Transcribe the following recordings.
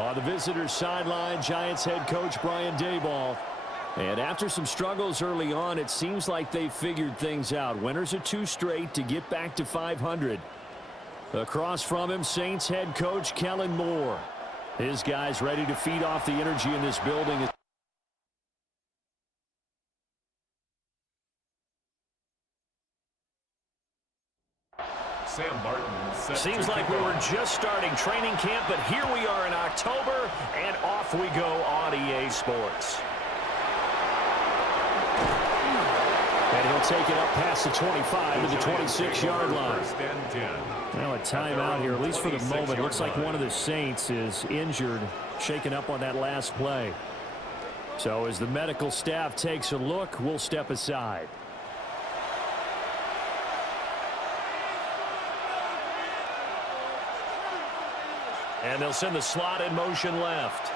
On the visitors' sideline, Giants head coach Brian Daboll. And after some struggles early on, it seems like they figured things out. Winners of 2 straight to get back to 500. Across from him, Saints head coach Kellen Moore. His guys ready to feed off the energy in this building. Seems like we were just starting training camp, but here we are in October, and off we go on EA Sports. And he'll take it up past the 25 to the 26-yard line. Well, a timeout here, at least for the moment. Looks like one of the Saints is injured, shaken up on that last play. So as the medical staff takes a look, we'll step aside. And they'll send the slot in motion left.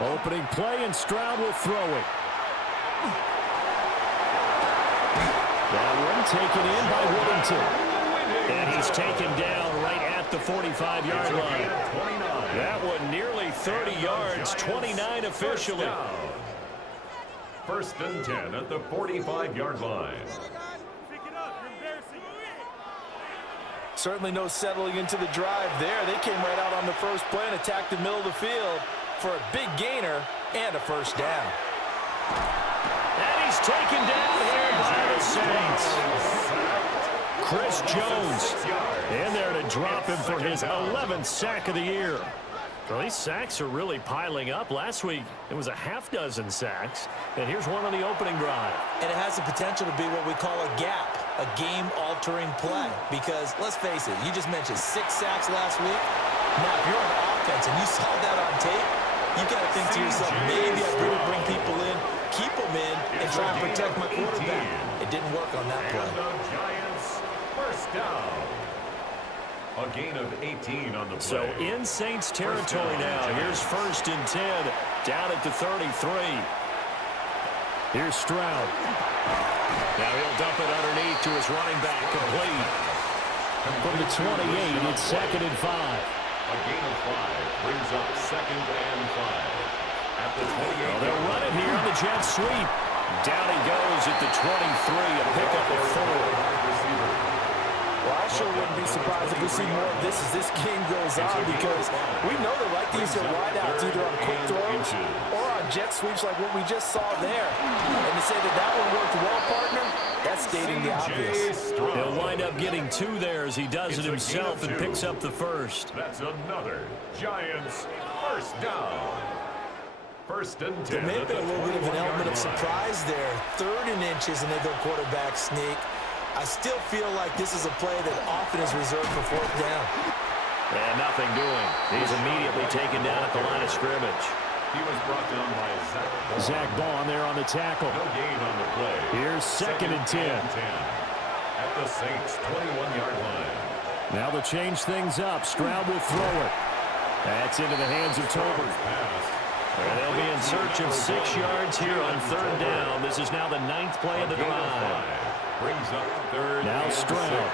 Opening play, and Stroud will throw it. That one taken in by Whittington. And he's taken down right at the 45-yard line. That one nearly 30 yards, 29 officially. First and 10 at the 45-yard line. Certainly no settling into the drive there. They came right out on the first play and attacked the middle of the field for a big gainer and a first down. And he's taken down here by the Saints. Chris Jones in there to drop him for his 11th sack of the year. Well, these sacks are really piling up. Last week, it was a half-dozen sacks. And here's one on the opening drive. And it has the potential to be what we call a gap, a game-altering play. Because, let's face it, you just mentioned 6 sacks last week. Now, if you're on offense and you saw that on tape, you got to think to yourself, maybe I better bring people in, keep them in, and try and protect my quarterback. It didn't work on that play. And the Giants, first down. A gain of 18 on the play. So in Saints territory now. Here's first and 10 down at the 33. Here's Stroud. Now he'll dump it underneath to his running back, complete. From the 28, it's 2nd and 5. A gain of 5 brings up 2nd and 5. At the 28. Well, they'll run it here on the jet sweep. Down he goes at the 23, a pickup of 4. Well, I sure wouldn't be surprised if we see more of this as this game goes on, because we know they like these wideouts either on quick throws or on jet sweeps like what we just saw there. And to say that that one worked well, partner, that's stating the obvious. He'll wind up getting 2 there as he does it himself and picks up the first. That's another Giants first down. First and 10. There may have been a little bit of an element of surprise there. 3rd and inches, and they go quarterback sneak. I still feel like this is a play that often is reserved for 4th down. And nothing doing. He's immediately taken down at the line of scrimmage. He was brought down by Zach Bond there on the tackle. No gain on the play. Here's 2nd and 10. At the Saints' 21-yard line. Now to change things up, Stroud will throw it. That's into the hands of Tolbert. And they'll be in search of 6 yards here on 3rd down. This is now the 9th play of the drive. Brings up 3rd. Now Stroud.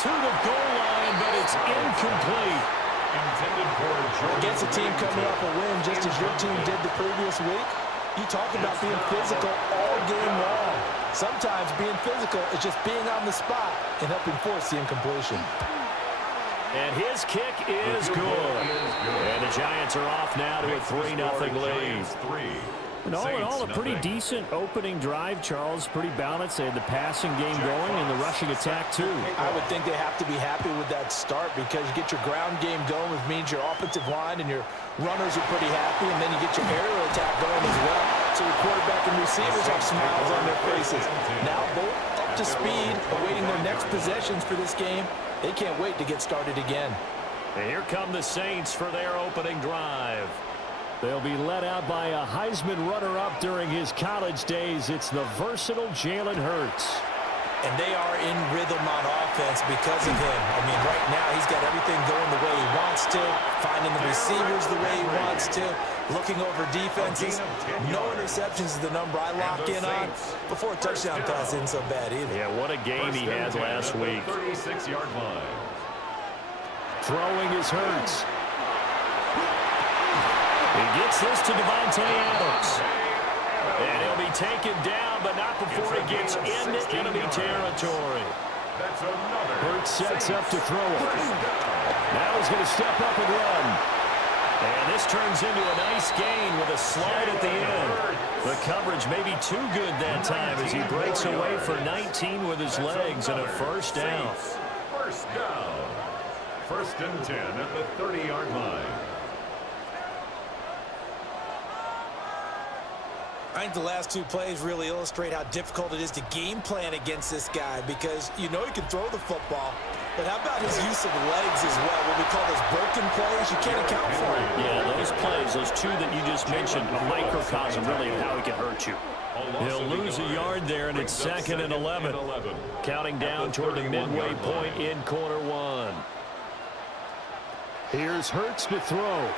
To the goal line, but it's incomplete. Intended for against a team coming off a win just as your team did the previous week. You talk about being physical all game long. Sometimes being physical is just being on the spot and helping force the incompletion. And his kick is good. And the Giants are off now to a 3-0 lead. And all in all, a pretty decent opening drive, Charles. Pretty balanced. They had the passing game going and the rushing attack, too. I would think they have to be happy with that start, because you get your ground game going, which means your offensive line and your runners are pretty happy, and then you get your aerial attack going as well. So your quarterback and receivers have smiles on their faces. Now both up to speed, awaiting their next possessions for this game. They can't wait to get started again. And here come the Saints for their opening drive. They'll be led out by a Heisman runner-up during his college days. It's the versatile Jalen Hurts. And they are in rhythm on offense because of him. I mean, right now he's got everything going the way he wants to, finding the receivers the way he wants to, looking over defenses. No interceptions is the number I lock in on. Before a touchdown pass isn't so bad either. Yeah, what a game he had last week. 36-yard line. Throwing is Hurts. He gets this to Devontae Adams. And he'll be taken down, but not before he gets into enemy territory. Hurts sets up to throw it. Now he's going to step up and run. And this turns into a nice gain with a slide at the end. The coverage may be too good that time as he breaks away for 19 with his legs and a first down. First down. First and 10 at the 30-yard line. I think the last two plays really illustrate how difficult it is to game plan against this guy because you know he can throw the football, but how about his use of legs as well? What we call those broken plays, you can't account for him. Yeah, those plays, those two that you just mentioned, a microcosm really of how he can hurt you. He'll lose a yard there, and it's 2nd and 11. Counting down toward the midway point in quarter one. Here's Hurts to throw.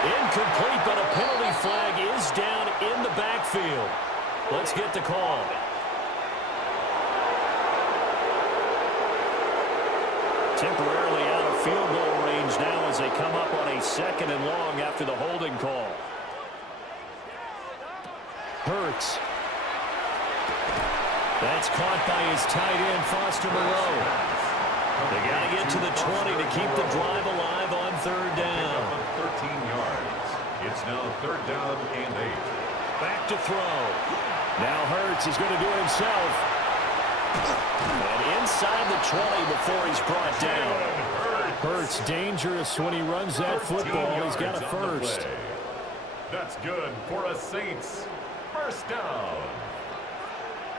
Incomplete, but a penalty flag is down in the backfield. Let's get the call. Temporarily out of field goal range now as they come up on a 2nd and long after the holding call. Hurts. That's caught by his tight end, Foster Moreau. They got to get to the 20 to keep the drive alive on 3rd down. 13 yards. It's now 3rd down and 8. Back to throw. Now Hurts is going to do it himself. And inside the 20 before he's brought down. Hurts dangerous when he runs that football. He's got a first. That's good for a Saints. First down.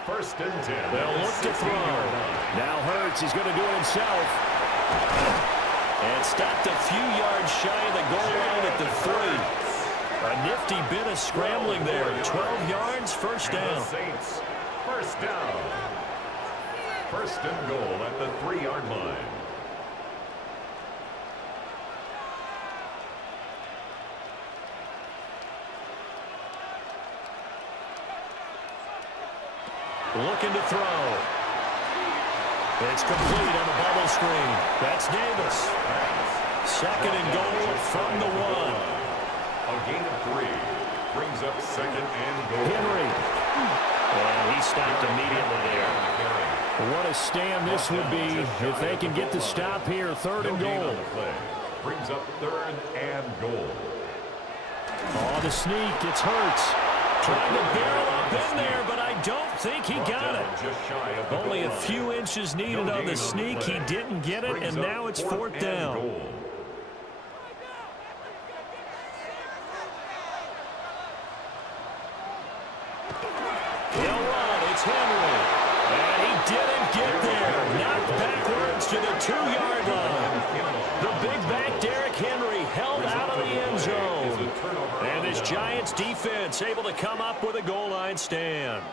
1st and 10. They'll look to throw. Now Hurts is going to do it himself. And stopped a few yards shy of the goal line at the 3. A nifty bit of scrambling there. 12 yards, first down. Saints, first down. 1st and goal at the 3-yard line. Looking to throw. It's complete on the bubble screen. That's Davis. 2nd and goal from the 1. A gain of 3. Brings up 2nd and goal. Henry. And he stopped immediately there. What a stand this would be if they can get the stop here. 3rd and goal. Brings up 3rd and goal. Oh, the sneak. It's Hurts. Trying to barrel up in there, but I don't think he got it. Only a few inches needed on the sneak. He didn't get it, and now it's 4th down. He'll run. It's Henry. And he didn't get there. Knocked backwards to the 2-yard line. The big back Derrick Henry held out of the end zone. And this Giants defense able to come up with a goal line stand.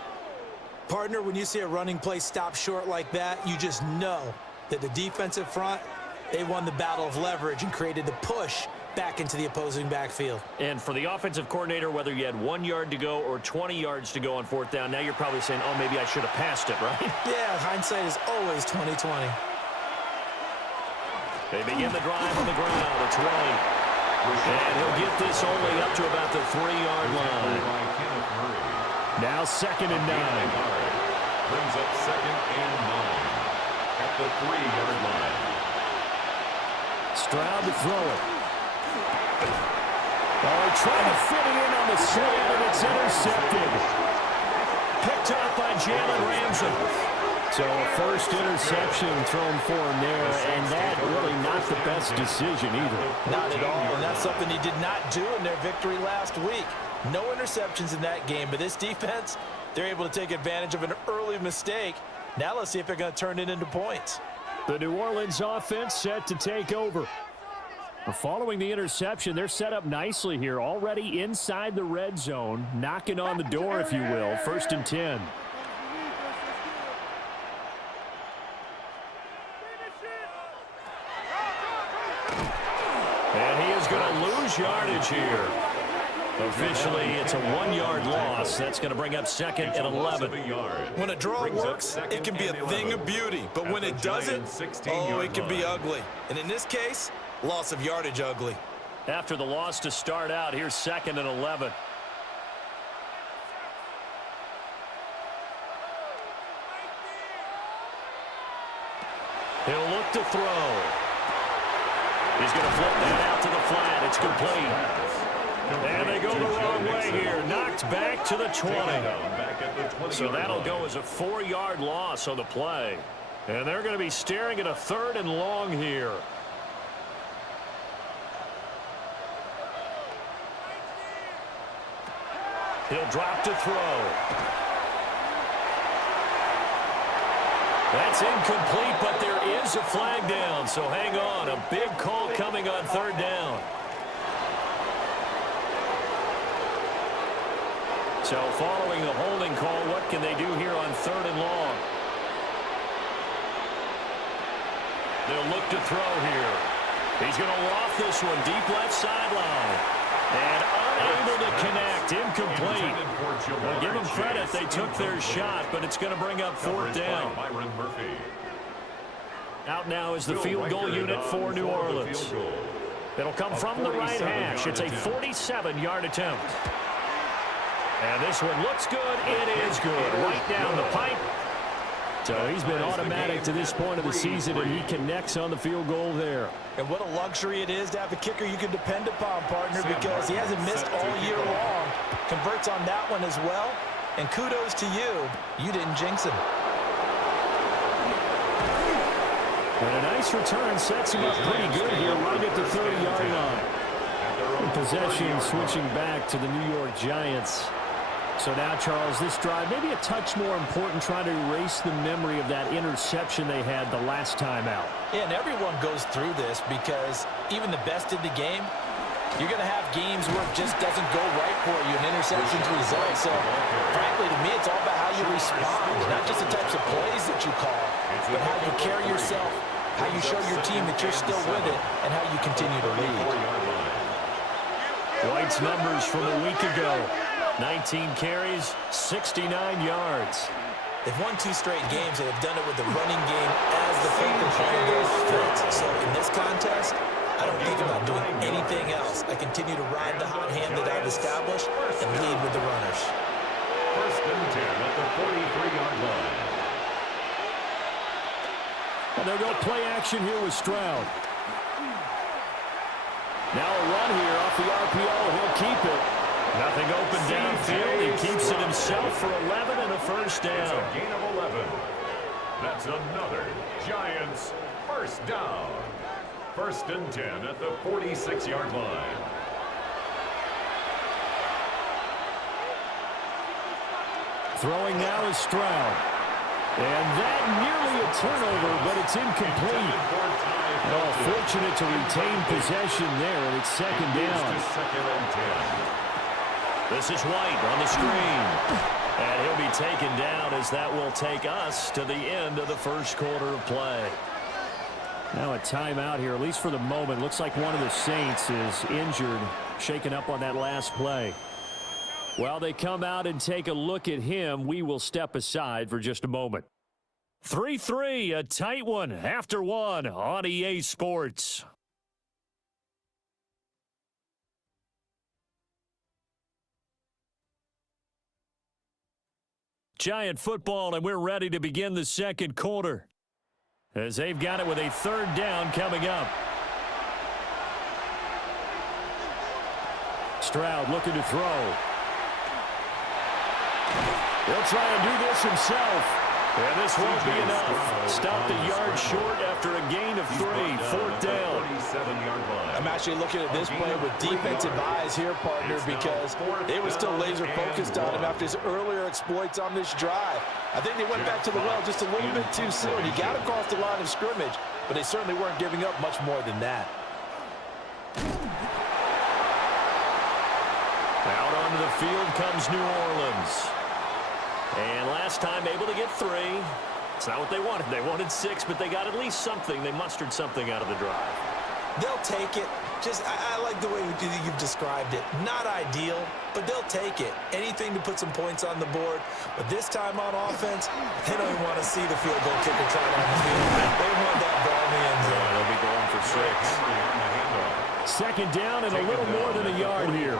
Partner, when you see a running play stop short like that, you just know that the defensive front, they won the battle of leverage and created the push back into the opposing backfield. And for the offensive coordinator, whether you had 1 yard to go or 20 yards to go on 4th down, now you're probably saying, oh, maybe I should have passed it, right? Yeah, hindsight is always 20/20. They begin the drive on the ground. It's White. And he'll get this only up to about the 3-yard line. Now 2nd and 9. Brings up 2nd and 9 at the 3-yard line. Stroud to throw it. Oh, trying to fit it in on the slant, and it's intercepted. Picked up by Jalen Ramsey. So a first interception thrown for him there, and that really not the best decision either. Not at all, and that's something he did not do in their victory last week. No interceptions in that game, but this defense, they're able to take advantage of an early mistake. Now let's see if they're going to turn it into points. The New Orleans offense set to take over. Following the interception, they're set up nicely here, already inside the red zone, knocking on the door, if you will. 1st and 10. And he is going to lose yardage here. Officially, it's a 1-yard loss. That's going to bring up 2nd and 11. When a draw works, it can be a thing of beauty. But when it doesn't, oh, it can be ugly. And in this case, Loss of yardage ugly. After the loss to start out, here's 2nd and 11. He'll look to throw. He's going to flip that out to the flat. It's complete. And they go the wrong way here. Knocked back to the 20. So that'll go as a 4-yard loss on the play. And they're going to be staring at a 3rd and long here. He'll drop to throw. That's incomplete, but there is a flag down, so hang on. A big call coming on 3rd down. So following the holding call, what can they do here on 3rd and long? They'll look to throw here. He's going to loft this one deep left sideline. And unable to connect, incomplete. Well, give them credit, they took their shot, but it's going to bring up 4th down. Out now is the field goal unit for New Orleans. It'll come from the right hash. It's a 47-yard attempt. And this one looks good. It is good. Right down the pipe. So he's been automatic to this point of the season, and he connects on the field goal there. And what a luxury it is to have a kicker you can depend upon, partner, because he hasn't missed all year long. Converts on that one as well. And kudos to you. You didn't jinx him. And a nice return sets him up pretty good here right at the 30-yard line. Possession switching back to the New York Giants. So now, Charles, this drive maybe a touch more important, trying to erase the memory of that interception they had the last time out. Yeah, and everyone goes through this because even the best in the game, you're going to have games where it just doesn't go right for you, and interceptions result. So, frankly, to me, it's all about how you respond, not just the types of plays that you call, but how you carry yourself, how you show your team that you're still with it, and how you continue to lead. White's numbers from a week ago. 19 carries, 69 yards. They've won 2 straight games and have done it with the running game as the focal point of their offense. So in this contest, I don't think about doing anything else. I continue to ride the hot hand that I've established and lead with the runners. 1st and 10 at the 43-yard line. And they'll go play action here with Stroud. Now a run here off the RPO. He'll keep it. Nothing open downfield. He keeps it himself for 11 and a 1st down. It's a gain of 11. That's another Giants 1st down. 1st and 10 at the 46-yard line. Throwing now is Stroud. And that nearly a turnover, but it's incomplete. Oh, fortunate to retain possession there, and it's 2nd down. 2nd and 10. This is White on the screen. And he'll be taken down as that will take us to the end of the 1st quarter of play. Now a timeout here, at least for the moment. Looks like one of the Saints is injured, shaken up on that last play. While they come out and take a look at him, we will step aside for just a moment. 3-3, a tight one after one on EA Sports. Giant football, and we're ready to begin the 2nd quarter, as they've got it with a 3rd down coming up. Stroud looking to throw. He'll try and do this himself. And this won't be enough. Stopped a yard short after a gain of 3. 4th down. I'm actually looking at this play with defensive eyes here, partner, because they were still laser focused on him after his earlier exploits on this drive. I think they went back to the well just a little bit too soon. He got across the line of scrimmage, but they certainly weren't giving up much more than that. Out onto the field comes New Orleans. And last time able to get 3. It's not what they wanted. They wanted 6, but they got at least something. They mustered something out of the drive. They'll take it. I like the way you've described it. Not ideal, but they'll take it. Anything to put some points on the board. But this time on offense, they don't even want to see the field goal kicker try down the field. They want that ball in the end zone. They'll be going for for 6. Second down and a little more than a yard here.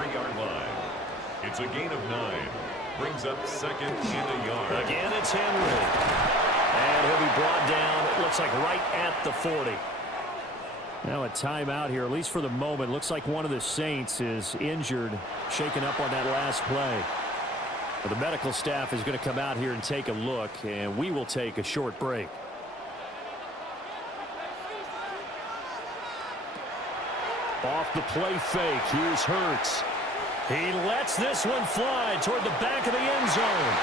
It's a gain of 9. Brings up second and a yard. Again, it's Henry. And he'll be brought down, it looks like right at the 40. Now a timeout here, at least for the moment. Looks like one of the Saints is injured, shaken up on that last play. Well, the medical staff is going to come out here and take a look, and we will take a short break. Off the play fake, here's Hurts. He lets this one fly toward the back of the end zone.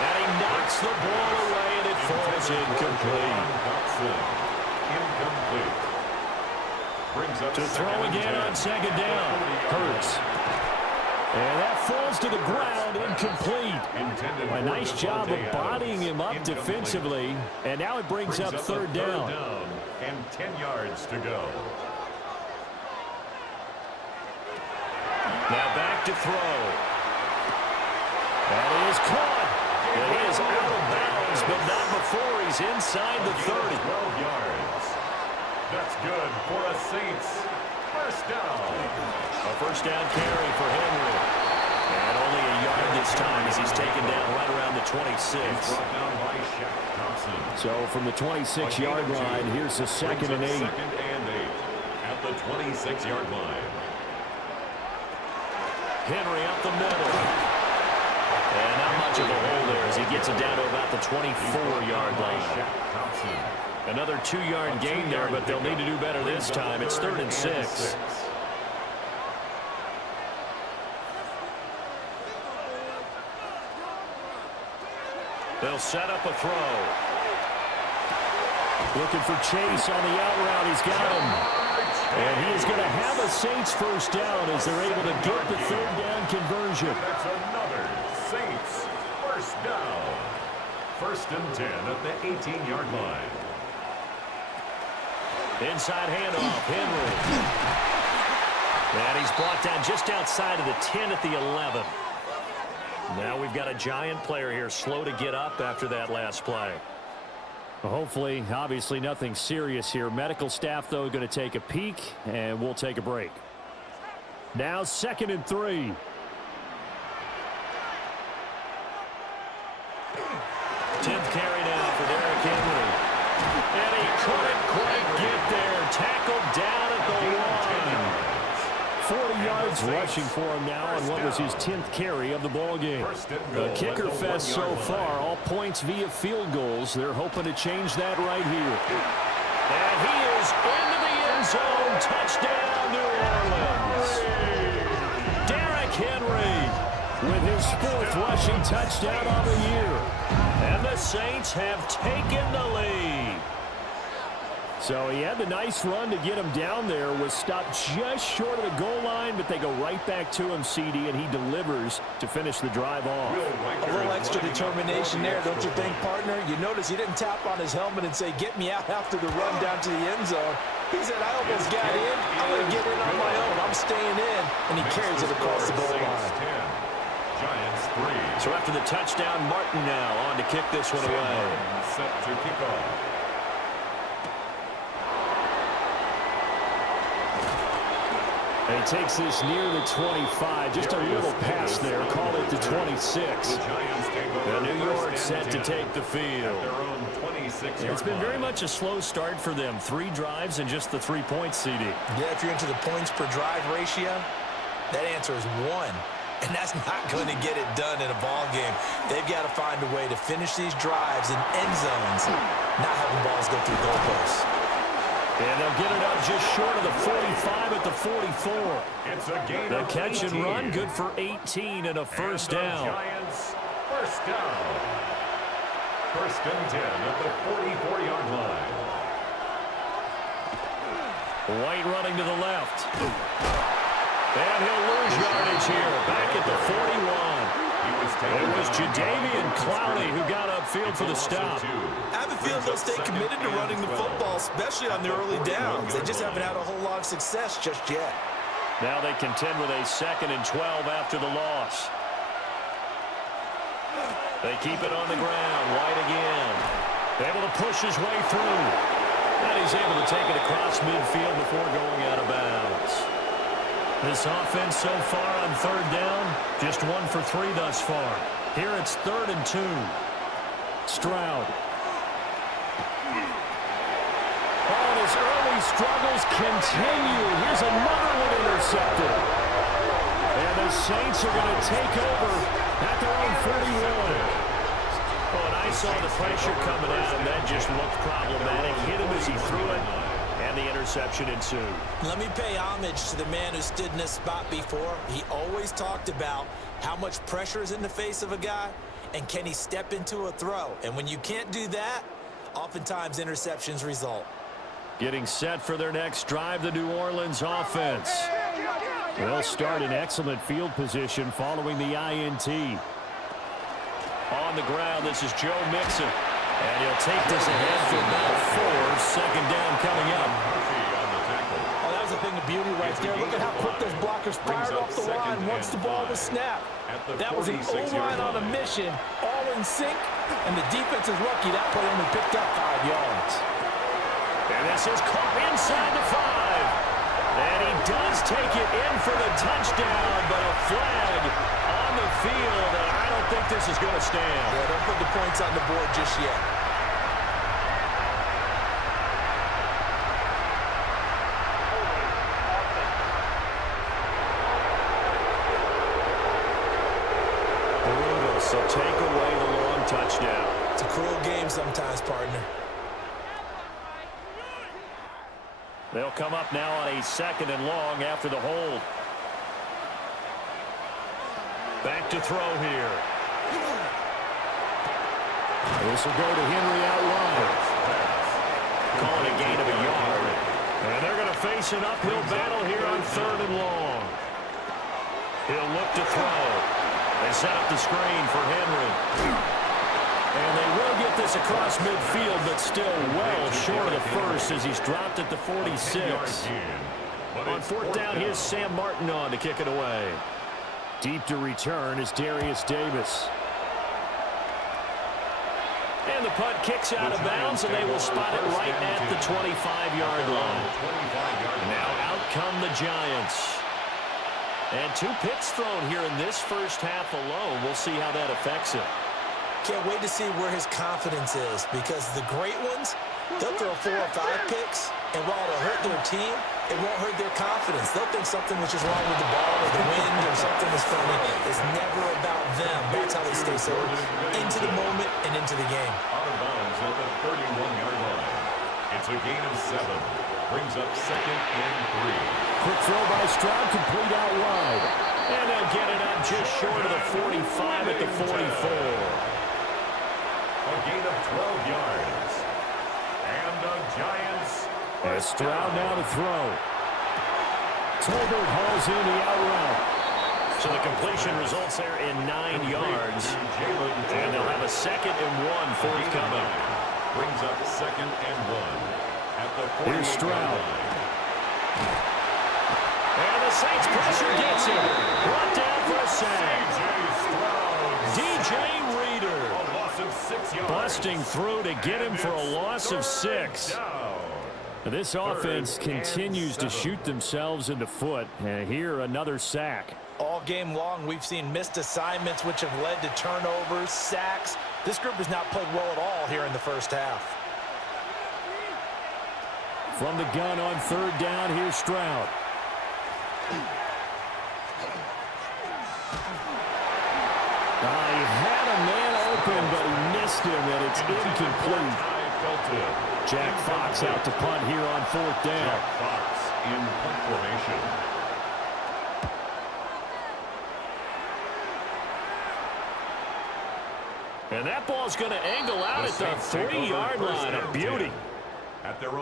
And he knocks the ball away, and it falls incomplete. To throw again on second down. Hurts. And that falls to the ground, incomplete. A nice job of bodying him up defensively. And now it brings up third down. And 10 yards to go. Now back to throw. That is caught. It is out of bounds, but not before he's inside the 30. 12 yards. That's good for a Saints first down. A first down carry for Henry. And only a yard this time as he's taken down right around the 26. Brought down by Shaq Thompson. So from the 26-yard line, here's the second and 8. Second and 8 at the 26-yard line. Henry up the middle. And not much of a hole there as he gets it down to about the 24-yard line. Another 2-yard gain there, but they'll need to do better this time. It's 3rd and 6. They'll set up a throw. Looking for Chase on the out route. He's got him. And he is going to have a Saints first down as they're able to get the third down conversion. That's another Saints first down. 1st and 10 at the 18-yard line. Inside handoff, Henry. And he's brought down just outside of the 10 at the 11. Now we've got a giant player here, slow to get up after that last play. Hopefully, obviously nothing serious here. Medical staff, though, going to take a peek, and we'll take a break. Now 2nd and 3. Tenth carry now for Derrick Henry. And he couldn't quite get there. Tackled down at the 1. 40 yards rushing for him now on what was his 10th carry of the ball game. The kicker fest so far, all points via field goals. They're hoping to change that right here. And he is into the end zone. Touchdown, New Orleans. Derrick Henry with his 4th rushing touchdown on the year. And the Saints have taken the lead. So he had the nice run to get him down there, was stopped just short of the goal line, but they go right back to him, CD, and he delivers to finish the drive off. A little extra determination there, don't you think, partner? You notice he didn't tap on his helmet and say, get me out after the run down to the end zone. He said, I almost got in. I'm going to get in on my own. I'm staying in. And he carries it across the goal line. Giants 3. So after the touchdown, Martin now on to kick this one away. Set to kick off. And he takes this near the 25. Just a little pass there. Call it the 26. The New York set to take the field. It's been very much a slow start for them. 3 drives and just the 3 points, CD. Yeah, if you're into the points per drive ratio, that answer is 1. And that's not going to get it done in a ball game. They've got to find a way to finish these drives in end zones, not having balls go through goalposts. And they'll get it up just short of the 45 at the 44. It's a gain the of catch 18. and run, good for 18 and a first down. Giants first down. 1st and 10 at the 44-yard line. White running to the left. And he'll lose yardage here. Back at the 41. It was Jadeveon Clowney who got upfield for the stop. I have a feeling they'll stay committed to running the football, especially on the early downs. They just haven't had a whole lot of success just yet. Now they contend with a 2nd and 12 after the loss. They keep it on the ground. White again. Able to push his way through. And he's able to take it across midfield before going out of bounds. This offense so far on third down, just 1 for 3 thus far. Here it's 3rd and 2. Stroud. And his early struggles continue. Here's another one intercepted. And the Saints are going to take over at their own 41. Oh, and I saw the pressure coming at him. That just looked problematic. Hit him as he threw it, and the interception ensued. Let me pay homage to the man who stood in this spot before. He always talked about how much pressure is in the face of a guy, and can he step into a throw. And when you can't do that, oftentimes interceptions result. Getting set for their next drive, the New Orleans offense. They'll start in excellent field position following the INT. On the ground, this is Joe Mixon. And he'll take this ahead for about 4. Second down coming up. Oh, that was a thing of beauty right there. Look at how quick those blockers fired off the line once the ball was snapped. That was an O-line on a mission, all in sync, and the defense is lucky that play only picked up 5 yards. And this is caught inside the 5. And he does take it in for the touchdown, but a flag on the field, and I don't think this is going to stand. Yeah, don't put the points on the board just yet. Brutal, so take away the long touchdown. It's a cruel game sometimes, partner. They'll come up now on a 2nd and long after the hold. Back to throw here. This will go to Henry out wide. Calling a gain of a yard. And they're going to face an uphill battle here on 3rd and long. He'll look to throw. They set up the screen for Henry. And they will get this across midfield, but still well short of the first as he's dropped at the 46. On 4th down, here's Sam Martin on to kick it away. Deep to return is Darius Davis. And the punt kicks out of bounds, and they will spot it right at the 25-yard line. Now out come the Giants. And 2 picks thrown here in this first half alone. We'll see how that affects him. Can't wait to see where his confidence is, because the great ones, they'll throw 4 or 5 picks, and while it'll hurt their team, it won't hurt their confidence. They'll think something was just wrong with the ball or the wind or something was funny. It's never about them. That's how they stay so into the moment and into the game. Out of bounds at the 31-yard line. It's a gain of 7. Brings up 2nd and 3. Quick throw by Stroud, complete out wide. And they'll get it up just short of the 45 at the 44. A gain of 12 yards. And the Giants. As Stroud now to throw. Tolbert hauls in the out route. So the completion results there in 9 yards. And they'll have a 2nd and 1 forthcoming. Brings up 2nd and 1. At the 40. Here's Stroud. And the Saints pressure gets him. Brought down for a sack. DJ Reader. Busting through to get him for a loss of 6. This offense continues to shoot themselves in the foot. And here, another sack. All game long, we've seen missed assignments, which have led to turnovers, sacks. This group has not played well at all here in the first half. From the gun on 3rd down, here's Stroud. He had a man open, but he missed him, and it's incomplete. Jack Fox out to punt here on 4th down. Jack Fox in punt formation. And that ball's going to angle out at the 3-yard line. A beauty.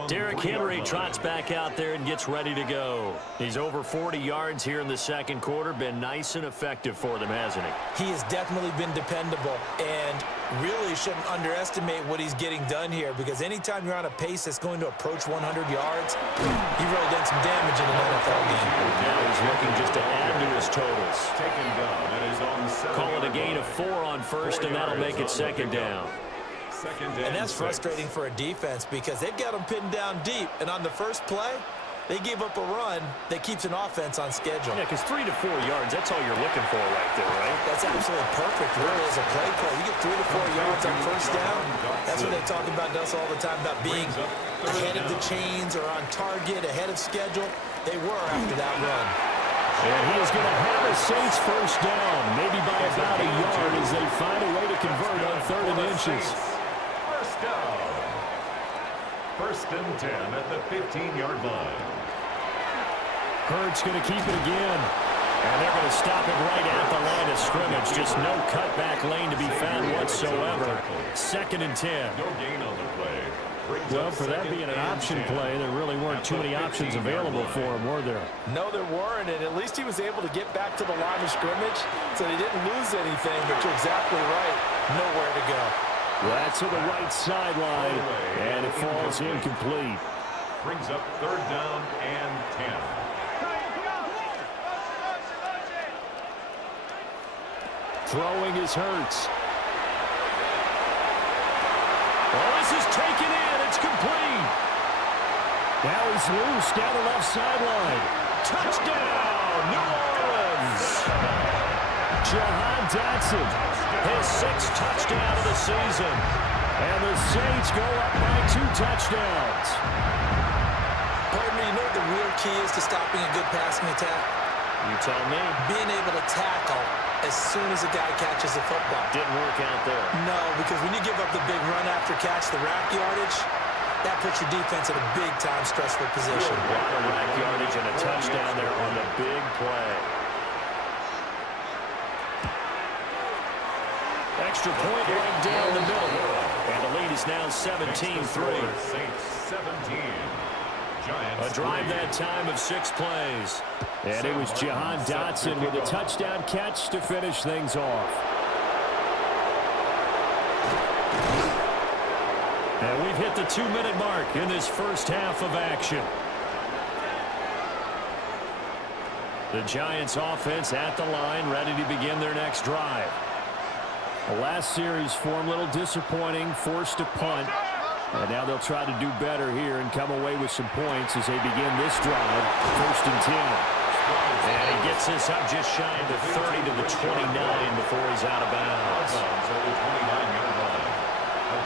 Derrick Henry trots back out there and gets ready to go. He's over 40 yards here in the 2nd quarter. Been nice and effective for them, hasn't he? He has definitely been dependable, and really shouldn't underestimate what he's getting done here, because anytime you're on a pace that's going to approach 100 yards, you've really done some damage in an NFL game. Now he's looking just to add to his totals. Taken down. That is on 7. Call it a gain of 4 on 1st, and that'll make it 2nd down. And that's frustrating for a defense because they've got them pinned down deep. And on the first play, they gave up a run that keeps an offense on schedule. Yeah, because 3 to 4 yards, that's all you're looking for right there, right? That's absolutely perfect, really, as a play call. You get 3 to 4 yards on first down. That's what they talk about us all the time, about being ahead of the chains or on target, ahead of schedule. They were after that run. And he is going to have a Saints first down, maybe by about a yard as they find a way to convert on 3rd and inches. First down. 1st and 10 at the 15-yard line. Hurts going to keep it again. And they're going to stop it right at the line of scrimmage. Just no cutback lane to be found whatsoever. 2nd and 10. No gain on the play. Well, for that being an option play, there really weren't too many options available for him, were there? No, there weren't, and at least he was able to get back to the line of scrimmage, so he didn't lose anything, but you're exactly right. Nowhere to go. That's to the right sideline, and it falls incomplete. Brings up 3rd down and 10. Throwing is Hurts. Oh, this is taken in. It's complete. Now he's loose down the left sideline. Touchdown, New Orleans. Jahan Dotson, his 6th touchdown of the season. And the Saints go up by 2 touchdowns. Pardon me, you know what the real key is to stopping a good passing attack? You tell me. Being able to tackle as soon as a guy catches the football. Didn't work out there. No, because when you give up the big run after catch, the rack yardage, that puts your defense in a big-time stressful position. A lot of rack yardage and a touchdown there on the big play. Extra point right down the middle. And the lead is now 17-3. Saints 17. Giants A drive 3. that time of 6 plays. And it was Jahan Dotson with a touchdown catch to finish things off. And we've hit the 2-minute mark in this first half of action. The Giants offense at the line, ready to begin their next drive. The last series for them a little disappointing, forced to punt. And now they'll try to do better here and come away with some points as they begin this drive. 1st and 10. And he gets this up just shy of the 30 to the 29 before he's out of bounds. A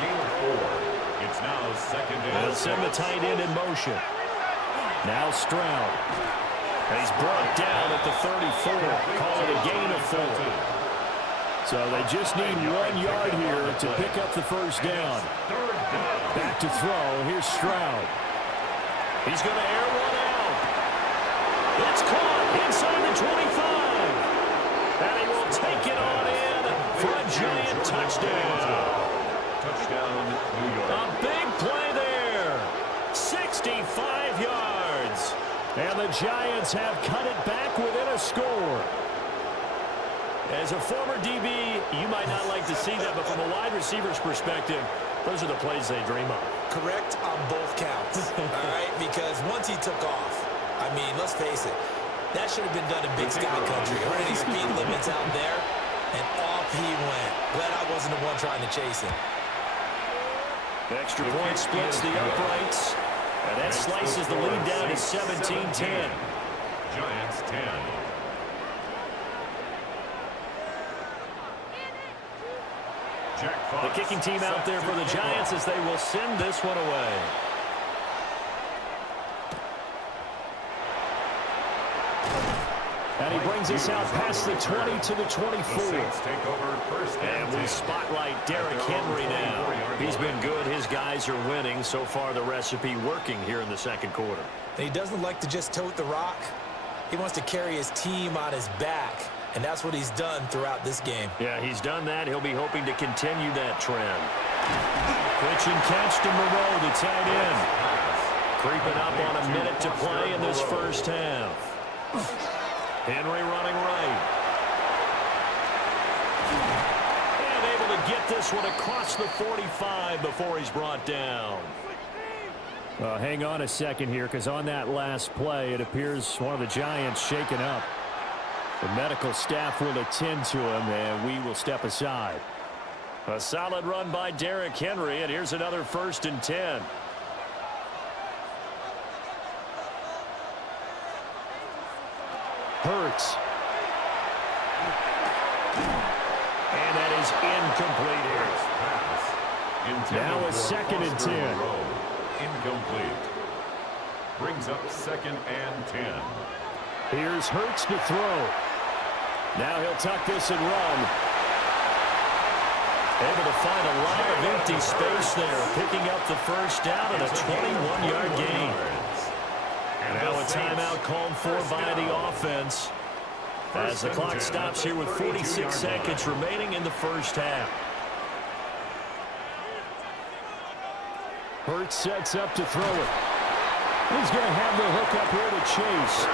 gain of 4. It's now 2nd and They'll send the tight end in motion. Now Stroud. And he's brought down at the 34. Call it a gain of 4. So they just need 1 yard here to pick up the first down. Back to throw. Here's Stroud. He's going to air one out. It's caught inside the 25. And he will take it on in for a Giant touchdown. Touchdown, New York. A big play there. 65 yards. And the Giants have cut it back within a score. As a former DB, you might not like to see that, but from a wide receiver's perspective, those are the plays they dream of. Correct on both counts, all right? Because once he took off, I mean, let's face it, that should have been done in Big Sky Country. Or any speed limits out there, and off he went. Glad I wasn't the one trying to chase him. Extra point splits the uprights, and that slices the lead down to 17-10. Giants 10. The kicking team out there for the Giants as they will send this one away. And he brings us out past the 20 to the 24. And we spotlight Derrick Henry now. He's been good. His guys are winning. So far, the recipe working here in the second quarter. And he doesn't like to just tote the rock. He wants to carry his team on his back. And that's what he's done throughout this game. Yeah, he's done that. He'll be hoping to continue that trend. Pitch and catch to Moreau, the tight end. Creeping up on a minute to play in this first half. Henry running right. And able to get this one across the 45 before he's brought down. Hang on a second here, because on that last play, it appears one of the Giants shaken up. The medical staff will attend to him, and we will step aside. A solid run by Derrick Henry, and here's another 1st and 10. Hurts. And that is incomplete here. Now a 2nd and 10. Incomplete. Brings up 2nd and 10. Here's Hurts to throw. Now he'll tuck this and run. Able to find a lot of empty space there, picking up the 1st down and a 21-yard gain. And now a timeout called for by the offense as the clock stops here with 46 seconds remaining in the 1st half. Hurts sets up to throw it. He's going to have the hook up here to chase.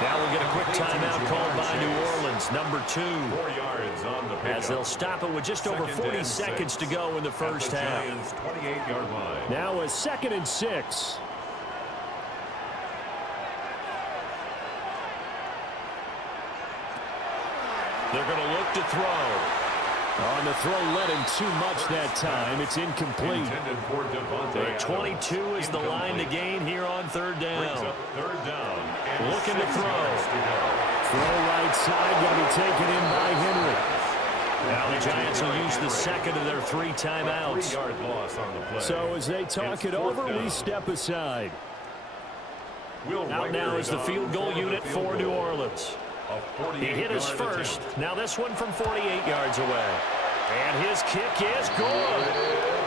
Now we'll get a quick timeout called by New Orleans, number 2. 4 yards on the pickup. As they'll stop it with just over 40 seconds to go in the 1st half. 28-yard line. Now a 2nd and 6. They're going to look to throw. On the throw, led him too much that time. It's incomplete. The 22 is the line to gain here on 3rd down. Looking to throw. Throw right side, going to be taken in by Henry. Now the Giants will use the 2nd of their 3 timeouts. So as they talk it over, we step aside. Out now is the field goal unit for New Orleans. He hit his first. Now this one from 48 yards away. And his kick is good.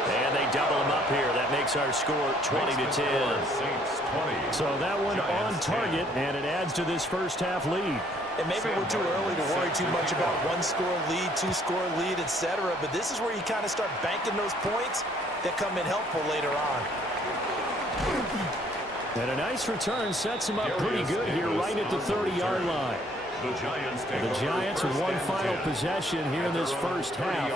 And they double him up here. That makes our score 20-10. So that one on target, and it adds to this 1st half lead. And maybe we're too early to worry too much about 1-score lead, 2-score lead, etc. But this is where you kind of start banking those points that come in helpful later on. And a nice return sets him up pretty good here right at the 30-yard line. The Giants with one final possession here in this 1st half.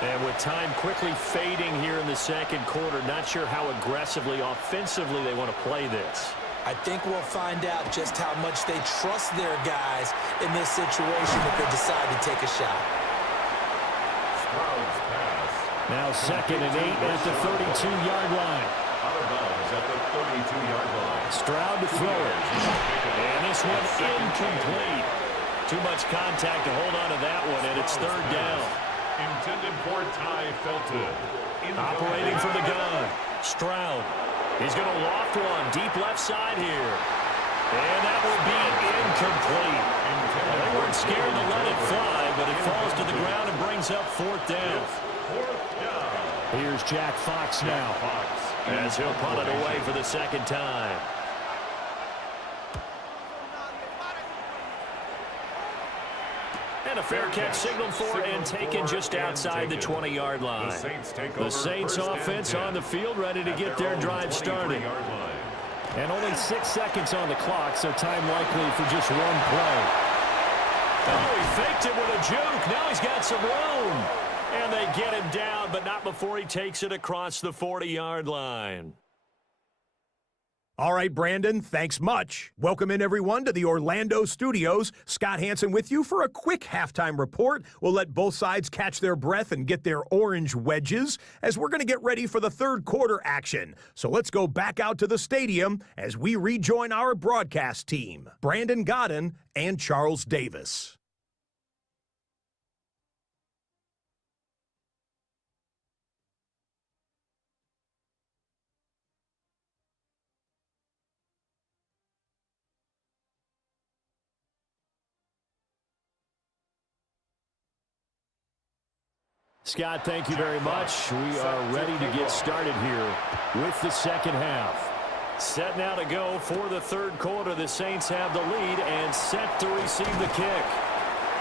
And with time quickly fading here in the 2nd quarter, not sure how aggressively, offensively they want to play this. I think we'll find out just how much they trust their guys in this situation if they decide to take a shot. Now 2nd and 8 at the 32-yard line. Out of bounds at the 32-yard line. Stroud to throw it. And this one incomplete. Too much contact to hold on to that one, and it's 3rd down. Intended for Ty Felton. Operating from the gun. Stroud. He's going to loft one deep left side here. And that will be incomplete. They weren't scared to let it fly, but it falls to the ground and brings up 4th down. Here's Jack Fox now. As he'll punt it away for the 2nd time. And a fair catch signaled for and taken just outside the 20-yard line. The Saints offense on the field ready to get their drive started. And only 6 seconds on the clock, so time likely for just one play. Oh, he faked it with a juke. Now he's got some room. And they get him down, but not before he takes it across the 40-yard line. All right, Brandon, thanks much. Welcome in, everyone, to the Orlando studios. Scott Hansen with you for a quick halftime report. We'll let both sides catch their breath and get their orange wedges as we're going to get ready for the 3rd quarter action. So let's go back out to the stadium as we rejoin our broadcast team, Brandon Godden and Charles Davis. Scott, thank you very much. We are ready to get started here with the 2nd half. Set now to go for the 3rd quarter. The Saints have the lead and set to receive the kick.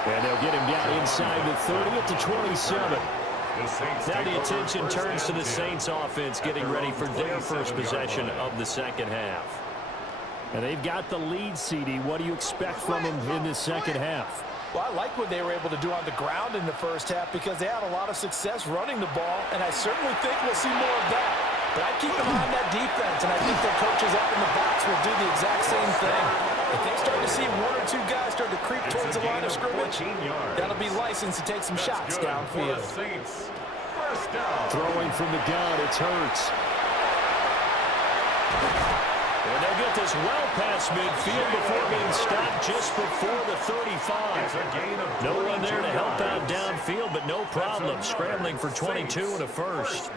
And they'll get him down inside the 30 at the 27. Now the attention turns to the Saints offense getting ready for their first possession of the 2nd half. And they've got the lead, CD. What do you expect from them in the 2nd half? Well, I like what they were able to do on the ground in the 1st half because they had a lot of success running the ball, and I certainly think we'll see more of that. But I'd keep an eye on that defense, and I think their coaches up in the box will do the exact same thing. If they start to see one or two guys start to creep towards the line of scrimmage, that'll be licensed to take some shots downfield. Throwing from the gun, it's Hurts. And they'll get this well past midfield before being stopped just before the 35. No one there to help out downfield, but no problem. Scrambling for 22 and a first.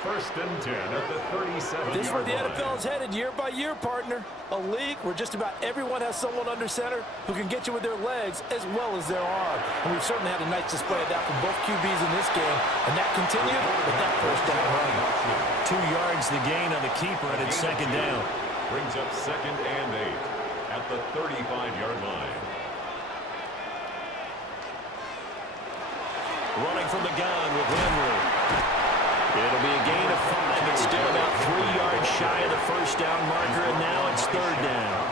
First and 10 at the 37-yard line. This is where the NFL is headed year by year, partner. A league where just about everyone has someone under center who can get you with their legs as well as their arm. And we've certainly had a nice display of that from both QBs in this game. And that continued with that first down run. 2 yards the gain on the keeper, and it's second down. Brings up second and 8 at the 35-yard line. Running from the gun with Henry. It'll be a gain of 5, but still about 3 yards shy of the first down marker, and now it's third down.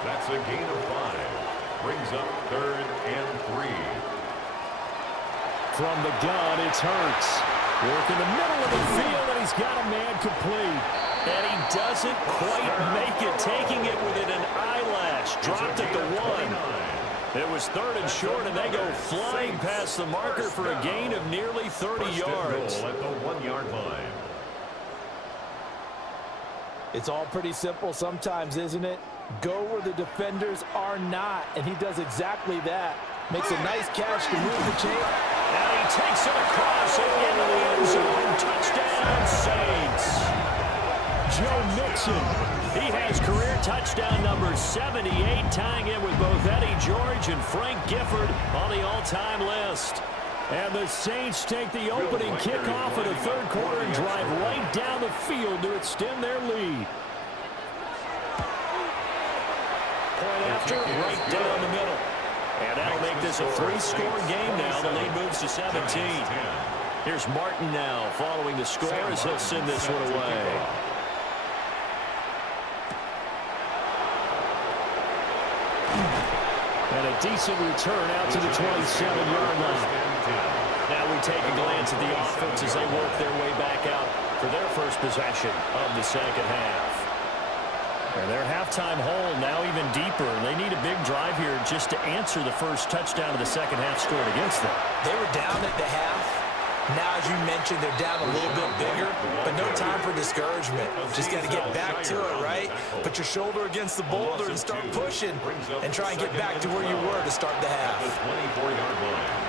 That's a gain of 5. Brings up third and 3. From the gun, it's Hurts. Work in the middle of the field, and he's got a man complete. And he doesn't quite make it, taking it within an eyelash. Dropped at the 1. It was third and short, and they go flying past the marker for a gain of nearly 30 yards. At the 1-yard line. It's all pretty simple sometimes, isn't it? Go where the defenders are not, and he does exactly that. Makes a nice catch to move the chain. And he takes it across and into the end zone. Touchdown, Saints. Joe Mixon. He has career touchdown number 78, tying it with both Eddie George and Frank Gifford on the all-time list. And the Saints take the opening kickoff of the third quarter and drive right down the field to extend their lead. Point after, right down the middle. And that'll make this a 3-score game now. The lead moves to 17. Here's Martin now following the score as he'll send this one away. And a decent return out to the 27-yard line. Now we take a glance at the offense as they work their way back out for their first possession of the second half. And their halftime hole now even deeper. They need a big drive here just to answer the first touchdown of the second half scored against them. They were down at the half. Now, as you mentioned, they're down a little bit bigger, but no time for discouragement. Just got to get back to it, right? Put your shoulder against the boulder and start pushing and try and get back to where you were to start the half. 24-yard line.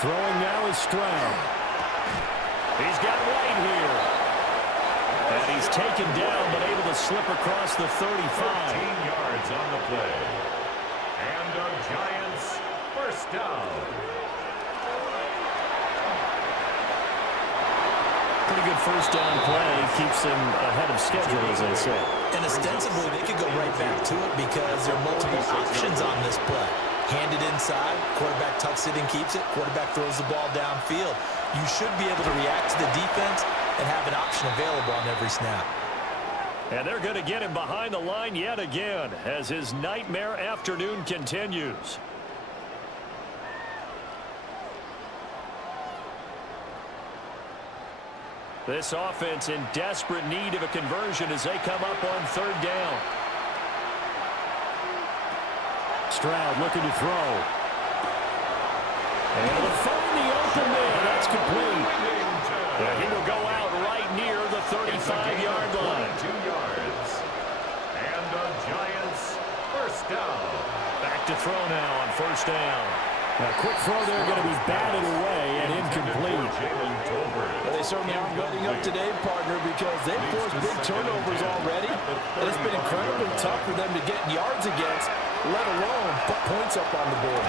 Throwing now is Stroud. He's got White here. And he's taken down, but able to slip across the 35. 13 yards on the play. And the Giants first down. Pretty good first down play. Keeps them ahead of schedule, as they say. And ostensibly, they could go right back to it because there are multiple options on this play. Hand it inside, quarterback tucks it and keeps it, quarterback throws the ball downfield. You should be able to react to the defense and have an option available on every snap. And they're going to get him behind the line yet again as his nightmare afternoon continues. This offense in desperate need of a conversion as they come up on third down. Stroud looking to throw. And he'll find the open man. That's complete. And he will go out right near the 35-yard line. 2 yards. And the Giants first down. Back to throw now on first down. A quick throw there going to be batted away and incomplete. Well, they certainly aren't letting up today, partner, because they've forced big turnovers already. And it's been incredibly tough for them to get yards against, let alone put points up on the board.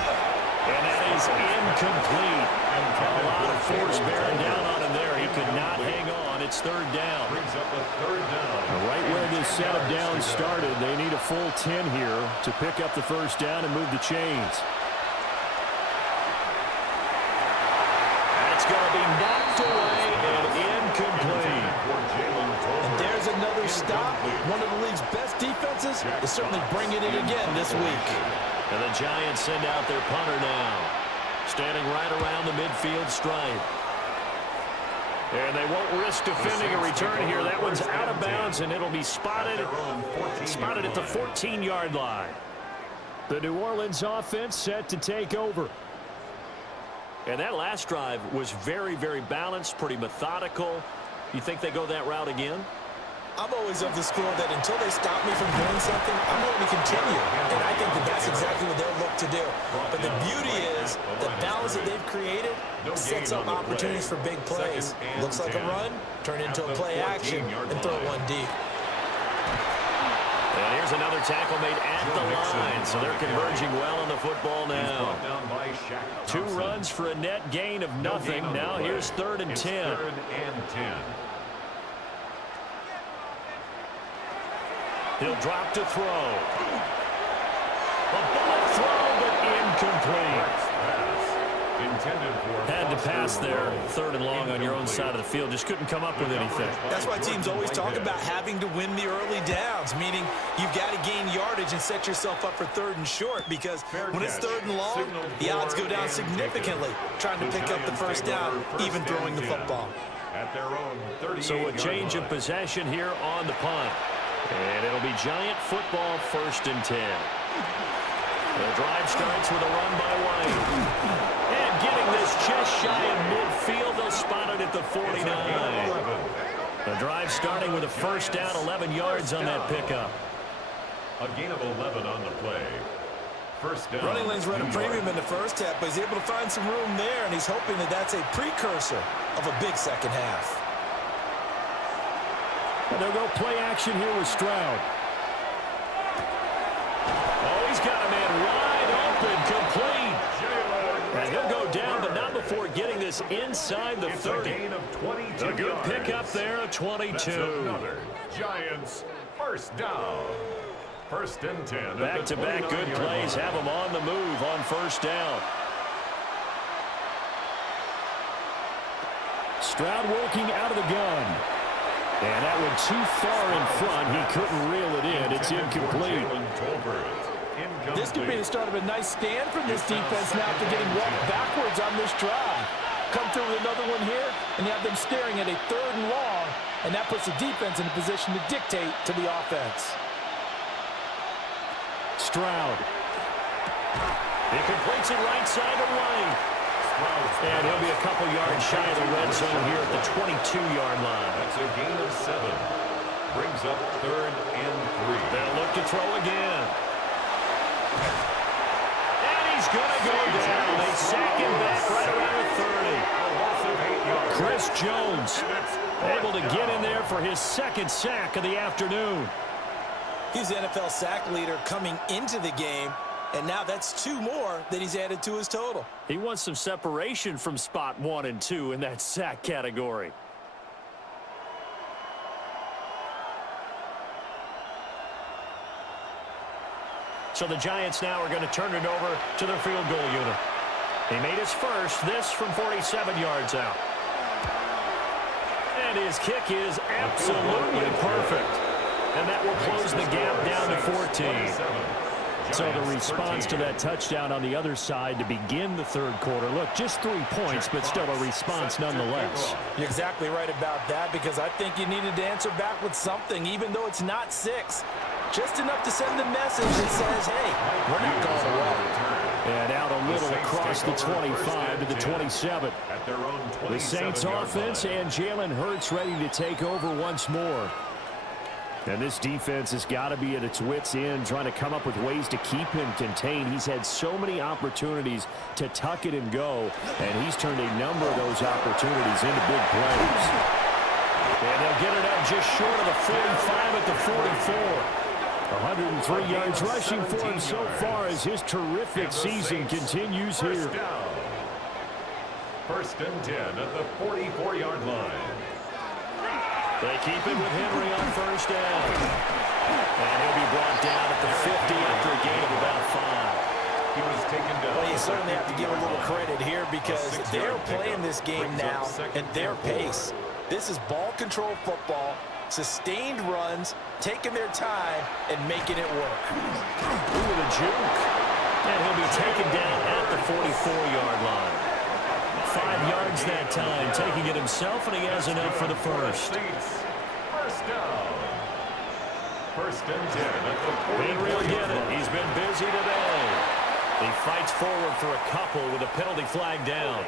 And that is incomplete. A lot of force bearing down on him there. He could not hang on. It's third down. Brings up a third down. Right where this set of downs started, they need a full 10 here to pick up the first down and move the chains. That's going to be knocked away and incomplete. And there's another stop. One of the league's best defenses is certainly bringing it again this week. And the Giants send out their punter now. Standing right around the midfield stripe. And they won't risk defending a return here. That one's out of bounds, and it'll be spotted at the 14-yard line. The New Orleans offense set to take over. And that last drive was very, very balanced, pretty methodical. You think they go that route again? I'm always of the school that until they stop me from doing something, I'm going to continue. And I think that that's exactly what they'll look to do. But the beauty is the balance that they've created sets up opportunities for big plays. Looks like a run, turn into a play action, and throw one deep. And here's another tackle made at the line, so they're converging well on the football now. 2 runs for a net gain of nothing. Now here's 3rd and 10. He'll drop to throw. A bullet throw, but incomplete. Had to pass there, 3rd and long on your own side of the field. Just couldn't come up with anything. That's why teams always talk about having to win the early downs, meaning you've got to gain yardage and set yourself up for 3rd and short, because when it's 3rd and long, the odds go down significantly trying to pick up the first down, even throwing the football. So a change of possession here on the punt. And it'll be Giant football, 1st and 10. The drive starts with a run by White. And getting this just shy of midfield, they'll spot it at the 49. The drive starting with a first down, 11 yards on that pickup. A gain of 11 on the play. First down. Running lanes run a premium in the first half, but he's able to find some room there, and he's hoping that that's a precursor of a big second half. And they'll go play action here with Stroud. Oh, he's got a man wide open, complete. And he'll go down, but not before getting this inside the 30. A good pickup there, a 22. Giants, first down. 1st and 10. Back-to-back good plays have them on the move on first down. Stroud working out of the gun. And that went too far in front. He couldn't reel it in. It's incomplete. This could be the start of a nice stand from this defense now after getting walked backwards on this drive. Come through with another one here, and you have them staring at a 3rd and long, and that puts the defense in a position to dictate to the offense. Stroud. He completes it right side to White. And he'll be a couple yards shy of the red zone here at the 22-yard line. That's a gain of 7. Brings up 3rd and 3. They'll look to throw again. And he's going to go down. They sack him back right around the 30. Chris Jones able to get in there for his 2nd sack of the afternoon. He's the NFL sack leader coming into the game. And now that's 2 more that he's added to his total. He wants some separation from spot 1 and 2 in that sack category. So the Giants now are going to turn it over to their field goal unit. He made his first, this from 47 yards out. And his kick is absolutely perfect. And that will close the gap down to 14. So the response to that touchdown on the other side to begin the 3rd quarter. Look, just 3 points, but still a response nonetheless. You're exactly right about that, because I think you needed to answer back with something, even though it's not 6. Just enough to send a message that says, hey, we're not going away. And out a little across the 25 to the 27. The Saints offense and Jalen Hurts ready to take over once more. And this defense has got to be at its wits' end, trying to come up with ways to keep him contained. He's had so many opportunities to tuck it and go, and he's turned a number of those opportunities into big plays. And they'll get it up just short of the 45 at the 44. 103 yards rushing for him so far as his terrific season continues here. 1st and 10 at the 44-yard line. They keep it with Henry on first down. And he'll be brought down at the 50 after a gain of about 5. He was taken down. Well, you certainly have to give a little credit here, because they're playing this game now at their pace. This is ball control football, sustained runs, taking their time, and making it work. Ooh, with a juke. And he'll be taken down at the 44-yard line. 5 yards that time, taking it himself, and he has enough for the first. First down. First and 10 at the 40. Henry will get it. He's been busy today. He fights forward for a couple with a penalty flag down.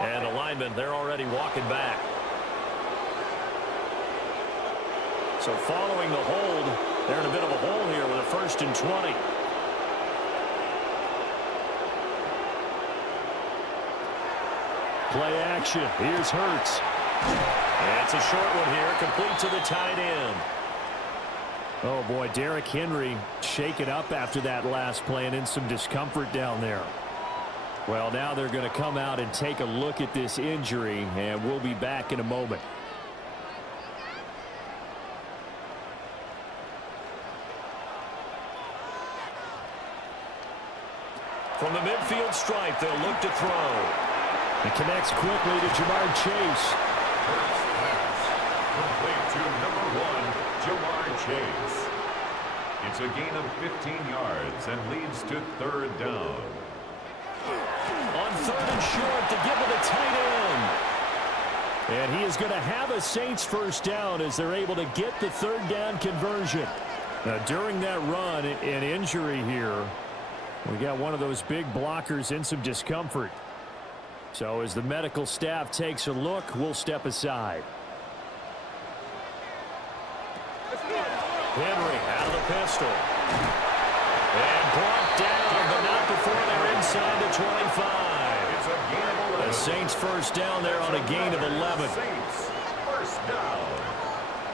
And the linemen, they're already walking back. So following the hold, they're in a bit of a hole here with a 1st and 20. Play action. Here's Hurts. And it's a short one here, complete to the tight end. Oh, boy, Derrick Henry shaken up after that last play and in some discomfort down there. Well, now they're going to come out and take a look at this injury, and we'll be back in a moment. From the midfield stripe, they'll look to throw. It connects quickly to Jamar Chase. First pass. Complete to number 1, Jamar Chase. It's a gain of 15 yards and leads to 3rd down. On 3rd and short to give it a tight end. And he is going to have a Saints first down as they're able to get the 3rd down conversion. Now, during that run, an injury here. We got one of those big blockers in some discomfort. So as the medical staff takes a look, we'll step aside. Henry out of the pistol. And brought down, but not before they're inside the 25. It's a gain of 11. The Saints first down there on a gain of 11. Saints first down.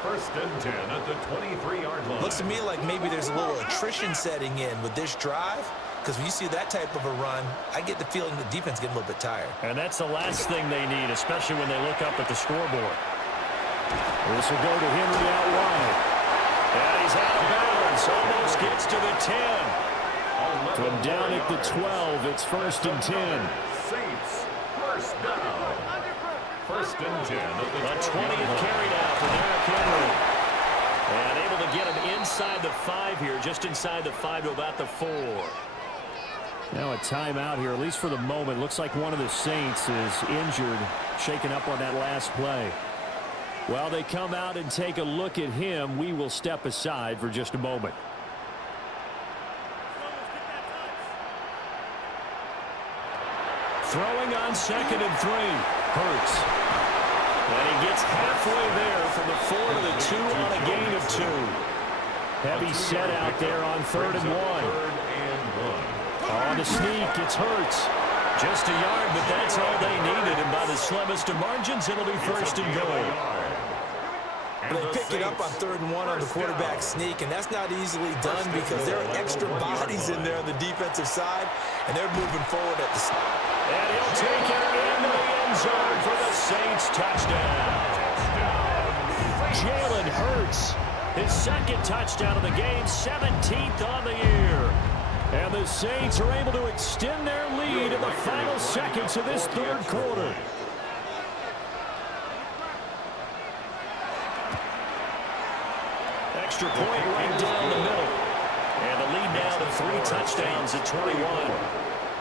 1st and 10 at the 23-yard line. Looks to me like maybe there's a little attrition setting in with this drive. Because when you see that type of a run, I get the feeling the defense getting a little bit tired. And that's the last thing they need, especially when they look up at the scoreboard. This will go to Henry out wide. And he's out of bounds. Almost gets to the 10. From down at the 12, it's 1st and 10. Saints first down. 1st and 10 at the 20th carry now for Derrick Henry. And able to get him inside the 5 here, just inside the 5 to about the 4. Now a timeout here, at least for the moment. Looks like one of the Saints is injured, shaken up on that last play. While they come out and take a look at him, we will step aside for just a moment. Throwing on 2nd and 3. Hurts. And he gets halfway there from the 4 to the 2 on a gain of 2. Heavy set out there on 3rd and 1. On the sneak, it's Hurts. Just a yard, but that's all they needed. And by the slimmest of margins, it'll be 1st and goal. They pick it up on 3rd and 1 on the quarterback sneak, and that's not easily done because there are extra bodies in there on the defensive side, and they're moving forward at the snap. And he'll take it into the end zone for the Saints touchdown. Jalen Hurts, his 2nd touchdown of the game, 17th on the year. And the Saints are able to extend their lead in the final seconds of this 3rd quarter. Extra point right down the middle. And the lead now to 3 touchdowns at 21.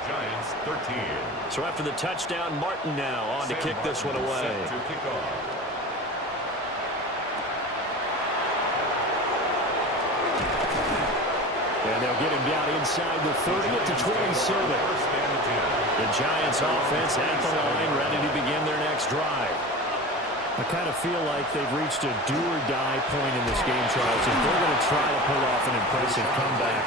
Giants 13. So after the touchdown, Martin now on to kick this one away. To kick off. And they'll get him down inside the 30 at the 27. The Giants offense at the line, ready to begin their next drive. I kind of feel like they've reached a do-or-die point in this game, Charles. If they're going to try to pull off an impressive comeback,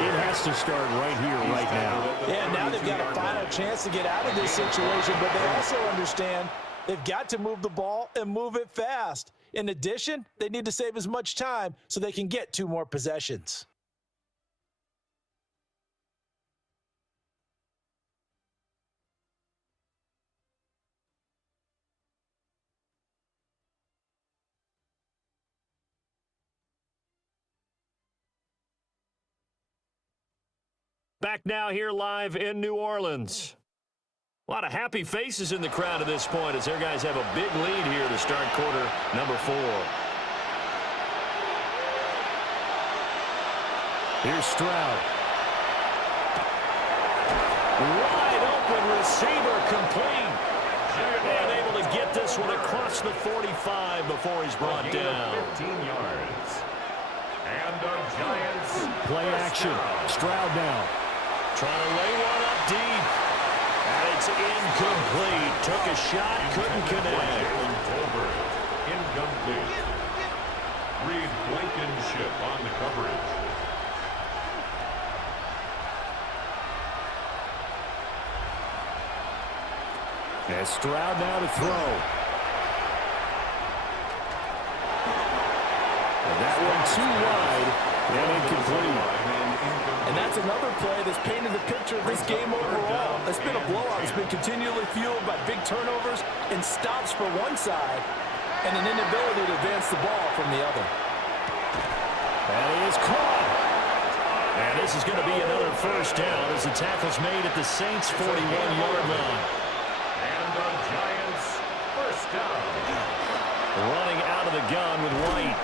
it has to start right here, right now. Yeah, now they've got a final chance to get out of this situation, but they also understand they've got to move the ball and move it fast. In addition, they need to save as much time so they can get 2 more possessions. Back now here live in New Orleans. A lot of happy faces in the crowd at this point as their guys have a big lead here to start quarter number 4. Here's Stroud. Wide open receiver complete. And able to get this one across the 45 before he's brought down. 15 yards. And the Giants. Play action. Stroud now. Trying to lay one up deep. And it's incomplete. Took a shot, couldn't connect. Incomplete. Reed Blankenship on the coverage. And Stroud now to throw. And that one too wide and incomplete. And that's another play that's painted the picture of this game overall. It's been a blowout. It's been continually fueled by big turnovers and stops for one side and an inability to advance the ball from the other. That is caught. And this is going to be another first down as the tackle's made at the Saints' 41-yard line. And the Giants first down. Running out of the gun with White.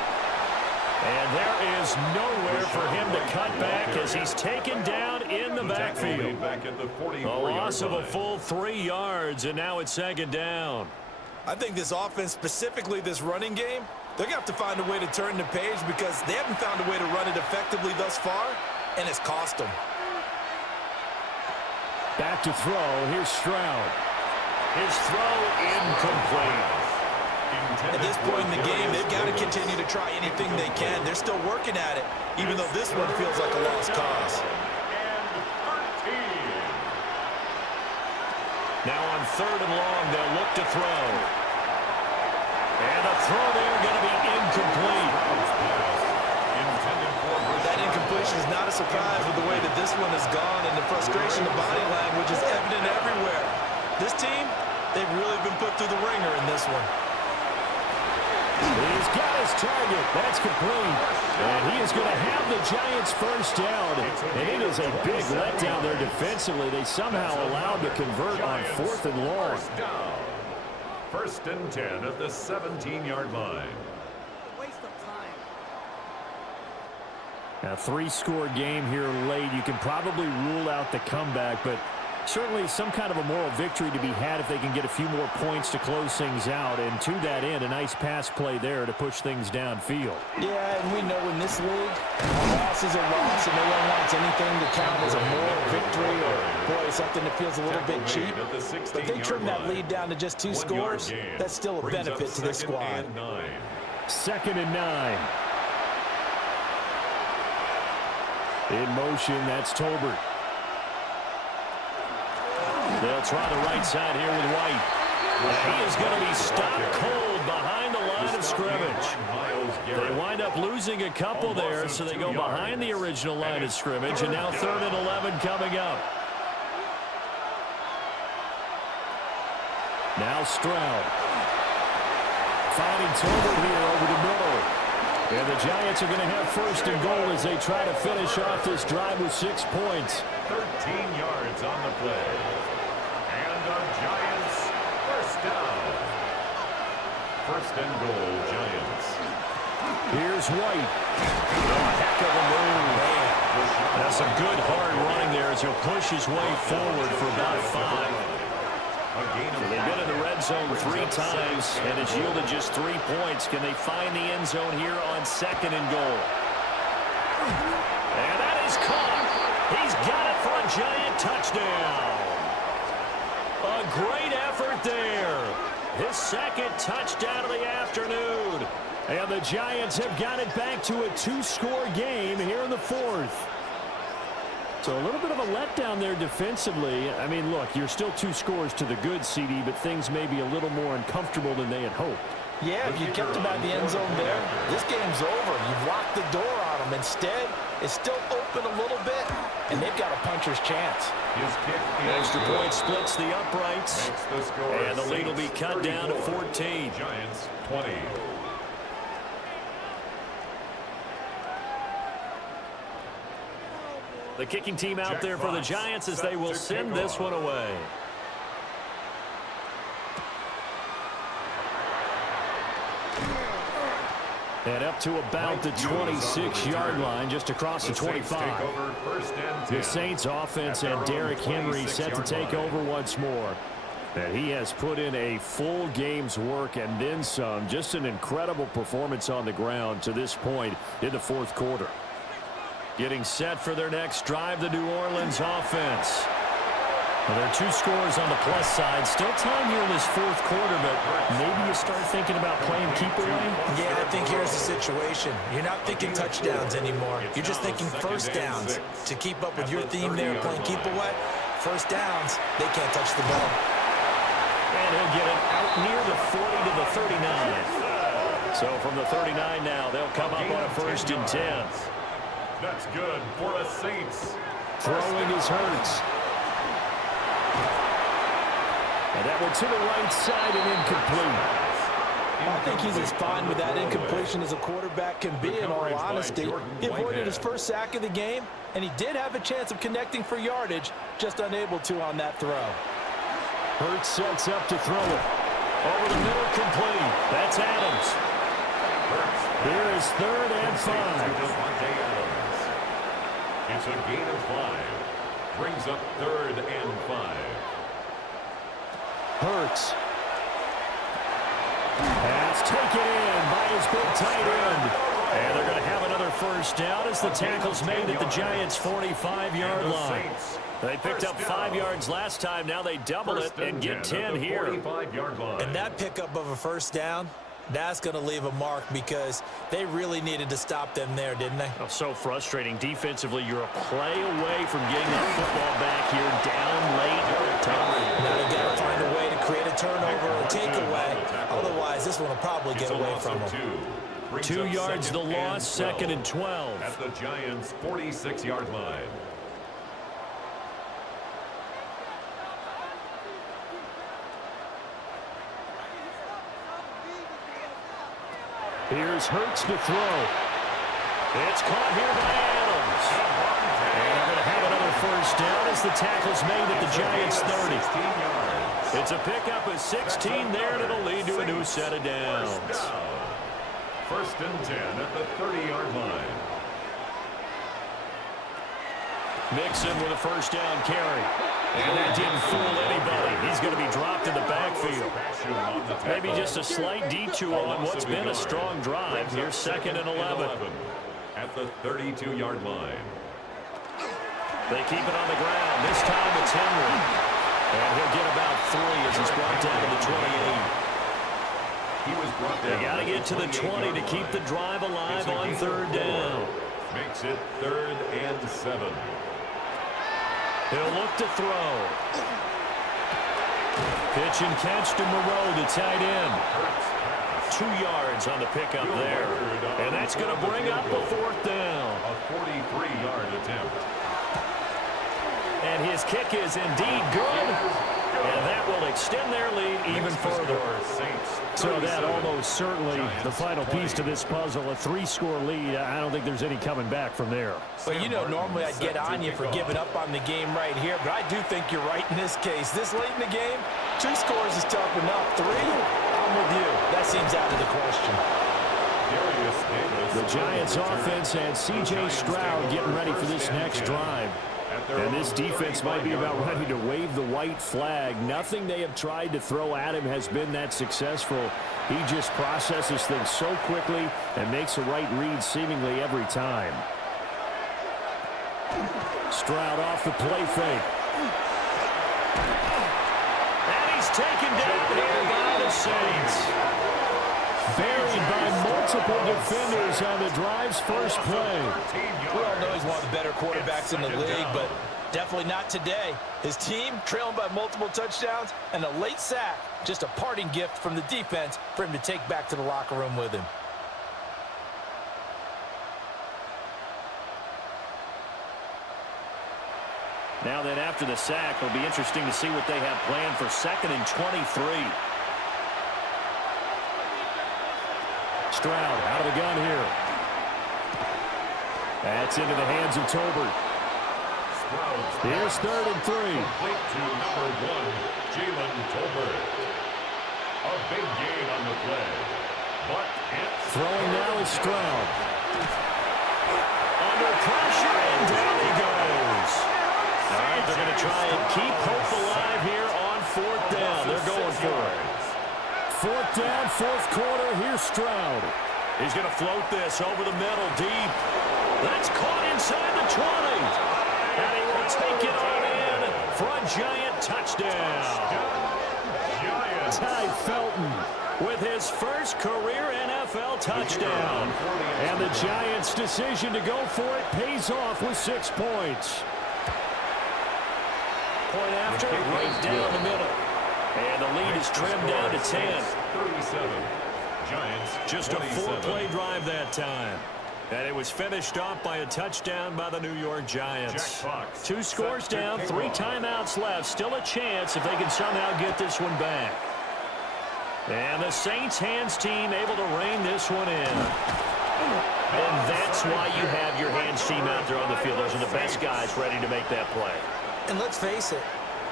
And there is nowhere for him to cut back as he's taken down in the backfield. Back at the A loss of a full 3 yards, and now it's second down. I think this offense, specifically this running game, they're going to have to find a way to turn the page because they haven't found a way to run it effectively thus far, and it's cost them. Back to throw. Here's Stroud. His throw incomplete. At this point in the game, they've got to continue to try anything they can. They're still working at it, even though this one feels like a lost cause. Now on 3rd and long, they'll look to throw. And a throw there going to be incomplete. That incompletion is not a surprise with the way that this one has gone, and the frustration, the body language is evident everywhere. This team, they've really been put through the ringer in this one. He's got his target. That's complete. And he is going to have the Giants first down. And it is a big letdown there defensively. They somehow allowed to convert on 4th and long. First and 10 at the 17-yard line. Now, 3-score game here late. You can probably rule out the comeback, but certainly some kind of a moral victory to be had if they can get a few more points to close things out. And to that end, a nice pass play there to push things downfield. Yeah, and we know in this league, a loss is a loss, and no one wants anything to count as a moral victory or, boy, something that feels a little bit cheap. But if they trim that lead down to just 2 scores, that's still a benefit to this squad. 2nd and 9. In motion, that's Tolbert. They'll try the right side here with White. He is going to be stopped cold behind the line of scrimmage. They wind up losing a couple there, so they go behind the original line of scrimmage, and now 3rd and 11 coming up. Now Stroud. Finding Tolbert here over the middle. And the Giants are going to have 1st and goal as they try to finish off this drive with 6 points. 13 yards on the play. And the Giants first down. 1st and goal, Giants. Here's White. Oh, heck of a move. That's some good hard running there as he'll push his way forward for about 5. So they've been in the red zone 3 times, and it's yielded just 3 points. Can they find the end zone here on 2nd and goal? And that is caught. He's got it for a Giant touchdown. A great effort there. His 2nd touchdown of the afternoon. And the Giants have got it back to a 2-score game here in the 4th. So a little bit of a letdown there defensively. I mean, look, you're still 2 scores to the good, CD, but things may be a little more uncomfortable than they had hoped. Yeah, if you kept them at the end zone there, this game's over. You've locked the door on them. Instead, it's still open a little bit, and they've got a puncher's chance. Extra point splits the uprights, and the lead will be cut down to 14. Giants 20. The kicking team out there for the Giants as they will send this one away. And up to about the 26-yard line, just across the 25. The Saints offense and Derrick Henry set to take over once more. And he has put in a full game's work and then some. Just an incredible performance on the ground to this point in the fourth quarter. Getting set for their next drive, the New Orleans offense. Well, there are 2 scores on the plus side. Still time here in this fourth quarter, but maybe you start thinking about playing keep away? Yeah, I think here's the situation. You're not thinking touchdowns anymore. You're just thinking first downs. To keep up with your theme there, playing keep away, first downs, they can't touch the ball. And he'll get it out near the 40 to the 39. So from the 39 now, they'll come up on a 1st and 10. That's good for a Saints. Throwing is Hurts. And that one to the right side and incomplete. I think he's as fine with that incompletion as a quarterback can be, in all honesty. He avoided his first sack of the game, and he did have a chance of connecting for yardage, just unable to on that throw. Hurts sets up to throw it. Over the middle, complete. That's Adams. Here is 3rd and 5. It's a gain of 5. Brings up 3rd and 5. Hurts. Pass taken in by his big tight end. And they're going to have another first down as the tackle's made at the Giants' 45-yard line. They picked up 5 yards last time. Now they double it and get 10 here. And that pickup of a first down, that's going to leave a mark because they really needed to stop them there, didn't they? Oh, so frustrating. Defensively, you're a play away from getting that football back here down late. Now they've got to find a way to create a turnover or takeaway. Otherwise, this one will probably get away from them. 2 yards the loss, 2nd and 12. At the Giants' 46-yard line. Here's Hurts to throw. It's caught here by Adams. And they're going to have another first down as the tackle's made at the Giants' 30. It's a pickup of 16 there, and it'll lead to a new set of downs. 1st and 10 at the 30-yard line. Mixon with a first down carry. And that didn't fool anybody. He's going to be dropped in the backfield. Maybe just a slight detour on what's been a strong drive. Here's 2nd and 11. At the 32-yard line. They keep it on the ground. This time it's Henry. And he'll get about 3 as he's brought down to the 28. He was brought down. They got to get to the 20 to keep the drive alive on 3rd down. Makes it 3rd and 7. He'll look to throw. Pitch and catch to Moreau, the tight end. 2 yards on the pickup there. And that's going to bring up a 4th down. A 43-yard attempt. And his kick is indeed good. And that will extend their lead even further. So that almost certainly the final piece to this puzzle, a 3-score lead. I don't think there's any coming back from there. Well, you know, normally I'd get on you for giving up on the game right here, but I do think you're right in this case. This late in the game, 2 scores is tough enough. 3, I'm with you. That seems out of the question. The Giants offense and C.J. Stroud getting ready for this next drive. And this defense might be about ready to wave the white flag. Nothing they have tried to throw at him has been that successful. He just processes things so quickly and makes the right read seemingly every time. Stroud off the play fake. And he's taken down here by the Saints. Buried by multiple defenders on the drive's first play. We all know he's one of the better quarterbacks in the league, but definitely not today. His team trailing by multiple touchdowns and a late sack. Just a parting gift from the defense for him to take back to the locker room with him. Now then, after the sack, it'll be interesting to see what they have planned for 2nd and 23. Stroud out of the gun here. That's into the hands of Tolbert. Here's 3rd and 3. Complete to number 1, Jalen Tolbert. A big gain on the play. But it's throwing now is Stroud. Under pressure, and down he goes. All right, they're going to try and keep hope alive here on fourth down. They're going for it. Fourth down, fourth quarter. Here's Stroud. He's going to float this over the middle, deep. That's caught inside the 20. And he will take it on in for a Giant touchdown. Ty Felton with his first career NFL touchdown. And the Giants' decision to go for it pays off with 6 points. Point after, right down the middle. And the lead is trimmed down to 10. 37. Giants. Just a 4-play drive that time. And it was finished off by a touchdown by the New York Giants. 2 scores down, 3 timeouts left. Still a chance if they can somehow get this one back. And the Saints hands team able to rein this one in. And that's why you have your hands team out there on the field. Those are the best guys ready to make that play. And let's face it,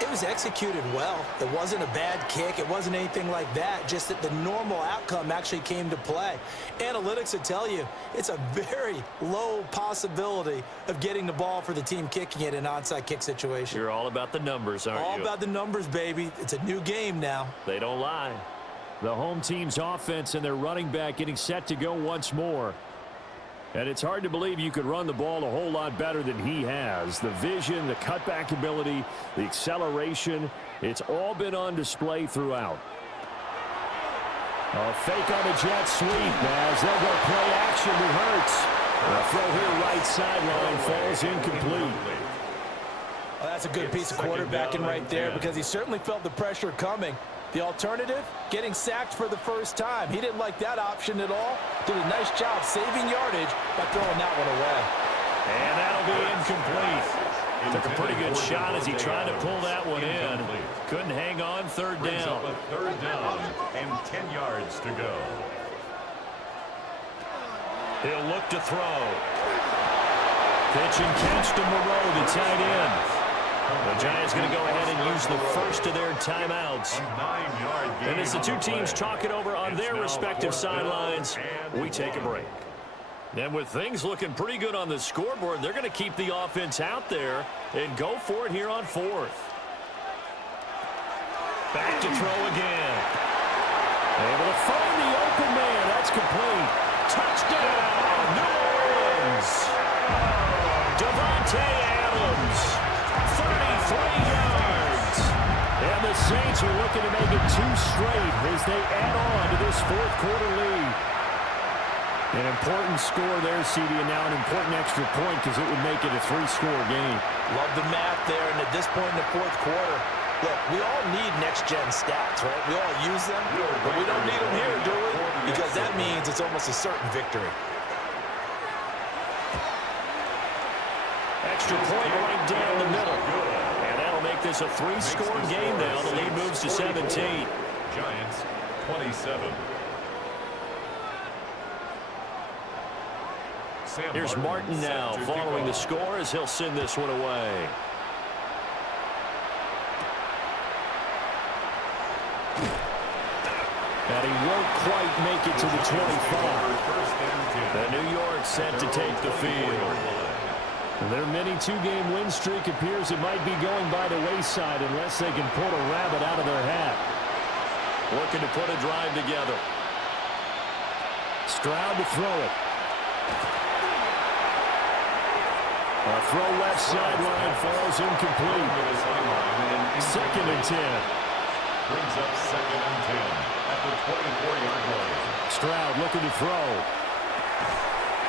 it was executed well. It wasn't a bad kick. It wasn't anything like that. Just that the normal outcome actually came to play. Analytics will tell you it's a very low possibility of getting the ball for the team kicking it in an onside kick situation. You're all about the numbers, aren't you? All about the numbers, baby. It's a new game now. They don't lie. The home team's offense and their running back getting set to go once more. And it's hard to believe you could run the ball a whole lot better than he has. The vision, the cutback ability, the acceleration, it's all been on display throughout. A fake on the jet sweep as they'll go play action to Hurts. A throw here right sideline falls incomplete. Well, that's a good piece of quarterbacking right there because he certainly felt the pressure coming. The alternative, getting sacked for the first time. He didn't like that option at all. Did a nice job saving yardage by throwing that one away. And that'll be incomplete. Took a pretty good shot as he tried to pull that one in. Couldn't hang on, third down. A third down and 10 yards to go. He'll look to throw. Pitch and catch to Moreau, the tight end. The Giants going to go ahead and use the first of their timeouts. And as the two teams talk it over on their respective sidelines, we take a break. And with things looking pretty good on the scoreboard, they're going to keep the offense out there and go for it here on fourth. Back to throw again. Able to find the open man. That's complete. Touchdown, New Orleans. Devontae Adams. 33 yards. And the Saints are looking to make it 2 straight as they add on to this fourth quarter lead. An important score there, CD, and now an important extra point because it would make it a 3-score game. Love the math there, and at this point in the fourth quarter, look, we all need next-gen stats, right? We all use them, but we don't need them here, do we? Because that means it's almost a certain victory. Extra point right down the middle. And that'll make this a 3-score game now. The lead moves to 17. Giants 27. Here's Martin now following the score as he'll send this one away. And he won't quite make it to the 25. The New York set to take the field. Their mini 2-game win streak appears it might be going by the wayside unless they can pull a rabbit out of their hat. Looking to put a drive together. Stroud to throw it. A throw left sideline falls incomplete. 2nd and 10. Brings up 2nd and 10 at the 24-yard line. Stroud looking to throw.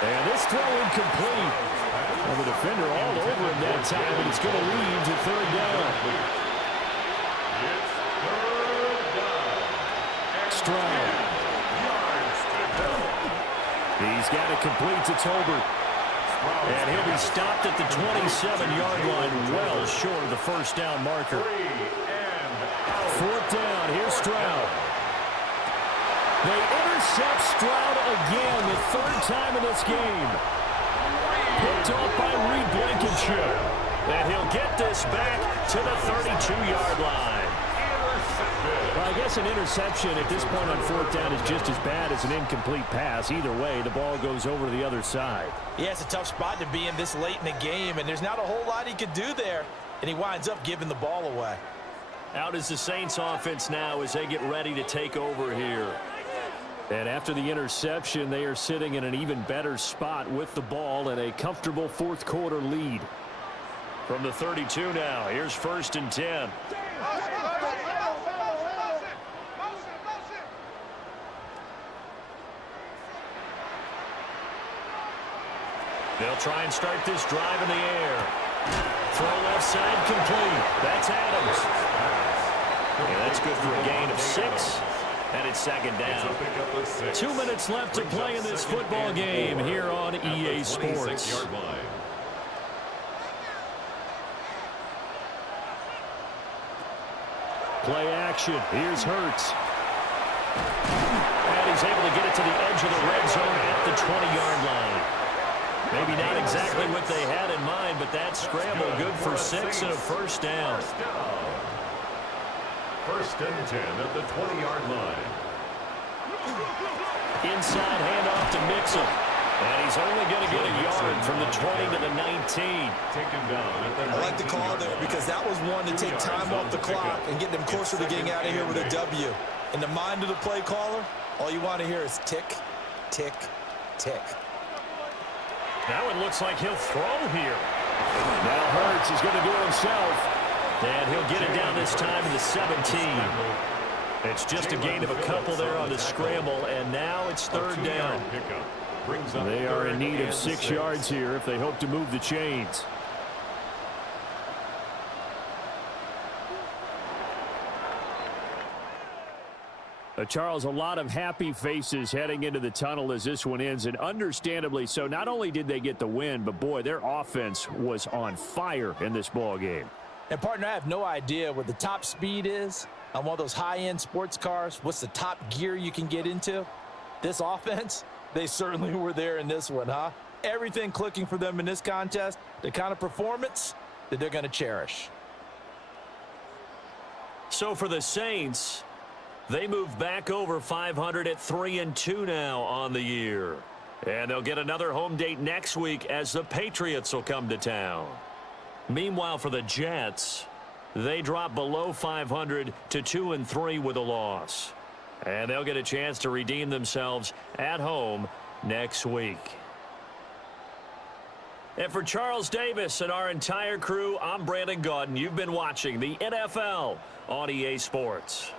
And this throw incomplete. Well, the defender all over him that time, and it's going to lead to 3rd down. It's 3rd down. Stroud. He's got it complete to Tolbert. And he'll be stopped at the 27-yard line, well short of the first down marker. 4th down, here's Stroud. They intercept Stroud again, the 3rd time in this game. Picked off by Reed Blankenship. And he'll get this back to the 32-yard line. Well, I guess an interception at this point on 4th down is just as bad as an incomplete pass. Either way, the ball goes over to the other side. Yeah, it's a tough spot to be in this late in the game, and there's not a whole lot he could do there, and he winds up giving the ball away. Out is the Saints offense now as they get ready to take over here. And after the interception, they are sitting in an even better spot with the ball and a comfortable fourth quarter lead. From the 32 now, here's 1st and 10. They'll try and start this drive in the air. Throw left side complete. That's Adams. Yeah, that's good for a gain of 6. And it's 2nd down. 2 minutes left to play in this football game here on EA Sports. Play action. Here's Hurts. And he's able to get it to the edge of the red zone at the 20-yard line. Maybe not exactly what they had in mind, but that scramble good for 6 and a 1st down. 1st and 10 at the 20-yard line. Inside handoff to Mixon. And he's only going to get a yard from the 20 to the 19. I like the call there because that was one to take time off the clock and get them closer to getting out of here with a W. In the mind of the play caller, all you want to hear is tick, tick, tick. Now it looks like he'll throw here. Now Hurts is going to do it himself. And he'll get it down this time to the 17. It's just a gain of a couple there on the scramble, and now it's 3rd down. They are in need of 6 yards here if they hope to move the chains. Charles, a lot of happy faces heading into the tunnel as this one ends, and understandably so. Not only did they get the win, but boy, their offense was on fire in this ball game. And partner, I have no idea what the top speed is on one of those high-end sports cars. What's the top gear you can get into? This offense, they certainly were there in this one, huh? Everything clicking for them in this contest, the kind of performance that they're going to cherish. So for the Saints, they move back over 500 at 3-2 now on the year. And they'll get another home date next week as the Patriots will come to town. Meanwhile, for the Jets, they drop below 500 to 2-3 with a loss. And they'll get a chance to redeem themselves at home next week. And for Charles Davis and our entire crew, I'm Brandon Gaudin. You've been watching the NFL on EA Sports.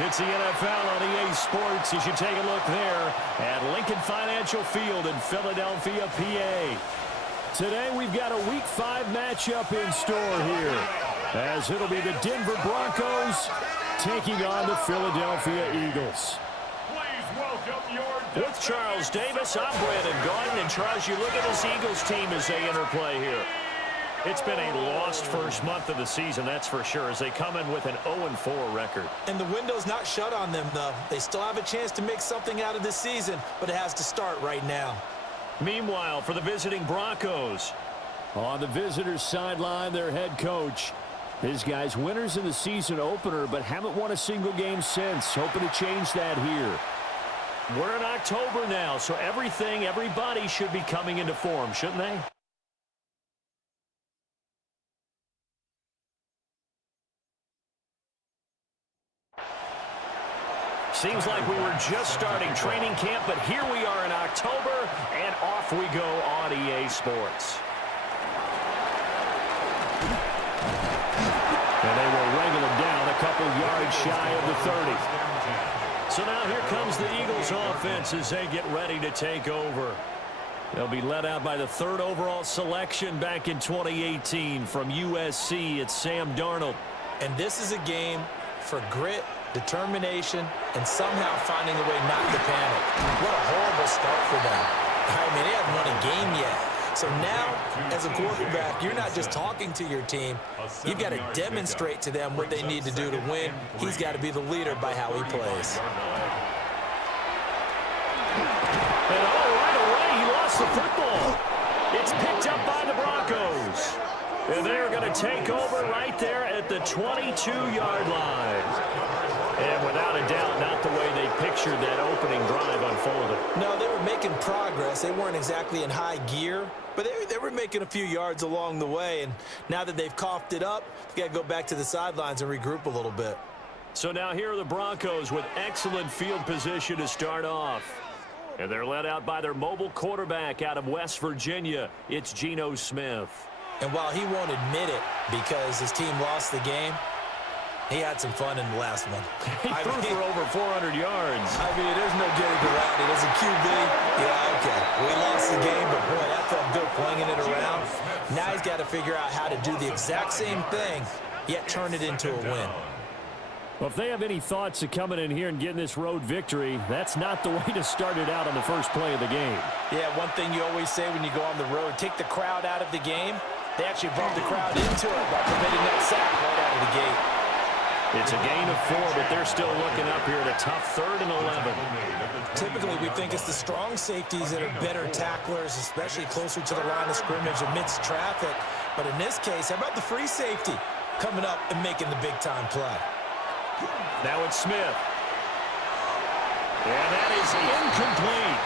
It's the NFL on EA Sports as you take a look there at Lincoln Financial Field in Philadelphia, PA. Today we've got a Week 5 matchup in store here, as it'll be the Denver Broncos taking on the Philadelphia Eagles. With Charles Davis, I'm Brandon Gaudin. And Charles, you look at this Eagles team as they interplay here. It's been a lost first month of the season, that's for sure, as they come in with an 0-4 record. And the window's not shut on them, though. They still have a chance to make something out of this season, but it has to start right now. Meanwhile, for the visiting Broncos, on the visitors' sideline, their head coach, His guys winners in the season opener, but haven't won a single game since. Hoping to change that here. We're in October now, so everybody should be coming into form, shouldn't they? Seems like we were just starting training camp, but here we are in October, and off we go on EA Sports. And they will wrangle him down a couple yards shy of the 30. So now here comes the Eagles offense as they get ready to take over. They'll be led out by the 3rd overall selection back in 2018 from USC. It's Sam Darnold. And this is a game for grit, determination, and somehow finding a way not to panic. What a horrible start for them. I mean, they haven't won a game yet. So now, as a quarterback, you're not just talking to your team. You've got to demonstrate to them what they need to do to win. He's got to be the leader by how he plays. And right away, he lost the football. It's picked up by the Broncos. And they're going to take over right there at the 22-yard line. And without a doubt, not the way they pictured that opening drive unfolded. No, they were making progress. They weren't exactly in high gear, but they were making a few yards along the way. And now that they've coughed it up, you got to go back to the sidelines and regroup a little bit. So now here are the Broncos with excellent field position to start off. And they're led out by their mobile quarterback out of West Virginia. It's Geno Smith. And while he won't admit it because his team lost the game, he had some fun in the last one. He threw for over 400 yards. I mean, there's no getting around it. As a QB, yeah, okay. We lost the game, but boy, that felt good flinging it around. Now he's got to figure out how to do the exact same thing, yet turn it into a win. Well, if they have any thoughts of coming in here and getting this road victory, that's not the way to start it out on the first play of the game. Yeah, one thing you always say when you go on the road, take the crowd out of the game. They actually brought the crowd into it by permitting that sack right out of the gate. It's a gain of 4, but they're still looking up here at a tough 3rd and 11. Typically, we think it's the strong safeties that are better tacklers, especially closer to the line of scrimmage amidst traffic. But in this case, how about the free safety coming up and making the big-time play? Now it's Smith. And that is incomplete.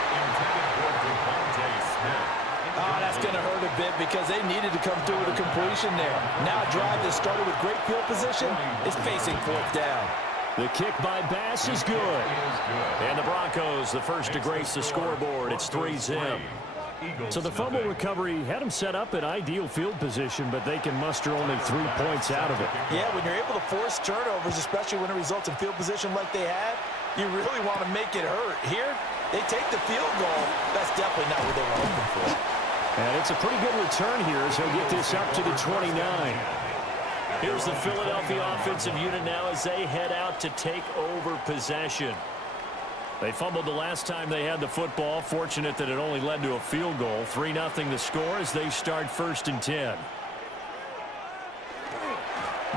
Oh, that's going to hurt a bit because they needed to come through with a completion there. Now a drive that started with great field position is facing 4th down. The kick by Bass is good. And the Broncos, the first to grace the scoreboard. It's 3-zip. So the fumble recovery had them set up in ideal field position, but they can muster only 3 points out of it. Yeah, when you're able to force turnovers, especially when it results in field position like they had, you really want to make it hurt. Here, they take the field goal. That's definitely not what they were hoping for. And it's a pretty good return here as he'll get this up to the 29. Here's the Philadelphia offensive unit now as they head out to take over possession. They fumbled the last time they had the football. Fortunate that it only led to a field goal. 3-0 the score as they start 1st and 10.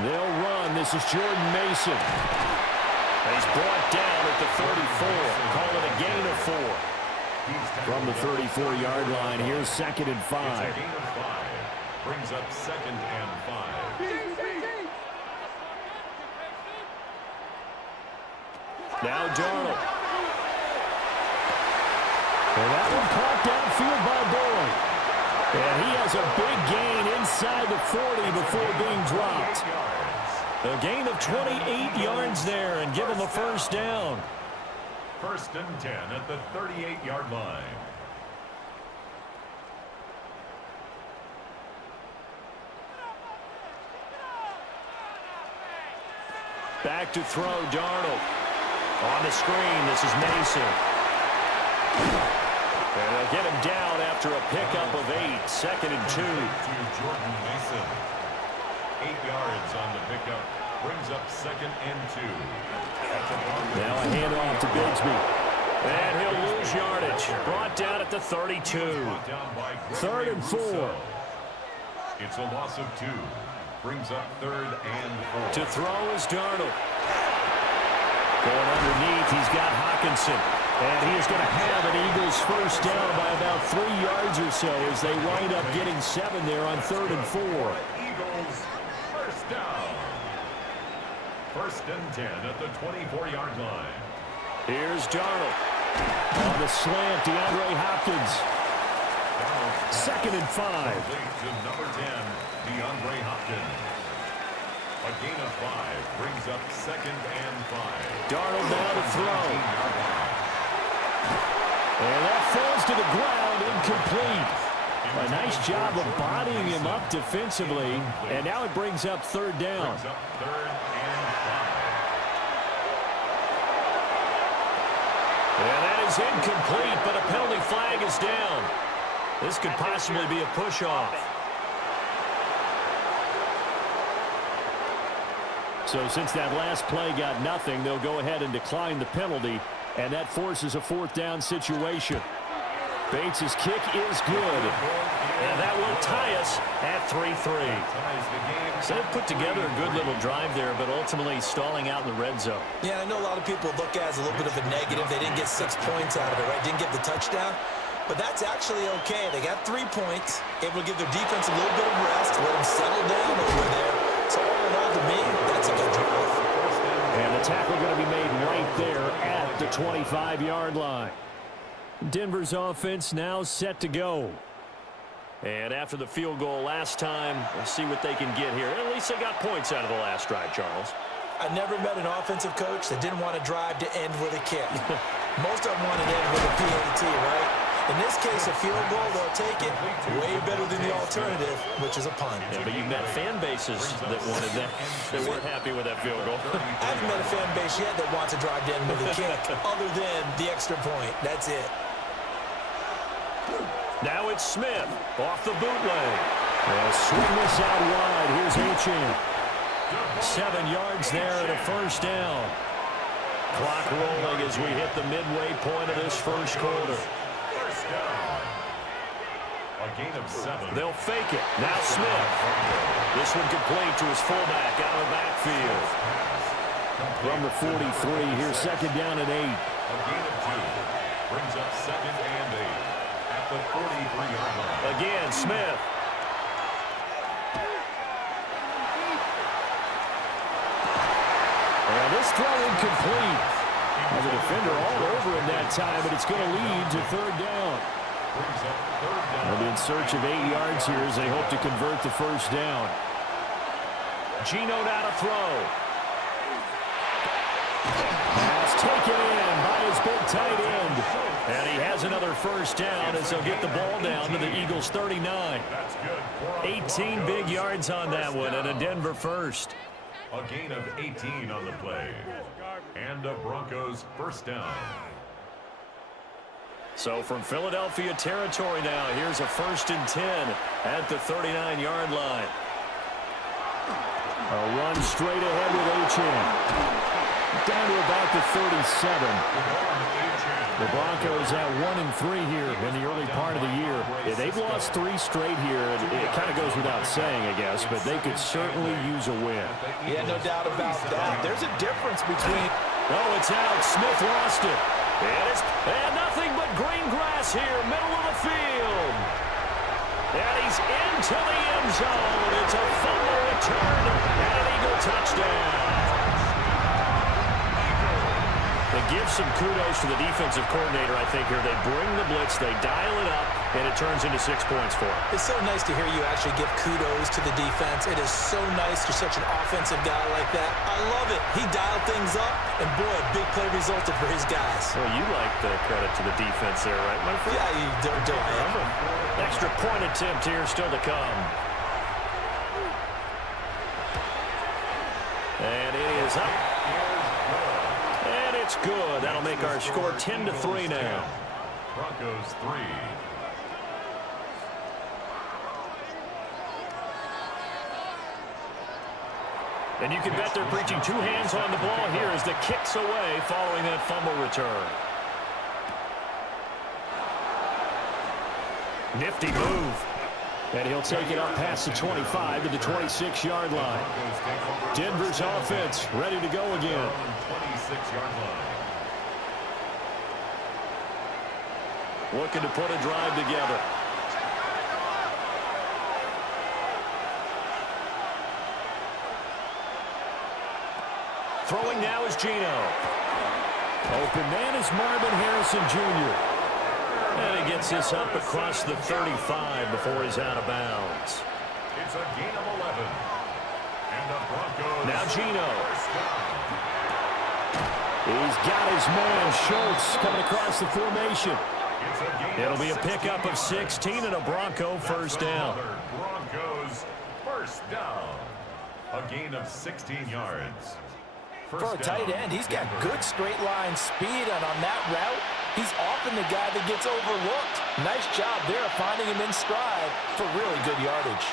They'll run. This is Jordan Mason. He's brought down at the 34. Call it a gain of 4. From the 34-yard line, here's 2nd and 5. Brings up 2nd and 5. Now Darnold. And that one caught downfield by Boyd. And he has a big gain inside the 40 before being dropped. A gain of 28 yards there and give him a 1st down. 1st and 10 at the 38-yard line. Back to throw, Darnold. On the screen, this is Mason. And they'll get him down after a pickup of 8. 2nd and 2. To Jordan Mason. 8 yards on the pickup. Brings up 2nd and 2. Now a handoff to Bigsby. And he'll lose yardage. Brought down at the 32. 3rd and 4. It's a loss of 2. Brings up 3rd and 4. To throw is Darnold. Going underneath, he's got Hawkinson. And he is going to have an Eagles 1st down by about 3 yards or so as they wind up getting 7 there on 3rd and 4. Eagles 1st down. and 10 at the 24-yard line. Here's Darnold. On the slant, DeAndre Hopkins. 2nd and 5. To number 10, DeAndre Hopkins. A gain of 5 brings up 2nd and 5. Darnold now to throw. And that falls to the ground, incomplete. A nice job of bodying him up defensively. And now it brings up 3rd down. Brings up 3rd and 5. And that is incomplete, but a penalty flag is down. This could possibly be a push-off. So since that last play got nothing, they'll go ahead and decline the penalty, and that forces a 4th down situation. Bates' kick is good. And that will tie us at 3-3. So they've put together a good little drive there, but ultimately stalling out in the red zone. Yeah, I know a lot of people look at it as a little bit of a negative. They didn't get 6 points out of it, right? Didn't get the touchdown. But that's actually okay. They got 3 points, able to give their defense a little bit of rest, let them settle down over there. So all in all, to me, that's a good drive. And the tackle going to be made right there at the 25-yard line. Denver's offense now set to go. And after the field goal last time, we'll see what they can get here. At least they got points out of the last drive, Charles. I never met an offensive coach that didn't want to drive to end with a kick. Most of them want to end with a PAT, right? In this case, a field goal, they'll take it way better than the alternative, which is a punt. Yeah, but you've met fan bases that wanted that, that weren't happy with that field goal. I haven't met a fan base yet that wants to drive to end with a kick, other than the extra point. That's it. Now it's Smith off the bootleg. They'll swing this out wide. Here's Achane. 7 yards there and a 1st down. Clock rolling as we hit the midway point of this 1st quarter. A gain of 7. They'll fake it. Now Smith. This one complete to his fullback out of the backfield. From the 43, here's 2nd down and 8. A gain of 2 brings up 2nd and 8 at the 43-yard line. Again, Smith. And this throw incomplete. As a defender all over him that time, but it's going to lead to 3rd down. They'll be in search of 8 yards here as they hope to convert the 1st down. Geno now to throw. Pass taken in by his big tight end. And he has another 1st down as they'll get the ball down to the Eagles' 39. 18 big yards on that one and a Denver 1st. A gain of 18 on the play. And a Broncos 1st down. So from Philadelphia territory now, here's a 1st and 10 at the 39-yard line. A run straight ahead with Achane. Down to about the 37. The Broncos at 1-3 here in the early part of the year. Yeah, they've lost 3 straight here. It kind of goes without saying, I guess, but they could certainly use a win. Yeah, no doubt about that. There's a difference between... Oh, it's out. Smith lost it. And nothing but green grass here, middle of the field. And he's into the end zone. It's a fumble return and an Eagle touchdown. They give some kudos to the defensive coordinator, I think, here. They bring the blitz, they dial it up, and it turns into 6 points for them. It's so nice to hear you actually give kudos to the defense. It is so nice you're such an offensive guy like that. I love it. He dialed things up, and boy, a big play resulted for his guys. Well, you like the credit to the defense there, right, my friend? Yeah, you do I. Extra point attempt here still to come. And it is up. And it's good. That'll make our score 10-3 now. Broncos 3. And you can bet they're preaching 2 hands on the ball here as the kick's away following that fumble return. Nifty move. And he'll take it up past the 25 to the 26-yard line. Denver's offense ready to go again. 26-yard line. Looking to put a drive together. Throwing now is Geno. Open man is Marvin Harrison Jr. And he gets this up across the 35 before he's out of bounds. It's a gain of 11. And the Broncos. Now Geno. He's got his man, Schultz, coming across the formation. It'll be a pickup of 16 and a Bronco first down. Broncos first down. A gain of 16 yards. For a tight end, he's got good straight line speed, and on that route, he's often the guy that gets overlooked. Nice job there of finding him in stride for really good yardage.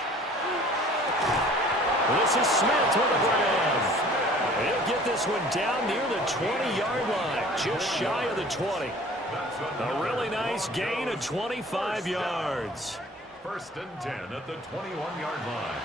This is Smith with a grab. He'll get this one down near the 20-yard line, just shy of the 20. A really nice gain of 25 yards. First and 10 at the 21-yard line.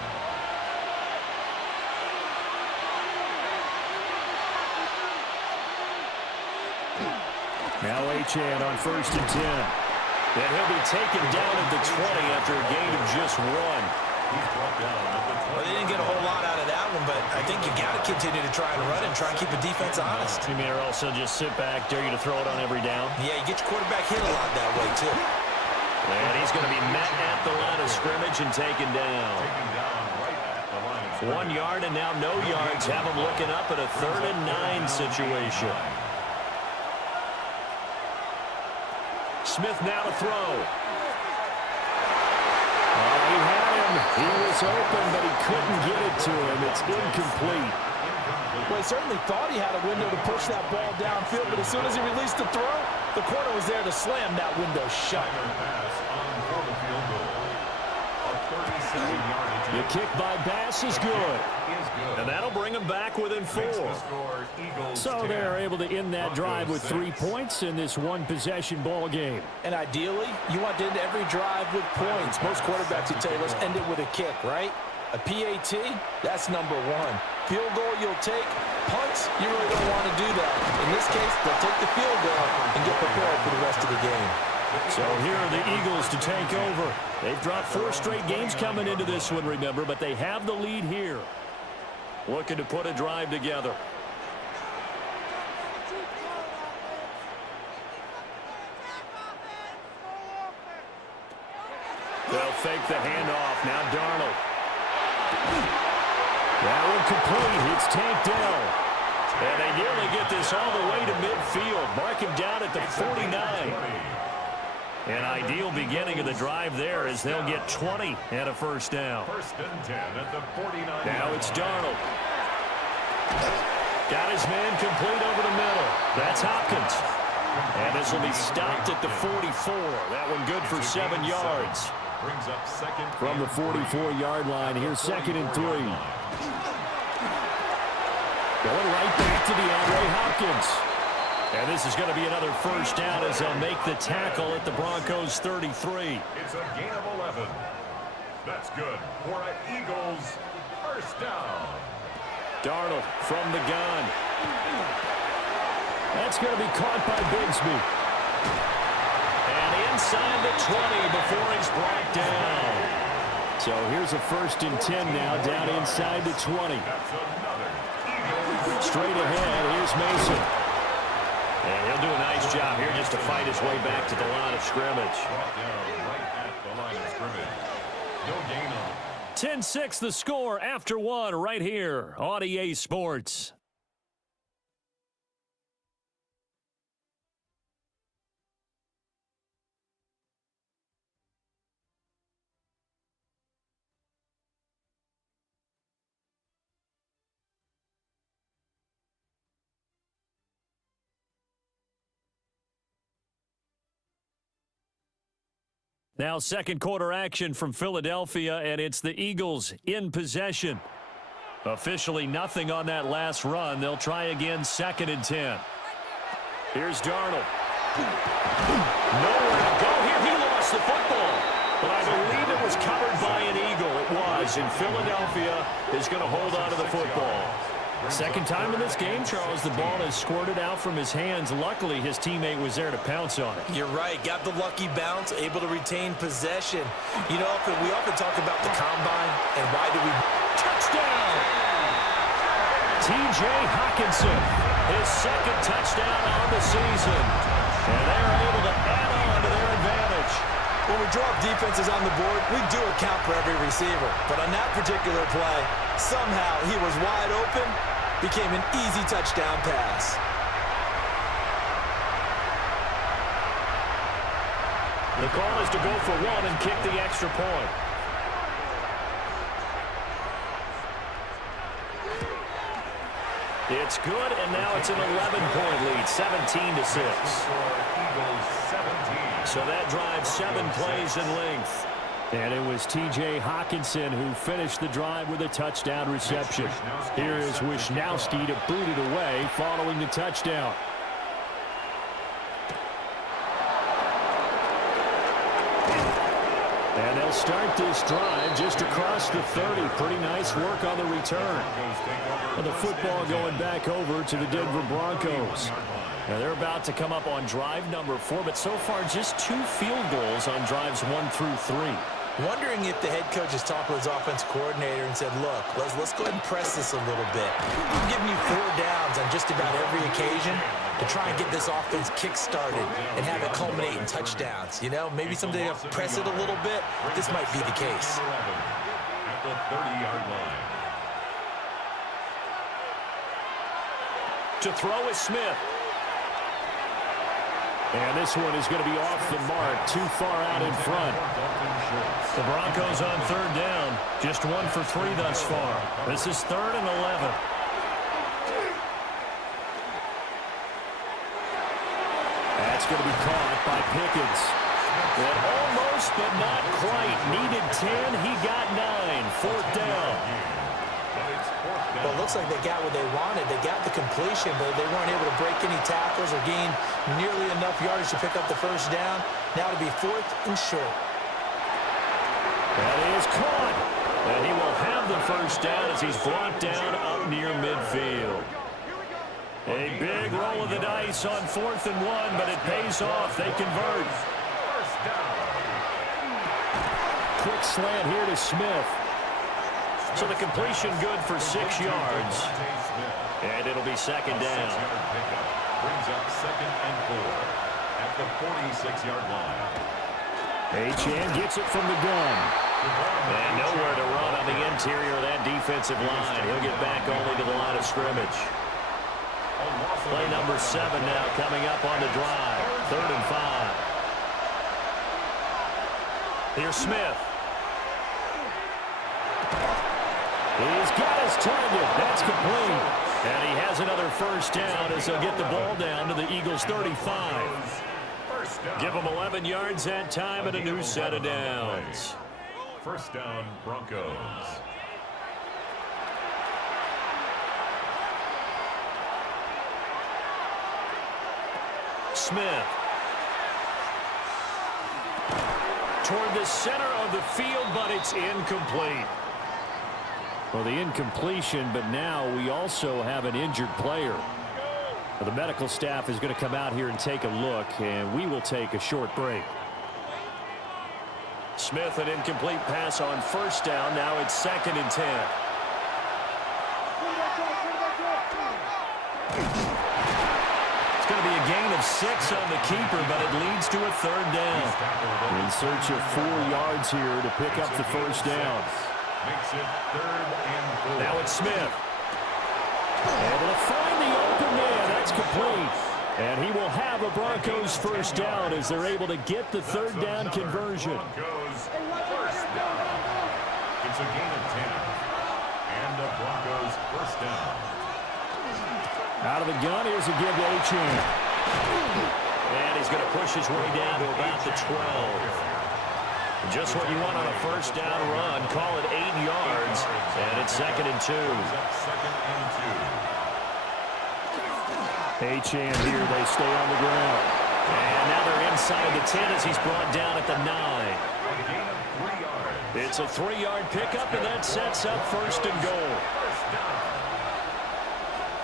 Now Achane on first and 10. And he'll be taken down at the 20 after a gain of just 1. He's brought down at the 20. Well, they didn't get a whole lot out of that one, but I think you got to continue to try and run and try and keep the defense honest. You mean also just sit back, dare you to throw it on every down? Yeah, you get your quarterback hit a lot that way, too. And he's going to be met at the line of scrimmage and taken down. Taken down right at the line of scrimmage. 1 yard and now no yards. Have him looking up at a 3rd and 9 situation. Smith now to throw. He had him. He was open, but he couldn't get it to him. It's incomplete. Well, he certainly thought he had a window to push that ball downfield, but as soon as he released the throw, the corner was there to slam that window shut. The kick by Bass is good. And that'll bring him back within 4. So they're able to end that drive with 3 points in this one-possession ball game. And ideally, you want to end every drive with points. Most quarterbacks would tell you, let's end it with a kick, right? A PAT, that's number 1. Field goal you'll take. Punts, you really don't want to do that. In this case, they'll take the field goal and get prepared for the rest of the game. So here are the Eagles to take over. They've dropped 4 straight games coming into this one, remember, but they have the lead here. Looking to put a drive together. They'll fake the handoff. Now Darnold. That one complete. It's tanked down. And they nearly get this all the way to midfield. Mark him down at the 49. An ideal beginning of the drive there as they'll get 20 and a first down. First and 10 at the 49. Now it's Darnold. Got his man complete over the middle. That's Hopkins. And this will be stopped at the 44. That one good for 7 yards. Brings up second From the 44-yard line, here's 2nd and 3. Going right back to DeAndre Hopkins. And this is going to be another first down as they'll make the tackle at the Broncos 33. It's a gain of 11. That's good for an Eagles first down. Darnold from the gun. That's going to be caught by Bigsby. And inside the 20 before he's brought down. So here's a 1st and 10 now, down inside the 20. That's another Eagles. Straight ahead, here's Mason. And he'll do a nice job here just to fight his way back to the line of scrimmage. Brought down right at the line of scrimmage. No gain on it. 10-6 the score after 1 right here on EA Sports. Now 2nd quarter action from Philadelphia, and it's the Eagles in possession. Officially nothing on that last run. They'll try again 2nd and 10. Here's Darnold. Nowhere to go here. He lost the football. But I believe it was covered by an Eagle. It was, and Philadelphia is going to hold on to the football. Second time in this game, Charles, the ball has squirted out from his hands. Luckily, his teammate was there to pounce on it. You're right. Got the lucky bounce, able to retain possession. You know, we often talk about the combine and why do we... Touchdown! T.J. Hockenson, his second touchdown on the season. And they're able to add on to their advantage. When we draw up defenses on the board, we do account for every receiver. But on that particular play, somehow he was wide open, became an easy touchdown pass. The call is to go for one and kick the extra point. It's good, and now it's an 11-point lead, 17-6. So that drives 7 plays in length. And it was T.J. Hockenson who finished the drive with a touchdown reception. Here is Wisnowski to boot it away following the touchdown. And they'll start this drive just across the 30. Pretty nice work on the return. And the football going back over to the Denver Broncos. Now they're about to come up on drive number 4, but so far just 2 field goals on drives 1 through 3. Wondering if the head coach has talked with his offense coordinator and said, look, let's go ahead and press this a little bit. I'm giving you 4 downs on just about every occasion to try and get this offense kick-started and have it culminate in touchdowns. You know, maybe someday I'll press it a little bit. This might be the case. At the 30-yard line. To throw is Smith. And this one is going to be off the mark, too far out in front. The Broncos on 3rd down, just 1 for 3 thus far. This is 3rd and 11. That's going to be caught by Pickens. And almost, but not quite. Needed 10, he got 9. 4th down. Well, it looks like they got what they wanted. They got the completion, but they weren't able to break any tackles or gain nearly enough yardage to pick up the 1st down. Now to be 4th and short. That is caught. And he will have the 1st down as he's brought down up near midfield. A big roll of the dice on 4th and 1, but it pays off. They convert. Quick slant here to Smith. So the completion good for 6 yards. And it'll be 2nd down. Brings up 2nd and 4 at the 46-yard line. Achane gets it from the gun. And nowhere to run on the interior of that defensive line. He'll get back only to the line of scrimmage. Play number 7 now coming up on the drive. 3rd and 5. Here's Smith. He's got his target. That's complete. And he has another 1st down as he'll get the ball down to the Eagles' 35. Give them 11 yards that time and a new set of downs. 1st down, Broncos. Smith. Toward the center of the field, but it's incomplete. Well, the incompletion, but now we also have an injured player. Well, the medical staff is going to come out here and take a look, and we will take a short break. Smith, an incomplete pass on 1st down. Now it's 2nd and 10. It's going to be a gain of 6 on the keeper, but it leads to a 3rd down. In search of 4 yards here to pick up the 1st down. Makes it 3rd and 4. Now it's Smith. Able to find the open man. That's complete. And he will have a Broncos 1st down as they're able to get the 3rd down conversion. Broncos 1st down. It's a gain of 10. And the Broncos 1st down. Out of the gun, here's a give to Achane. And he's going to push his way down to about the 12. Just what you want on a 1st down run. Call it 8 yards. And it's 2nd and 2. 2nd and 2. Achane here, they stay on the ground. And now they're inside the 10 as he's brought down at the 9. A gain of 3 yards. It's a 3-yard pickup, and that sets up 1st and goal. 1st down.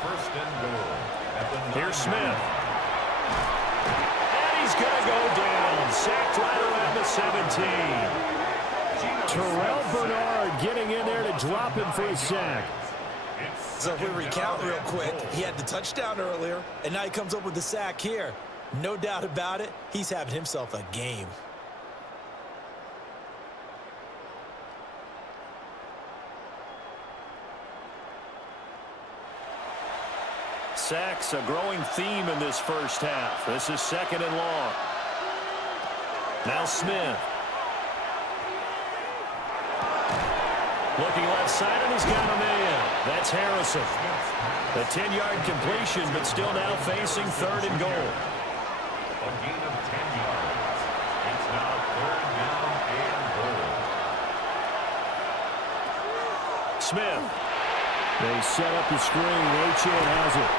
1st and goal. At the 9. Here's Smith. And he's going to go down. Sacked right around the 17. Terrell Bernard getting in there to drop him for a sack. So if we recount real quick, he had the touchdown earlier, and now he comes up with the sack here. No doubt about it, he's having himself a game. Sacks, a growing theme in this first half. This is 2nd and long. Now Smith. Looking left side, and he's got a man. That's Harrison. The 10-yard completion, but still now facing 3rd and goal. A gain of 10 yards. It's now 3rd down and goal. Smith. They set up the screen. Achane has it.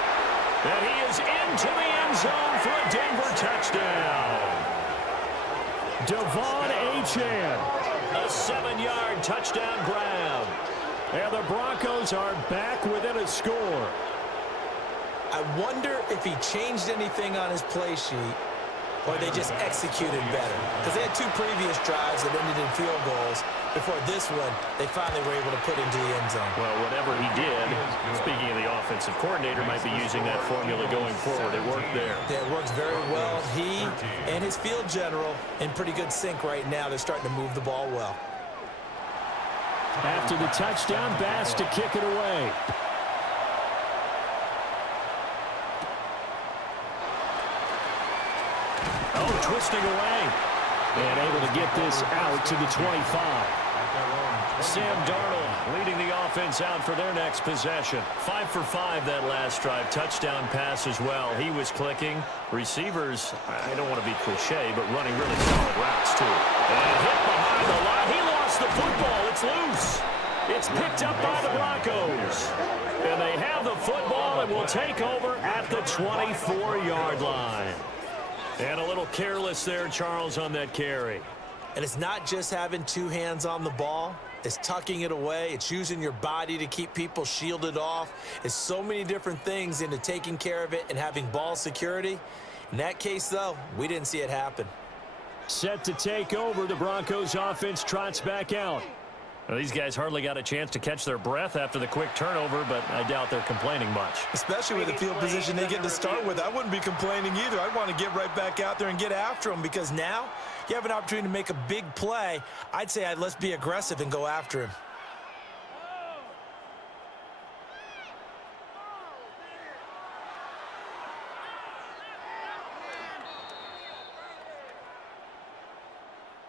And he is into the end zone for a Denver touchdown. Devon Achane. A 7-yard touchdown grab. And the Broncos are back within a score. I wonder if he changed anything on his play sheet or they just executed better. Because they had 2 previous drives that ended in field goals. Before this one, they finally were able to put into the end zone. Well, whatever he did, speaking of the offensive coordinator, might be using that formula going forward. It worked there. Yeah, it works very well. He and his field general in pretty good sync right now. They're starting to move the ball well. After the touchdown, Bass to kick it away. Oh, twisting away. And able to get this out to the 25. Sam Darnold leading the offense out for their next possession. 5 for 5 that last drive. Touchdown pass as well. He was clicking. Receivers, I don't want to be cliche, but running really solid routes too. And hit behind the line. He lost the football. It's loose. It's picked up by the Broncos. And they have the football and will take over at the 24-yard line. And a little careless there, Charles, on that carry. And it's not just having 2 hands on the ball. It's tucking it away. It's using your body to keep people shielded off. It's so many different things into taking care of it and having ball security. In that case, though, we didn't see it happen. Set to take over. The Broncos offense trots back out. Well, these guys hardly got a chance to catch their breath after the quick turnover, but I doubt they're complaining much. Especially with the field position they get to start with. I wouldn't be complaining either. I'd want to get right back out there and get after them because now you have an opportunity to make a big play. I'd say let's be aggressive and go after him.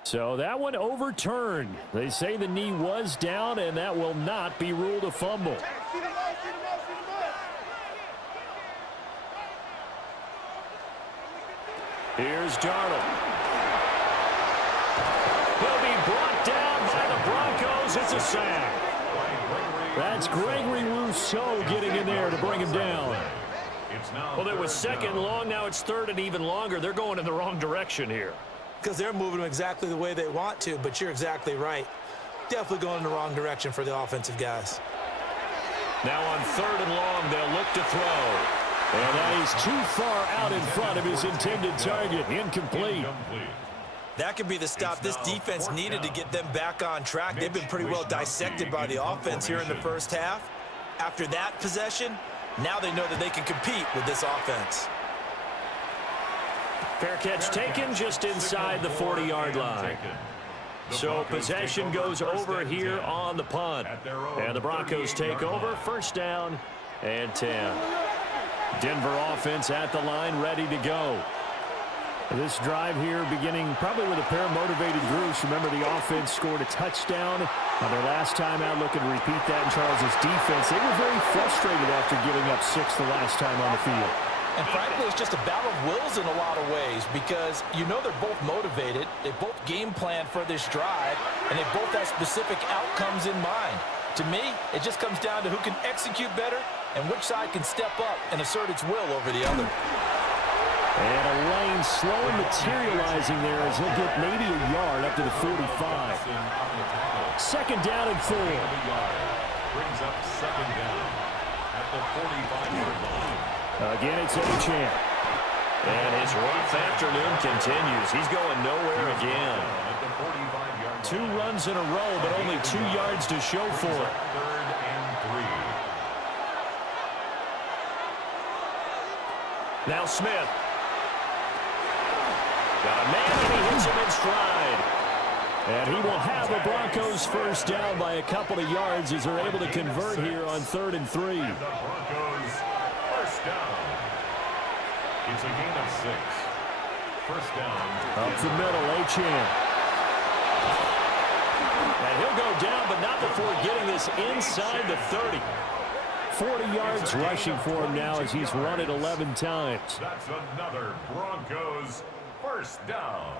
So that one overturned. They say the knee was down, and that will not be ruled a fumble. Here's Darnold. He'll be brought down by the Broncos. It's a sack. That's Gregory Rousseau getting in there to bring him down. Well, it was 2nd and long. Now it's 3rd and even longer. They're going in the wrong direction here. Because they're moving them exactly the way they want to, but you're exactly right. Definitely going in the wrong direction for the offensive guys. Now on 3rd and long, they'll look to throw. And that is too far out in front of his intended target. Incomplete. That could be the stop this defense needed to get them back on track. They've been pretty well dissected by the offense here in the first half. After that possession, now they know that they can compete with this offense. Fair catch taken just inside the 40-yard line. So possession goes over here on the punt. And the Broncos take over. 1st down and 10. Denver offense at the line, ready to go. This drive here beginning probably with a pair of motivated groups. Remember, the offense scored a touchdown on their last time out. Looking to repeat that in Charles' defense. They were very frustrated after giving up 6 the last time on the field. And frankly, it's just a battle of wills in a lot of ways because you know they're both motivated. They both game plan for this drive, and they both have specific outcomes in mind. To me, it just comes down to who can execute better and which side can step up and assert its will over the other. And a lane slowly materializing there as he'll get maybe a yard up to the 45. 2nd down and 4. Brings up 2nd down at the 45-yard line. Again, it's Achane. And his rough afternoon continues. He's going nowhere again. 2 runs in a row, but only 2 yards to show for it. 3rd and 3. Now Smith. Got a man, and he hits him in stride. And he will have the Broncos first down by a couple of yards as they're able to convert here on 3rd and 3. And the Broncos first down. It's a gain of 6. First down. Up the middle, Achane. And he'll go down, but not before getting this inside the 30. 40 yards rushing for him now as he's run it 11 times. That's another Broncos first down.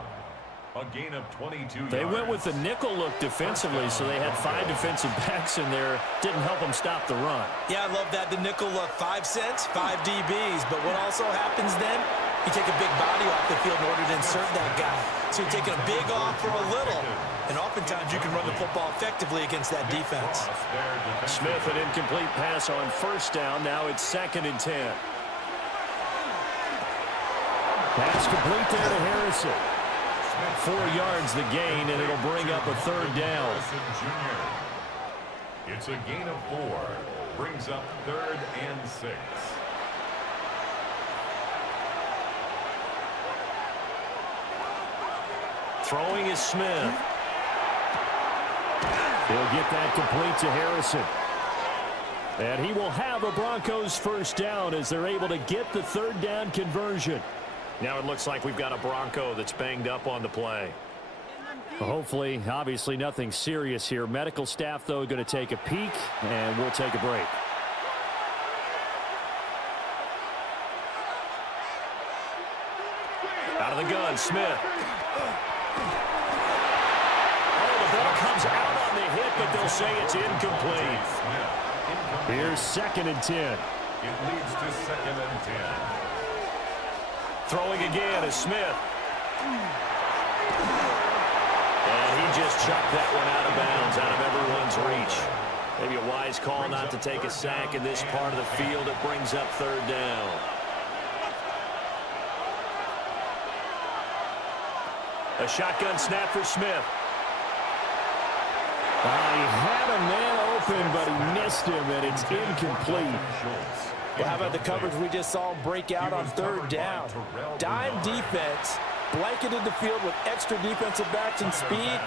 A gain of 22 yards. They went with the nickel look defensively, so they had 5 defensive backs in there. Didn't help them stop the run. Yeah, I love that. The nickel look, 5 cents, 5 DBs. But what also happens then, you take a big body off the field in order to insert that guy. So you're taking a big off for a little. And oftentimes you can run the football effectively against that defense. Smith, an incomplete pass on first down. Now it's 2nd and 10. Pass complete there to Harrison. 4 yards the gain, and it'll bring up a 3rd down. It's a gain of 4. Brings up 3rd and 6. Throwing is Smith. He'll get that complete to Harrison. And he will have a Broncos first down as they're able to get the 3rd down conversion. Now it looks like we've got a Bronco that's banged up on the play. Hopefully, obviously nothing serious here. Medical staff, though, going to take a peek, and we'll take a break. Out of the gun, Smith. Oh, the ball comes out on the hit, but they'll say it's incomplete. Here's 2nd and 10. It leads to 2nd and 10. Throwing again is Smith. And he just chucked that one out of bounds, out of everyone's reach. Maybe a wise call not to take a sack in this part of the field. It brings up 3rd down. A shotgun snap for Smith. He had a man open, but he missed him, and it's incomplete. Well, how about the coverage we just saw him break out on 3rd down? Dime defense, blanketed the field with extra defensive backs and speed,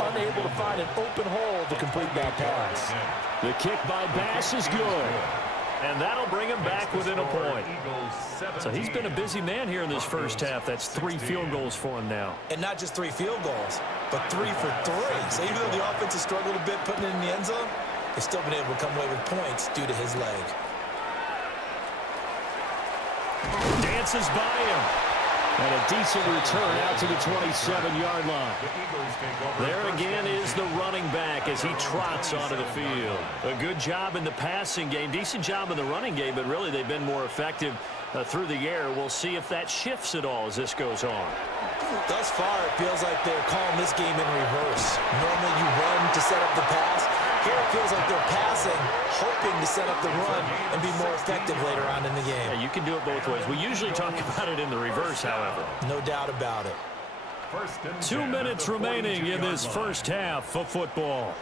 unable to find an open hole to complete that pass. The kick by Bass is good. And that'll bring him back within a point. So he's been a busy man here in this first half. That's 3 field goals for him now. And not just 3 field goals, but 3 for 3. So even though the offense has struggled a bit putting it in the end zone, they've still been able to come away with points due to his leg. Dances by him. And a decent return out to the 27-yard line. There again is the running back as he trots onto the field. A good job in the passing game. Decent job in the running game, but really they've been more effective through the air. We'll see if that shifts at all as this goes on. Thus far, it feels like they're calling this game in reverse. Normally you run to set up the pass. Here it feels like they're passing, hoping to set up the run and be more effective later on in the game. Yeah, you can do it both ways. We usually talk about it in the reverse, however. No doubt about it. 2 minutes remaining in this first half of football.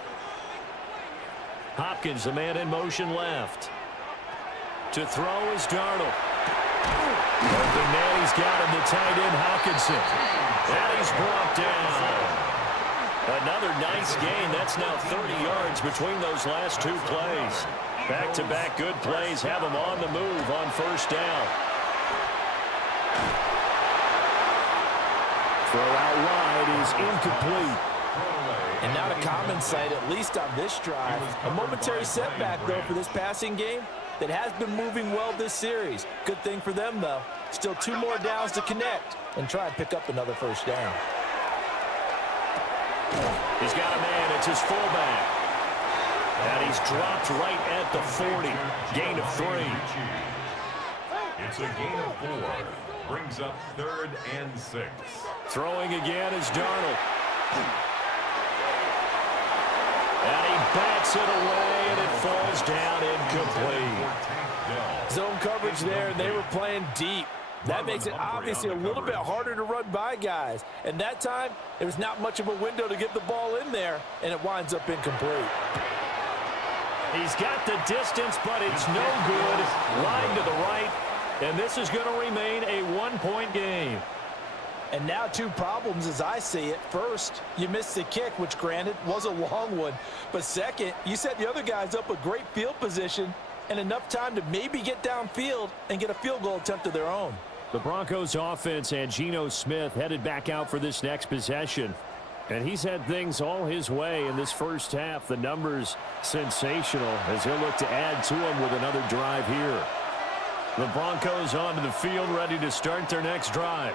Hopkins, the man in motion left. To throw is Darnold. Open man, he's got him, the tight end, Hawkinson. And he's brought down. Another nice gain. That's now 30 yards between those last 2 plays. Back-to-back good plays have him on the move on first down. Throw out wide is incomplete. And not a common sight, at least on this drive. A momentary setback, though, for this passing game that has been moving well this series. Good thing for them, though. Still 2 more downs to connect and try and pick up another first down. He's got a man. It's his fullback. And he's dropped right at the 40. Gain of 3. It's a gain of 4. Brings up 3rd and 6. Throwing again is Darnold. And he bats it away, and it falls down incomplete. Zone coverage there, and they were playing deep. That makes it obviously a little bit harder to run by guys. And that time, there was not much of a window to get the ball in there, and it winds up incomplete. He's got the distance, but it's no good. Line to the right, And this is going to remain a one-point game. And now two problems as I see it. First, you missed the kick, which granted was a long one. But second, you set the other guys up with great field position and enough time to maybe get downfield and get a field goal attempt of their own. The Broncos offense and Geno Smith headed back out for this next possession. And he's had things all his way in this first half. The numbers sensational as he'll look to add to them with another drive here. The Broncos onto the field ready to start their next drive.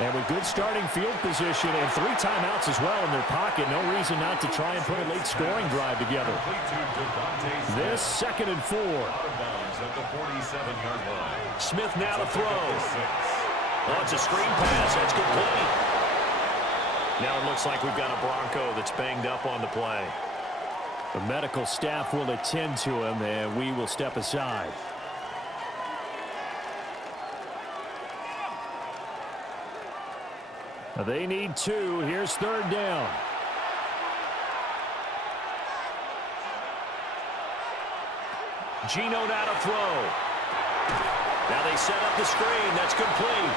And with good starting field position and 3 timeouts as well in their pocket, no reason not to try and put a late scoring drive together. This 2nd and 4. Smith now to throw. Oh, it's a screen pass. That's complete. Now it looks like we've got a Bronco that's banged up on the play. The medical staff will attend to him, and we will step aside. They need 2. Here's 3rd down. Geno now to throw. Now they set up the screen. That's complete.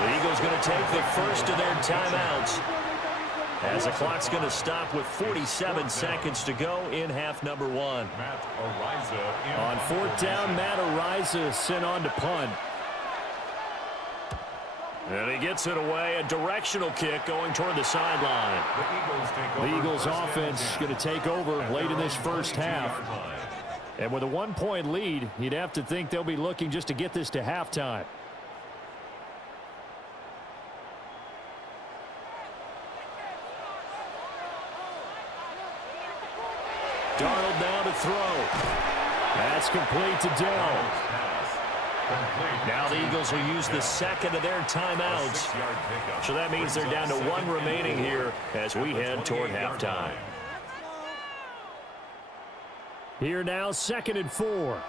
The Eagles going to take the first of their timeouts as the clock's going to stop with 47 seconds to go in half number 1. On 4th down, Matt Araiza sent on to punt. And he gets it away. A directional kick going toward the sideline. The Eagles offense going to take over late in this first half. And with a 1-point lead, you'd have to think they'll be looking just to get this to halftime. Darnold now to throw. That's complete to Dell. Now the Eagles will use the 2nd of their timeouts. So that means they're down to 1 remaining here as we head toward halftime. Here now, 2nd and 4.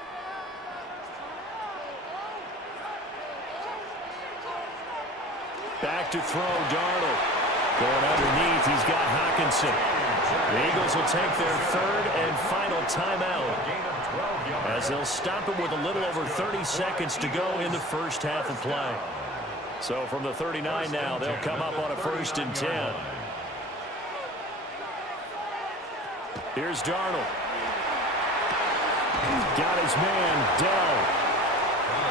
Back to throw, Darnold. Going underneath, he's got Hockenson. The Eagles will take their 3rd and final timeout as they'll stop it with a little over 30 seconds to go in the first half of play. So from the 39 now, they'll come up on a 1st and 10. Here's Darnold. Got his man, Dell.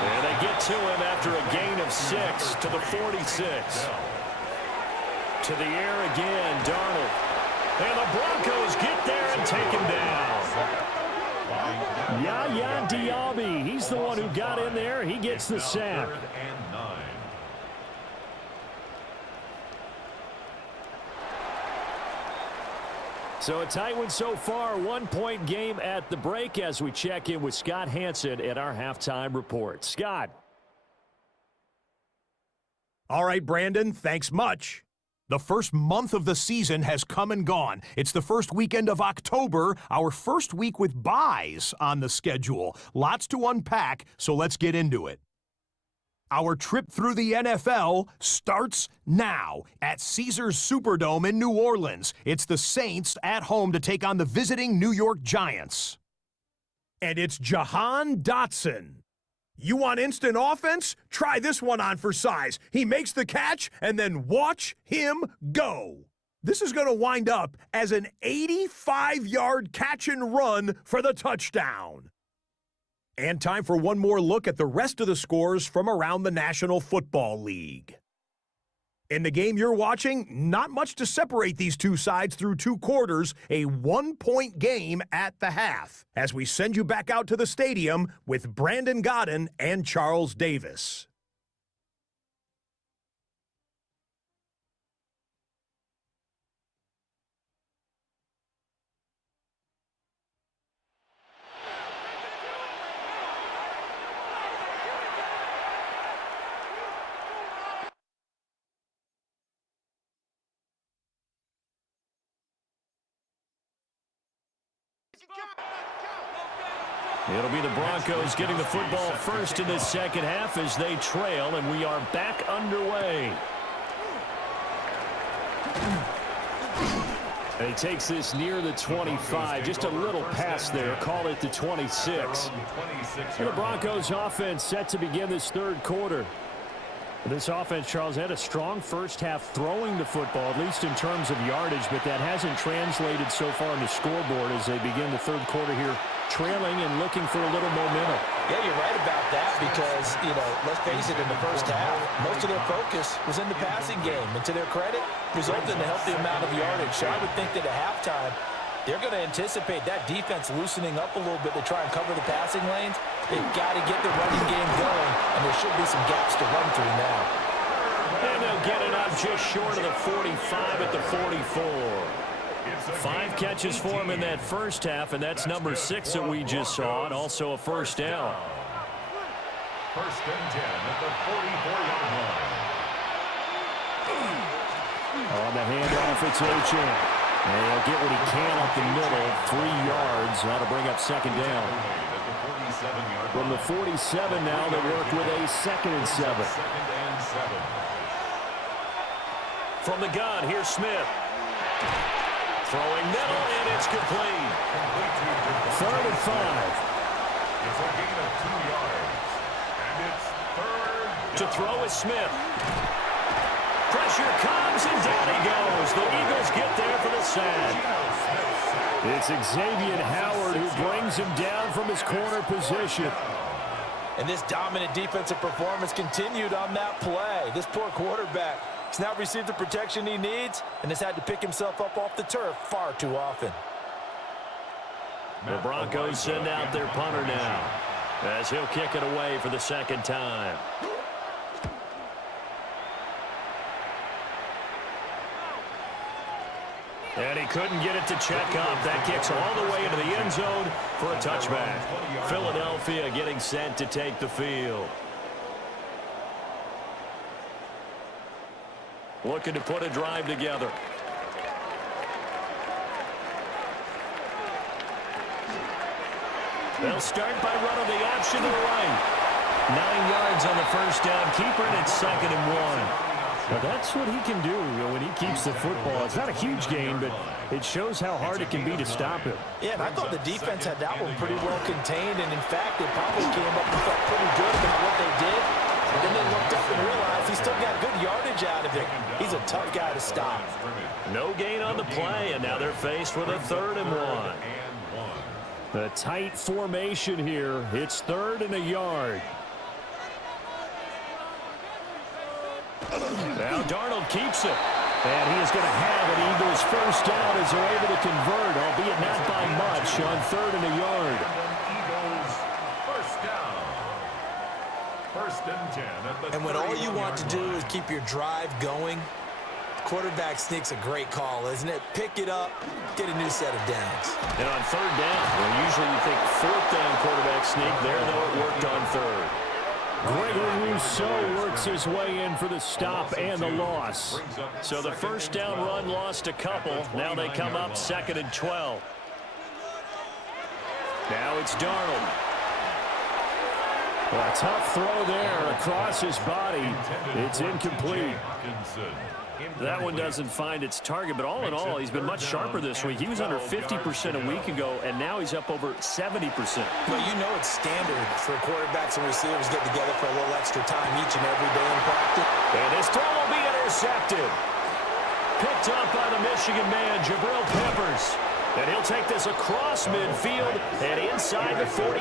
And they get to him after a gain of 6 to the 46. To the air again, Darnold. And the Broncos get there and take him down. Yaya Diaby, he's the one who got in there. He gets the sack. So a tight one so far, 1-point game at the break as we check in with Scott Hanson at our halftime report. Scott. All right, Brandon, thanks much. The first month of the season has come and gone. It's the first weekend of October, our first week with buys on the schedule. Lots to unpack, so let's get into it. Our trip through the NFL starts now at Caesars Superdome in New Orleans. It's the Saints at home to take on the visiting New York Giants. And it's Jahan Dotson. You want instant offense? Try this one on for size. He makes the catch, and then watch him go. This is going to wind up as an 85-yard catch and run for the touchdown. And time for one more look at the rest of the scores from around the National Football League. In the game you're watching, not much to separate these two sides through 2 quarters, a 1-point game at the half, as we send you back out to the stadium with Brandon Godden and Charles Davis. It'll be the Broncos getting the football first in this second half as they trail, and we are back underway. And he takes this near the 25, just a little pass there, call it the 26. And the Broncos offense set to begin this third quarter. This offense, Charles, had a strong first half throwing the football, at least in terms of yardage, but that hasn't translated so far in the scoreboard as they begin the third quarter here, trailing and looking for a little momentum. Yeah, you're right about that because, let's face it, in the first half, most of their focus was in the passing game. And to their credit, resulted in a healthy amount of yardage. So I would think that at halftime, they're going to anticipate that defense loosening up a little bit to try and cover the passing lanes. They've got to get the running game going, and there should be some gaps to run through now. And they'll get it up just short of the 45 at the 44. 5 catches for him in that first half, and that's number 6 that we just saw, and also a first down. First and 10 at the 44-yard line. On the handoff, it's Achane. And he'll get what he can up the middle, 3 yards. That'll bring up second down. From the 47 now, they work with a 2nd and 7. From the gun, here's Smith. Throwing middle, and it's complete. 3rd and 5. It's a gain of 2 yards. And it's third down. To throw is Smith. Pressure comes, and down he goes. The Eagles get there for the sack. It's Xavier Howard who brings him down from his corner position. And this dominant defensive performance continued on that play. This poor quarterback has not received the protection he needs and has had to pick himself up off the turf far too often. The Broncos send out their punter now as he'll kick it away for the second time. And he couldn't get it to check up. That kicks all the way into the end zone for a touchback. Philadelphia getting set to take the field. Looking to put a drive together. They'll start by running the option to the right. 9 yards on the first down. Keeper, and it's 2nd and 1. Well, that's what he can do when he keeps the football. It's not a huge gain, but it shows how hard it can be to stop him. Yeah, and I thought the defense had that one pretty well contained, and in fact, they probably came up and felt pretty good about what they did. And then they looked up and realized he still got good yardage out of it. He's a tough guy to stop. No gain on the play, and now they're faced with a 3rd and 1. A tight formation here. It's 3rd and a yard. Now Darnold keeps it. And he is going to have an Eagles first down as they're able to convert, albeit not by much, on 3rd and a yard. Eagles first down. 1st and 10 at the And when all you want to do is keep your drive going, quarterback sneak's a great call, isn't it? Pick it up, get a new set of downs. And on 3rd down, well, usually you think 4th down quarterback sneak. There, though, it worked on 3rd. Gregory Rousseau works his way in for the stop and the loss. So the first down run lost a couple. Now they come up 2nd and 12. Now it's Darnold. Well, a tough throw there across his body. It's incomplete. That one doesn't find its target, but all in all, he's been much sharper this week. He was under 50% a week ago, and now he's up over 70%. Well, you know it's standard for quarterbacks and receivers to get together for a little extra time each and every day in practice. And this throw will be intercepted. Picked up by the Michigan man, Jabril Peppers. And he'll take this across midfield and inside the 45.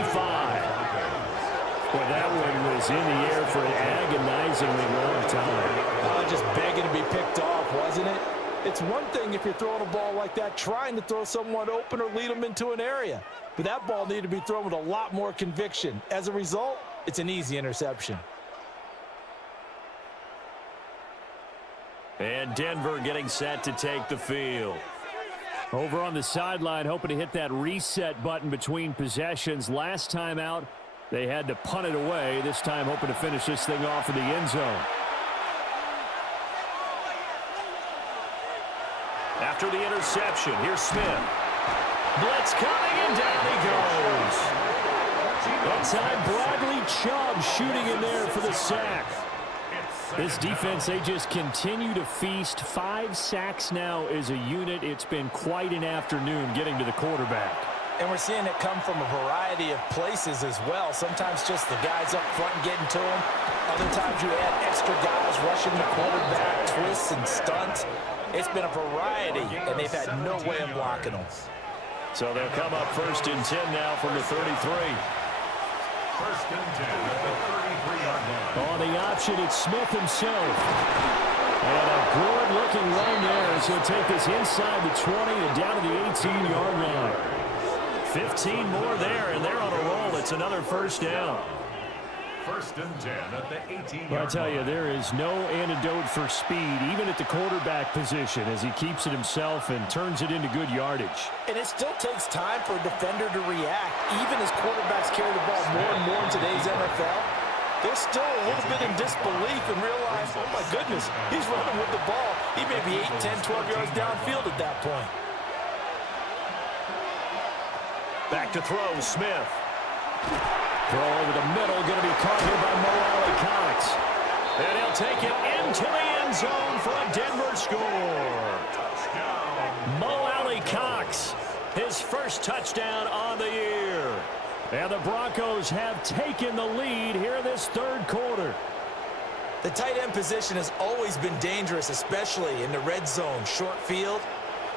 Boy, that one was in the air for an agonizingly long time. Just begging to be picked off, wasn't it? It's one thing if you're throwing a ball like that, trying to throw someone open or lead them into an area. But that ball needed to be thrown with a lot more conviction. As a result, it's an easy interception. And Denver getting set to take the field. Over on the sideline, hoping to hit that reset button between possessions. Last time out, they had to punt it away. This time hoping to finish this thing off in the end zone. After the interception, here's Smith. Blitz coming, and down he goes. That time, Bradley Chubb shooting in there for the sack. This defense, they just continue to feast. 5 sacks now as a unit. It's been quite an afternoon getting to the quarterback. And we're seeing it come from a variety of places as well. Sometimes just the guys up front and getting to them. Other times you add extra guys rushing the quarterback, twists and stunts. It's been a variety, and they've had no way of blocking them. So they'll come up 1st and 10 now from the 33. 1st and 10 at the 33-yard line. On the option, it's Smith himself. And a good-looking run there as he'll take this inside the 20 and down to the 18-yard line. 15 more there, and they're on a roll. It's another 1st down. 1st and 10 at the 18-yard line. Well, I tell you, there is no antidote for speed, even at the quarterback position, as he keeps it himself and turns it into good yardage. And it still takes time for a defender to react. Even as quarterbacks carry the ball more and more in today's NFL, they're still a little bit in disbelief and realize, oh my goodness, he's running with the ball. He may be 8, 10, 12 yards downfield at that point. Back to throw, Smith. Throw over the middle, going to be caught here by Mo Alley-Cox. And he'll take it into the end zone for a Denver score. Touchdown. Mo Alley-Cox, his first touchdown on the year. And the Broncos have taken the lead here in this 3rd quarter. The tight end position has always been dangerous, especially in the red zone, short field.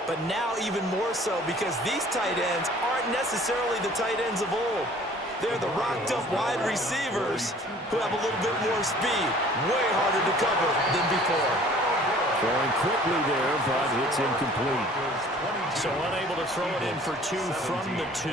But now even more so because these tight ends aren't necessarily the tight ends of old. They're the rocked-up wide receivers who have a little bit more speed. Way harder to cover than before. Throwing quickly there, but it's incomplete. So unable to throw it in for 2 from the 2.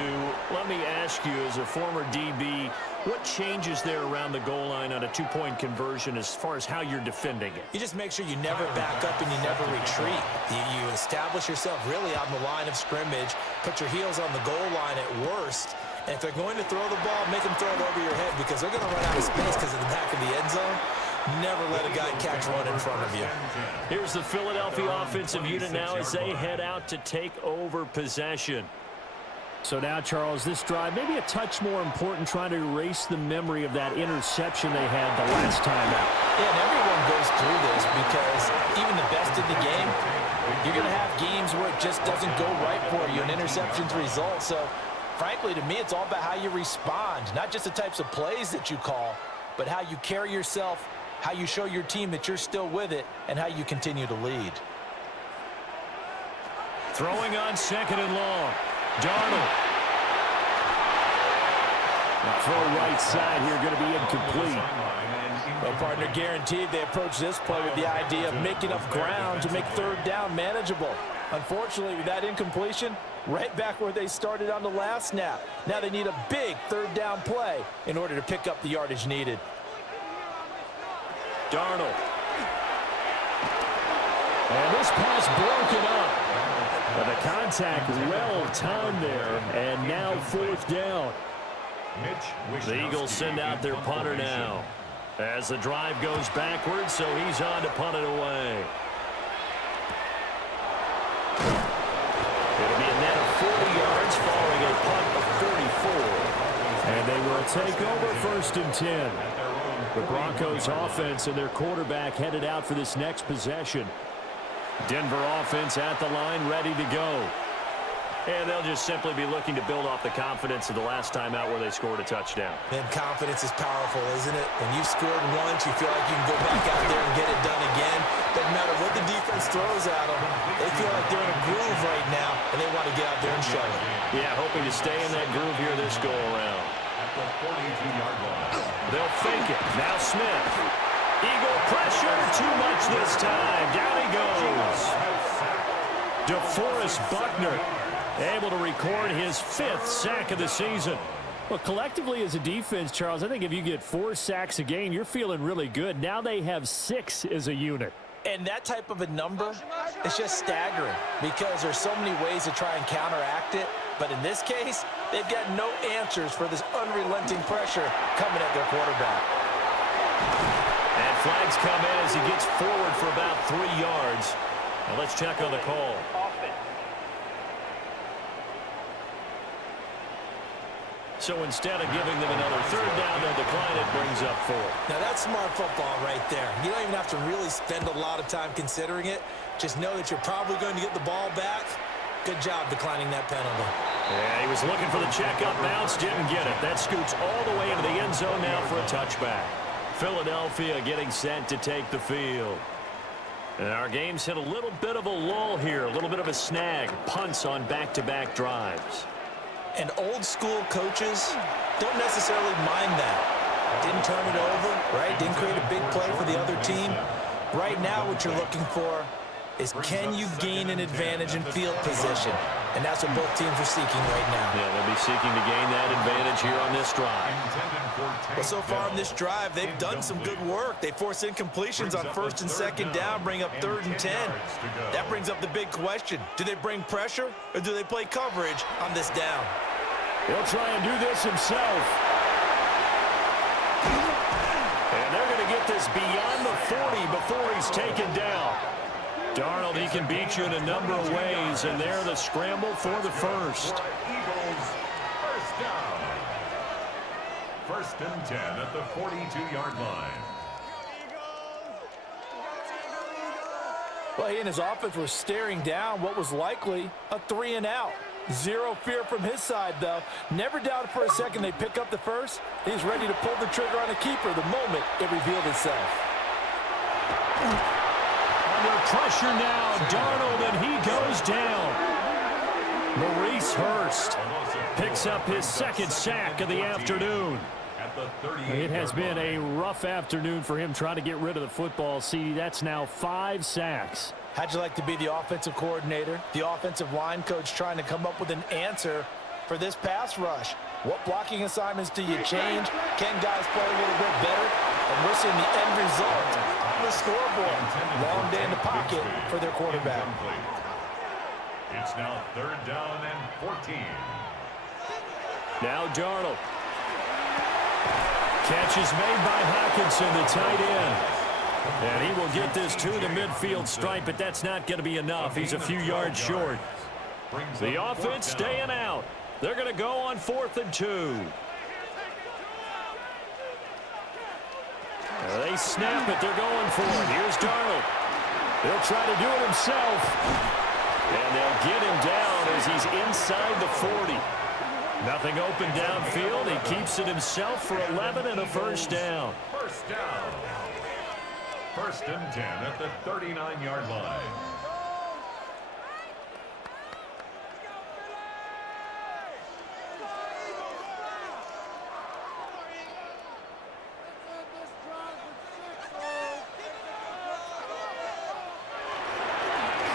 Let me ask you, as a former DB, what changes there around the goal line on a 2-point conversion as far as how you're defending it? You just make sure you never back up and you never retreat. You establish yourself really on the line of scrimmage, put your heels on the goal line at worst. And if they're going to throw the ball, make them throw it over your head because they're going to run out of space because of the back of the end zone. Never let a guy catch one in front of you. Here's the Philadelphia offensive unit now as they head out to take over possession. So now, Charles, this drive maybe a touch more important, trying to erase the memory of that interception they had the last time out. Yeah, and everyone goes through this because even the best in the game, you're going to have games where it just doesn't go right for you and interceptions result. So, frankly, to me, it's all about how you respond, not just the types of plays that you call, but how you carry yourself, how you show your team that you're still with it, and how you continue to lead. Throwing on 2nd and long. Darnold. The throw right side here going to be incomplete. Well, partner, guaranteed they approach this play with the idea of making up ground to make 3rd down manageable. Unfortunately, with that incompletion, right back where they started on the last snap. Now they need a big 3rd down play in order to pick up the yardage needed. Darnold. And this pass broken up. But the contact well timed there, and now 4th down. The Eagles send out their punter now as the drive goes backwards, so he's on to punt it away. It'll be a net of 40 yards following a punt of 44. And they will take over 1st and 10. The Broncos offense and their quarterback headed out for this next possession. Denver offense at the line, ready to go. And they'll just simply be looking to build off the confidence of the last time out where they scored a touchdown. And confidence is powerful, isn't it? When you've scored once, you feel like you can go back out there and get it done again. Doesn't matter what the defense throws at them. They feel like they're in a groove right now, and they want to get out there and show it. Yeah, hoping to stay in that groove here this go-around. At the 42-yard line. They'll fake it. Now Smith. Eagle pressure. Too much this time. Down he goes. DeForest Buckner able to record his 5th sack of the season. Well, collectively as a defense, Charles, I think if you get 4 sacks a game, you're feeling really good. Now they have 6 as a unit. And that type of a number is just staggering because there's so many ways to try and counteract it. But in this case, they've got no answers for this unrelenting pressure coming at their quarterback. And flags come in as he gets forward for about 3 yards. Now let's check on the call. So instead of giving them another third down, they'll decline it, brings up 4. Now, that's smart football right there. You don't even have to really spend a lot of time considering it. Just know that you're probably going to get the ball back. Good job declining that penalty. Yeah, he was looking for the check-up bounce, didn't get it. That scoots all the way into the end zone now for a touchback. Philadelphia getting set to take the field. And our game's hit a little bit of a lull here, a little bit of a snag. Punts on back-to-back drives. And old-school coaches don't necessarily mind that. Didn't turn it over, right? Didn't create a big play for the other team. Right now what you're looking for is can you gain an advantage in field position? And that's what both teams are seeking right now. Yeah, they'll be seeking to gain that advantage here on this drive. Well, so far on this drive, they've done some good work. They force incompletions on 1st and 2nd down, bring up 3rd and 10. That brings up the big question. Do they bring pressure or do they play coverage on this down? He'll try and do this himself. And they're going to get this beyond the 40 before he's taken down. Darnold, he can beat you in a number of ways, and they're the scramble for the first. Eagles, first down. 1st and 10 at the 42-yard line. Well, he and his offense were staring down what was likely a 3-and-out. Zero fear from his side, though. Never doubted for a second they pick up the first. He's ready to pull the trigger on a keeper the moment it revealed itself. Under pressure now, Darnold, and he goes down. Maurice Hurst picks up his 2nd sack of the afternoon. It has been a rough afternoon for him trying to get rid of the football. See, that's now 5 sacks. How'd you like to be the offensive coordinator, the offensive line coach trying to come up with an answer for this pass rush? What blocking assignments do you change? Can guys play a little bit better? And we're seeing the end result on the scoreboard. Long day in the pocket for their quarterback. It's now 3rd down and 14. Now Darnold. Catch is made by Hockenson, the tight end. And he will get this to the midfield stripe, but that's not going to be enough. He's a few yards short. The offense staying out. They're going to go on 4th and 2. They snap it. They're going for it. Here's Darnold. He'll try to do it himself. And they'll get him down as he's inside the 40. Nothing open downfield. He keeps it himself for 11 and a first down. First down. 1st and 10 at the 39-yard line.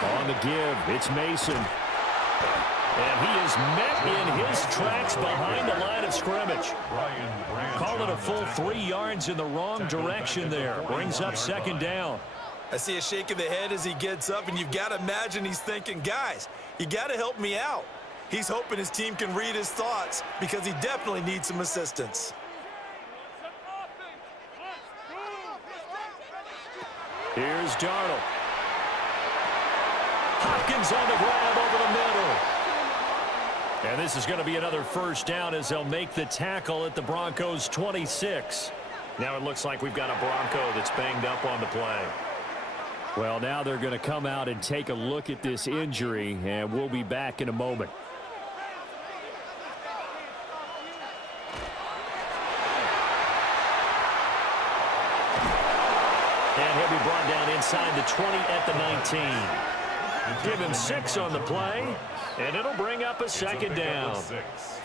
On the give, it's Mason. And he is met in his tracks behind the line of scrimmage. Call it a full 3 yards in the wrong direction there. Brings up 2nd down. I see a shake of the head as he gets up, and you've got to imagine he's thinking, guys, you got to help me out. He's hoping his team can read his thoughts because he definitely needs some assistance. Here's Darnold. Hopkins on the grab over the middle. And this is going to be another first down as they'll make the tackle at the Broncos' 26. Now it looks like we've got a Bronco that's banged up on the play. Well, now they're going to come out and take a look at this injury, and we'll be back in a moment. And he'll be brought down inside the 20 at the 19. Give him 6 on the play, and it'll bring up a 2nd down.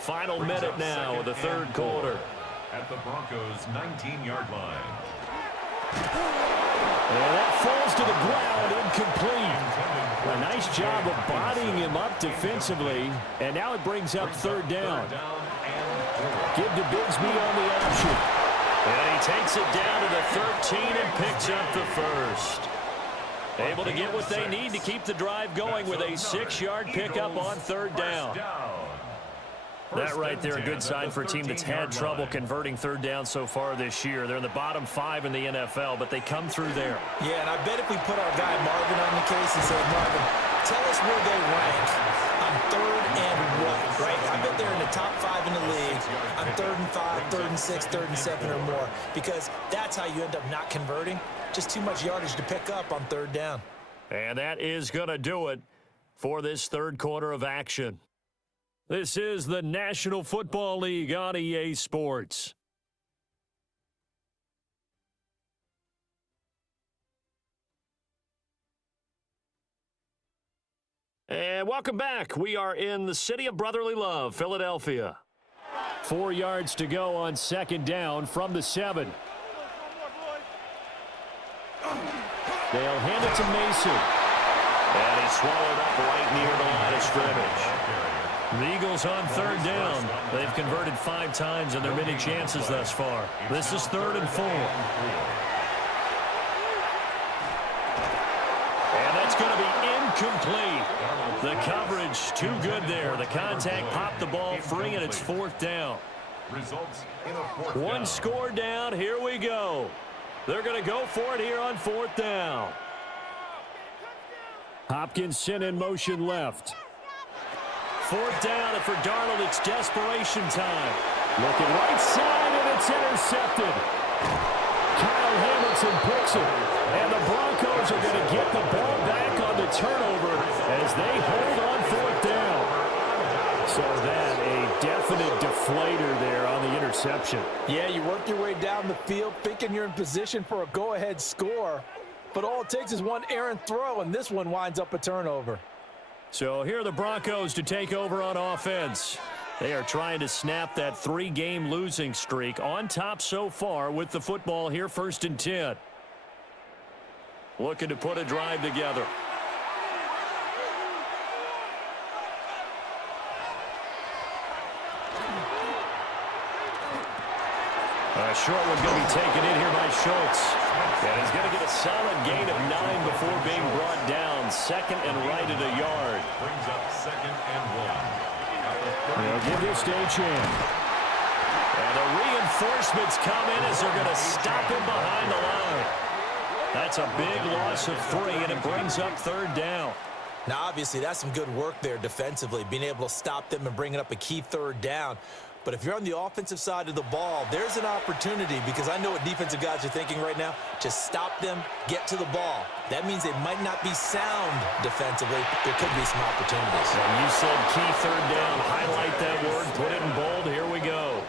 Final minute now of the 3rd quarter. At the Broncos' 19-yard line. And that falls to the ground, incomplete. A nice job of bodying him up defensively, and now it brings up 3rd down. Give to Bigsby on the option. And he takes it down to the 13 and picks up the first. Able to get what they need to keep the drive going with a 6-yard pickup on 3rd down. That right there, a good sign for a team that's had trouble converting 3rd down so far this year. They're in the bottom 5 in the NFL, but they come through there. Yeah, and I bet if we put our guy Marvin on the case and said, Marvin, tell us where they rank on 3rd and 1, right? I bet they're in the top 5 in the league on 3rd and 5, 3rd and 6, 3rd and 7 or more, because that's how you end up not converting. Just too much yardage to pick up on 3rd down. And that is going to do it for this third quarter of action. This is the National Football League on EA Sports. And welcome back. We are in the city of brotherly love, Philadelphia. 4 yards to go on 2nd down from the 7. They'll hand it to Mason. And he's swallowed up right near the line of scrimmage. The Eagles on 3rd down. They've converted 5 times in their many chances thus far. This is 3rd and 4. And that's going to be incomplete. The coverage too good there. The contact popped the ball free, and it's 4th down. One score down. Here we go. They're going to go for it here on 4th down. Hopkinson in motion left. 4th down, and for Darnold, it's desperation time. Looking right side, and it's intercepted. Kyle Hamilton picks it, and the Broncos are going to get the ball back on the turnover as they hold on 4th down. So that a definite deflator there on the interception. Yeah, you work your way down the field thinking you're in position for a go-ahead score, but all it takes is one errant throw, and this one winds up a turnover. So here are the Broncos to take over on offense. They are trying to snap that 3-game losing streak, on top so far with the football here, 1st and 10. Looking to put a drive together. A short one going to be taken in here by Schultz. And he's going to get a solid gain of 9 before being brought down. 2nd and right at a yard. Brings up 2nd and 1. They'll give this to Achane. And the reinforcements come in as they're going to stop him behind the line. That's a big loss of 3, and it brings up 3rd down. Now, obviously, that's some good work there defensively, being able to stop them and bringing up a key 3rd down. But if you're on the offensive side of the ball, there's an opportunity, because I know what defensive guys are thinking right now. Just stop them, get to the ball. That means they might not be sound defensively. There could be some opportunities. And you said key 3rd down. Highlight that word. Put it in bold. Here we go.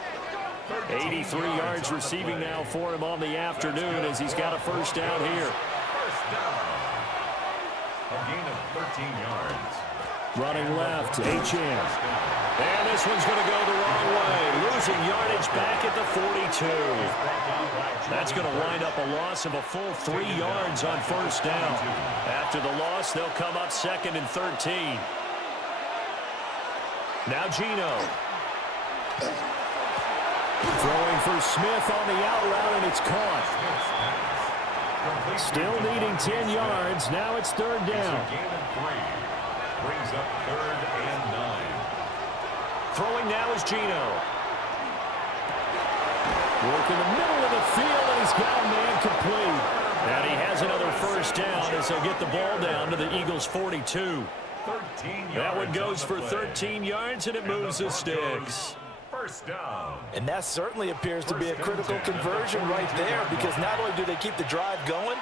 83 yards receiving now for him on the afternoon as he's got a 1st down here. A gain of 13 yards. Running left, Achane. And this one's going to go the wrong way. Losing yardage back at the 42. That's going to wind up a loss of a full 3 yards on 1st down. After the loss, they'll come up 2nd and 13. Now Geno. Throwing for Smith on the out route, and it's caught. Still needing 10 yards. Now it's 3rd down. Brings up 3rd and 9. Throwing now is Geno. Work in the middle of the field, and he's got a man complete. And he has another 1st down as they'll get the ball down to the Eagles' 42. That one goes for 13 yards, and it moves the sticks. 1st down. And that certainly appears to be a critical conversion right there, because not only do they keep the drive going,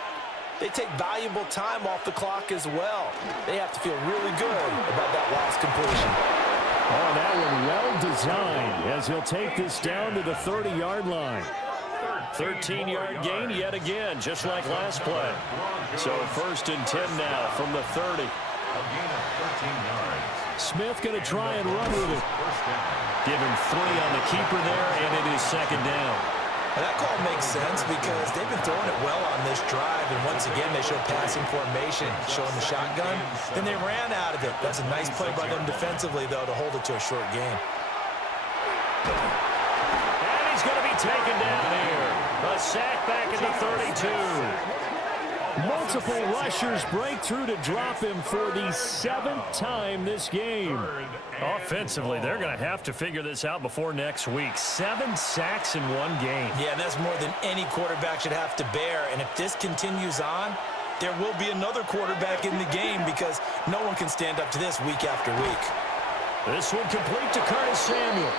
they take valuable time off the clock as well. They have to feel really good about that last completion. Oh, that one well designed as he'll take this down to the 30-yard line. 13-yard gain yet again, just like last play. So 1st and 10 now from the 30. A gain of 13 yards. Smith going to try and run with it. Give him 3 on the keeper there, and it is 2nd down. And that call makes sense because they've been throwing it well on this drive, and once again they show passing formation, showing the shotgun. Then they ran out of it. That's a nice play by them defensively, though, to hold it to a short game. And he's going to be taken down here. A sack back at the 32. Multiple rushers break through to drop him for the 7th time this game. Offensively, they're going to have to figure this out before next week. 7 sacks in one game. Yeah, and that's more than any quarterback should have to bear. And if this continues on, there will be another quarterback in the game because no one can stand up to this week after week. This one complete to Curtis Samuel.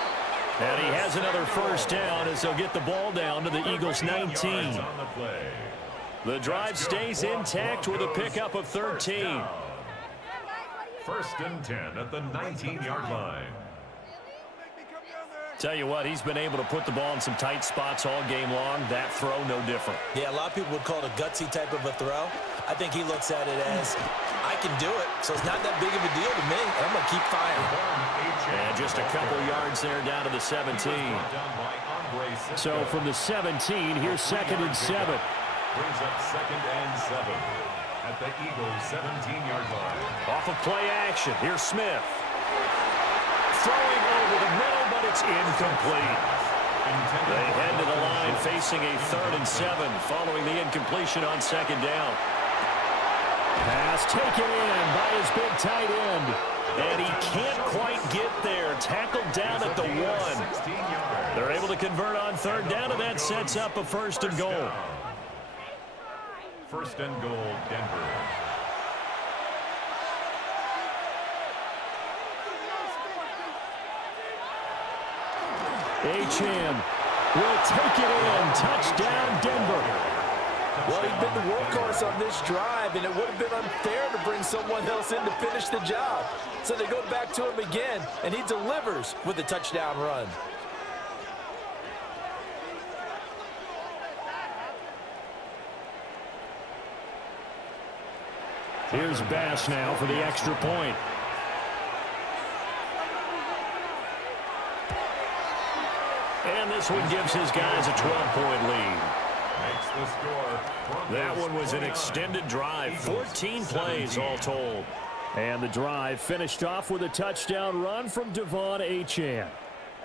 And he has another first down as they'll get the ball down to the Eagles' 19. The drive stays intact with a pickup of 13. First and 10 at the 19-yard line. Tell you what, he's been able to put the ball in some tight spots all game long. That throw, no different. Yeah, a lot of people would call it a gutsy type of a throw. I think he looks at it as, I can do it, so it's not that big of a deal to me. I'm going to keep firing. And just a couple yards there down to the 17. So from the 17, here's 2nd and 7. Brings up 2nd and 7 at the Eagles' 17-yard line. Off of play action, here's Smith. Throwing over the middle, but it's incomplete. They head to the line facing a 3rd and 7 following the incompletion on 2nd down. Pass taken in by his big tight end. And he can't quite get there. Tackled down at the 1. They're able to convert on 3rd down, and that sets up a 1st and goal. 1st and goal, Denver. Achane will take it in. Touchdown, Denver. Well, he's been the workhorse on this drive, and it would have been unfair to bring someone else in to finish the job. So they go back to him again, and he delivers with a touchdown run. Here's Bass now for the extra point. And this one gives his guys a 12-point lead. Makes the score. That one was an extended drive. 14 plays all told. And the drive finished off with a touchdown run from Devon Achane.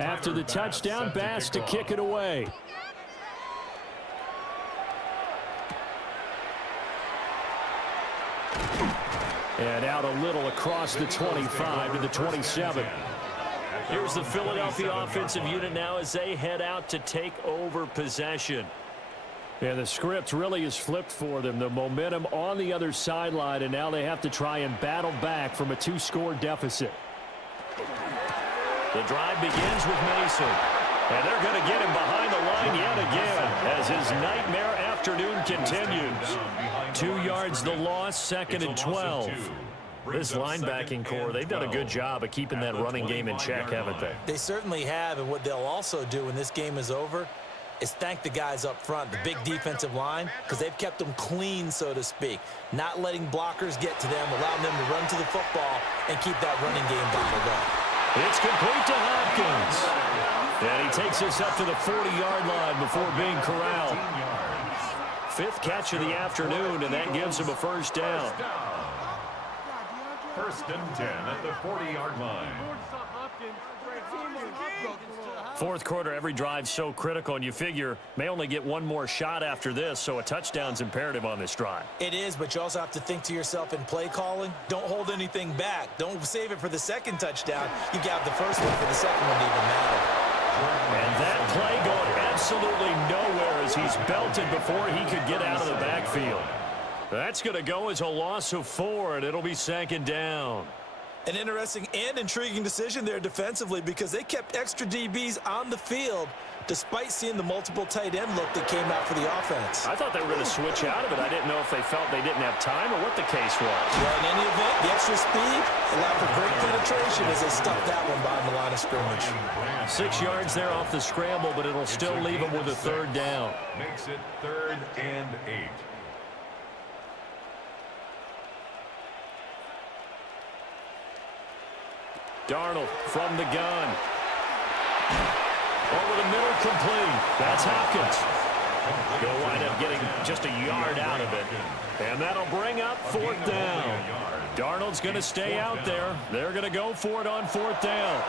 After the touchdown, Bass to kick it away. And out a little across the 25 to the 27. Here's the Philadelphia offensive unit now as they head out to take over possession. Yeah, the script really is flipped for them. The momentum on the other sideline, and now they have to try and battle back from a 2-score deficit. The drive begins with Mason. And they're going to get him behind the line yet again as his nightmare afternoon continues. 2 yards the loss, 2nd and 12. This linebacking core, they've done a good job of keeping that running game in check, haven't they? They certainly have, and what they'll also do when this game is over is thank the guys up front, the big defensive line, because they've kept them clean, so to speak, not letting blockers get to them, allowing them to run to the football and keep that running game bottled up. It's complete to Hopkins. And he takes us up to the 40-yard line before being corralled. 5th catch of the afternoon, and that gives him a 1st down. 1st and 10 at the 40-yard line. 4th quarter, every drive so critical, and you figure may only get one more shot after this, so a touchdown's imperative on this drive. It is, but you also have to think to yourself in play calling, don't hold anything back. Don't save it for the 2nd touchdown. You got the 1st one for the 2nd one to even matter. And that play going absolutely nowhere as he's belted before he could get out of the backfield. That's going to go as a loss of 4, and it'll be 2nd down. An interesting and intriguing decision there defensively because they kept extra DBs on the field despite seeing the multiple tight end look that came out for the offense. I thought they were going to switch out of it. I didn't know if they felt they didn't have time or what the case was. Well, in any event, the extra speed allowed for great penetration as they stuffed that one behind the line of scrimmage. 6 yards there off the scramble, but it'll still leave them with a 3rd down. Makes it 3rd and 8. Darnold from the gun. Over the middle, complete. That's Hopkins. They'll wind up getting just a yard out of it. And that'll bring up 4th down. Darnold's going to stay out there. They're going to go for it on 4th down.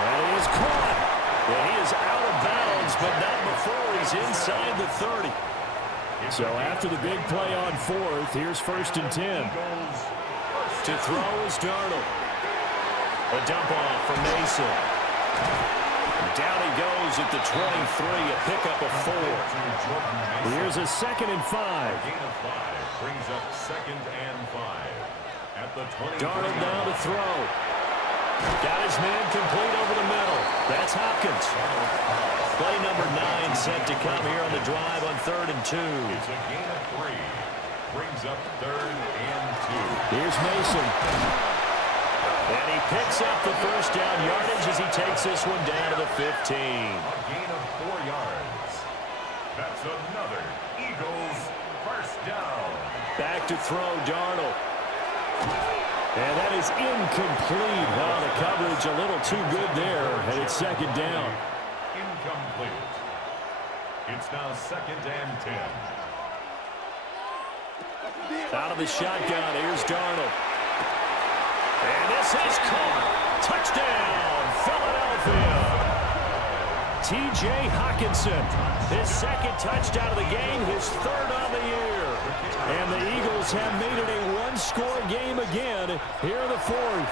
And he is caught. And he is out of bounds, but not before he's inside the 30. So after the big play on 4th, here's 1st and 10. To throw is Darnold. A dump off from Mason. Down he goes at the 23, a pickup of 4. Here's Here's a 2nd and 5. A gain of 5 brings up 2nd and 5 at the 20. Darnold now to throw. Got his man complete over the middle. That's Hopkins. Play number 9 set to come here on the drive on 3rd and 2. It's a gain of 3. Brings up 3rd and 2. Here's Mason. And he picks up the first down yardage as he takes this one down to the 15. A gain of 4 yards. That's another Eagles first down. Back to throw, Darnold. And that is incomplete. Oh, the coverage a little too good there, and it's 2nd down. Incomplete. It's now 2nd and 10. Out of the shotgun, here's Darnold. And this is caught. Touchdown, Philadelphia. T.J. Hockenson, his 2nd touchdown of the game, his 3rd on the year. And the Eagles have made it a one-score game again here in the 4th.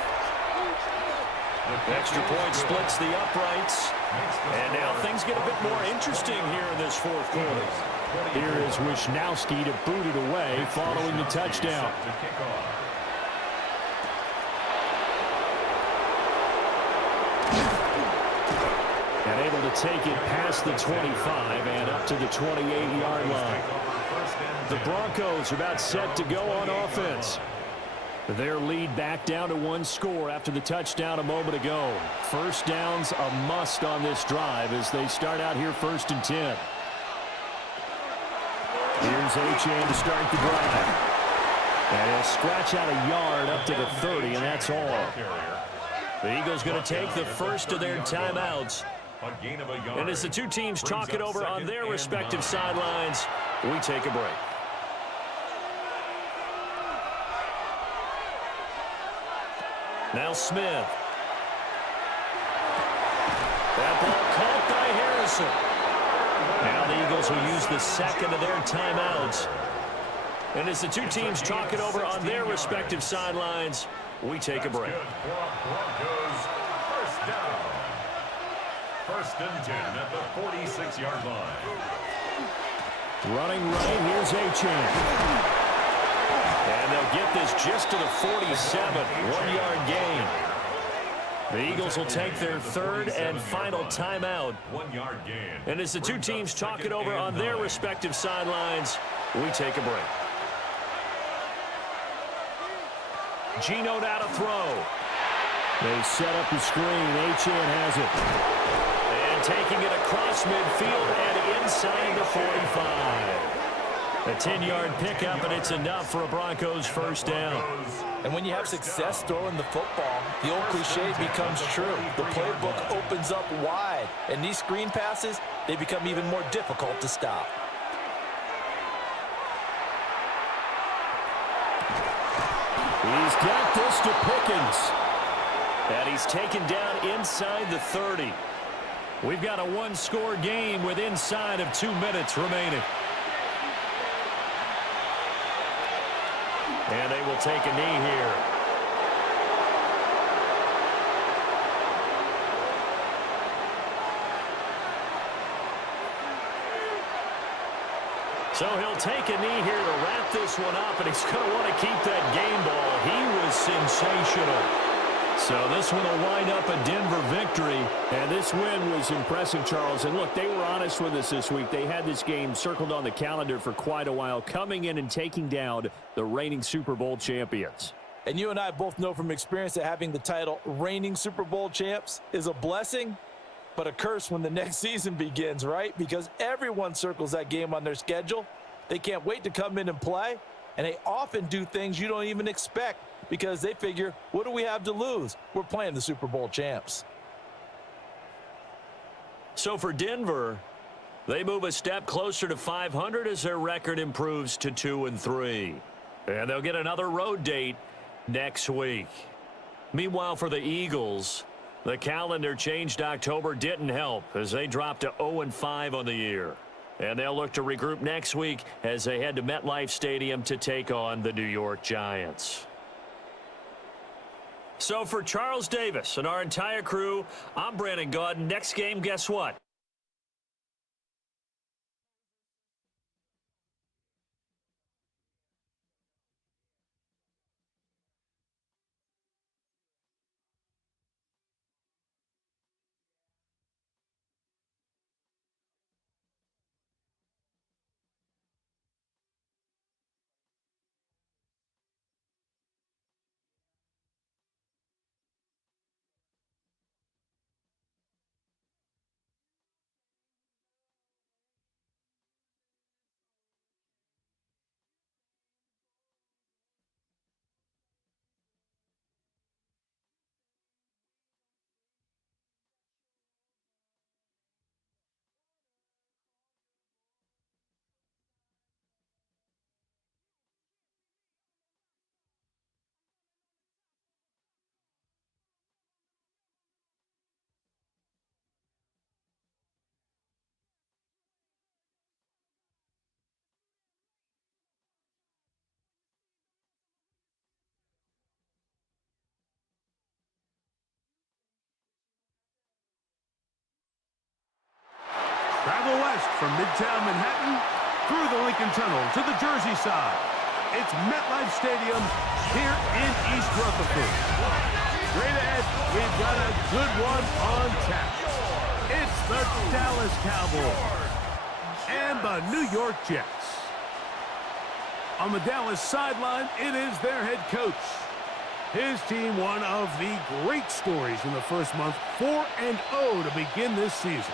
Extra point splits the uprights. And now things get a bit more interesting here in this 4th quarter. Here is Wisnowski to boot it away following the touchdown. And able to take it past the 25 and up to the 28-yard line. The Broncos are about set to go on offense. Their lead back down to 1 score after the touchdown a moment ago. First down's a must on this drive as they start out here 1st and 10. Here's Achane to start the drive. And he'll scratch out a yard up to the 30, and that's all. The Eagles going to take the first of their timeouts. And as the two teams talk it over on their respective sidelines, we take a break. Now Smith. That ball caught by Harrison. Now the Eagles will use the 2nd of their timeouts. And as the two teams talk it over on their respective sidelines, we take a break. First down. 1st and 10 at the 46-yard line. Running right, here's Achane. And they'll get this just to the 47, 1-yard gain. The Eagles will take their 3rd and final timeout. 1-yard gain. And as the two teams talk it over on their respective sidelines, we take a break. Geno now to throw. They set up the screen. Achane has it. And taking it across midfield and inside the 45. A 10-yard pickup, and it's enough for a Broncos first down. And when you have success throwing the football, the old cliche becomes true. The playbook opens up wide, and these screen passes, they become even more difficult to stop. He's got this to Pickens. And he's taken down inside the 30. We've got a one-score game with inside of 2 minutes remaining. And they will take a knee here. So he'll take a knee here to wrap this one up, and he's going to want to keep that game ball. He was sensational. So this one will wind up a Denver victory, and this win was impressive, Charles. And look, they were honest with us this week. They had this game circled on the calendar for quite a while, coming in and taking down the reigning Super Bowl champions. And you and I both know from experience that having the title reigning Super Bowl champs is a blessing, but a curse when the next season begins, right? Because everyone circles that game on their schedule. They can't wait to come in and play, and they often do things you don't even expect because they figure, what do we have to lose? We're playing the Super Bowl champs. So for Denver, they move a step closer to 500 as their record improves to 2-3. And they'll get another road date next week. Meanwhile, for the Eagles, the calendar changed October didn't help as they dropped to 0-5 on the year. And they'll look to regroup next week as they head to MetLife Stadium to take on the New York Giants. So for Charles Davis and our entire crew, I'm Brandon Gaudin. Next game, guess what? Travel west from Midtown Manhattan through the Lincoln Tunnel to the Jersey side. It's MetLife Stadium here in East Rutherford. Straight ahead, we've got a good one on tap. It's the Dallas Cowboys and the New York Jets. On the Dallas sideline, it is their head coach. His team, one of the great stories in the first month, 4-0 to begin this season.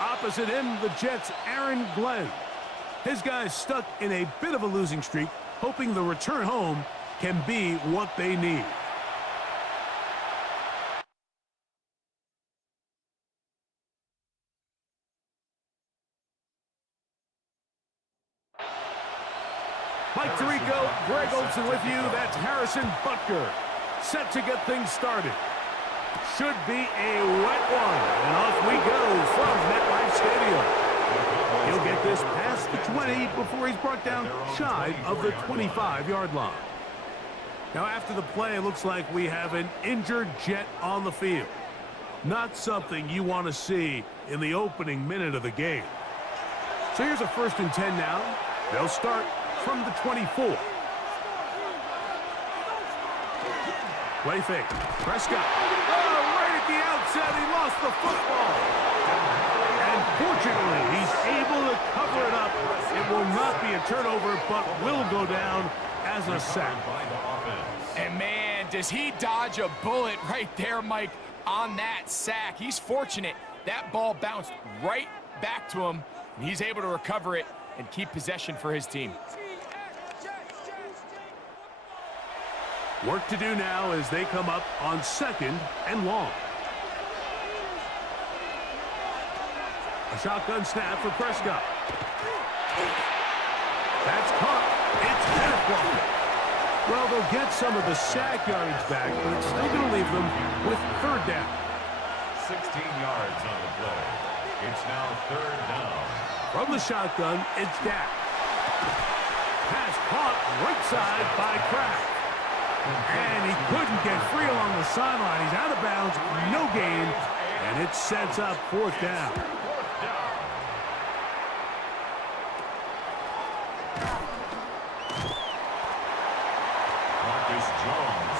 Opposite him, the Jets' Aaron Glenn. His guys stuck in a bit of a losing streak, hoping the return home can be what they need. Mike Tirico, Greg Olson with you. That's Harrison Butker. Set to get things started. Should be a wet one. And off we go from MetLife Stadium. He'll get this past the 20 before he's brought down shy of the 25-yard line. Now after the play, it looks like we have an injured Jet on the field. Not something you want to see in the opening minute of the game. So here's a 1st and 10 now. They'll start from the 24. Play fake. Prescott. Oh, right at the outset, he lost the football. And fortunately, he's able to cover it up. It will not be a turnover, but will go down as a sack. And man, does he dodge a bullet right there, Mike, on that sack. He's fortunate. That ball bounced right back to him, and he's able to recover it and keep possession for his team. Work to do now as they come up on 2nd and long. A shotgun snap for Prescott. That's caught. It's intercepted. Well, they'll get some of the sack yardage back, but it's still going to leave them with 3rd down. 16 yards on the play. It's now 3rd down. From the shotgun, it's Dak. Pass caught right side by Kraft. And he couldn't get free along the sideline. He's out of bounds, no gain, and it sets up 4th down.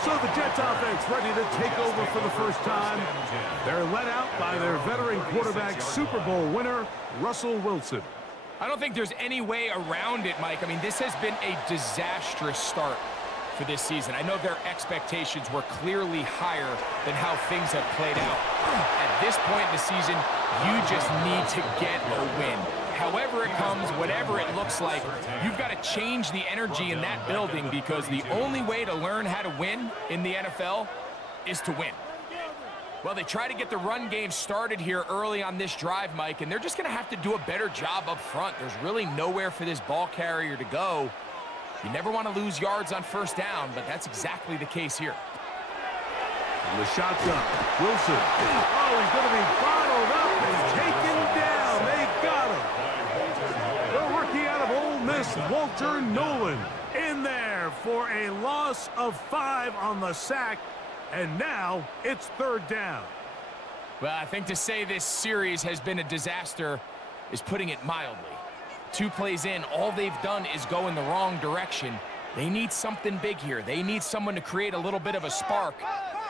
So the Jets offense ready to take over for the first time. They're led out by their veteran quarterback, Super Bowl winner, Russell Wilson. I don't think there's any way around it, Mike. I mean, this has been a disastrous start for this season. I know their expectations were clearly higher than how things have played out. At this point in the season, you just need to get a win. However it comes, whatever it looks like, you've got to change the energy in that building, because the only way to learn how to win in the NFL is to win. Well, they try to get the run game started here early on this drive, Mike, and they're just going to have to do a better job up front. There's really nowhere for this ball carrier to go. You never want to lose yards on 1st down, but that's exactly the case here. From the shotgun, Wilson. Oh, he's going to be bottled up and taken down. They got him. The rookie out of Ole Miss, Walter Nolan, in there for a loss of 5 on the sack, and now it's 3rd down. Well, I think to say this series has been a disaster is putting it mildly. 2 plays in, all they've done is go in the wrong direction. They need something big here. They need someone to create a little bit of a spark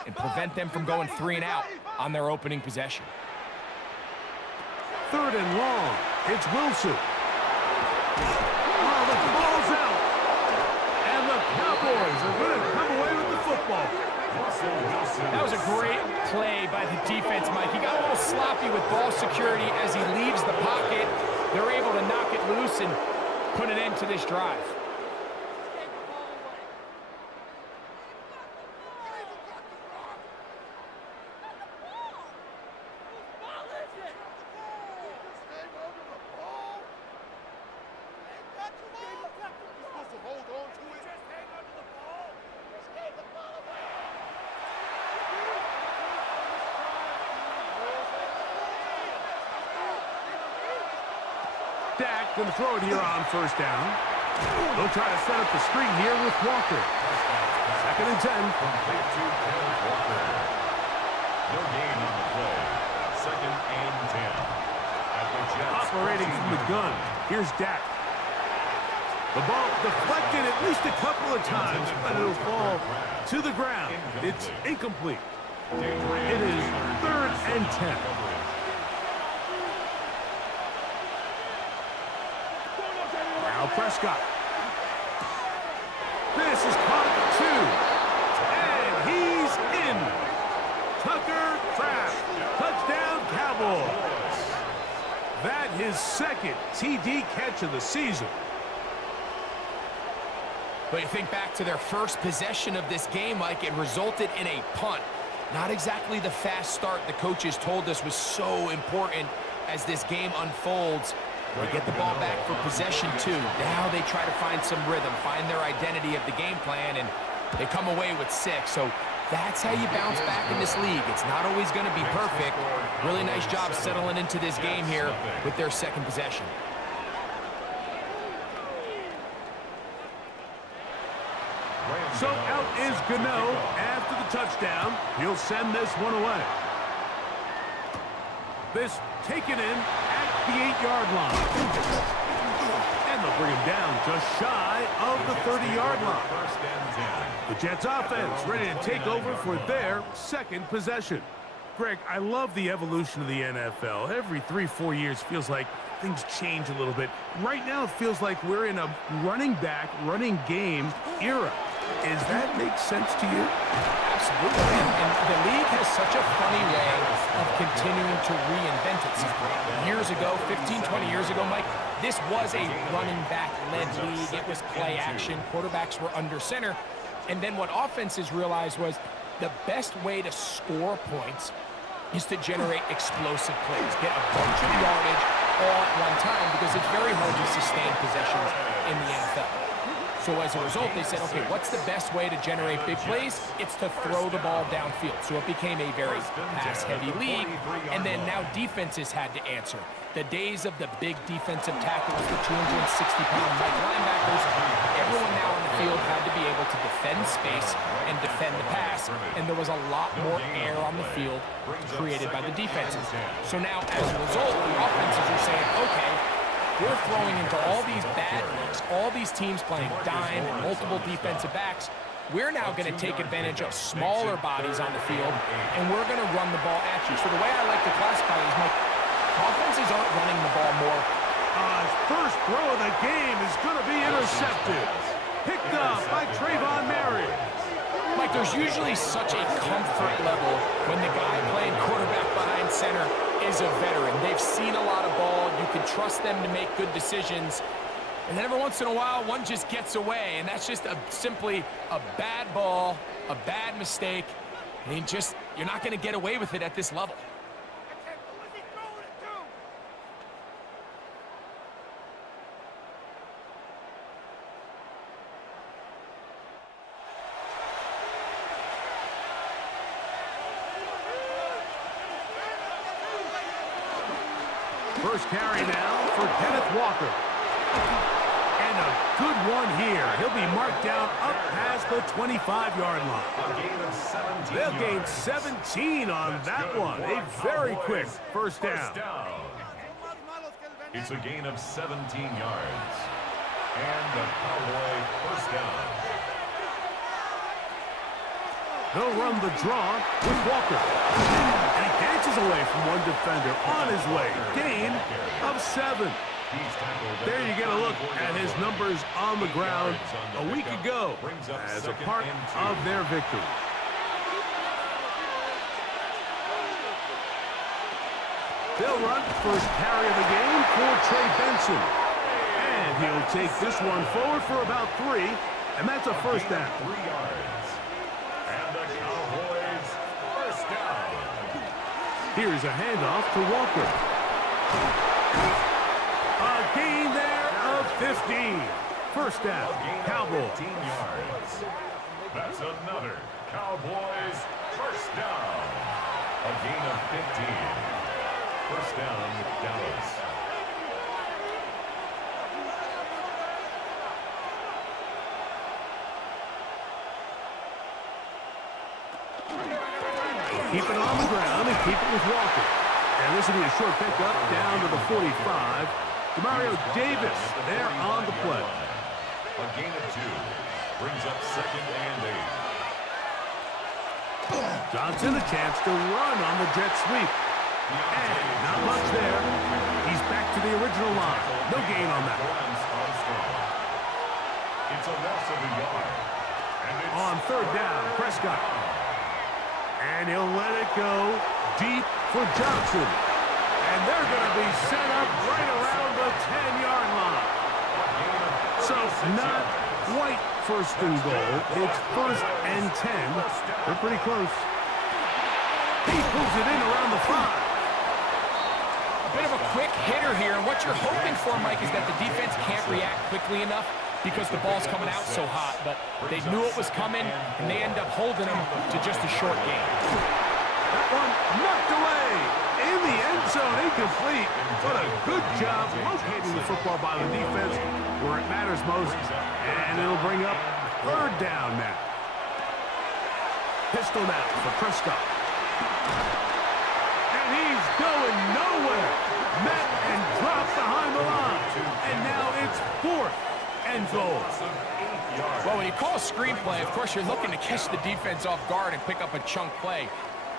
and prevent them from going 3 and out on their opening possession. 3rd and long. It's Wilson. Oh, the ball's out. And the Cowboys are going to come away with the football. That was a great play by the defense, Mike. He got a little sloppy with ball security as he leaves the pocket. They're able to knock it loose and put an end to this drive. Dak going to throw it here on 1st down. They'll try to set up the screen here with Walker. 2nd and 10. Complete to Kenneth Walker. No gain on the play. 2nd and 10. Operating from the gun. Here's Dak. The ball deflected at least a couple of times, but it'll fall to the ground. It's incomplete. It is 3rd and 10. Now Prescott. This is caught at 2. And he's in. Tucker Kraft. Touchdown Cowboys. That his 2nd TD catch of the season. But you think back to their first possession of this game, Mike, it resulted in a punt. Not exactly the fast start the coaches told us was so important as this game unfolds. They get the ball back for possession 2. Now they try to find some rhythm, find their identity of the game plan, and they come away with 6. So that's how you bounce back in this league. It's not always going to be perfect. Really nice job settling into this game here with their 2nd possession. So out is Gano after the touchdown. He'll send this one away. This taken in at the 8-yard line. And they'll bring him down just shy of the 30-yard line. The Jets offense ready to take over for their 2nd possession. Greg, I love the evolution of the NFL. Every 3-4 years feels like things change a little bit. Right now it feels like we're in a running back, running game era. Does that make sense to you? Absolutely. And the league has such a funny way of continuing to reinvent itself. Years ago, 15, 20 years ago, Mike, this was a running back-led league. It was play action. Quarterbacks were under center. And then what offenses realized was the best way to score points is to generate explosive plays. Get a bunch of yardage all at one time because it's very hard to sustain possessions in the NFL. So as a result, they said, okay, what's the best way to generate big plays? It's to throw the ball downfield. So it became a very pass-heavy league, and then now defenses had to answer. The days of the big defensive tackles, the 260-pound Mike linebackers, everyone now on the field had to be able to defend space and defend the pass, and there was a lot more air on the field created by the defenses. So now, as a result, the offenses are saying, okay, we're throwing into all these bad looks, all these teams playing dime and multiple defensive backs. We're now going to take advantage of smaller bodies on the field, and we're going to run the ball at you. So the way I like to classify it is, Mike, offenses aren't running the ball more. First throw of the game is going to be intercepted. Picked up by Trayvon Marriott. Mike, there's usually such a comfort level when the guy playing quarterback behind center is a veteran. They've seen a lot of ball. You can trust them to make good decisions. And then every once in a while, one just gets away, and that's just simply a bad ball, a bad mistake. And you're not going to get away with it at this level. First carry now for Kenneth Walker. And a good one here. He'll be marked down up past the 25-yard line. They'll gain 17 on that one. A very quick first down. It's a gain of 17 yards. And a Cowboy first down. They'll run the draw with Walker. And he dances away from one defender on his way. Gain of 7. There you get a look at his numbers on the ground a week ago as a part of their victory. They'll run first carry of the game for Trey Benson. And he'll take this one forward for about 3, and that's a first down. 3 yards. And the Cowboys first down. Here's a handoff to Walker. A gain there of 15. First down, Cowboys. 15 yards. That's another Cowboys first down. A gain of 15. First down, Dallas. Keep it on the ground and keep it with Walker. And this will be a short pickup down to the 45. Mario Davis there on the play. A gain of 2 brings up 2nd and 8. Johnson a chance to run on the jet sweep. And not much there. He's back to the original line. No gain on that. It's a loss of a yard. On 3rd down, Prescott. And he'll let it go deep for Johnson. And they're going to be set up right around the 10-yard line. So not quite 1st and goal. It's 1st and 10. They're pretty close. He pulls it in around the 5. A bit of a quick hitter here, and what you're hoping for, Mike, is that the defense can't react quickly enough because the ball's coming out so hot, but they knew it was coming, and they end up holding them to just a short gain. That one knocked away in the end zone, incomplete. But a good job locating the football by the defense where it matters most, and it'll bring up 3rd down now. Pistol now for Prescott. And he's going nowhere. Met and dropped behind the line. And now it's 4th and goal. Well, when you call a screenplay, of course, you're looking to catch the defense off guard and pick up a chunk play.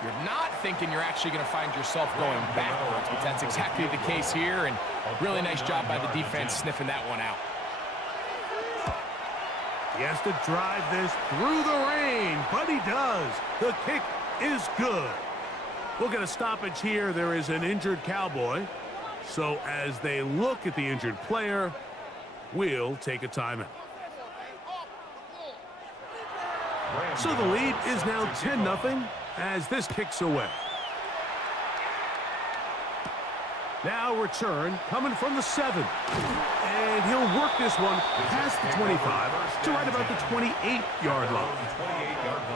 You're not thinking you're actually going to find yourself going backwards, but that's exactly the case here, and really nice job by the defense sniffing that one out. He has to drive this through the rain, but he does. The kick is good. We'll get a stoppage here. There is an injured Cowboy. So as they look at the injured player, we'll take a timeout. So the lead is now 10-0 as this kicks away. Now return coming from the 7. And he'll work this one past the 25 to right about the 28-yard line.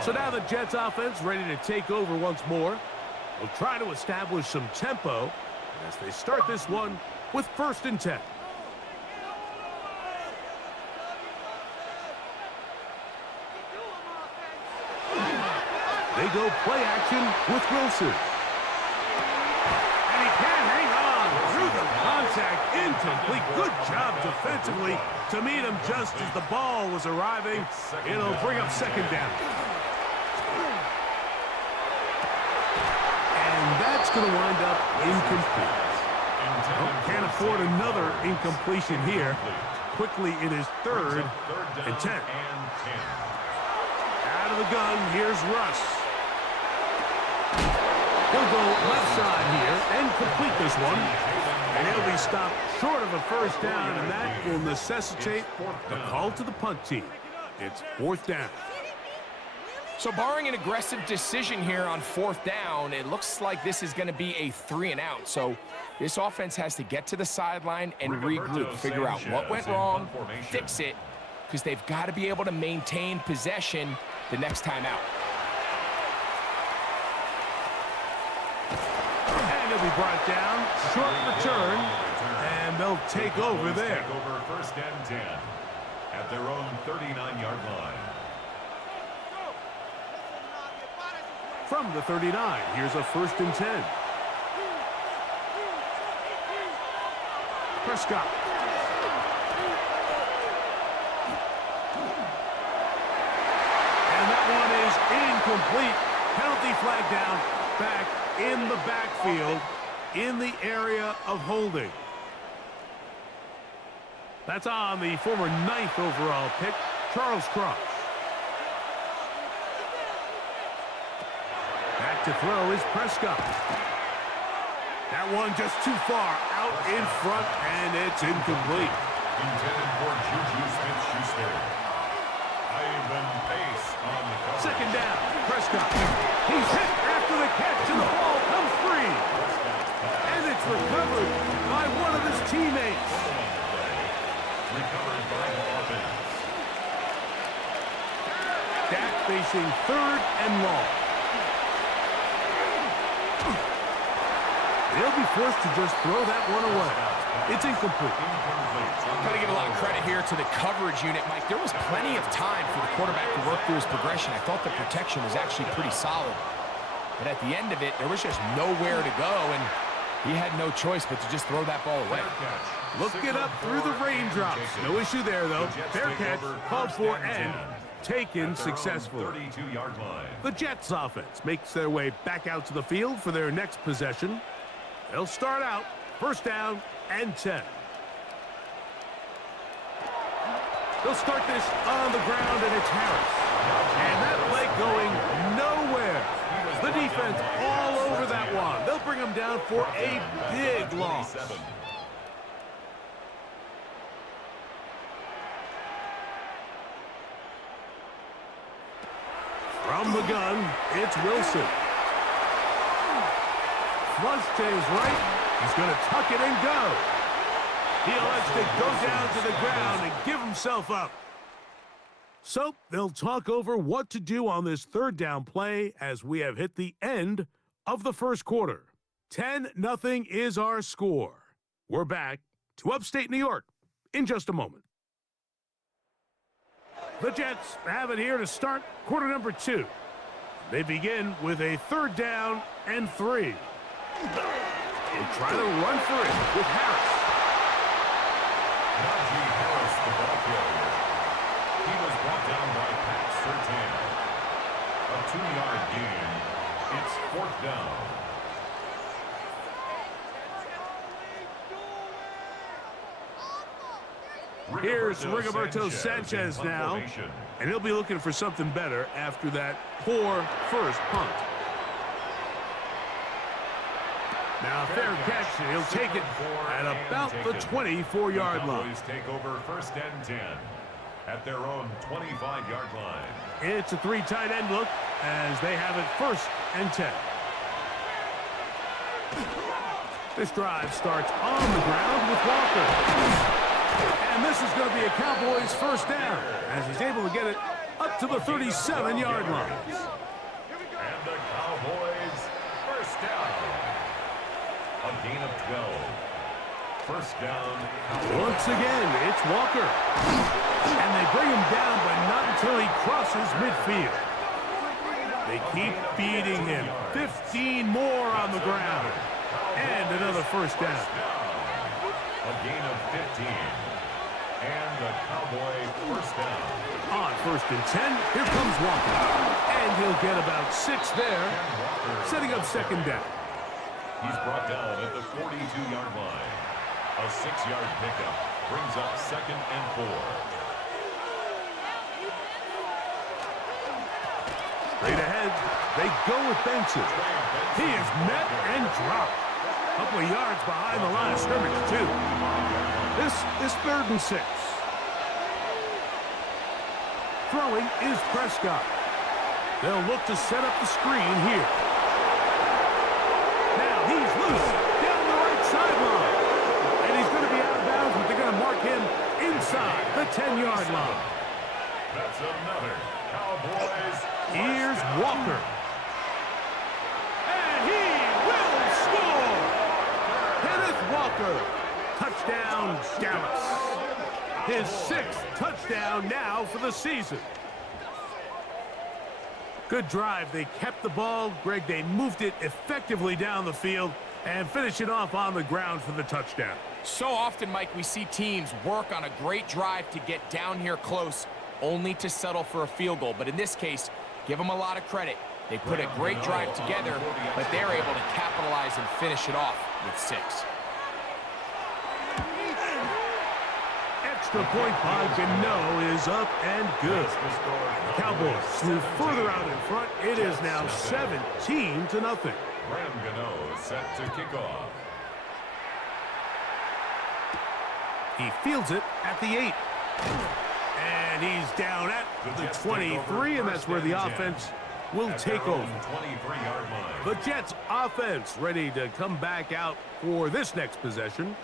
So now the Jets offense ready to take over once more. They'll try to establish some tempo as they start this one with 1st and 10. They go play action with Wilson. And he can't hang on through the contact. Incomplete. Good job defensively to meet him just as the ball was arriving. It'll bring up 2nd down. And that's going to wind up incomplete. Oh, can't afford another incompletion here. Quickly in his 3rd and 10. Out of the gun, here's Russ. He'll go left side here and complete this one. And he'll be stopped short of a 1st down, and that will necessitate the call to the punt team. It's 4th down. So barring an aggressive decision here on 4th down, it looks like this is going to be a 3-and-out. So this offense has to get to the sideline and regroup, figure out what went wrong, fix it, because they've got to be able to maintain possession the next time out. And he'll be brought down, short return, and they'll take over there. Take over 1st and 10 at their own 39-yard line. From the 39, here's a 1st and 10. Prescott. And that one is incomplete. Penalty flag down, back in the backfield, in the area of holding. That's on the former 9th overall pick, Charles Cross. Back to throw is Prescott. That one just too far out in front, and it's incomplete. Intended for Juju Smith-Schuster. Ivan Pace on the cover. 2nd down, Prescott. He's hit after the catch, and the ball comes free. And it's recovered by one of his teammates. Recovered by the offense. Dak facing 3rd and long. They'll be forced to just throw that one away. It's incomplete. Got to give a lot of credit here to the coverage unit, Mike. There was plenty of time for the quarterback to work through his progression. I thought the protection was actually pretty solid. But at the end of it, there was just nowhere to go, and He had no choice but to just throw that ball away. Looking up through the raindrops. No issue there, though. Fair catch, called for and taken successfully. 32-yard line. The Jets offense makes their way back out to the field for their next possession. They'll start out first down and 10. They'll start this on the ground, and it's Harris. And that play going nowhere. The defense all over that one. They'll bring him down for a big loss. From the gun, it's Wilson. Flush to his right. He's going to tuck it and go. He elects to go down to the ground and give himself up. So they'll talk over what to do on this third down play as we have hit the end of the first quarter. 10-0 is our score. We're back to upstate New York in just a moment. The Jets have it here to start quarter number 2. They begin with a third down and 3. They try to run for it with Harris. Najee Harris, the ball carrier. He was brought down by Pat Surtain. A 2-yard gain. It's fourth down. Here's Rigoberto Sanchez now, and he'll be looking for something better after that poor first punt. Now fair catch, and he'll take it at about the 24-yard line. Take over first and 10 at their own 25-yard line. It's a 3 tight end look as they have it first and 10. This drive starts on the ground with Walker. And this is going to be a Cowboys first down as he's able to get it up to the 37-yard line. And the Cowboys first down. A gain of 12. First down. Once again, it's Walker. And they bring him down, but not until he crosses midfield. They keep feeding him. 15 more on the ground. And another first down. A gain of 15. And the Cowboy first down. On first and 10, here comes Walker. And he'll get about 6 there, setting up second down. He's brought down at the 42-yard line. A 6-yard pickup brings up second and 4. Straight ahead, they go with Benson. He is met and dropped. A couple of yards behind the line of scrimmage, too. This is third and 6. Throwing is Prescott. They'll look to set up the screen here. Now he's loose down the right sideline. And he's going to be out of bounds, but they're going to mark him inside the 10-yard line. That's another Cowboys. Here's Walker. And he will score! Kenneth Walker. Touchdown, Dallas. His 6th touchdown now for the season. Good drive. They kept the ball. Greg, they moved it effectively down the field and finish it off on the ground for the touchdown. So often, Mike, we see teams work on a great drive to get down here close, only to settle for a field goal. But in this case, give them a lot of credit. They put a great drive together, but they're able to capitalize and finish it off with 6. Extra point by Gano is up and good. The Cowboys move further out in front. It is now 17-0. Graham Gano set to kick off. He fields it at the 8. And he's down at the 23, and that's where the offense will take over. 23-yard line. The Jets offense ready to come back out for this next possession.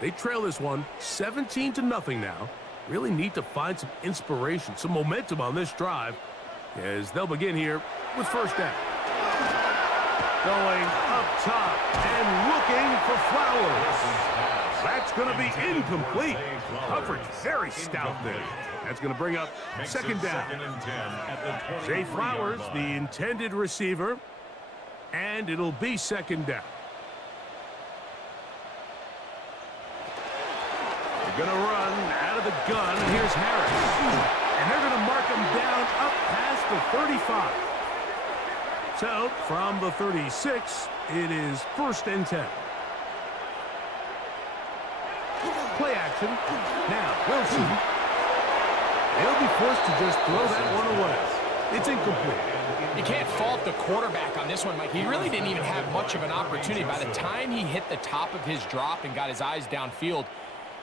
They trail this one 17-0 now. Really need to find some inspiration, some momentum on this drive as they'll begin here with first down. Going up top and looking for Flowers. That's going to be incomplete. Coverage very stout there. That's going to bring up second down. Zay Flowers, the intended receiver, and it'll be second down. They're going to run out of the gun. Here's Harris. And they're going to mark him down up past the 35. So, from the 36, it is 1st and 10. Play action. Now, Wilson. They'll be forced to just throw that one away. It's incomplete. You can't fault the quarterback on this one, Mike. He really didn't even have much of an opportunity. By the time he hit the top of his drop and got his eyes downfield,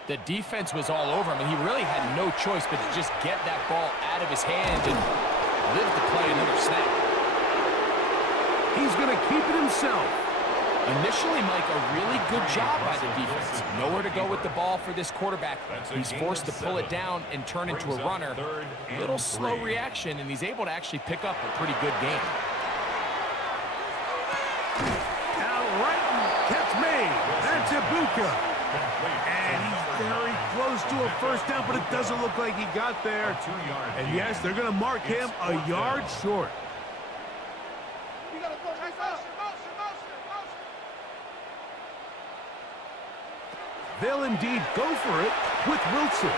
the defense was all over him, and he really had no choice but to just get that ball out of his hand and live to play another snap. He's going to keep it himself. Initially, Mike, a really good job by the defense. Nowhere to go with the ball for this quarterback. He's forced to pull it down and turn into a runner. A little slow reaction, and he's able to actually pick up a pretty good game. Now, right catch made. That's Ibuka. And he's very close to a first down, but it doesn't look like he got there. And yes, they're going to mark him a yard short. They'll indeed go for it with Wilson.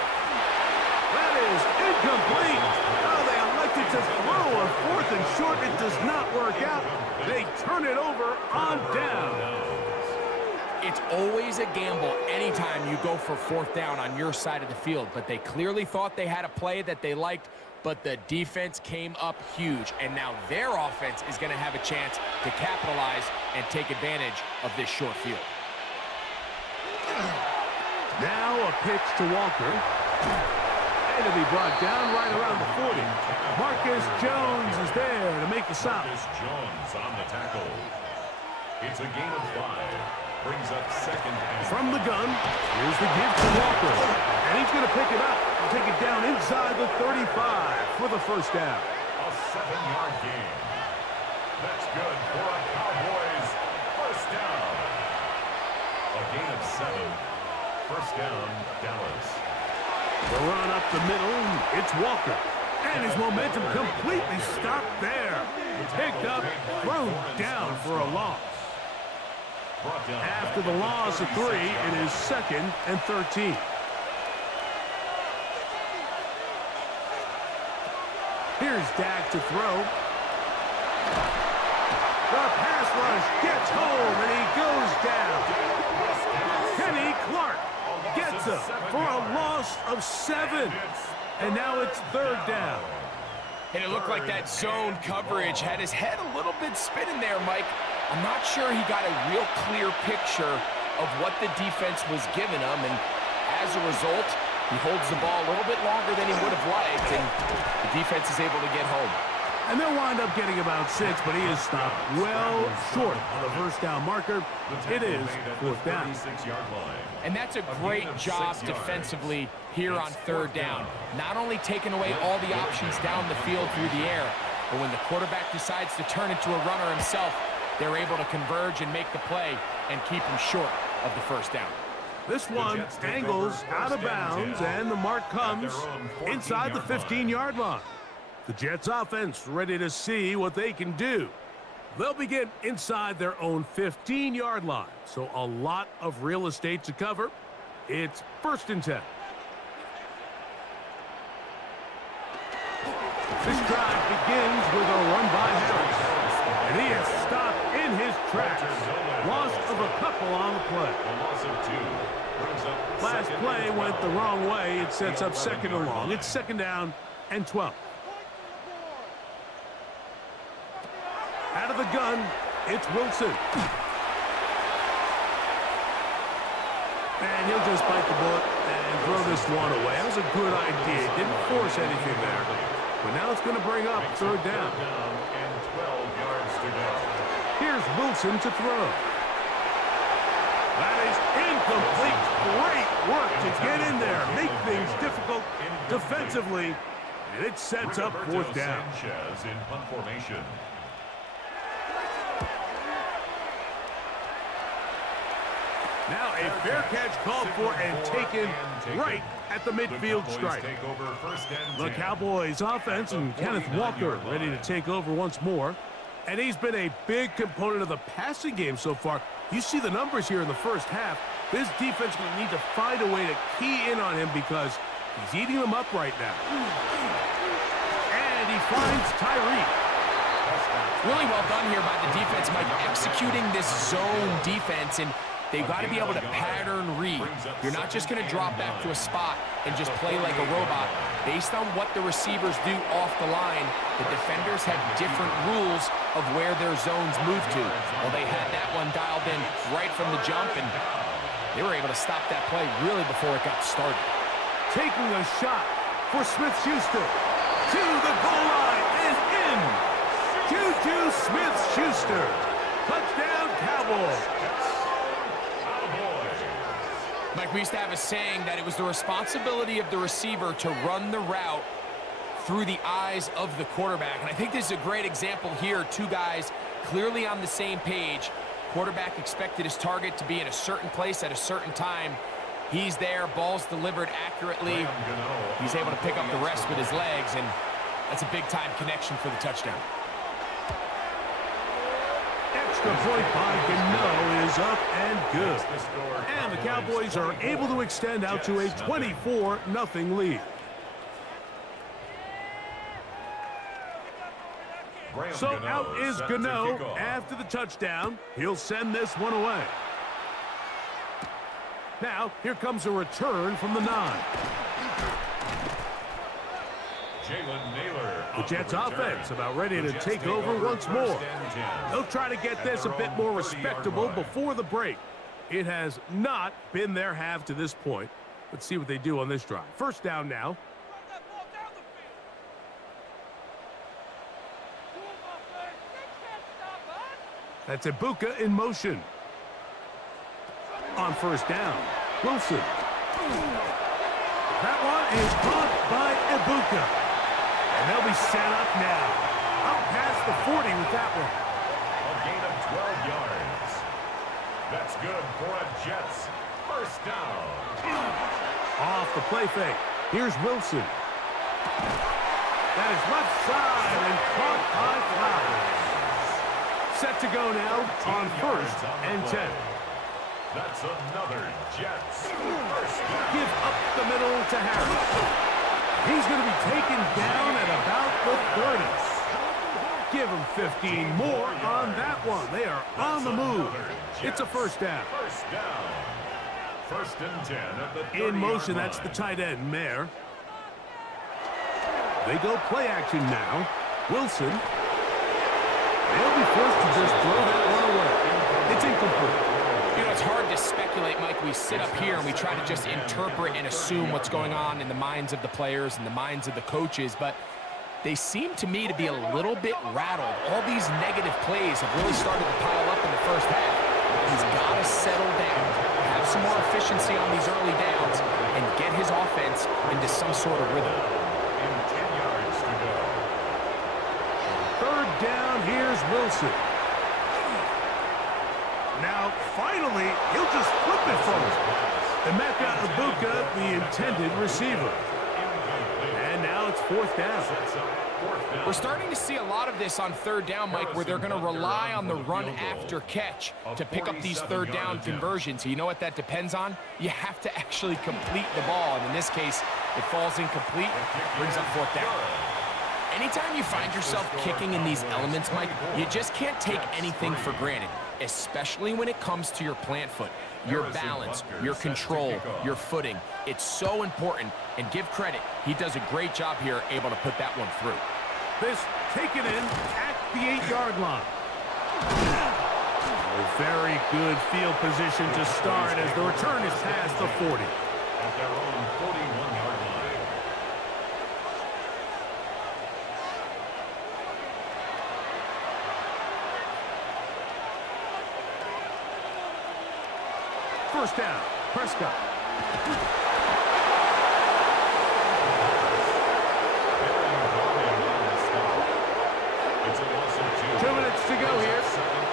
That is incomplete. Oh, they elected to throw on 4th and short. It does not work out. They turn it over on down. It's always a gamble anytime you go for 4th down on your side of the field, but they clearly thought they had a play that they liked, but the defense came up huge, and now their offense is going to have a chance to capitalize and take advantage of this short field. Now a pitch to Walker. And to be brought down right around the 40. Marcus Jones is there to make the stop. Marcus Jones on the tackle. It's a gain of 5. Brings up 2nd and... From the gun, here's the give to Walker. And he's going to pick it up and take it down inside the 35 for the first down. A 7-yard gain. That's good for a Cowboys first down. A gain of 7. First down, Dallas. The run up the middle, it's Walker. And his momentum completely stopped there. Picked up, thrown down for a loss. After the loss of 3, it is 2nd and 13. Here's Dak to throw. The pass rush gets home, and he goes down. Kenny Clark gets him for a loss of 7. And now it's 3rd down. And it looked like that zone coverage had his head a little bit spinning there, Mike. I'm not sure he got a real clear picture of what the defense was giving him, and as a result, he holds the ball a little bit longer than he would have liked, and the defense is able to get home. And they'll wind up getting about 6, but he is stopped well short of the first down marker. It is 4th down. And that's a great job defensively here on 3rd down. Not only taking away all the options down the field through the air, but when the quarterback decides to turn into a runner himself, they're able to converge and make the play and keep him short of the first down. This one angles out of bounds, and the mark comes inside the 15-yard line. The Jets offense ready to see what they can do. They'll begin inside their own 15-yard line, so a lot of real estate to cover. It's 1st and 10. This drive begins with a run by Harris, and he is stopped in his tracks. Loss of a couple on the play. Last play went the wrong way. It sets up 2nd and long. It's 2nd down and 12. Out of the gun, it's Wilson. And he'll just bite the bullet and throw this one away. That was a good idea. Didn't force anything there. But now it's going to bring up 3rd down. And 12 yards to go. Here's Wilson to throw. That is incomplete. Great work to get in there. Make things difficult defensively. And it sets up 4th down. Sanchez in punt formation. Now a fair catch called for and taken right at the midfield stripe. The Cowboys offense and Kenneth Walker ready to take over once more. And he's been a big component of the passing game so far. You see the numbers here in the first half. This defense is going to need to find a way to key in on him because he's eating them up right now. And he finds Tyreek. Really well done here by the defense, Mike, executing this zone defense, and they've got to be able to pattern read. You're not just going to drop back to a spot and just play like a robot. Based on what the receivers do off the line, the defenders have different rules of where their zones move to. Well, they had that one dialed in right from the jump, and they were able to stop that play really before it got started. Taking a shot for Smith-Schuster. To the goal line and in. Juju Smith-Schuster. Touchdown, Cowboys. Mike, we used to have a saying that it was the responsibility of the receiver to run the route through the eyes of the quarterback. And I think this is a great example here. Two guys clearly on the same page. Quarterback expected his target to be in a certain place at a certain time. He's there, ball's delivered accurately. He's able to pick up the rest with his legs, and that's a big-time connection for the touchdown. Extra point by Gano is up and good. And the Cowboys are able to extend out to a 24-0 lead. So out is Gano after the touchdown. He'll send this one away. Now, here comes a return from the 9. The Jets offense about ready to take over once more. They'll try to get this a bit more respectable before the break. It has not been their half to this point. Let's see what they do on this drive. First down now. That's Ibuka in motion. On first down, Wilson. That one is caught by Ibuka. And they'll be set up now. Out past the 40 with that one. A gain of 12 yards. That's good for a Jets first down. Off the play fake. Here's Wilson. That is left side and caught by Flowers. Set to go now on first and 10. That's another Jets first down. Give up the middle to Harris. He's going to be taken down at about the 30. Give him 15 more on that one. They are on the move. It's a first down. First down. First and 10 at the 30-yard In motion, line. that's the tight end, Mayer. They go play action now. Wilson. They'll be forced to just throw that one away. It's incomplete. You know, it's hard to speculate, Mike. We sit up here and we try to just interpret and assume what's going on in the minds of the players and the minds of the coaches, but they seem to me to be a little bit rattled. All these negative plays have really started to pile up in the first half. He's got to settle down, have some more efficiency on these early downs, and get his offense into some sort of rhythm. And 10 yards to go. Third down, here's Wilson. Now, finally, he'll just flip it for him. Emeka Ibuka, the intended receiver. And now it's fourth down. We're starting to see a lot of this on third down, Mike, where they're going to rely on the run after catch to pick up these third down conversions. So you know what that depends on? You have to actually complete the ball. And in this case, it falls incomplete, brings up fourth down. Anytime you find yourself kicking in these elements, Mike, you just can't take anything for granted, especially when it comes to your plant foot, your balance, your control, your footing. It's so important, and give credit. He does a great job here, able to put that one through. This taken in at the 8-yard line. A very good field position to start as the return is past the 40. At their own 41-yard line. First down, Prescott. It's a loss of 2. 2 minutes to go here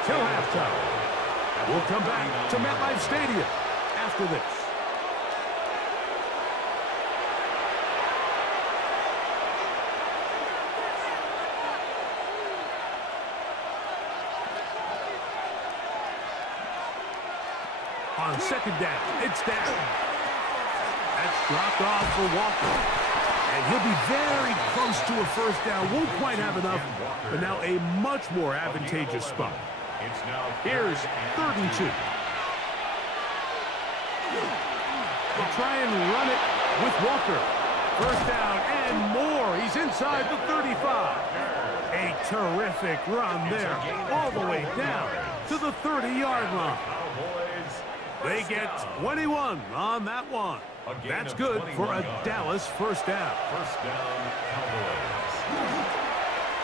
till halftime. We'll come back to MetLife Stadium after this. on second down. It's down. That's dropped off for Walker. And he'll be very close to a first down. Won't quite have enough, but now a much more advantageous spot. Here's 3rd and 2. They'll try and run it with Walker. First down and more. He's inside the 35. A terrific run there, all the way down to the 30-yard line. They get 21 on that one. That's good for a Dallas first down.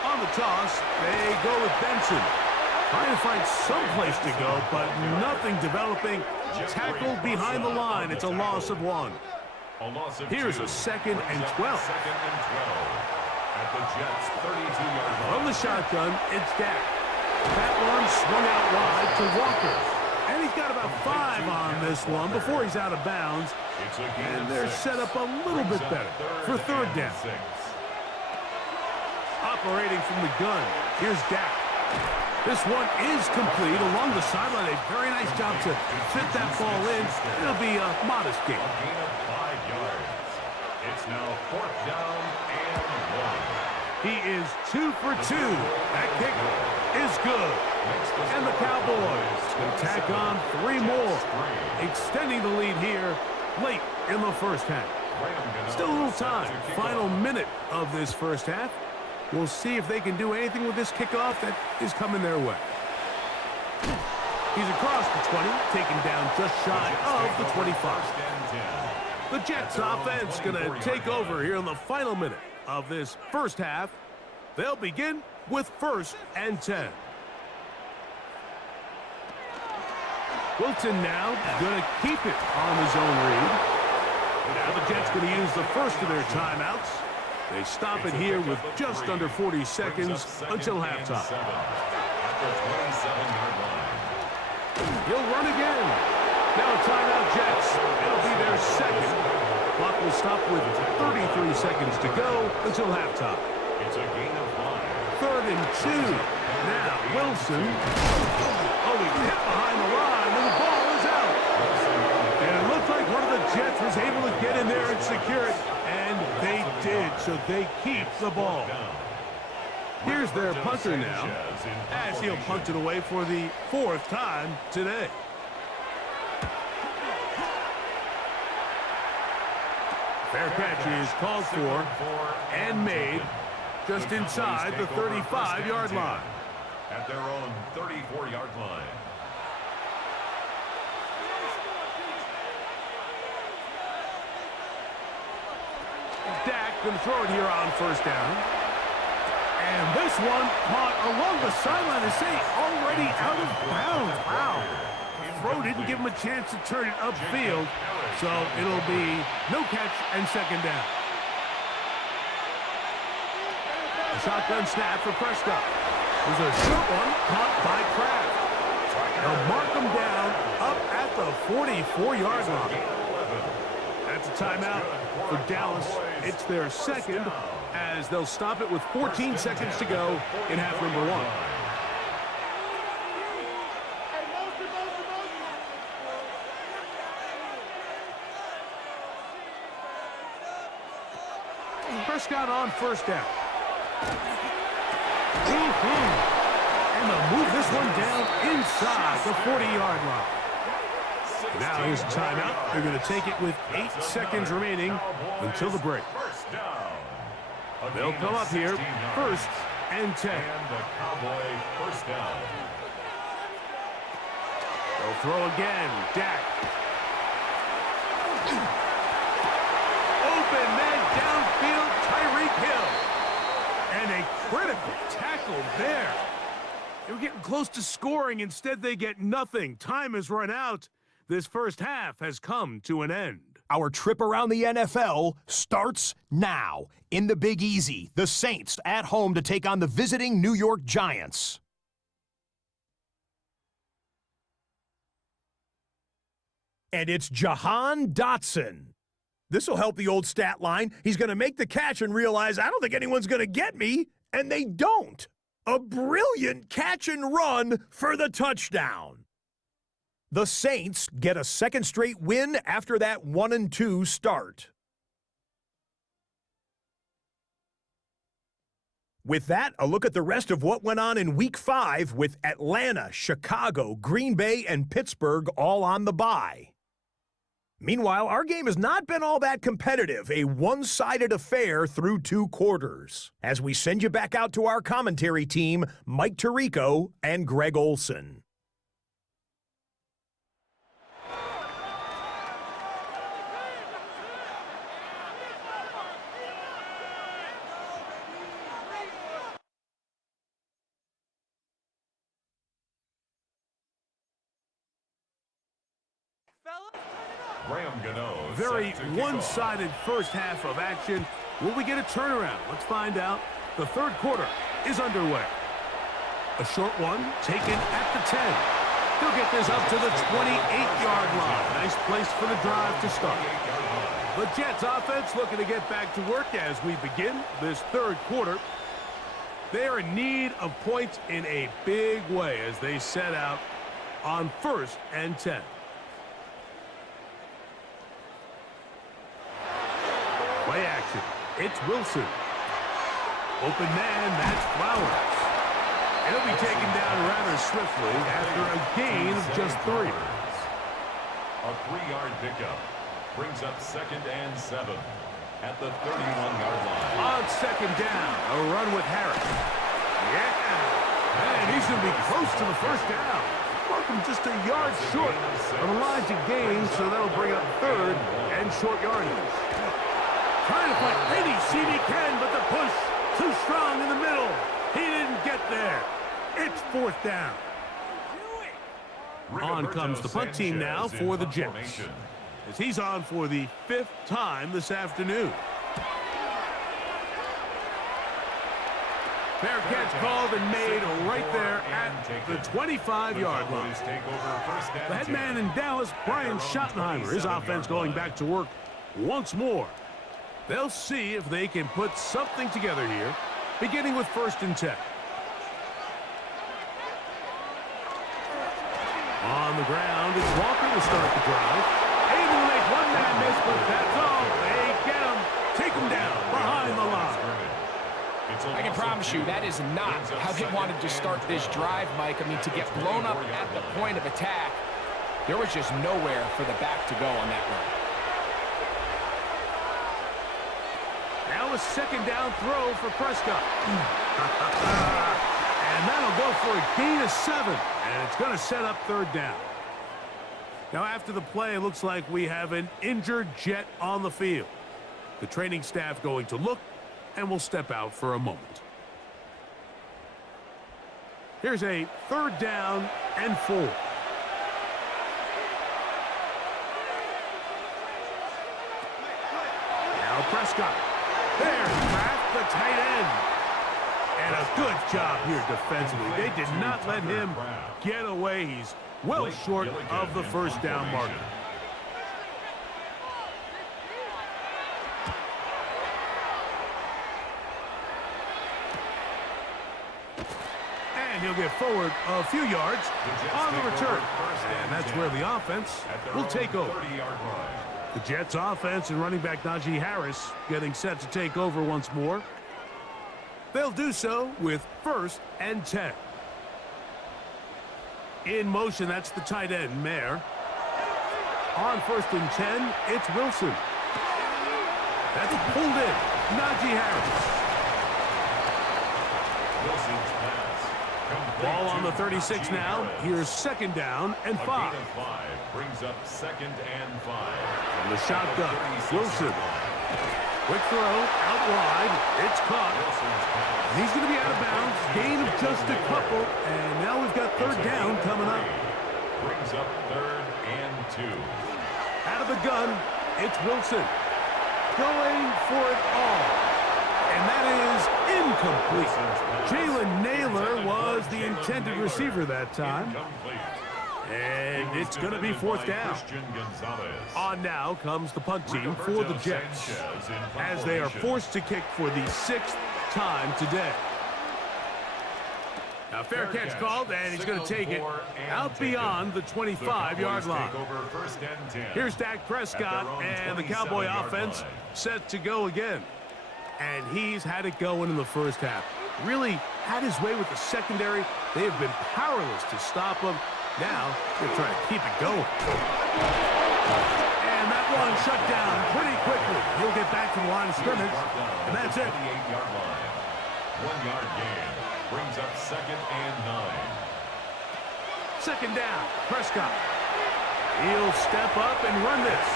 On the toss, they go with Benson. Trying to find some place to go, but nothing developing. Tackled behind the line. It's a loss of 1. Here's a 2nd and 12. At the Jets' 32-yard line. From the shotgun, it's Dak. That one swung out wide to Walker. And he's got about 5 on this one before he's out of bounds. And they're set up a little bit better for 3rd down. Operating from the gun, here's Dak. This one is complete along the sideline. A very nice job to fit that ball in. It'll be a modest gain. A gain of 5 yards. It's now 4th down and 1. He is 2 for 2. That kick is good. And the Cowboys will tack on 3 more, extending the lead here late in the first half. Still a little time. Final minute of this first half. We'll see if they can do anything with this kickoff that is coming their way. He's across the 20, taken down just shy of the 25. The Jets offense going to take over here in the final minute of this first half. They'll begin with 1st and 10. Wilton now going to keep it on his own read. Now the Jets going to use the first of their timeouts. They stop it here with just under 40 seconds until halftime. He'll run again. Now a timeout, Jets. It'll be their 2nd. Clock will stop with 33 seconds to go until halftime. It's a gain of 5. 3rd and 2. Now Wilson. Oh, he hit behind the line, and the ball is out. And it looked like one of the Jets was able to get in there and secure it, and they did, so they keep the ball. Here's their punter now, as he'll punt it away for the 4th time today. Fair catch is called for and made just inside the 35-yard line. At their own 34-yard line. Dak going to throw it here on 1st down. And this one caught along the sideline. They say already out of bounds. Wow. The throw didn't give him a chance to turn it upfield. So it'll be no catch and 2nd down. A shotgun snap for Prescott. There's a short one caught by Kraft. They'll mark him down up at the 44-yard line. That's a timeout for Dallas. It's their 2nd, as they'll stop it with 14 seconds to go in half number 1. Prescott on 1st down. And they'll move this one down inside the 40-yard line. Now here's a timeout. They're going to take it with 8 seconds remaining until the break. They'll come up here 1st and 10. And the Cowboy first down. They'll throw again. Dak. Open man downfield, Tyreek Hill. And a critical tackle there. They were getting close to scoring. Instead, they get nothing. Time has run out. This first half has come to an end. Our trip around the NFL starts now. In the Big Easy, the Saints at home to take on the visiting New York Giants. And it's Jahan Dotson. This will help the old stat line. He's going to make the catch and realize, I don't think anyone's going to get me, and they don't. A brilliant catch and run for the touchdown. The Saints get a second straight win after that 1-2 start. With that, a look at the rest of what went on in Week 5 with Atlanta, Chicago, Green Bay, and Pittsburgh all on the bye. Meanwhile, our game has not been all that competitive, a one-sided affair through 2 quarters. As we send you back out to our commentary team, Mike Tirico and Greg Olson. Very one-sided first half of action. Will we get a turnaround? Let's find out. The third quarter is underway. A short one taken at the 10. He'll get this up to the 28-yard line. Nice place for the drive to start. The Jets offense looking to get back to work as we begin this third quarter. They are in need of points in a big way as they set out on 1st and 10. Play action. It's Wilson. Open man, that's Flowers. He'll be taken down rather swiftly after a gain of just 3. A 3-yard pickup brings up 2nd and 7 at the 31-yard line. On 2nd down, a run with Harris. Yeah, and he's going to be close to the 1st down. Markham just a yard short of a line to gain, so that'll bring up 3rd and short yardage. Trying to find any seam he can, but the push too strong in the middle. He didn't get there. It's 4th down. On comes the punt team now for the Jets, as he's on for the 5th time this afternoon. Fair catch called and made right there at the 25-yard line. The head man in Dallas, Brian Schottenheimer, his offense going back to work once more. They'll see if they can put something together here, beginning with 1st and 10. On the ground, it's Walker to start the drive. Able to make one man miss, but that's all. They get him, take him down behind the line. I can promise you that is not how they wanted to start this drive, Mike. I mean, to get blown up at the point of attack, there was just nowhere for the back to go on that run. Now a 2nd down throw for Prescott. And that'll go for a gain of 7. And it's going to set up 3rd down. Now after the play, it looks like we have an injured Jet on the field. The training staff going to look and will step out for a moment. Here's a 3rd down and 4. Now Prescott. There's Kraft, the tight end. And a good job here defensively. They did not let him get away. He's well short of the 1st down marker. And he'll get forward a few yards on the return. And that's where the offense will take over. The Jets offense and running back Najee Harris getting set to take over once more. They'll do so with 1st and 10. In motion, that's the tight end, Mayer. On 1st and 10, it's Wilson. That's pulled in. Najee Harris. Wilson's pass. Ball on the 36 now. Here's 2nd down and 5. A gain of 5 brings up 2nd and 5. From the shotgun, Wilson. Quick throw, out wide. It's caught. And he's going to be out of bounds. Gain of just a couple. And now we've got 3rd down coming up. Brings up 3rd and 2. Out of the gun, it's Wilson. Going for it all. And that is incomplete. Jalen Naylor was the intended receiver that time. And it's going to be 4th down. On now comes the punt team for the Jets, as they are forced to kick for the 6th time today. Now, fair catch called, and he's going to take it out beyond the 25-yard line. Here's Dak Prescott, and the Cowboy offense set to go again. And he's had it going in the first half. Really had his way with the secondary. They have been powerless to stop him. Now, they're trying to keep it going. And that one shut down pretty quickly. He'll get back to the line of scrimmage, and that's it. 1-yard gain brings up 2nd and 9. Second down, Prescott. He'll step up and run this.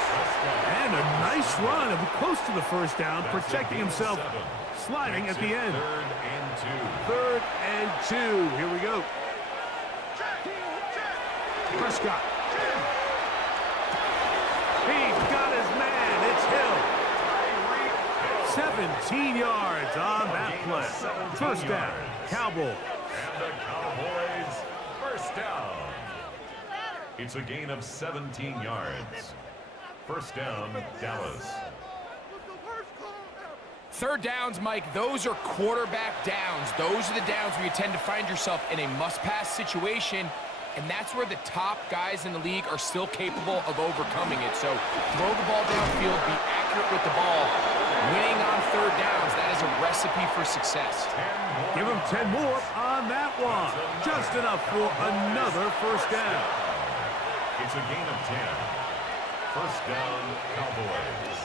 And a nice run, close to the first down, protecting himself, sliding at the end. 3rd and 2. 3rd and 2. Here we go. Prescott. He's got his man. It's Hill. 17 yards on that play. First down, Cowboys. And the Cowboys first down. It's a gain of 17 yards. First down, Dallas. 3rd downs, Mike, those are quarterback downs. Those are the downs where you tend to find yourself in a must-pass situation, and that's where the top guys in the league are still capable of overcoming it. So throw the ball downfield, be accurate with the ball. Winning on 3rd downs, that is a recipe for success. Give him 10 more on that one. Just enough for another first down. It's a gain of 10. First down, Cowboys.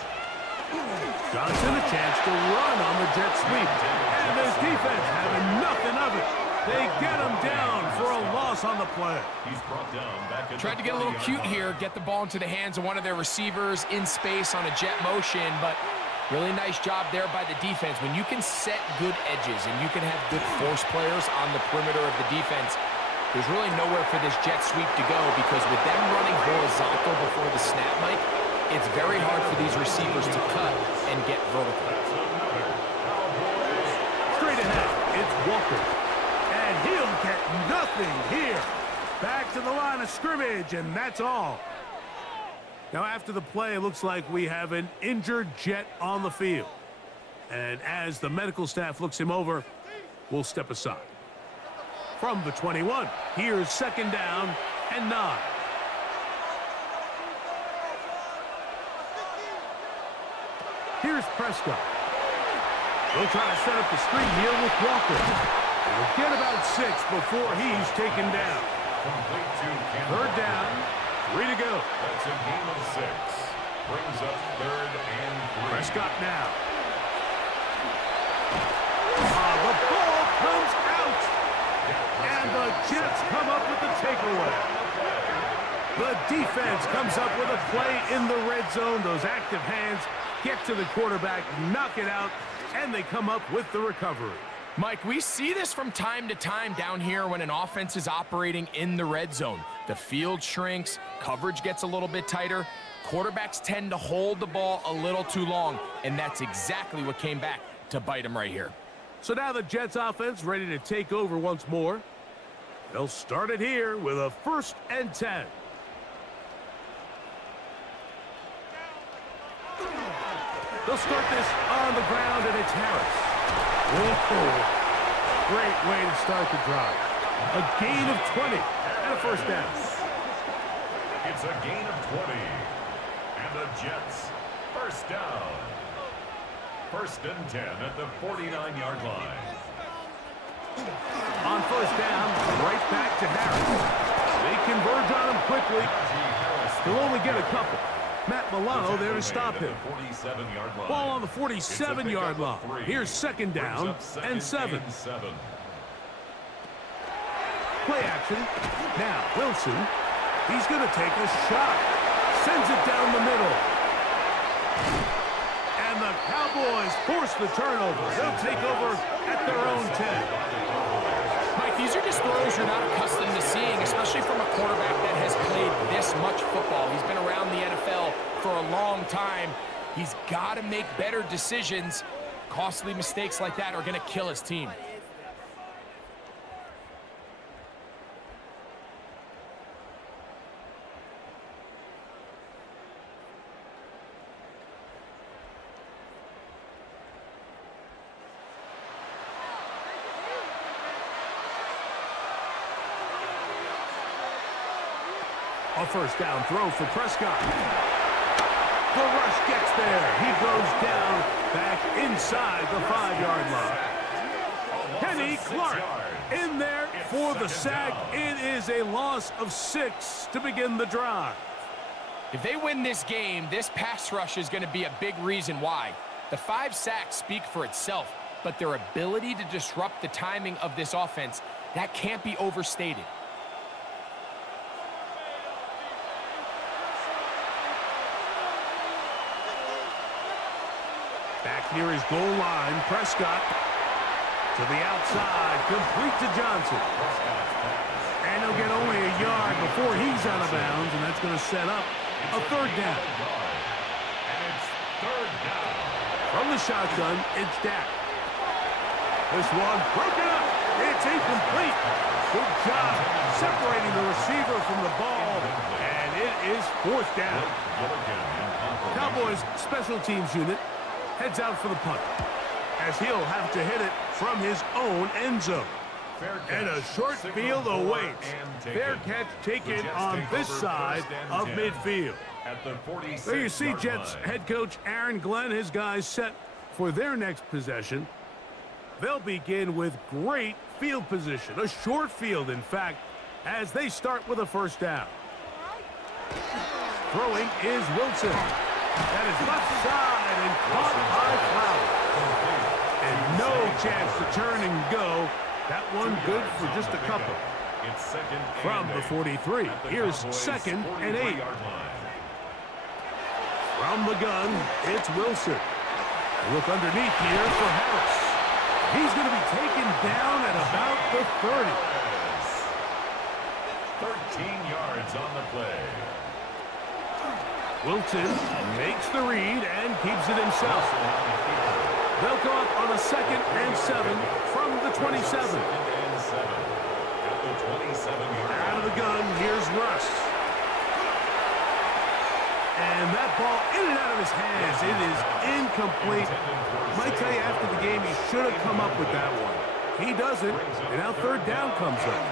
Johnson a chance to run on the jet sweep. And this defense having nothing of it. They get him down for a loss on the play. He's brought down back at Tried to get a little cute here, get the ball into the hands of one of their receivers in space on a jet motion, but really nice job there by the defense. When you can set good edges and you can have good force players on the perimeter of the defense, there's really nowhere for this jet sweep to go, because with them running horizontal before the snap, Mike, it's very hard for these receivers to cut and get vertical. Straight ahead, it's Walker. And he'll get nothing here. Back to the line of scrimmage, and that's all. Now, after the play, it looks like we have an injured Jet on the field. And as the medical staff looks him over, we'll step aside. From the 21, here's 2nd down and 9. Here's Prescott. They'll try to set up the screen here with Walker. They'll get about 6 before he's taken down. Complete to Campbell. 3rd down, 3 to go. That's a gain of 6. Brings up 3rd and 3. Prescott now. The ball comes out. And the Jets come up with the takeaway. The defense comes up with a play in the red zone. Those active hands get to the quarterback, knock it out, and they come up with the recovery. Mike, we see this from time to time down here when an offense is operating in the red zone. The field shrinks, coverage gets a little bit tighter, quarterbacks tend to hold the ball a little too long, and that's exactly what came back to bite them right here. So now the Jets offense ready to take over once more. They'll start it here with a 1st and 10. They'll start this on the ground, and it's Harris. Whoa. Great way to start the drive. A gain of 20 and a first down. It's a gain of 20. And the Jets first down. 1st and 10 at the 49-yard line. On first down, right back to Harris. They converge on him quickly. They'll only get a couple. Matt Milano there to stop him. Ball on the 47-yard line. Here's 2nd down and 7. Play action. Now Wilson. He's going to take a shot. Sends it down the middle. And the Cowboys force the turnover. They'll take over at their own 10. Mike, these are just throws you're not accustomed to seeing, especially from a quarterback that has played this much football. He's been around the NFL for a long time. He's got to make better decisions. Costly mistakes like that are going to kill his team. A first down throw for Prescott. The rush gets there. He goes down back inside the 5-yard line. Kenny Clark in there for the sack. It is a loss of 6 to begin the drive. If they win this game, this pass rush is going to be a big reason why. The 5 sacks speak for itself, but their ability to disrupt the timing of this offense, that can't be overstated. Back near his goal line, Prescott to the outside, complete to Johnson. And he'll get only a yard before he's out of bounds, and that's going to set up a third down. And it's third down. From the shotgun, it's Dak. This one broken up. It's incomplete. Good job separating the receiver from the ball, and it is fourth down. Cowboys special teams unit heads out for the punt, as he'll have to hit it from his own end zone. And a short field awaits. Fair catch taken on this side of midfield. There you see Jets head coach Aaron Glenn, his guys set for their next possession. They'll begin with great field position, a short field, in fact, as they start with a first down. Throwing is Wilson. That is left side and caught by Flower. And no chance to turn and go. That one good for just a couple. From the 43, here's 2nd and 8. From the gun, it's Wilson. Look underneath here for Harris. He's going to be taken down at about the 30. 13 yards on the play. Wilson makes the read and keeps it himself. They'll go up on a 2nd and 7 from the 27. Out of the gun, here's Russ. And that ball in and out of his hands. It is incomplete. Might tell you after the game he should have come up with that one. He doesn't, and now third down comes up.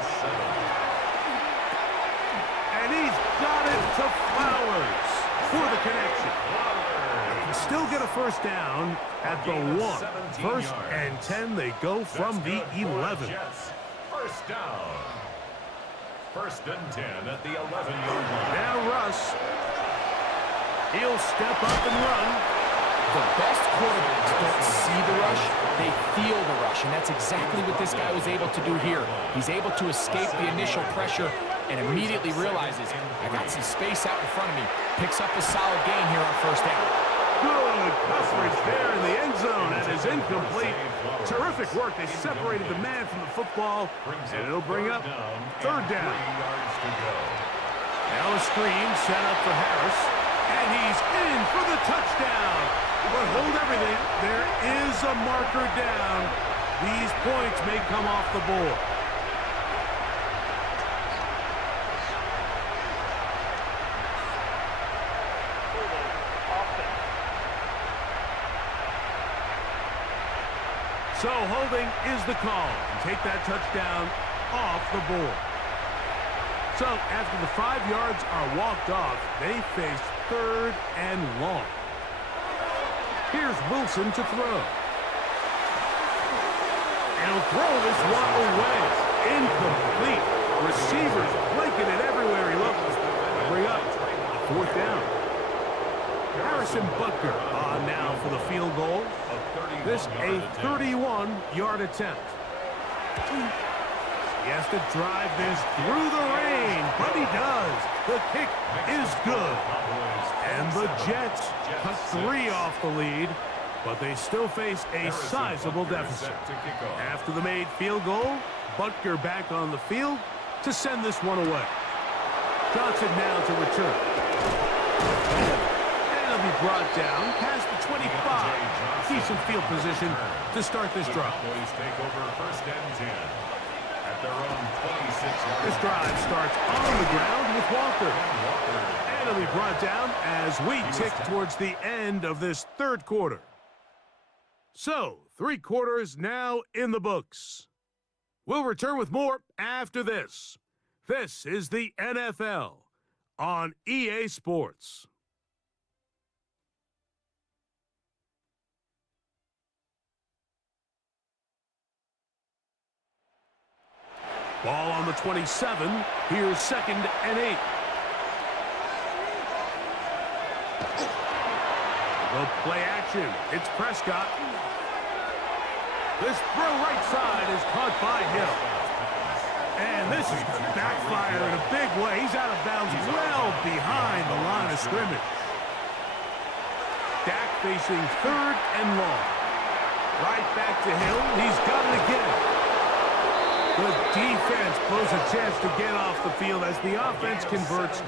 And he's got it to Flowers for the connection. Still get a first down at the 1. 1st and 10, they go from the 11. First down. 1st and 10 at the 11-yard line. Now Russ. He'll step up and run. The best quarterbacks don't see the rush, they feel the rush, and that's exactly what this guy was able to do here. He's able to escape the initial pressure and immediately realizes, I got some space out in front of me. Picks up a solid gain here on first down. Good coverage there in the end zone. That is incomplete. Terrific work. They separated the man from the football, and it'll bring up third down. Now a screen set up for Harris, and he's in for the touchdown. But hold everything. There is a marker down. These points may come off the board. So holding is the call. Take that touchdown off the board. So after the 5 yards are walked off, they face 3rd and long. Here's Wilson to throw. And he'll throw this one away. Incomplete. Receivers blinking it everywhere he looks. Bring up a 4th down. Harrison Butker on now for the field goal. This a 31-yard attempt. He has to drive this through the rain, but he does. The kick is good. And the Jets cut 3 off the lead, but they still face a sizable deficit. After the made field goal, Butker back on the field to send this one away. Johnson now to return. And he'll be brought down past the 25. Decent field position to start this drive. Take over 1st and 10 at their own 26. This drive starts on the ground with Walker. And it'll be brought down as we tick towards the end of this 3rd quarter. So, 3 quarters now in the books. We'll return with more after this. This is the NFL on EA Sports. Ball on the 27. Here's 2nd and 8. The play action. It's Prescott. This throw right side is caught by Hill. And this is going to backfire in a big way. He's out of bounds well behind the line of scrimmage. Dak facing 3rd and long. Right back to Hill. He's got it again. The defense blows a chance to get off the field as the offense converts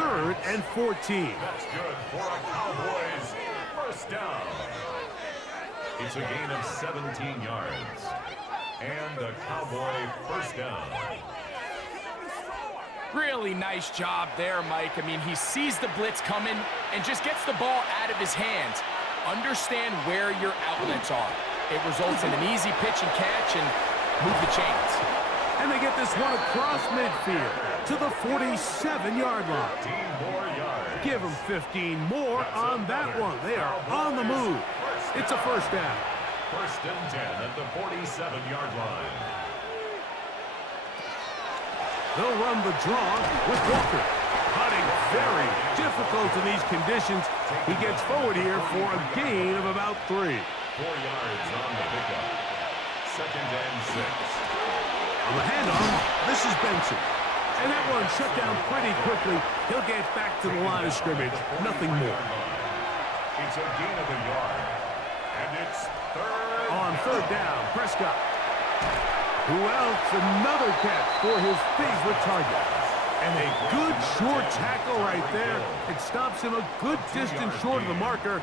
3rd and 14. That's good for a Cowboys first down. It's a gain of 17 yards. And a Cowboy first down. Really nice job there, Mike. I mean, he sees the blitz coming and just gets the ball out of his hands. Understand where your outlets are. It results in an easy pitch and catch and move the chains. And they get this one across midfield to the 47-yard line. 15 more yards. Give them 15 more on that one. They are on the move. It's a first down. 1st and 10 at the 47-yard line. They'll run the draw with Walker. Hunting very difficult in these conditions. He gets forward here for a gain of about 3. 4 yards on the pickup. 2nd and 6. On the handoff, this is Benson. And that one shut down pretty quickly. He'll get back to the line of scrimmage. Nothing more. It's a gain of a yard. And it's 3rd. On 3rd down, Prescott. Who else? Another catch for his favorite target. And a good short tackle right there. It stops him a good distance short of the marker.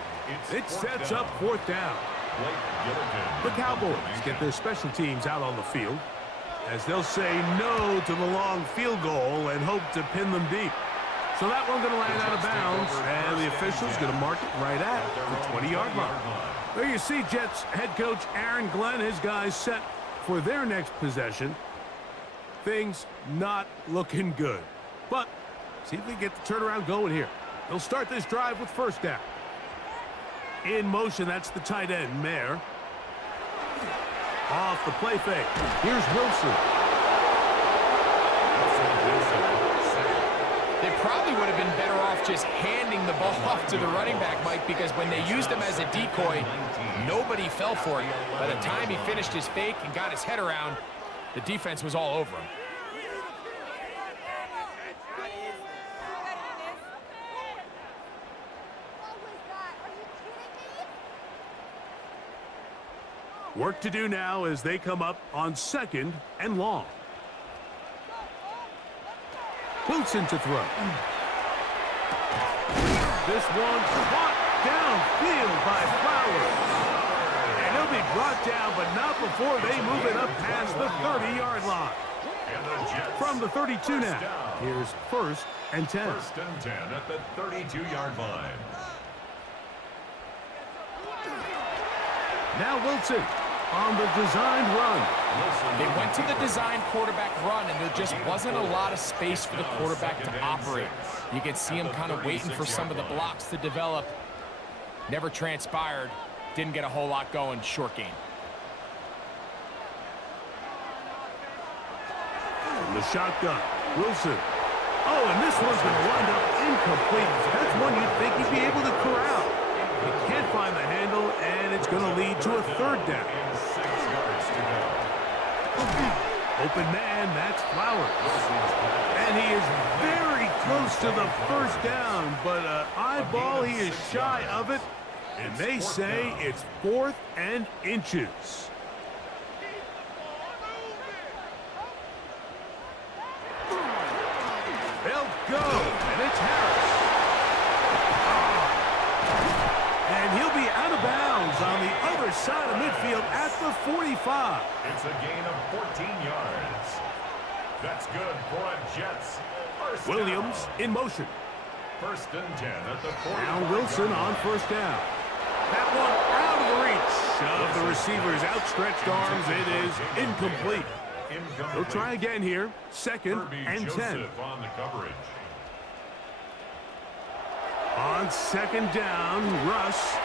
It sets up 4th down. The Cowboys get their special teams out on the field as they'll say no to the long field goal and hope to pin them deep. So that one going to land out of bounds, and the official's going to mark it right at the 20-yard line. There you see Jets head coach Aaron Glenn, his guys set for their next possession. Things not looking good. But see if they get the turnaround going here. They'll start this drive with 1st down. In motion, that's the tight end, Mayer. Off the play fake. Here's Wilson. They probably would have been better off just handing the ball off to the running back, Mike, because when they used him as a decoy, nobody fell for it. By the time he finished his fake and got his head around, the defense was all over him. Work to do now as they come up on 2nd and long. Wilson to throw. This one caught downfield by Flowers. And he'll be brought down, but not before they move it up past the 30-yard line. From the 32 now. Here's 1st and 10. 1st and 10 at the 32-yard line. Now Wilson on the designed run. They went to the designed quarterback run, and there just wasn't a lot of space for the quarterback to operate. You could see him kind of waiting for some of the blocks to develop. Never transpired. Didn't get a whole lot going. Short game. From the shotgun, Wilson. Oh, and this one's going to wind up incomplete. That's one you'd think he'd be able to corral. He can't find the handle, and it's going to lead to a 3rd down. Open man, that's Flowers. And he is very close to the 1st down, but eyeball, he is shy of it. And they say it's 4th and inches. They'll go, and it's Harris. And he'll be out of bounds on the other side of midfield at the 45. It's a gain of 14 yards. That's good for a Jets first Williams down. in motion. 1st and 10 at the 45. Now Wilson on 1st down. That one out of the reach of the receiver's outstretched arms. It is incomplete. They'll try again here. 2nd and 10. On the coverage. On second down, Russ.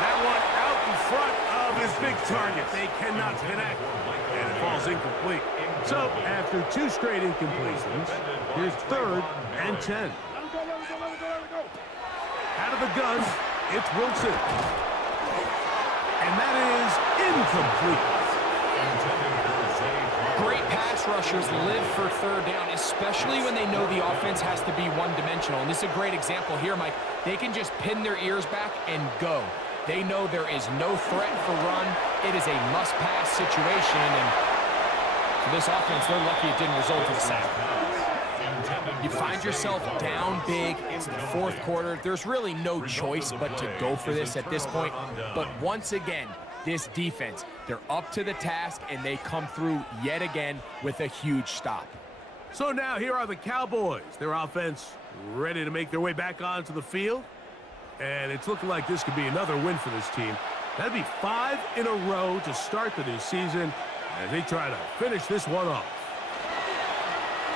That one out in front of his big target. They cannot connect, and it falls incomplete. So after 2 straight incompletions, here's 3rd and 10. Out of the gun, it's Wilson. And that is incomplete. Great pass rushers live for 3rd down, especially when they know the offense has to be one-dimensional. And this is a great example here, Mike. They can just pin their ears back and go. They know there is no threat for run. It is a must-pass situation, and for this offense, they're lucky it didn't result in a sack. You find yourself down big. It's the 4th quarter. There's really no choice but to go for this at this point. But once again, this defense, they're up to the task, and they come through yet again with a huge stop. So now here are the Cowboys. Their offense ready to make their way back onto the field. And it's looking like this could be another win for this team. That'd be 5 in a row to start the new season as they try to finish this one off.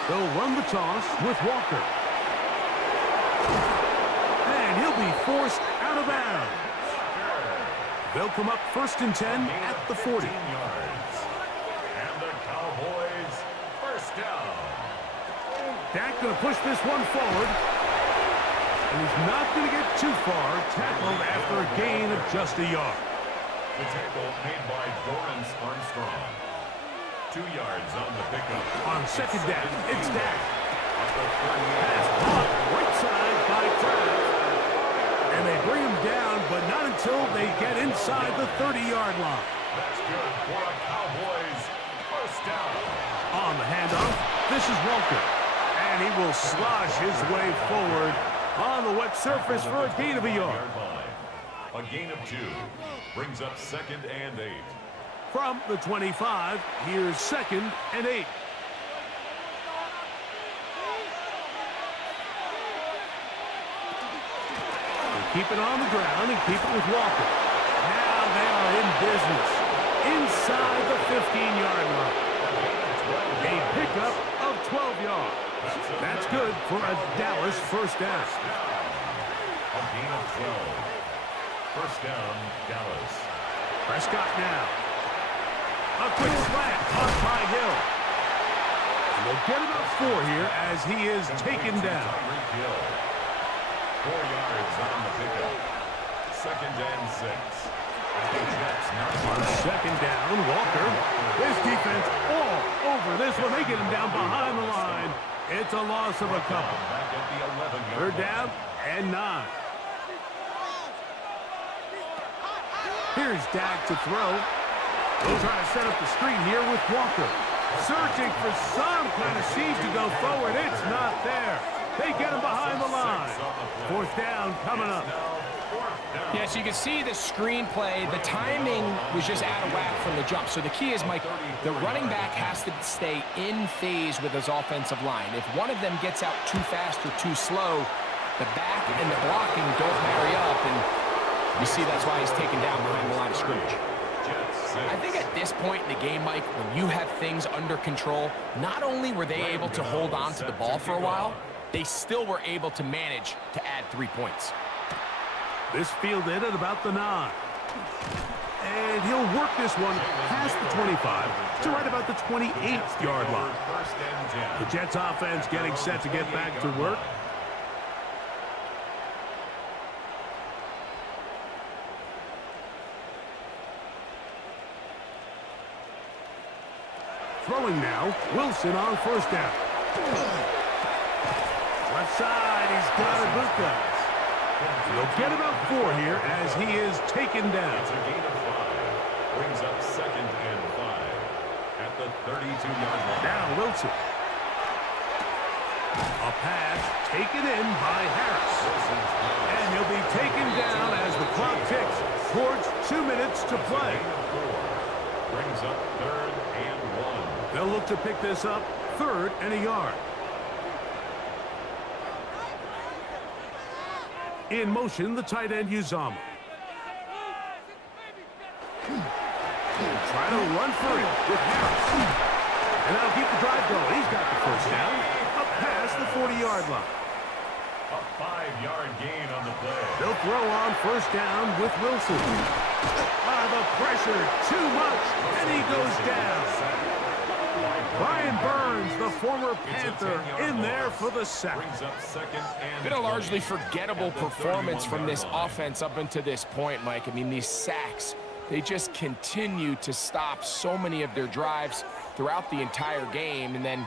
They'll run the toss with Walker. And he'll be forced out of bounds. They'll come up 1st and 10 at the 40. And the Cowboys, 1st down. Dak going to push this one forward. And he's not going to get too far, tackled after a gain of just a yard. The tackle made by Dorrance Armstrong. 2 yards on the pickup. On second down, it's Dak. Pass caught right side by Kraft. And they bring him down, but not until they get inside the 30-yard line. That's good for a Cowboys 1st down. On the handoff, this is Walker. And he will slosh his way forward on the wet surface for a gain of a yard. A gain of 2 brings up 2nd and 8. From the 25, here's 2nd and 8. Keep it on the ground and keep it with Walker. Now they are in business inside the 15-yard line. A pickup of 12 yards. That's good for a Dallas 1st down. A gain of 12. 1st down, Dallas. Prescott now. A quick slant off by Hill. And they'll get about 4 here as he is taken down. 4 yards on the pickup. 2nd and 6. On 2nd down, Walker. His defense all over this one. They get him down behind the line. It's a loss of a couple. 3rd down and 9. Here's Dak to throw. They'll try to set up the screen here with Walker. Searching for some kind of seam to go forward. It's not there. They get him behind the line. 4th down coming up. Yeah, so you can see the screenplay. The timing was just out of whack from the jump. So the key is, Mike, the running back has to stay in phase with his offensive line. If one of them gets out too fast or too slow, the back and the blocking don't marry up, and you see that's why he's taken down behind the line of scrimmage. I think at this point in the game, Mike, when you have things under control, not only were they able to hold on to the ball for a while, they still were able to manage to add 3 points. This fielded at about the 9. And he'll work this one past the 25 to right about the 28-yard line. The Jets offense getting set to get back to work. Throwing now, Wilson on 1st down. Left side, he's got Ibuka. He'll get about 4 here as he is taken down. It's a gain of 5. Brings up 2nd and 5 at the 32-yard line. Now Wilson. A pass taken in by Harris. And he'll be taken down as the clock ticks towards 2 minutes to play. Brings up 3rd and 1. They'll look to pick this up 3rd and a yard. In motion, the tight end, Uzama. Try to run for it with Harris. And that'll keep the drive going. He's got the 1st down. Up past the 40-yard line. A 5-yard gain on the play. They'll throw on first down with Wilson. The pressure, too much, and he goes down. Brian Burns, the former Panther, in there for the sack. Been a largely forgettable performance from this offense up until this point, Mike. I mean, these sacks, they just continue to stop so many of their drives throughout the entire game. And then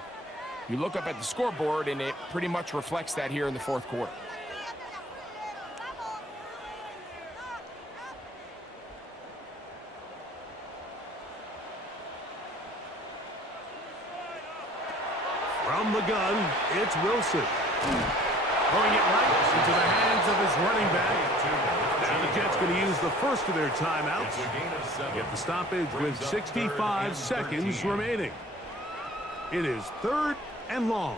you look up at the scoreboard, and it pretty much reflects that here in the fourth quarter. From the gun, it's Wilson. Throwing it right into the hands of his running back. Now the Jets going to use the first of their timeouts. Get the stoppage with 65 seconds remaining. It is 3rd and long.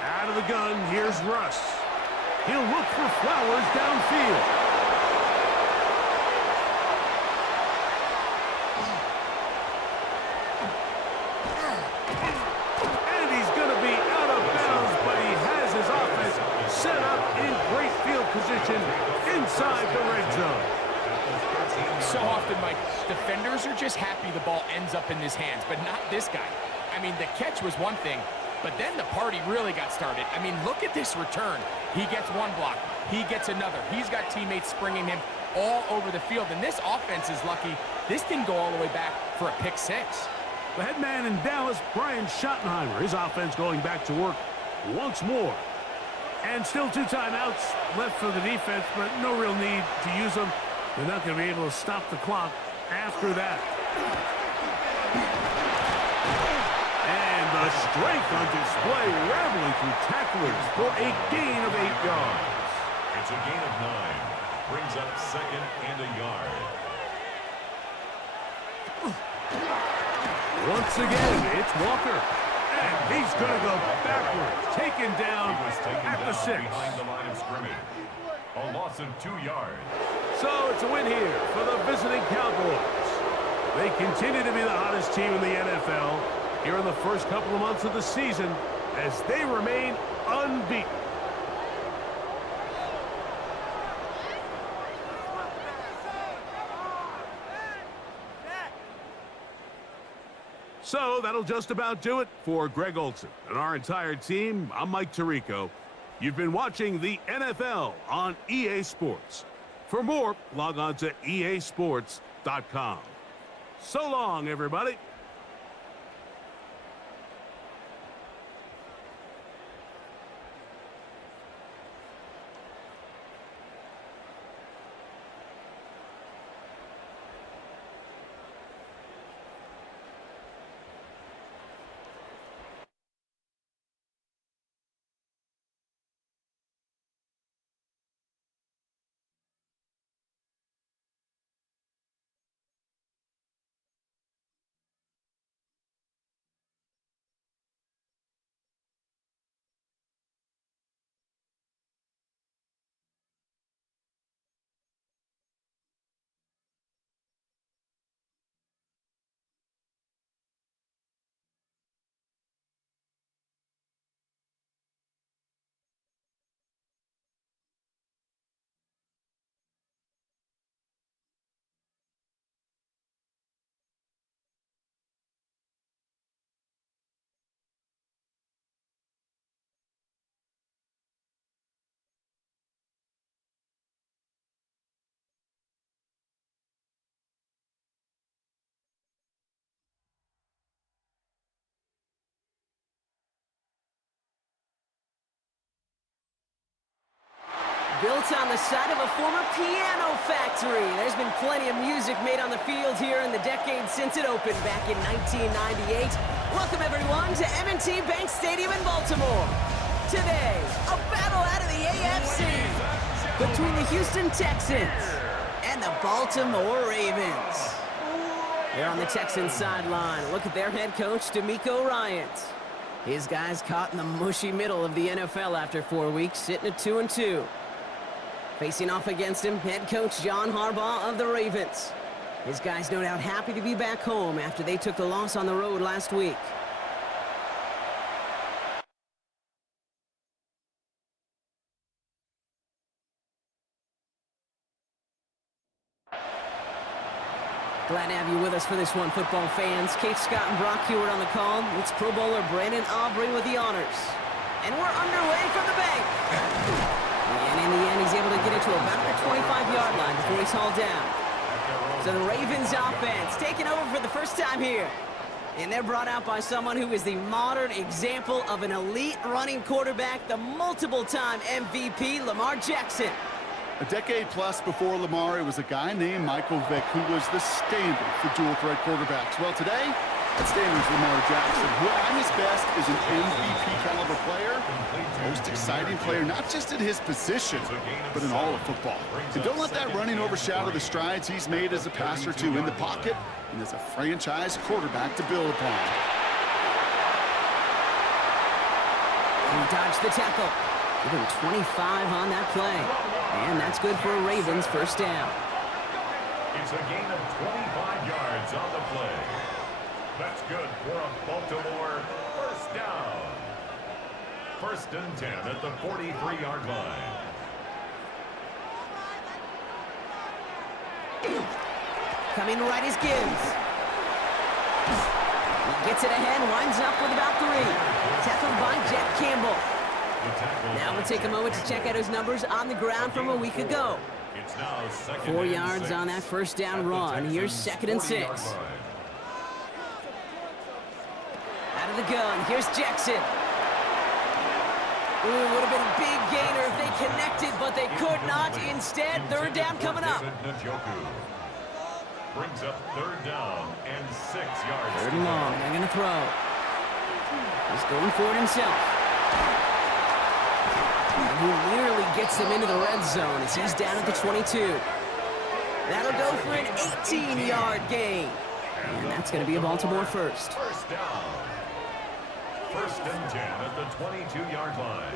Out of the gun, here's Russ. He'll look for Flowers downfield. Set up in great field position inside the red zone. So often, Mike, defenders are just happy the ball ends up in his hands, but not this guy. I mean, the catch was one thing, but then the party really got started. I mean, look at this return. He gets one block. He gets another. He's got teammates springing him all over the field, and this offense is lucky this didn't go all the way back for a pick six. The head man in Dallas, Brian Schottenheimer, his offense going back to work once more. And still 2 timeouts left for the defense, but no real need to use them. They're not going to be able to stop the clock after that. And the strength on display, rattling through tacklers for a gain of 8 yards. It's a gain of 9. Brings up 2nd and a yard. Once again, it's Walker. And he's going to go backwards, taken down at the 6. Behind the line of scrimmage. A loss of 2 yards. So it's a win here for the visiting Cowboys. They continue to be the hottest team in the NFL here in the first couple of months of the season as they remain unbeaten. So that'll just about do it for Greg Olsen and our entire team. I'm Mike Tirico. You've been watching the NFL on EA Sports. For more, log on to easports.com. So long, everybody. Built on the site of a former piano factory, there's been plenty of music made on the field here in the decade since it opened back in 1998. Welcome, everyone, to M&T Bank Stadium in Baltimore. Today, a battle out of the AFC between the Houston Texans and the Baltimore Ravens. They're on the Texans sideline. Look at their head coach, DeMeco Ryans. His guys caught in the mushy middle of the NFL after 4 weeks, sitting at 2-2. Facing off against him, head coach John Harbaugh of the Ravens. His guys no doubt happy to be back home after they took the loss on the road last week. Glad to have you with us for this one, football fans. Kate, Scott, and Brock Hewitt on the call. It's Pro Bowler Brandon Aubrey with the honors. And we're underway from the bank. And in the end, he's able to get it to about the 25-yard line before he's hauled down. So the Ravens offense taking over for the first time here. And they're brought out by someone who is the modern example of an elite running quarterback, the multiple-time MVP, Lamar Jackson. A decade plus before Lamar, it was a guy named Michael Vick who was the standard for dual-threat quarterbacks. Well, today, that standard is Lamar Jackson, who at his best is an MVP-caliber player, most exciting player, not just in his position, but in all of football. And don't let that running overshadow the strides he's made as a passer, too, in the pocket and as a franchise quarterback to build upon. He dodged the tackle. Give him 25 on that play. And that's good for a Ravens first down. It's a gain of 25 yards on the play. That's good for a Baltimore first down. 1st and 10 at the 43-yard line. Coming right is Gibbs. He gets it ahead, winds up with about 3. Tackled by Jack Campbell. Now we'll take a moment to check out his numbers on the ground from a week ago. 4 yards on that first down run. Here's 2nd and 6. Out of the gun, here's Jackson. Ooh, would have been a big gainer if they connected, but they could not. Instead, 3rd down coming up. Brings up 3rd down and 6 yards. 3rd and long, they're going to throw. He's going for it himself. Who nearly gets him into the red zone as he's down at the 22. That'll go for an 18-yard gain. And that's going to be a Baltimore first. First down. 1st and 10 at the 22-yard line.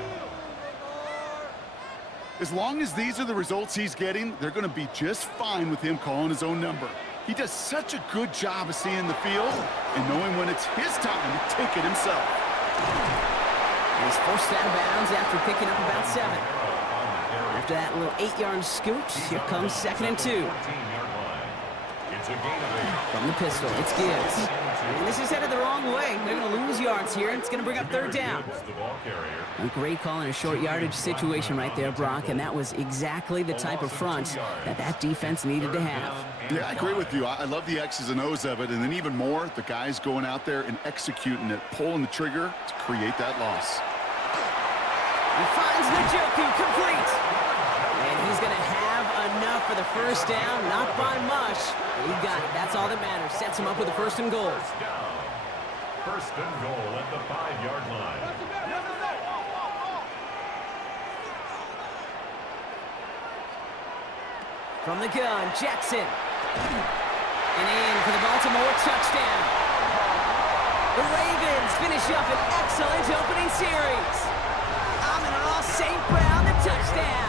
As long as these are the results he's getting, they're going to be just fine with him calling his own number. He does such a good job of seeing the field and knowing when it's his time to take it himself. He's forced out of bounds after picking up about 7. After that little 8-yard scoot, here comes 2nd and 2. From the pistol, it's Gibbs. And this is headed the wrong way. They're going to lose yards here, and it's going to bring up 3rd down. A great call in a short yardage situation right there, Brock, and that was exactly the type of front that defense needed to have. Yeah, I agree with you. I love the X's and O's of it, and then even more, the guys going out there and executing it, pulling the trigger to create that loss. He finds Njoku complete. And he's going to have enough for the first down, not by much. But he got it. That's all that matters. Sets him up with a 1st and goal. 1st and goal at the 5-yard line. From the gun, Jackson. And in for the Baltimore touchdown. The Ravens finish up an excellent opening series. Amon-Ra St. Brown, the touchdown.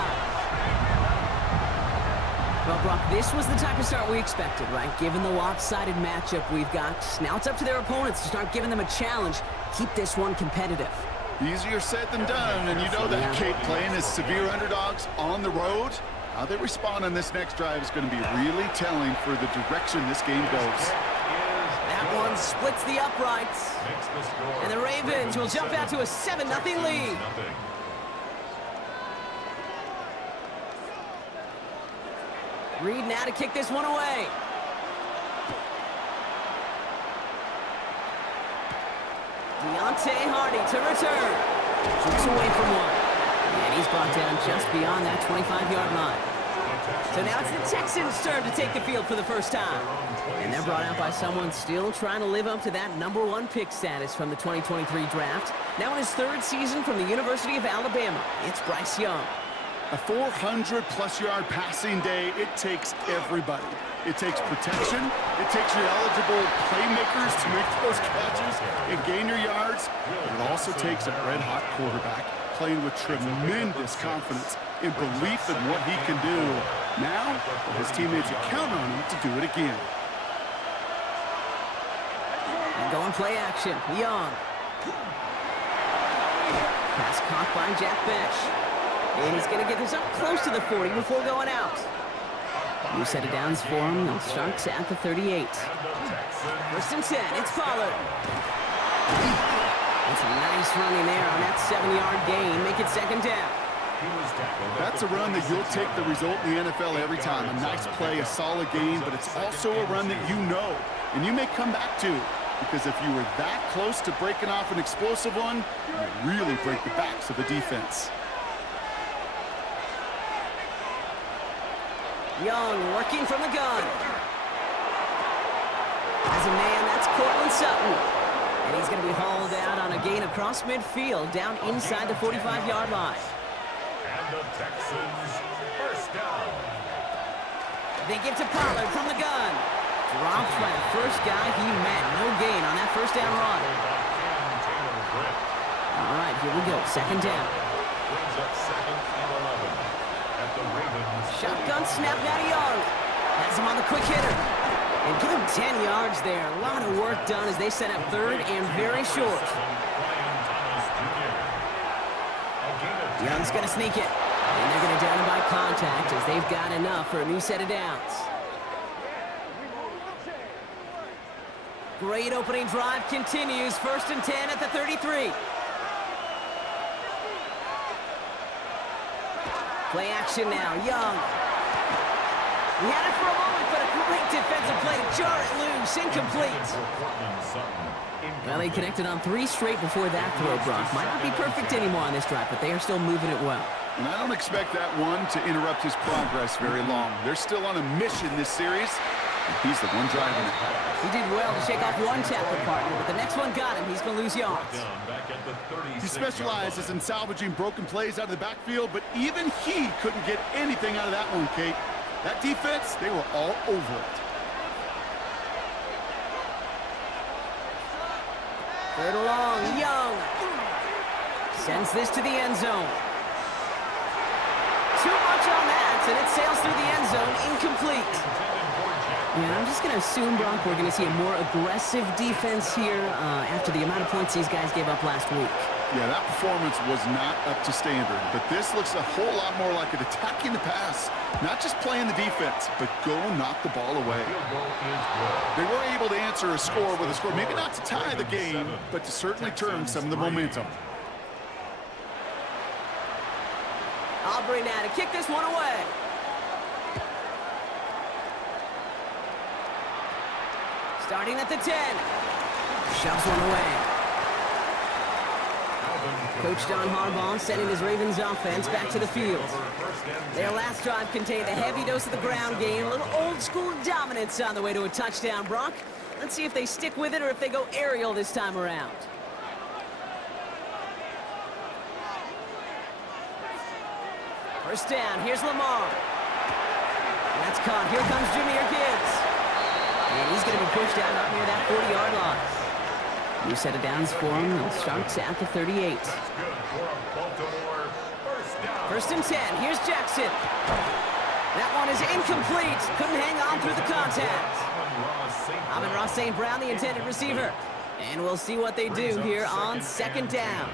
Well, Brock, this was the type of start we expected, right? Given the lopsided matchup we've got, now it's up to their opponents to start giving them a challenge. Keep this one competitive. Easier said than done, and you know that, Kate, playing as severe underdogs on the road. How they respond on this next drive is going to be really telling for the direction this game goes. That one splits the uprights. And the Ravens will jump out to a 7-0 lead. Reed now to kick this one away. Deontay Hardy to return. Shoots away from one. And he's brought down just beyond that 25-yard line. So now it's the Texans' turn to take the field for the first time. And they're brought out by someone still trying to live up to that #1 pick status from the 2023 draft. Now in his 3rd season from the University of Alabama, it's Bryce Young. A 400-plus-yard passing day, it takes everybody. It takes protection. It takes your eligible playmakers to make those catches and gain your yards. But it also takes a red-hot quarterback playing with tremendous confidence and belief in what he can do. Now, his teammates are counting on him to do it again. And going play action, Young. Pass caught by Jack Besh. And he's going to get this up close to the 40 before going out. New set of downs for him. They'll start at the 38. First and 10. It's Pollard. That's a nice running there on that 7-yard gain. Make it second down. That's a run that you'll take the result in the NFL every time. A nice play, a solid game, but it's also a run that you know and you may come back to, because if you were that close to breaking off an explosive one, you really break the backs of the defense. Young working from the gun. As a man, that's Cortland Sutton. And he's going to be hauled out on a gain across midfield, down inside the 45-yard line. And the Texans first down. They give to Pollard from the gun. Dropped by the first guy he met. No gain on that first down run. All right, here we go. Second down. Brings up second and 11 at the Ravens. Shotgun snap now to Young. Has him on the quick hitter. And give him 10 yards there. A lot of work done as they set up third and very short. Young's going to sneak it. And they're going to down him by contact as they've got enough for a new set of downs. Great opening drive continues. First and 10 at the 33. Play action now. Young. He had it for a moment, but a great defensive play to jar it loose. Incomplete. Well, they connected on 3 straight before that throw, Brock. Might not be perfect anymore on this drive, but they are still moving it well. And I don't expect that one to interrupt his progress very long. They're still on a mission this series. He's the one driving it. He did well to shake off one tackle partner, but the next one got him. He's going to lose yards. He specializes in salvaging broken plays out of the backfield, but even he couldn't get anything out of that one, Kate. That defense, they were all over it. Third and long, Young. Sends this to the end zone. Too much on that, and it sails through the end zone, incomplete. Yeah, I'm just going to assume, Brock, we're going to see a more aggressive defense here after the amount of points these guys gave up last week. Yeah, that performance was not up to standard, but this looks a whole lot more like it attacking the pass. Not just playing the defense, but go knock the ball away. They were able to answer a score with a score, maybe not to tie the game, but to certainly turn some of the momentum. Aubrey now to kick this one away. Starting at the 10. Shoves one away. Coach Don Harbaugh sending his Ravens offense back to the field. Their last drive contained a heavy dose of the ground game, a little old-school dominance on the way to a touchdown, Brock. Let's see if they stick with it or if they go aerial this time around. First down, here's Lamar. And that's caught. Here comes Jahmyr Gibbs. And he's going to be pushed out up near that 40-yard line. New set of downs for him. They'll start at the 38. First and 10. Here's Jackson. That one is incomplete. Couldn't hang on through the contact. Amon-Ra St. Brown, the intended receiver. And we'll see what they do here on second down.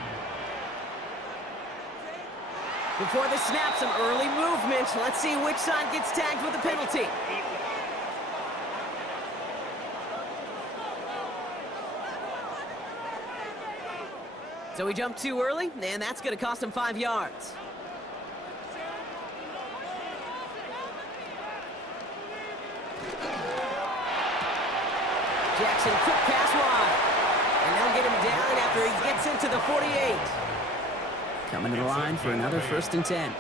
Before the snap, some early movement. Let's see which side gets tagged with a penalty. So he jumped too early, and that's going to cost him 5 yards. Jackson, quick pass wide. And they'll get him down after he gets into the 48. Coming to the line for another first and 10. And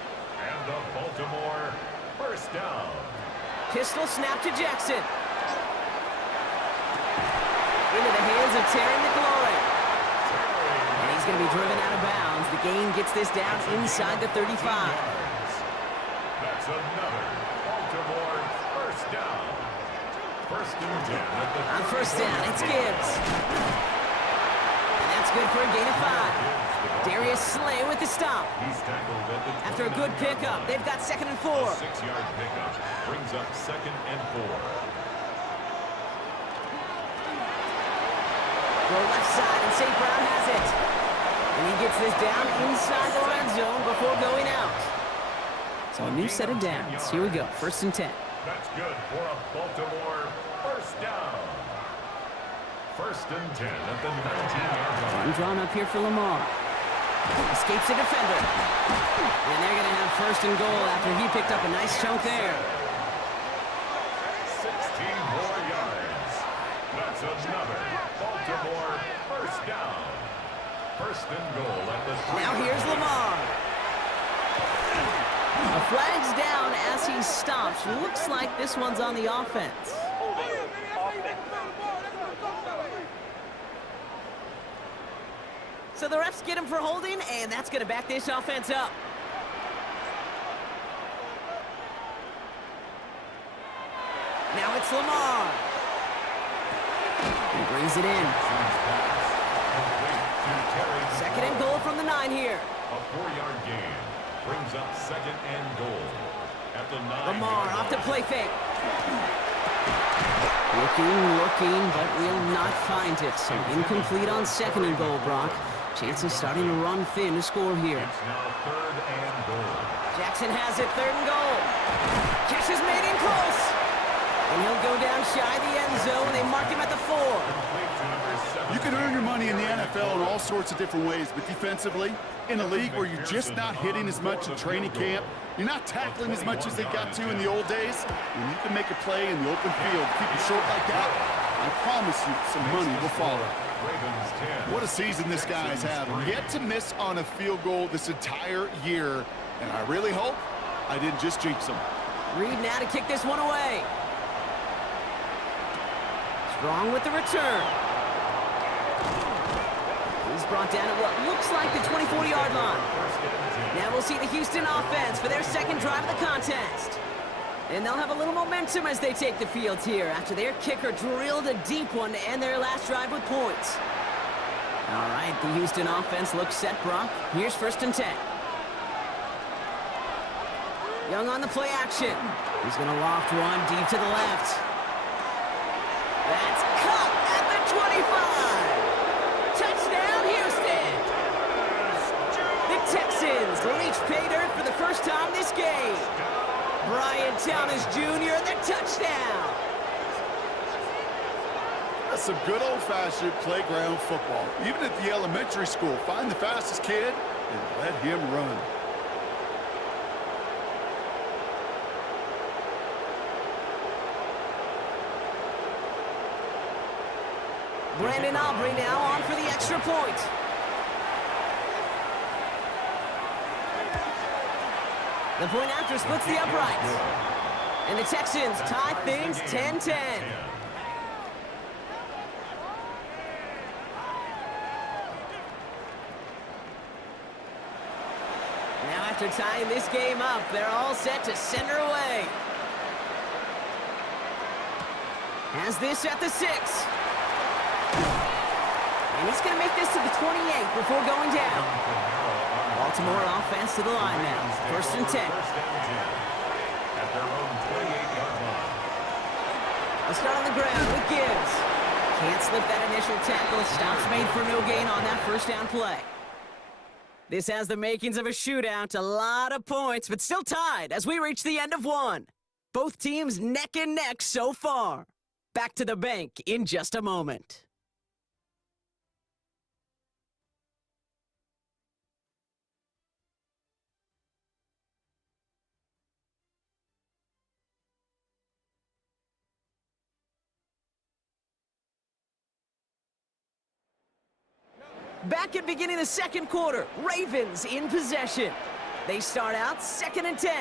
the Baltimore first down. Pistol snap to Jackson. Into the hands of Terry McLaurin. And he's going to be driven out of bounds. The gain gets this down inside the 35. That's another Baltimore first down. First and 10 at the on first down, it's Gibbs. And that's good for a gain of 5. Darius Slay with the stop. He's tackled at the After a good pickup, they've got second and 4. A 6-yard pickup brings up second and 4. Go left side, and St. Brown has it. And he gets this down inside the red zone before going out. So a new set of downs. Here we go, first and 10. That's good for a Baltimore first down. First and 10 at the 19-yard line. Drawn up here for Lamar. Escapes the defender. And they're going to have first and goal after he picked up a nice chunk there. 16 more yards. That's another Baltimore first down. First and goal at the 3. Now here's Lamar. A flag's down as he stops. Looks like this one's on the offense. So the refs get him for holding, and that's going to back this offense up. Now it's Lamar. He brings it in. Second and goal from the 9 here. A 4-yard gain brings up second and goal at the 9. Lamar off to play fake. Looking, but will not find it. So incomplete on second and goal, Brock. Chances starting to run thin to score here. It's now third and goal. Jackson has it, third and goal. Catch is made in close. And he'll go down shy the end zone. They mark him at the 4. You can earn your money in the NFL in all sorts of different ways, but defensively, in a league where you're just not hitting as much in training camp, you're not tackling as much as they got to in the old days, when you can make a play in the open field, keep it short like that, I promise you some money will follow. What a season this guy is having. Yet to miss on a field goal this entire year, and I really hope I didn't just jinx him. Reed now to kick this one away. Strong with the return. He's brought down at what looks like the 24-yard line. Now we'll see the Houston offense for their second drive of the contest. And they'll have a little momentum as they take the field here after their kicker drilled a deep one to end their last drive with points. All right, the Houston offense looks set, Brock. Here's first and 10. Young on the play action. He's going to loft one deep to the left. That's caught at the 25. Touchdown, Houston. The Texans reach pay dirt for the first time this game. Brian Thomas Jr., the touchdown. That's some good old-fashioned playground football. Even at the elementary school, find the fastest kid and let him run. Brandon Aubrey now on for the extra point. The point after splits the uprights. And the Texans tie things 10-10. Now after tying this game up, they're all set to send her away. Has this at the 6. And he's going to make this to the 28 before going down. Baltimore offense to the line now. First and 10. At their own 28-yard line. Let's start on the ground with Gibbs. Can't slip that initial tackle. Stops made for no gain on that first down play. This has the makings of a shootout. A lot of points, but still tied as we reach the end of one. Both teams neck and neck so far. Back to the bank in just a moment. Back at beginning the second quarter, Ravens in possession. They start out second and 10.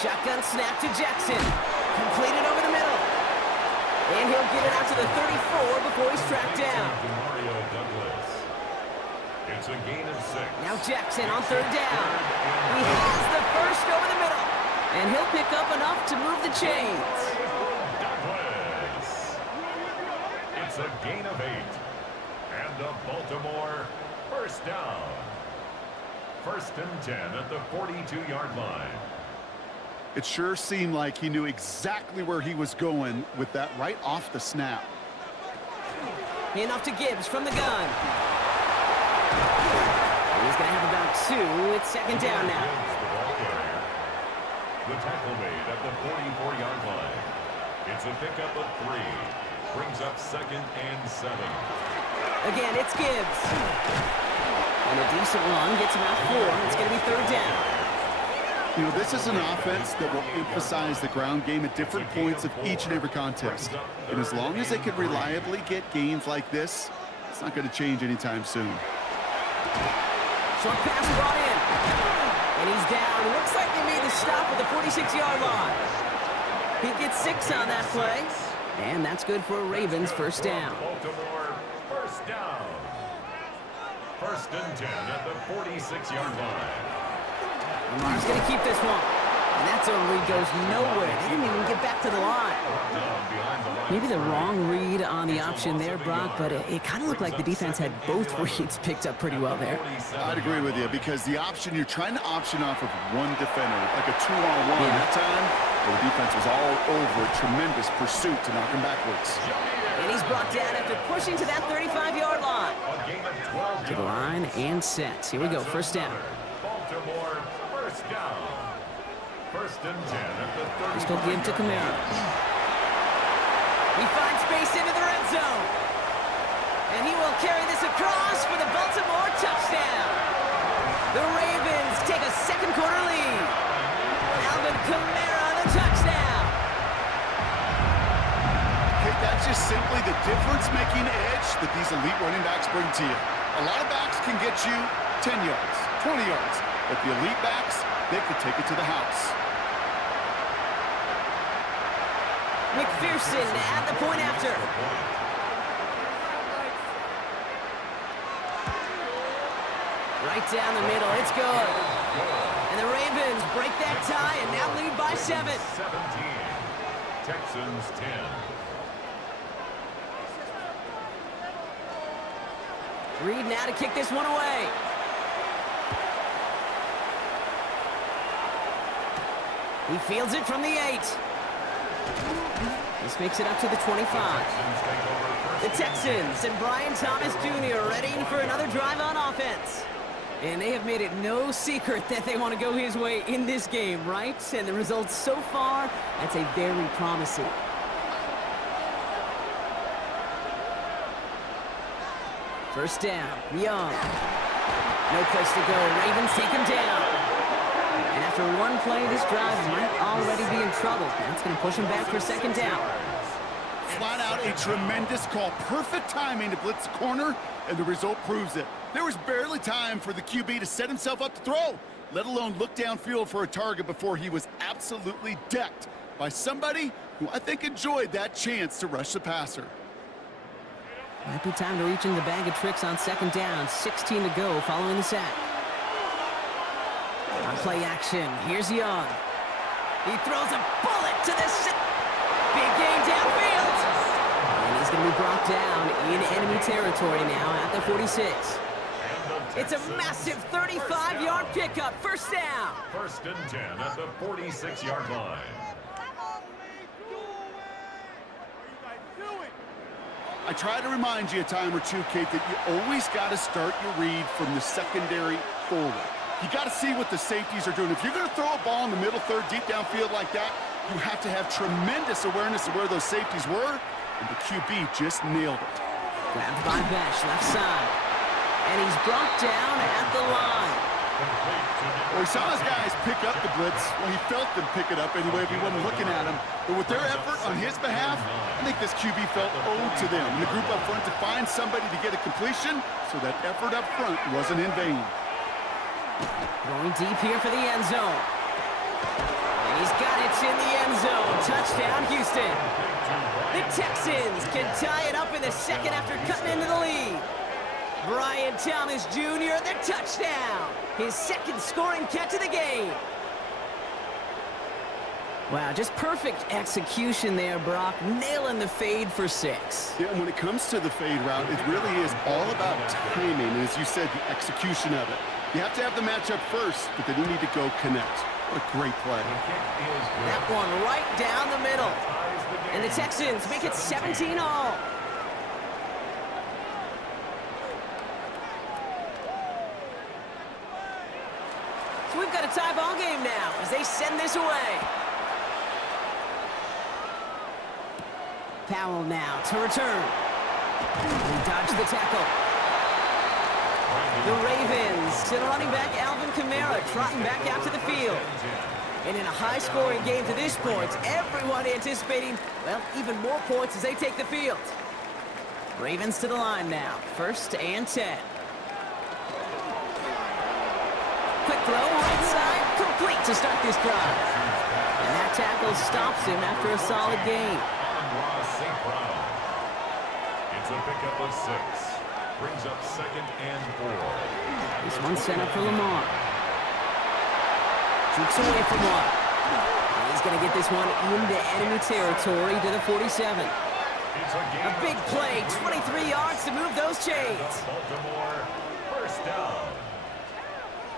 Shotgun snap to Jackson. Completed over the middle. And he'll get it out to the 34 before he's tracked down. It's a gain of 6. Now Jackson on third down. He has the first over the middle. And he'll pick up enough to move the chains. Douglas. It's a gain of 8. And a Baltimore first down. First and 10 at the 42-yard line. It sure seemed like he knew exactly where he was going with that right off the snap. And off to Gibbs from the gun. He's going to have about 2. It's second down now. the tackle made at the 44-yard line. It's a pickup of 3. Brings up 2nd and 7. Again, it's Gibbs. And a decent run gets him out 4. It's going to be 3rd down. You know, this is an offense that will emphasize the ground game at different points of each and every contest. And as long as they can reliably get gains like this, it's not going to change anytime soon. Short pass brought in. And he's down. Looks like they made the stop at the 46-yard line. He gets 6 on that play. And that's good for a Ravens 1st down. Baltimore, 1st down. 1st and 10 at the 46-yard line. Lamar's going to keep this one. And that zone read goes nowhere. They didn't even get back to the line. Maybe the wrong read on the option there, Brock, but it kind of looked like the defense had both reads picked up pretty well there. I'd agree with you, because the option, you're trying to option off of one defender, like a 2-on-1 that time. The defense was all over a tremendous pursuit to knock him backwards. And he's brought down after pushing to that 35-yard line. To the line and set. Here we go, 1st down. Baltimore, 1st down. 1st and 10 at the 30. He's going to give to Kamara. He finds space into the red zone. And he will carry this across for the Baltimore touchdown. The Ravens take a 2nd quarter lead. Alvin Kamara, the touchdown. Okay, that's just simply the difference-making edge that these elite running backs bring to you. A lot of backs can get you 10 yards, 20 yards, but the elite backs, they could take it to the house. McPherson at the point after. Right down the middle, it's good. And the Ravens break that tie and now lead by 7. 17. Texans 10. Reed now to kick this one away. He fields it from the 8. This makes it up to the 25. The Texans and Brian Thomas Jr. ready for another drive on offense. And they have made it no secret that they want to go his way in this game, right? And the results so far, that's a very promising. First down, Young. No place to go. Ravens take him down. And after one play, this drive might already be in trouble. That's going to push him back for 2nd down. Flat out a tremendous call. Perfect timing to blitz the corner, and the result proves it. There was barely time for the QB to set himself up to throw, let alone look downfield for a target before he was absolutely decked by somebody who I think enjoyed that chance to rush the passer. Might be time to reach in the bag of tricks on 2nd down. 16 to go following the sack. On play action, here's Young. He throws a bullet to the big gain downfield. And he's going to be brought down in enemy territory now at the 46. It's a massive 35-yard pickup. 1st down. 1st and 10 at the 46-yard line. I try to remind you a time or two, Kate, that you always got to start your read from the secondary forward. You got to see what the safeties are doing. If you're going to throw a ball in the middle third, deep downfield like that, you have to have tremendous awareness of where those safeties were, and the QB just nailed it. Grabbed by Besh, left side. And he's brought down at the line. Well, he saw his guys pick up the blitz. Well, he felt them pick it up anyway if he wasn't looking at him. But with their effort on his behalf, I think this QB felt owed to them. And the group up front to find somebody to get a completion, so that effort up front wasn't in vain. Going deep here for the end zone. And he's got it in the end zone. Touchdown, Houston. The Texans can tie it up in the 2nd after cutting into the lead. Brian Thomas Jr., the touchdown. His 2nd scoring catch of the game. Wow, just perfect execution there, Brock. Nailing the fade for 6. Yeah, and when it comes to the fade route, it really is all about timing. And as you said, the execution of it. You have to have the matchup first, but then you need to go connect. What a great play. That one right down the middle. And the Texans make it 17-all. So we've got a tie ball game now as they send this away. Powell now to return. He dodged the tackle. The Ravens to the running back Alvin Kamara trotting back out to the field. And in a high-scoring game to this point, everyone anticipating, well, even more points as they take the field. Ravens to the line now, 1st and 10. Quick throw, right side, complete to start this drive. And that tackle stops him after a solid gain. It's a pickup of 6. Brings up 2nd and 4. This one's sent up for Lamar. Shoots away from one. And he's going to get this one into enemy territory to the 47. A big play, 23 yards to move those chains. Baltimore, 1st down.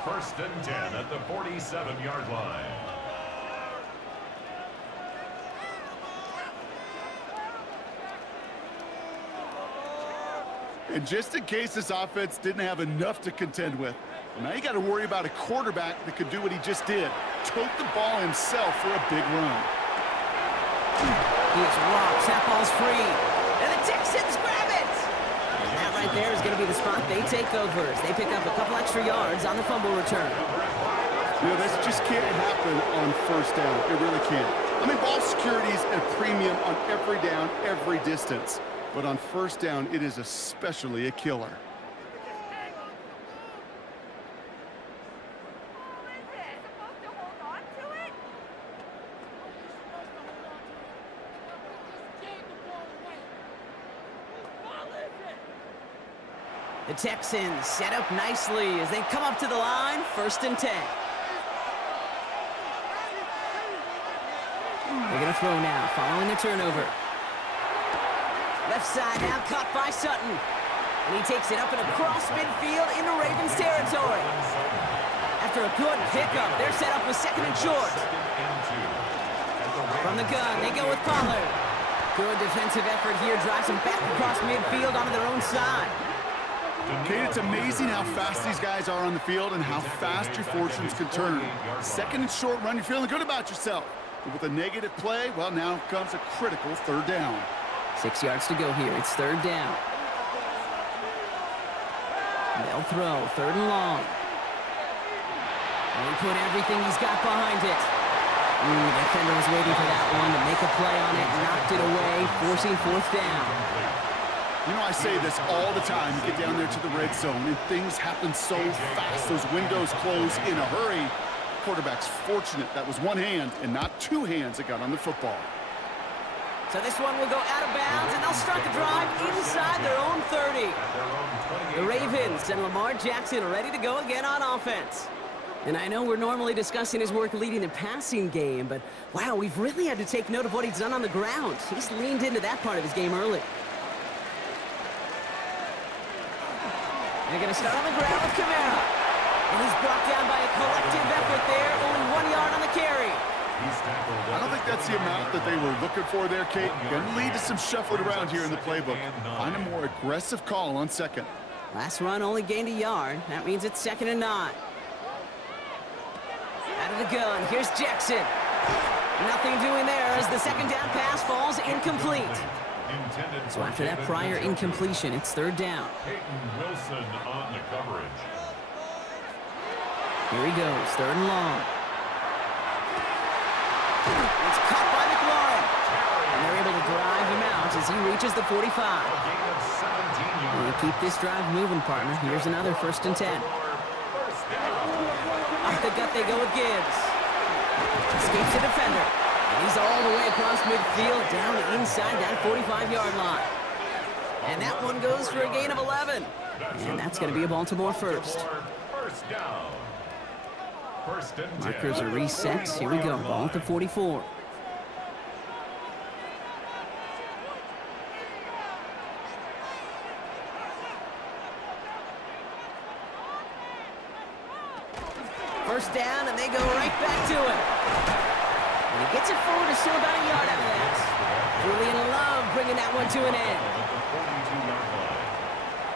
1st and 10 at the 47-yard line. And just in case this offense didn't have enough to contend with, well, now you got to worry about a quarterback that could do what he just did. Tote the ball himself for a big run. Here's Rocks, that ball's free. And the Texans grab it! And that right there is going to be the spot they take over as they pick up a couple extra yards on the fumble return. You know, this just can't happen on 1st down. It really can't. I mean, ball security is a premium on every down, every distance. But on 1st down, it is especially a killer. The Texans set up nicely as they come up to the line, 1st and 10. They're going to throw now, following the turnover. Left side now caught by Sutton. And he takes it up and across midfield into Ravens territory. After a good pickup, they're set up with 2nd and short. From the gun, they go with Pollard. Good defensive effort here, drives them back across midfield onto their own side. Kate, it's amazing how fast these guys are on the field and how fast your fortunes can turn. 2nd and short run, you're feeling good about yourself. But with a negative play, well, now comes a critical 3rd down. 6 yards to go here. It's 3rd down. They'll throw 3rd and long. And he put everything he's got behind it. The defender was waiting for that one to make a play on it, knocked it away, forcing 4th down. You know, I say this all the time. You get down there to the red zone, and things happen so fast. Those windows close in a hurry. Quarterback's fortunate that was one hand and not 2 hands that got on the football. So this one will go out of bounds, and they'll start the drive inside their own 30. The Ravens and Lamar Jackson are ready to go again on offense. And I know we're normally discussing his work leading the passing game, but wow, we've really had to take note of what he's done on the ground. He's leaned into that part of his game early. They're going to start on the ground with Kamara. And he's brought down by a collective effort there, only 1 yard on the carry. I don't think that's the amount that they were looking for there, Kate. Going to lead to some shuffling around here in the playbook. Find a more aggressive call on 2nd. Last run only gained a yard. That means it's 2nd and 9. Out of the gun, here's Jackson. Nothing doing there as the 2nd down pass falls incomplete. So after that prior incompletion, it's 3rd down. Peyton Wilson on the coverage. Here he goes, 3rd and long. It's caught by McLaurin. And they're able to drive him out as he reaches the 45. We'll keep this drive moving, partner. Here's another 1st and 10. Off the gut they go with Gibbs. Escapes the defender. And he's all the way across midfield down inside that 45-yard line. And that one goes for a gain of 11. And that's going to be a Baltimore first. 1st down. 1st and 10. Markers are reset. Here we go. Ball at the 44. First down, and they go right back to him. And he gets it forward to still about a yard out of that. Julian Love bringing that one to an end.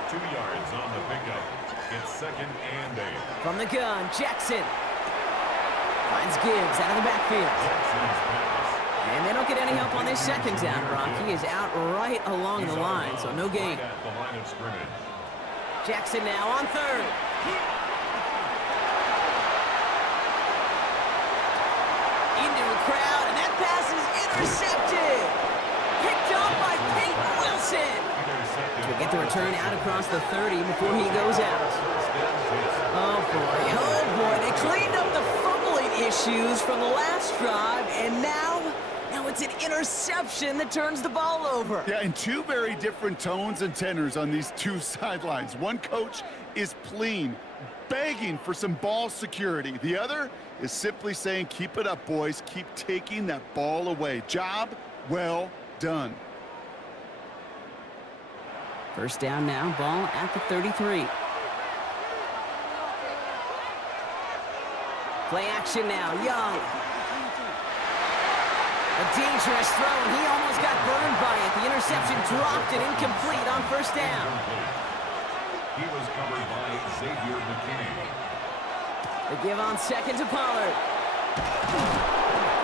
2 yards on the pickup. It's 2nd and 8. From the gun, Jackson. Finds Gibbs out of the backfield. And they don't get any help on this second down, Brock. He is out right along the line, so no gain. Jackson now on third. Into a crowd, and that pass is intercepted. Picked off by Peyton Wilson. He'll get the return out across the 30 before he goes out. Oh, boy. They cleaned up the fumbling issues from the last drive, and now it's an interception that turns the ball over. Yeah, and two very different tones and tenors on these two sidelines. One coach is pleading, begging for some ball security. The other is simply saying, keep it up, boys. Keep taking that ball away. Job well done. First down now, ball at the 33. Play action now, Young. A dangerous throw, and he almost got burned by it. The interception dropped and incomplete on first down. He was covered by Xavier McKinney. The give on second to Pollard.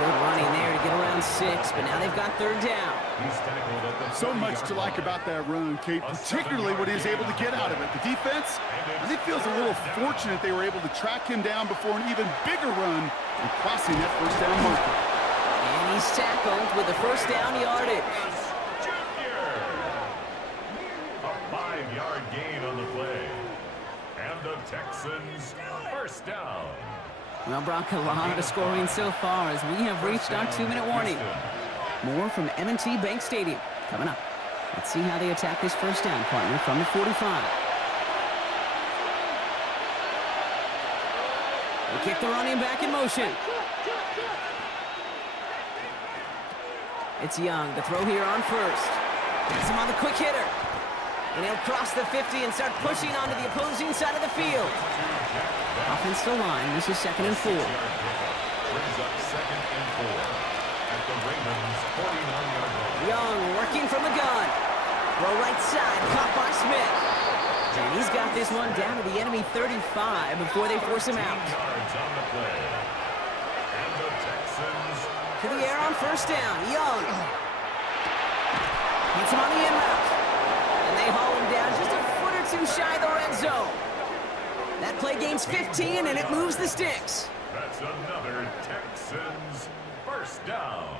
Good running there to get around 6, but now they've got third down. So much to like about that run, Kate, particularly what he was able to get out of it. The defense, I think, feels a little fortunate they were able to track him down before an even bigger run and crossing that first down marker. And he's tackled with the first down yardage. A 5-yard gain on the play. And the Texans first down. Well, Brock, a lot of scoring so far as we have reached our 2-minute warning. More from M&T Bank Stadium coming up. Let's see how they attack this first down, partner, from the 45. They kick the running back in motion. It's Young, the throw here on first. Gets him on the quick hitter. And he'll cross the 50 and start pushing onto the opposing side of the field. Offensive line, this is 2nd and 4. Brings up 2nd and 4 at the Ravens 49-yard line. Young working from the gun. Throw right side, caught by Smith. And he's got this one down to the enemy 35 before they force him out. Yards on the play. And the Texans To the air on first down, Young. Hits him on the in route. And they haul him down just a foot or two shy of the red zone. That play gains 15, and it moves the sticks. That's another Texans first down.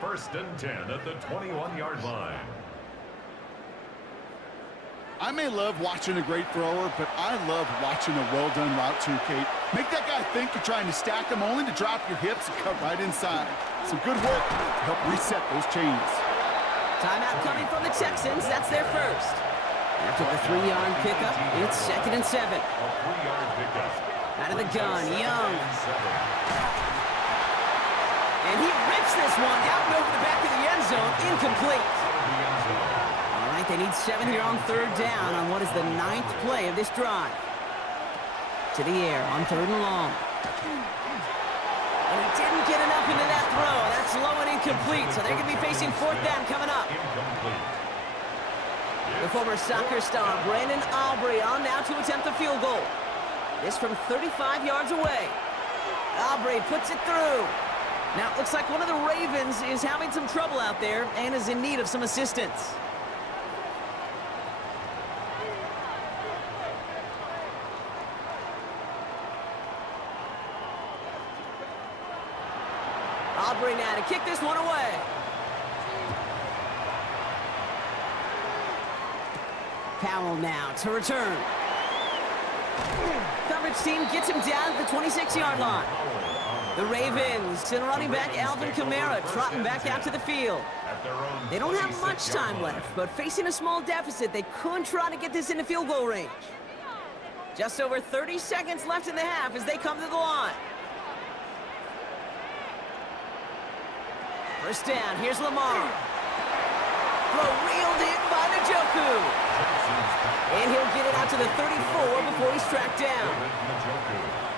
1st and 10 at the 21-yard line. I may love watching a great thrower, but I love watching a well-done route too, Kate. Make that guy think you're trying to stack him, only to drop your hips and cut right inside. Some good work to help reset those chains. Timeout coming from the Texans. That's their first. After the 3-yard pickup, it's 2nd and 7. A 3-yard pickup. Out of the gun, Young. And he rips this one out and over the back of the end zone. Incomplete. All right, they need 7 here on third down on what is the 9th play of this drive. To the air on 3rd and long. And he didn't get enough into that throw. That's low and incomplete, so they're going to be facing 4th down coming up. The former soccer star, Brandon Aubrey, on now to attempt the field goal. This from 35 yards away. Aubrey puts it through. Now, it looks like one of the Ravens is having some trouble out there and is in need of some assistance. Aubrey now to kick this one away. Powell now to return. Coverage team gets him down at the 26-yard line. The Ravens send running back Alvin Kamara trotting back out to the field. They don't have much time left, but facing a small deficit, they could try to get this into field goal range. Just over 30 seconds left in the half as they come to the line. First down, here's Lamar. Throw reeled in by Njoku. And he'll get it out to the 34 before he's tracked down.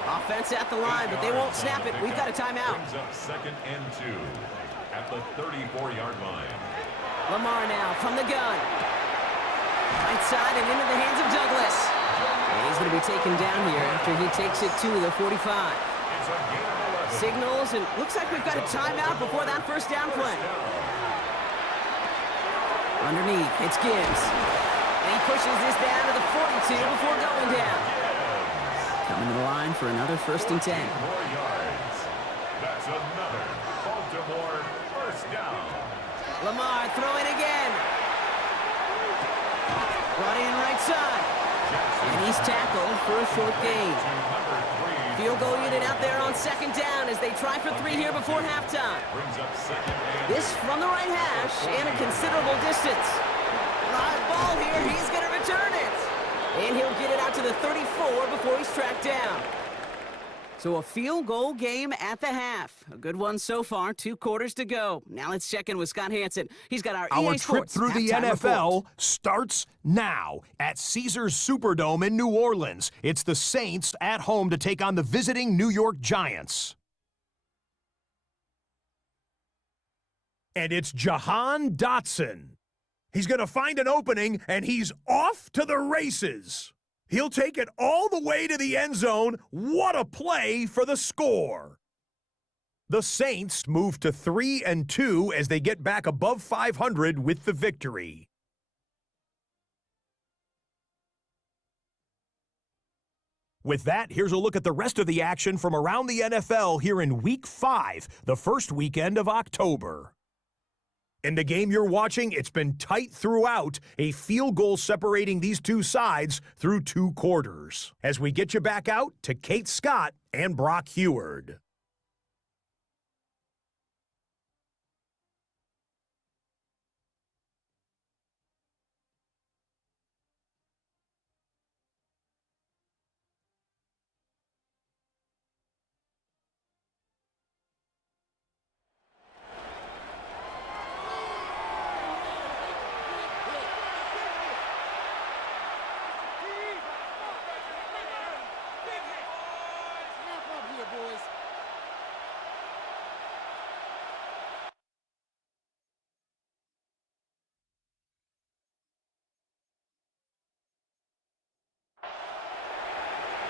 Offense at the line, but they won't snap it. We've got a timeout. Brings up 2nd and 2 at the 34-yard line. Lamar now from the gun. Right side and into the hands of Douglas. And he's going to be taken down here after he takes it to the 45. It's a gain of Signals, and looks like we've got a timeout before that first down play. Underneath, it's Gibbs. And he pushes this down to the 42 before going down. Coming to the line for another 1st and 10. 4 yards. That's another Baltimore first down. Lamar throwing again. Brought in right side. And he's tackled for a short gain. Field goal unit out there on 2nd down as they try for 3 here before halftime. This from the right hash and a considerable distance. Live ball here, he's going to return it. And he'll get it out to the 34 before he's tracked down. So a field goal game at the half. A good one so far, 2 quarters to go. Now let's check in with Scott Hansen. He's got our Our EA trip Sports through the halftime NFL report. starts now at Caesars Superdome in New Orleans. It's the Saints at home to take on the visiting New York Giants. And it's Jahan Dotson. He's going to find an opening, and he's off to the races. He'll take it all the way to the end zone. What a play for the score. The Saints move to 3-2 as they get back above 500 with the victory. With that, here's a look at the rest of the action from around the NFL here in Week 5, the first weekend of October. In the game you're watching, it's been tight throughout, a field goal separating these two sides through 2 quarters. As we get you back out to Kate Scott and Brock Heward.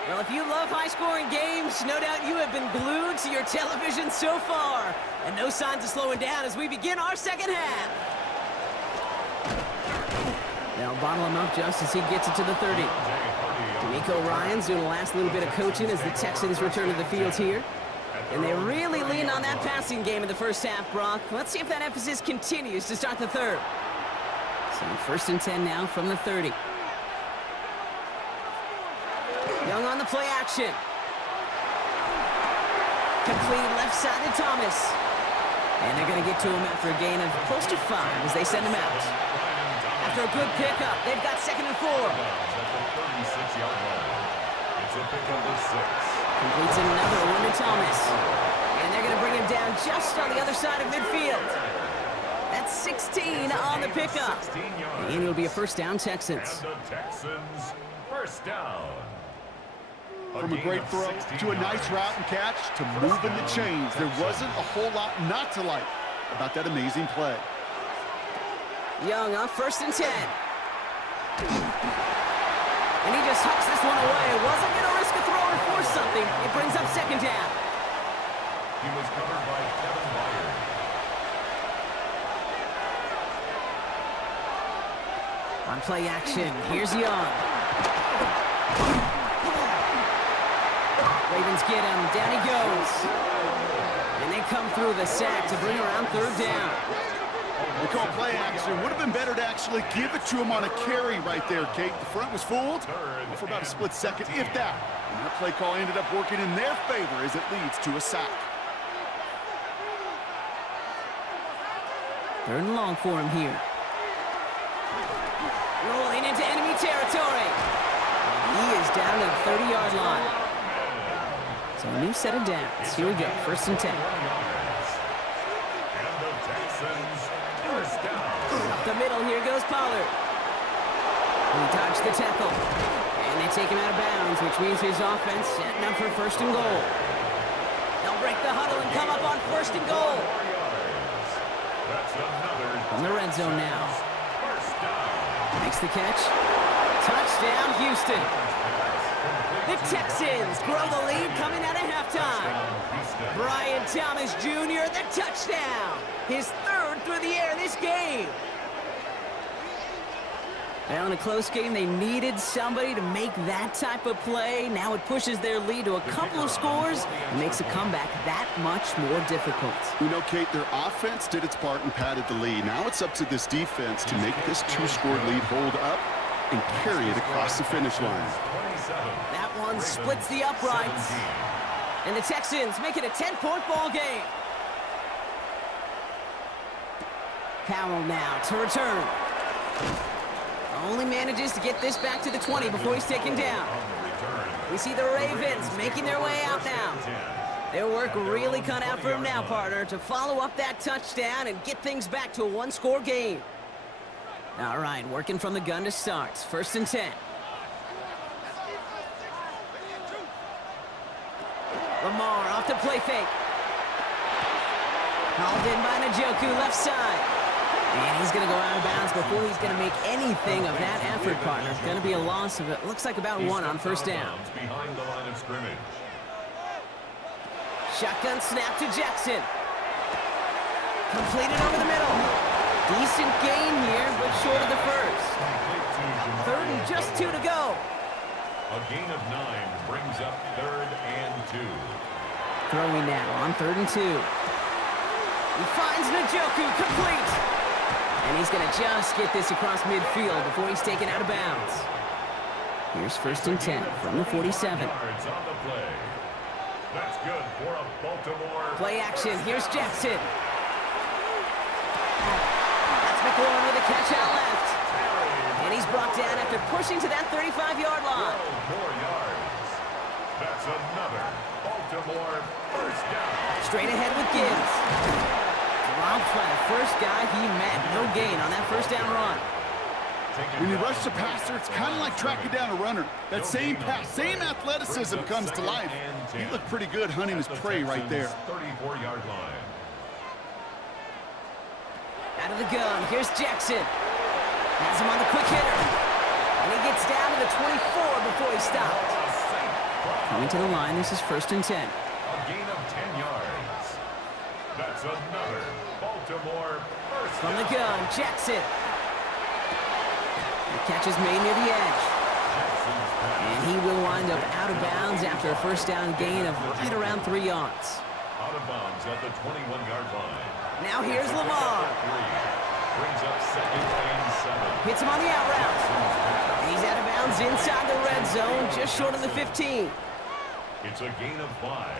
Well, if you love high-scoring games, no doubt you have been glued to your television so far. And no signs of slowing down as we begin our second half. They'll bottle him up just as he gets it to the 30. D'Amico Ryans doing the last little bit of coaching as the Texans return to the field here. And they really leaned on that passing game in the first half, Brock. Let's see if that emphasis continues to start the third. So 1st and 10 now from the 30. Young on the play action. Complete left side to Thomas. And they're going to get to him after a gain of close to 5 as they send him out. After a good pickup, they've got 2nd and 4. Completes another one to Thomas. And they're going to bring him down just on the other side of midfield. That's 16 on the pickup. And it'll be a first down, Texans. And the Texans first down. From a great throw to a nice route and catch to moving the chains. There wasn't a whole lot not to like about that amazing play. Young on 1st and 10. And he just hucks this one away. Wasn't going to risk a throw or force something. It brings up 2nd down. He was covered by Kevin Byard. On play action, here's Young. Ravens get him. Down he goes. And they come through the sack to bring around 3rd down. They call play action. Would have been better to actually give it to him on a carry right there, Kate. The front was fooled for about a split second, if that. And that play call ended up working in their favor as it leads to a sack. 3rd and long for him here. Rolling into enemy territory. And he is down to the 30-yard line. So a new set of downs. Here we go, 1st and 10. And the Texans first down. Up the middle, here goes Pollard. He dodged the tackle. And they take him out of bounds, which means his offense setting up for 1st and goal. They'll break the huddle and come up on 1st and goal. That's another From the red zone now. first down. Makes the catch. Touchdown, Houston. Complete The Texans grow the lead coming out of halftime. Brian Thomas Jr., the touchdown. His third through the air this game. Now in a close game, they needed somebody to make that type of play. Now it pushes their lead to a couple of scores and makes a comeback that much more difficult. You know, Kate, their offense did its part and padded the lead. Now it's up to this defense to make this two-score lead hold up and carry it across the finish line. That one splits the uprights. And the Texans make it a 10-point ball game. Powell now to return. Only manages to get this back to the 20 before he's taken down. We see the Ravens making their way out now. Their work really cut out for him now, partner, to follow up that touchdown and get things back to a one-score game. All right, working from the gun to start. 1st and 10. Lamar off the play fake. Hauled in by Njoku, left side. And he's going to go out of bounds before he's going to make anything of that effort, partner. Going to be a loss of, it looks like about 1 on 1st down. Behind the line of scrimmage. Shotgun snap to Jackson. Completed over the middle. Decent gain here, but short of the first. 3rd and just 2 to go. A gain of 9 brings up 3rd and 2. Throwing now on 3rd and 2. He finds Njoku, complete. And he's going to just get this across midfield before he's taken out of bounds. Here's 1st and 10 from the 47. Yards on the play. That's good for a Baltimore. Play action. Here's Jackson. That's McLaurin with a catch out left. And he's brought down after pushing to that 35-yard line. 12 more yards. That's another Baltimore first down. Straight ahead with Gibbs. Dropped by the first guy he met. No gain on that 1st down run. When you rush the passer, it's kind of like tracking down a runner. That same pass, same athleticism comes to life. He looked pretty good hunting his prey right there. 34-yard line. Out of the gun, here's Jackson. Has him on the quick hitter. And he gets down to the 24 before he stopped. Coming to the line, this is 1st and 10. A gain of 10 yards. That's another Baltimore first From the gun, Jackson. The catch is made near the edge. And he will wind up out of bounds after a 1st down gain of right around 3 yards. Out of bounds at the 21-yard line. Now here's Lamar. Brings up 2nd and 7. Hits him on the out route. And he's out of bounds inside the red zone, just short of the 15. It's a gain of 5.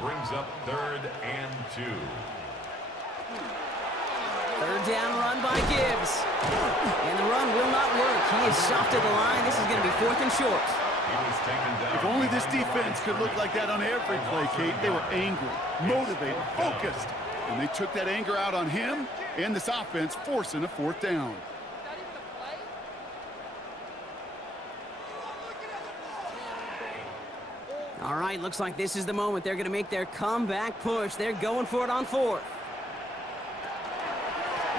Brings up 3rd and 2. 3rd down run by Gibbs. And the run will not work. He is soft at the line. This is going to be 4th and short. He was taken down. If only this defense could look like that on every play, Kate. They were angry, motivated, focused. And they took that anger out on him and this offense, forcing a 4th down. All right, looks like this is the moment. They're going to make their comeback push. They're going for it on 4th.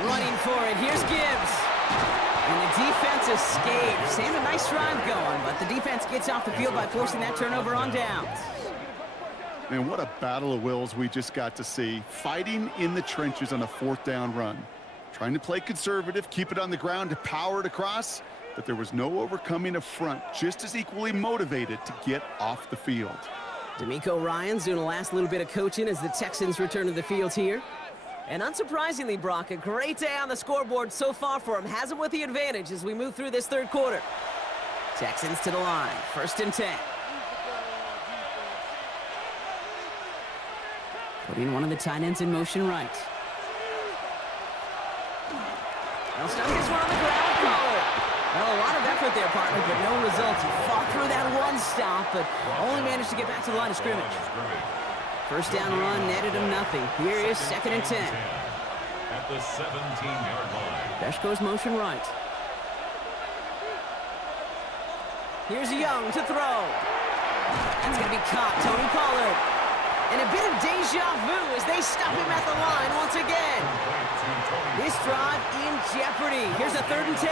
Running for it. Here's Gibbs. And the defense escapes. They have a nice drive going, but the defense gets off the field by forcing that turnover on downs. Man, what a battle of wills we just got to see. Fighting in the trenches on a 4th down run. Trying to play conservative, keep it on the ground to power it across, but there was no overcoming a front, just as equally motivated to get off the field. D'Amico Ryans doing the last little bit of coaching as the Texans return to the field here. And unsurprisingly, Brock, a great day on the scoreboard so far for him. Has him with the advantage as we move through this 3rd quarter. Texans to the line, 1st and 10. Putting one of the tight ends in motion right. They'll stop this one on the ground, Pollard. Well, a lot of effort there, partner, but no results. He fought through that one stop, but only managed to get back to the line of scrimmage. 1st down run netted him nothing. Here is 2nd and 10. At the 17-yard line. Besh goes motion right. Here's Young to throw. That's going to be caught. Tony Pollard. And a bit of deja vu as they stop him at the line once again. This drive in jeopardy. Here's a 3rd and 10.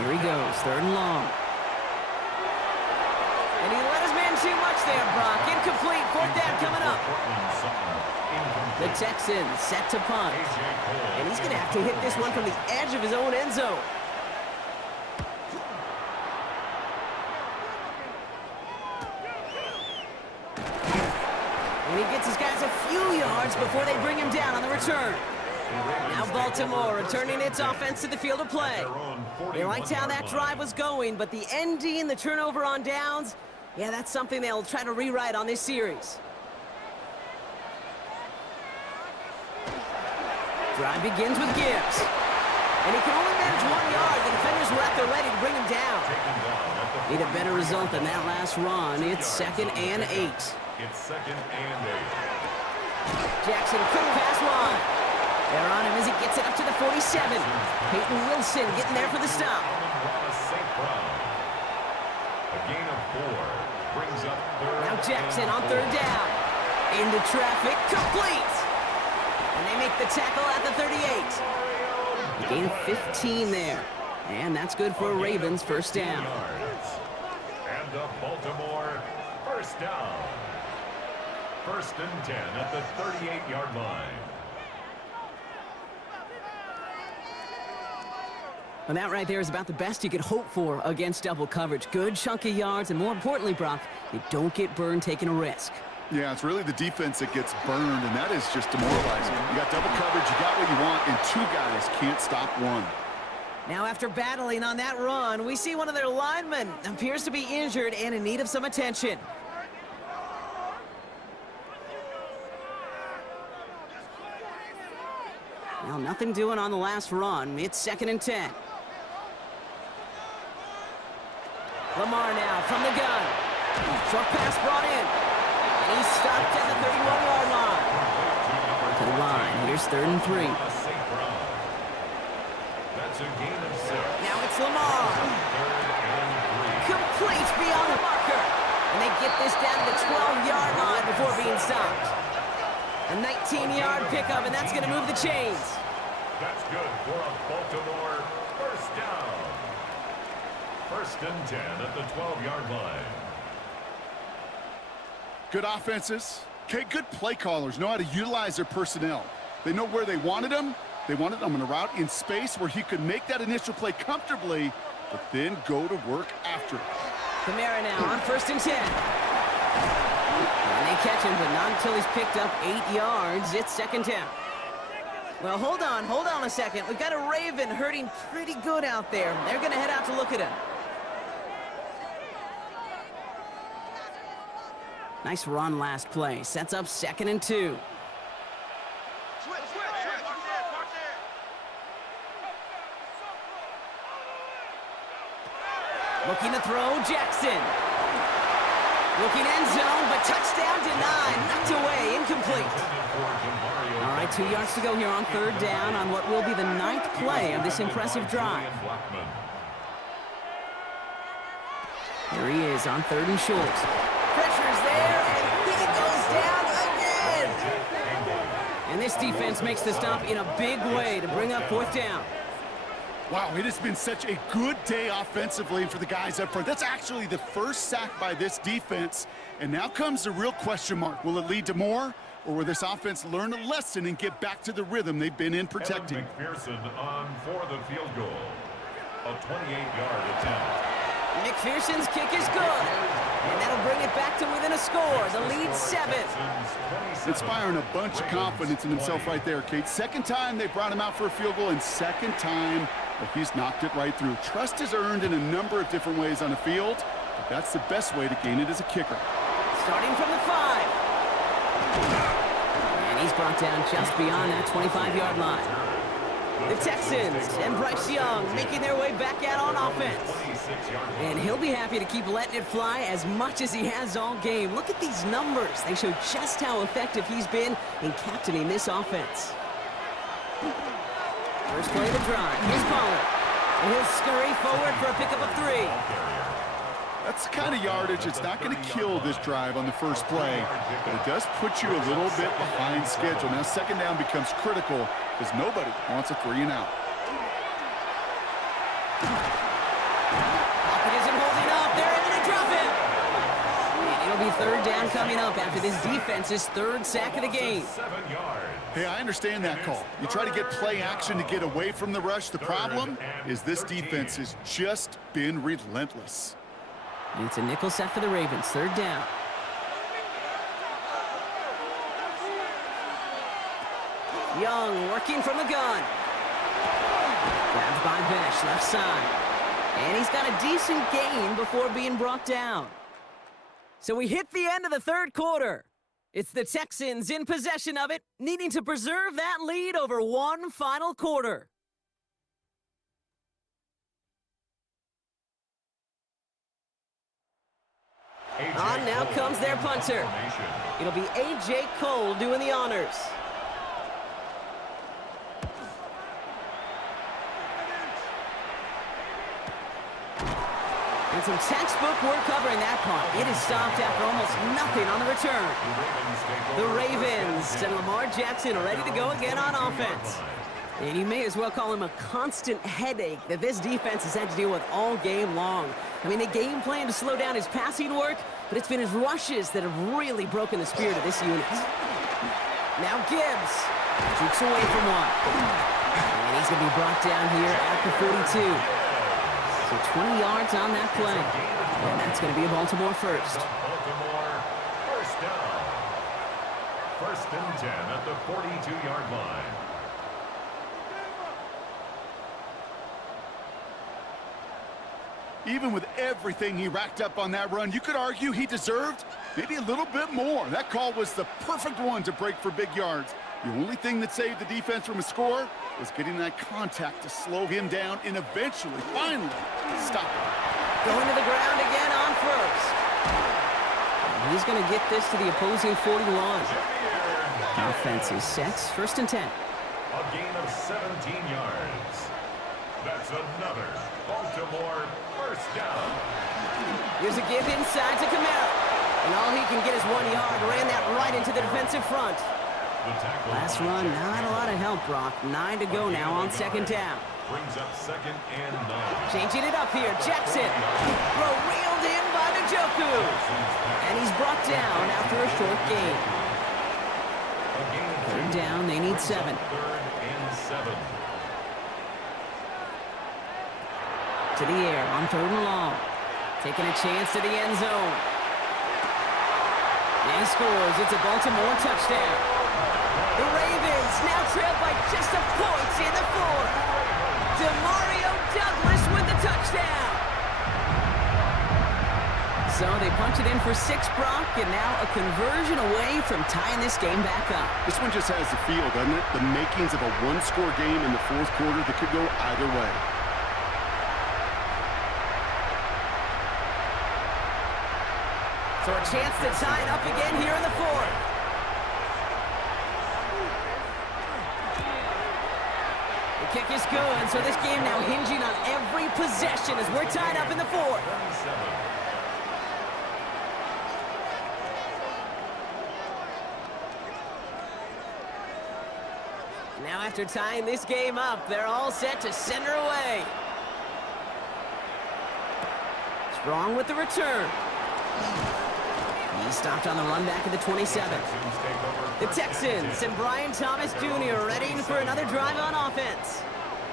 Here he goes, 3rd and long. And he let his man too much there, Brock. Incomplete. Fourth down coming up. The Texans set to punt. And he's going to have to hit this one from the edge of his own end zone. And he gets his guys a few yards before they bring him down on the return. Now Baltimore returning its offense to the field of play. They liked how that drive was going, but the ND and the turnover on downs, yeah, that's something they'll try to rewrite on this series. Drive begins with Gibbs. And he can only manage 1 yard. The defenders were at their ready to bring him down. Need a better result than that last run. It's 2nd and 8. It's 2nd and 8. Jackson couldn't pass wide. They're on him as he gets it up to the 47. Peyton Wilson getting there for the stop. A gain of 4 brings up 3rd. Now Jackson on 3rd down. Into traffic, complete. And they make the tackle at the 38. A gain of 15 there. And that's good for Ravens first down. And the Baltimore first down. 1st and 10 at the 38-yard line. And that right there is about the best you could hope for against double coverage. Good chunk of yards, and more importantly, Brock, you don't get burned taking a risk. Yeah, it's really the defense that gets burned, and that is just demoralizing. You got double coverage, you got what you want, and 2 guys can't stop one. Now after battling on that run, we see one of their linemen appears to be injured and in need of some attention. Well, nothing doing on the last run. It's 2nd and 10. Lamar now from the gun. Short pass brought in. And he's stopped at the 31-yard line. To the line. Here's 3rd and 3. That's a gain of 6. Now it's Lamar. Complete beyond the marker. And they get this down to the 12-yard line before being stopped. A 19-yard pickup, and that's going to move the chains. That's good for a Baltimore first down. 1st and 10 at the 12-yard line. Good offenses. Okay, good play callers know how to utilize their personnel. They know where they wanted them. They wanted them on a route in space where he could make that initial play comfortably, but then go to work after it. Kamara now on 1st and 10. And they catch him, but not until he's picked up 8 yards. It's 2nd down. Well, hold on a second. We've got a Raven hurting pretty good out there. They're going to head out to look at him. Nice run last play. Sets up 2nd and 2. Looking to throw, Jackson. Looking end zone, but touchdown denied. Knocked away, incomplete. All right, 2 yards to go here on 3rd down on what will be the 9th play of this impressive drive. Here he is on 3rd and short. Pressure's there, and he goes down again. And this defense makes the stop in a big way to bring up 4th down. Wow, it has been such a good day offensively for the guys up front. That's actually the first sack by this defense. And now comes the real question mark. Will it lead to more? Or will this offense learn a lesson and get back to the rhythm they've been in protecting? McPherson on for the field goal. A 28-yard attempt. McPherson's kick is good. And that'll bring it back to within a score. The lead 7. Inspiring a bunch of confidence in himself right there, Kate. 2nd time they brought him out for a field goal, and 2nd time that he's knocked it right through. Trust is earned in a number of different ways on the field, but that's the best way to gain it as a kicker. Starting from the 5. And he's brought down just beyond that 25-yard line. The Texans and Bryce Young making their way back out on offense. And he'll be happy to keep letting it fly as much as he has all game. Look at these numbers. They show just how effective he's been in captaining this offense. First play of the drive. Here's Pollard. And he'll scurry forward for a pickup of 3. That's the kind of yardage it's not going to kill this drive on the first play, but it does put you a little bit behind schedule. Now 2nd down becomes critical because nobody wants a 3 and out. Pocket isn't holding up. They're able to drop him. third down coming up after this defense's third sack of the game. 7 yards. Hey, I understand that call. You try to get play action to get away from the rush. The problem is this defense has just been relentless. It's a nickel set for the Ravens. Third down. Young working from the gun. Grabbed by Besh, left side. And he's got a decent gain before being brought down. So we hit the end of the third quarter. It's the Texans in possession of it, needing to preserve that lead over one final quarter. On now comes their punter. It'll be A.J. Cole doing the honors. And some textbook work covering that punt. It is stopped after almost nothing on the return. The Ravens and Lamar Jackson are ready to go again on offense. And you may as well call him a constant headache that this defense has had to deal with all game long. I mean, they game plan to slow down his passing work, but it's been his rushes that have really broken the spirit of this unit. Now Gibbs shoots away from one. And he's going to be brought down here at the 42. So 20 yards on that play. And that's going to be a Baltimore first. Baltimore first down. First and 10 at the 42-yard line. Even with everything he racked up on that run, you could argue he deserved maybe a little bit more. That call was the perfect one to break for big yards. The only thing that saved the defense from a score was getting that contact to slow him down and eventually, finally, stop him. Going to the ground again on first. And he's going to get this to the opposing 41. Offense is set. First and 10. A gain of 17 yards. That's another Baltimore first down. Here's a give inside to Camaro. And all he can get is 1 yard. Ran that right into the defensive front. Last run, not a lot of help, Brock. 9 to go now on second down. Brings up second and 9. Changing it up here. Jackson. Throw reeled in by Njoku. And he's brought down after a short gain. Third down, they need 7. Third and 7. To the air on third and long. Taking a chance to the end zone. And he scores. It's a Baltimore touchdown. The Ravens now trail by just a point in the fourth. Demario Douglas with the touchdown. So they punch it in for 6, Brock, and now a conversion away from tying this game back up. This one just has the feel, doesn't it? The makings of a one-score game in the fourth quarter that could go either way. So a chance to tie it up again here in the fourth. The kick is good, so this game now hinging on every possession as we're tied up in the fourth. Now after tying this game up, they're all set to send her away. Strong with the return. He stopped on the run back at the 27. The Texans and Brian Thomas Jr. ready for another drive on offense.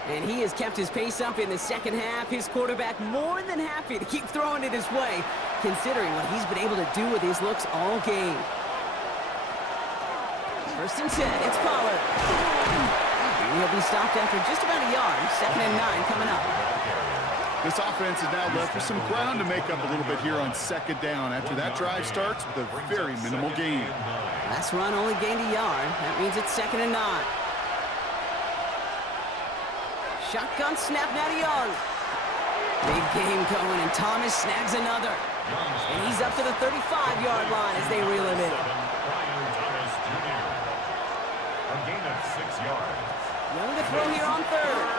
And he has kept his pace up in the second half. His quarterback more than happy to keep throwing it his way, considering what he's been able to do with his looks all game. First and 10, it's Pollard. And he'll be stopped after just about a yard. Second and 9 coming up. This offense is now left with some ground to make up a little bit here on second down after that drive starts with a very minimal gain. Last run only gained a yard. That means it's second and 9. Shotgun snap now to Young. Big game going, and Thomas snags another. And he's up to the 35-yard line as they reel him in. Brian Thomas Jr. A gain of 6 yards. Young to throw here on third.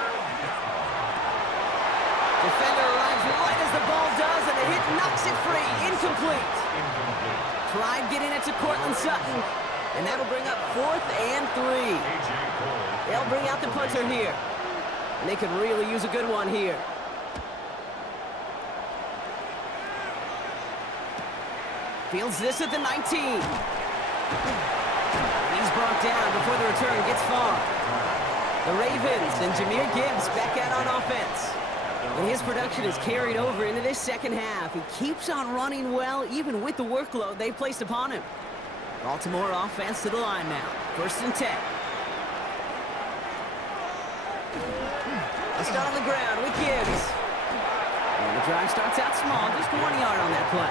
Defender arrives right as the ball does, and the hit knocks it free. Incomplete. Tried getting it to Cortland Sutton, and that'll bring up 4th and 3. They'll bring out the punter here, and they could really use a good one here. Fields this at the 19. He's brought down before the return gets far. The Ravens and Jahmyr Gibbs back out on offense. And his production is carried over into this second half. He keeps on running well, even with the workload they've placed upon him. Baltimore offense to the line now. 1st and 10. A start on the ground with Gibbs. And the drive starts out small, just 1 yard on that play.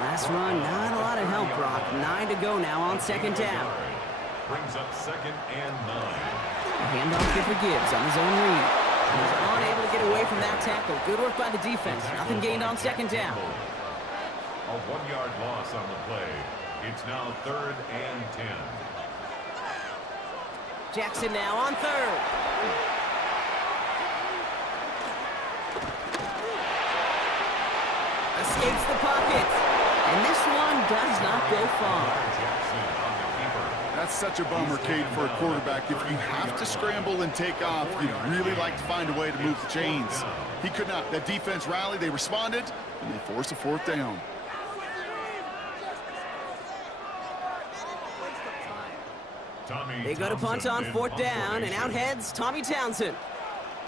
Last run, not a lot of help, Brock. 9 to go now on 2nd down. Brings up 2nd and 9. A handoff good for Gibbs on his own read. He's unable to get away from that tackle. Good work by the defense. Nothing gained on 2nd down. A 1-yard loss on the play. It's now 3rd and 10. Jackson now on 3rd. Escapes the pocket. And this one does not go far. That's such a bummer, Kate, for a quarterback. If you have to scramble and take off, you'd really like to find a way to move the chains. He could not. That defense rallied, they responded, and they forced a 4th down. They go to punt on 4th down, and out heads Tommy Townsend.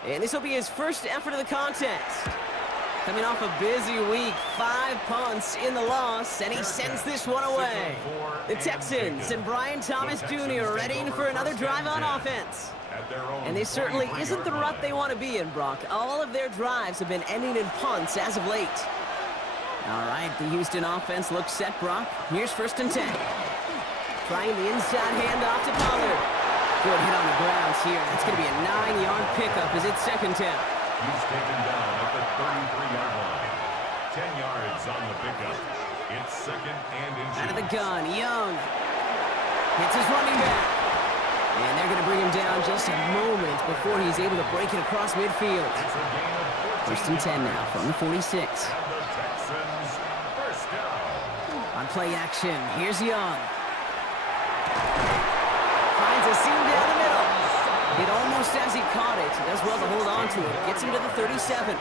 And this will be his first effort of the contest. Coming off a busy week, 5 punts in the loss, and he sends this one away. The Texans and Brian Thomas Jr. readying for another drive on offense. And this certainly isn't the rut they want to be in, Brock. All of their drives have been ending in punts as of late. All right, the Houston offense looks set, Brock. Here's 1st and 10. Trying the inside handoff to Pollard. Good hit on the grounds here. That's going to be a 9-yard pickup as it's 2nd down. He's taken down at the 33-yard line. 10 yards on the pickup. It's 2nd and inches. Out of the gun, Young. Hits his running back. And they're going to bring him down just a moment before he's able to break it across midfield. 1st and 10 now from the 46. And the Texans, 1st down. On play action, here's Young. Finds a seam down the middle. It almost as he caught it. He does well to hold on to it. Gets him to the 37.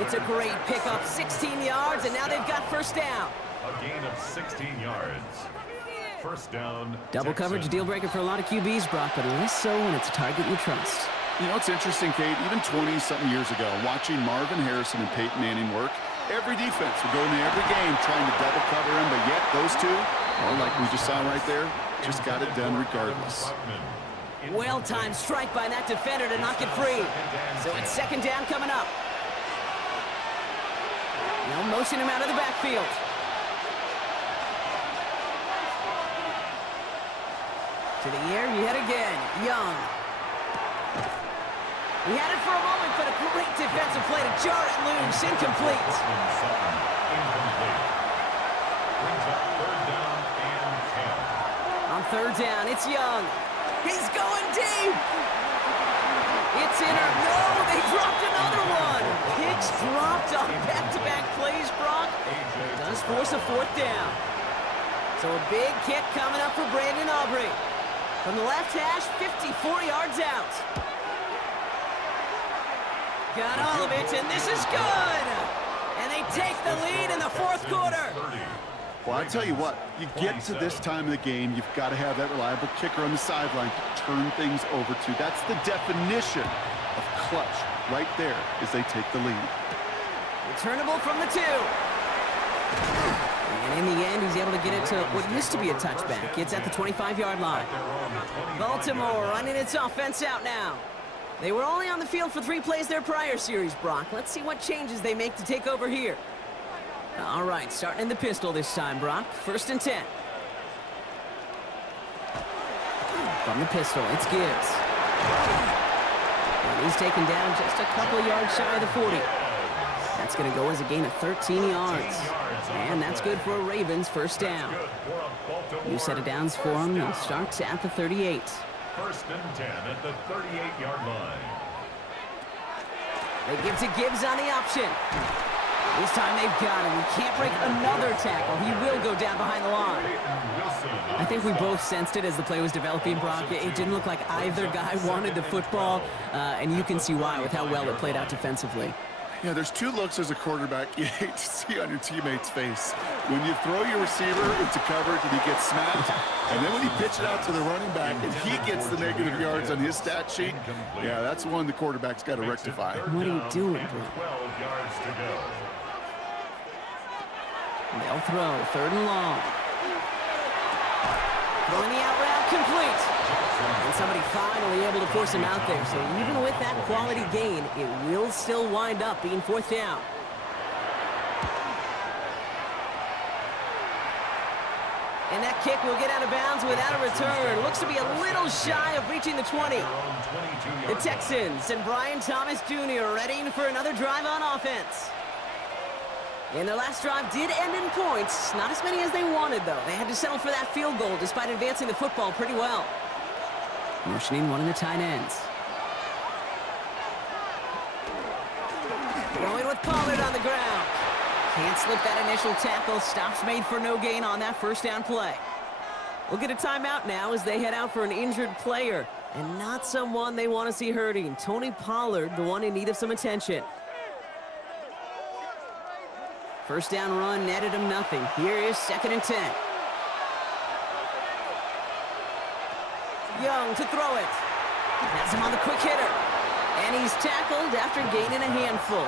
It's a great pickup, 16 yards, and now they've got 1st down. A gain of 16 yards. 1st down. Double coverage deal breaker for a lot of QBs, Brock, but less so when it's a target you trust. You know, it's interesting, Kate, even 20-something years ago, watching Marvin Harrison and Peyton Manning work, every defense would go into every game trying to double cover him, but yet those two, well, like we just saw right there, just got it done regardless. Well-timed strike by that defender to knock it free. So it's 2nd down coming up. They'll motion him out of the backfield. To the air, yet again, Young. He had it for a moment, but a great defensive play to jar it loose. Incomplete. Brings up 3rd down and 10. On 3rd down, it's Young. He's going deep. It's in or no, they dropped another one. Picks dropped on back-to-back plays, Brock. Does force a 4th down. So a big kick coming up for Brandon Aubrey. From the left hash, 54 yards out. Got all of it, and this is good. And they take the lead in the 4th quarter. Well, I tell you what, you get to this time of the game, you've got to have that reliable kicker on the sideline to turn things over to. That's the definition of clutch right there as they take the lead. Returnable from the 2. And in the end, he's able to get it to what used to be a touchback. It's at the 25-yard line. Baltimore running its offense out now. They were only on the field for 3 plays their prior series, Brock. Let's see what changes they make to take over here. All right, starting in the pistol this time, Brock. 1st and 10. From the pistol, it's Gibbs. And he's taken down just a couple of yards shy of the 40. That's going to go as a gain of 13 yards. And that's good for a Ravens 1st down. New set of downs for him. He starts at the 38. 1st and 10 at the 38-yard line. They give to Gibbs on the option. This time they've got him. He can't break another tackle. He will go down behind the line. I think we both sensed it as the play was developing, Brock. It didn't look like either guy wanted the football, and you can see why with how well it played out defensively. Yeah, there's two looks as a quarterback you hate to see on your teammate's face. When you throw your receiver into coverage and he gets smacked, and then when you pitch it out to the running back and he gets the negative yards on his stat sheet, yeah, that's one the quarterback's got to rectify. What are you doing, bro? 12 yards to go. They'll throw, 3rd and long. Throwing the out route, complete. And somebody finally able to force him out there. So even with that quality gain, it will still wind up being 4th down. And that kick will get out of bounds without a return. Looks to be a little shy of reaching the 20. The Texans and Brian Thomas Jr. ready for another drive on offense. And their last drive did end in points. Not as many as they wanted, though. They had to settle for that field goal despite advancing the football pretty well. Motioning one of the tight ends. Going with Pollard on the ground. Can't slip that initial tackle. Stops made for no gain on that 1st down play. We'll get a timeout now as they head out for an injured player. And not someone they want to see hurting. Tony Pollard, the one in need of some attention. 1st down run netted him nothing. Here is 2nd and 10. Young to throw it. Has him on the quick hitter. And he's tackled after gaining a handful.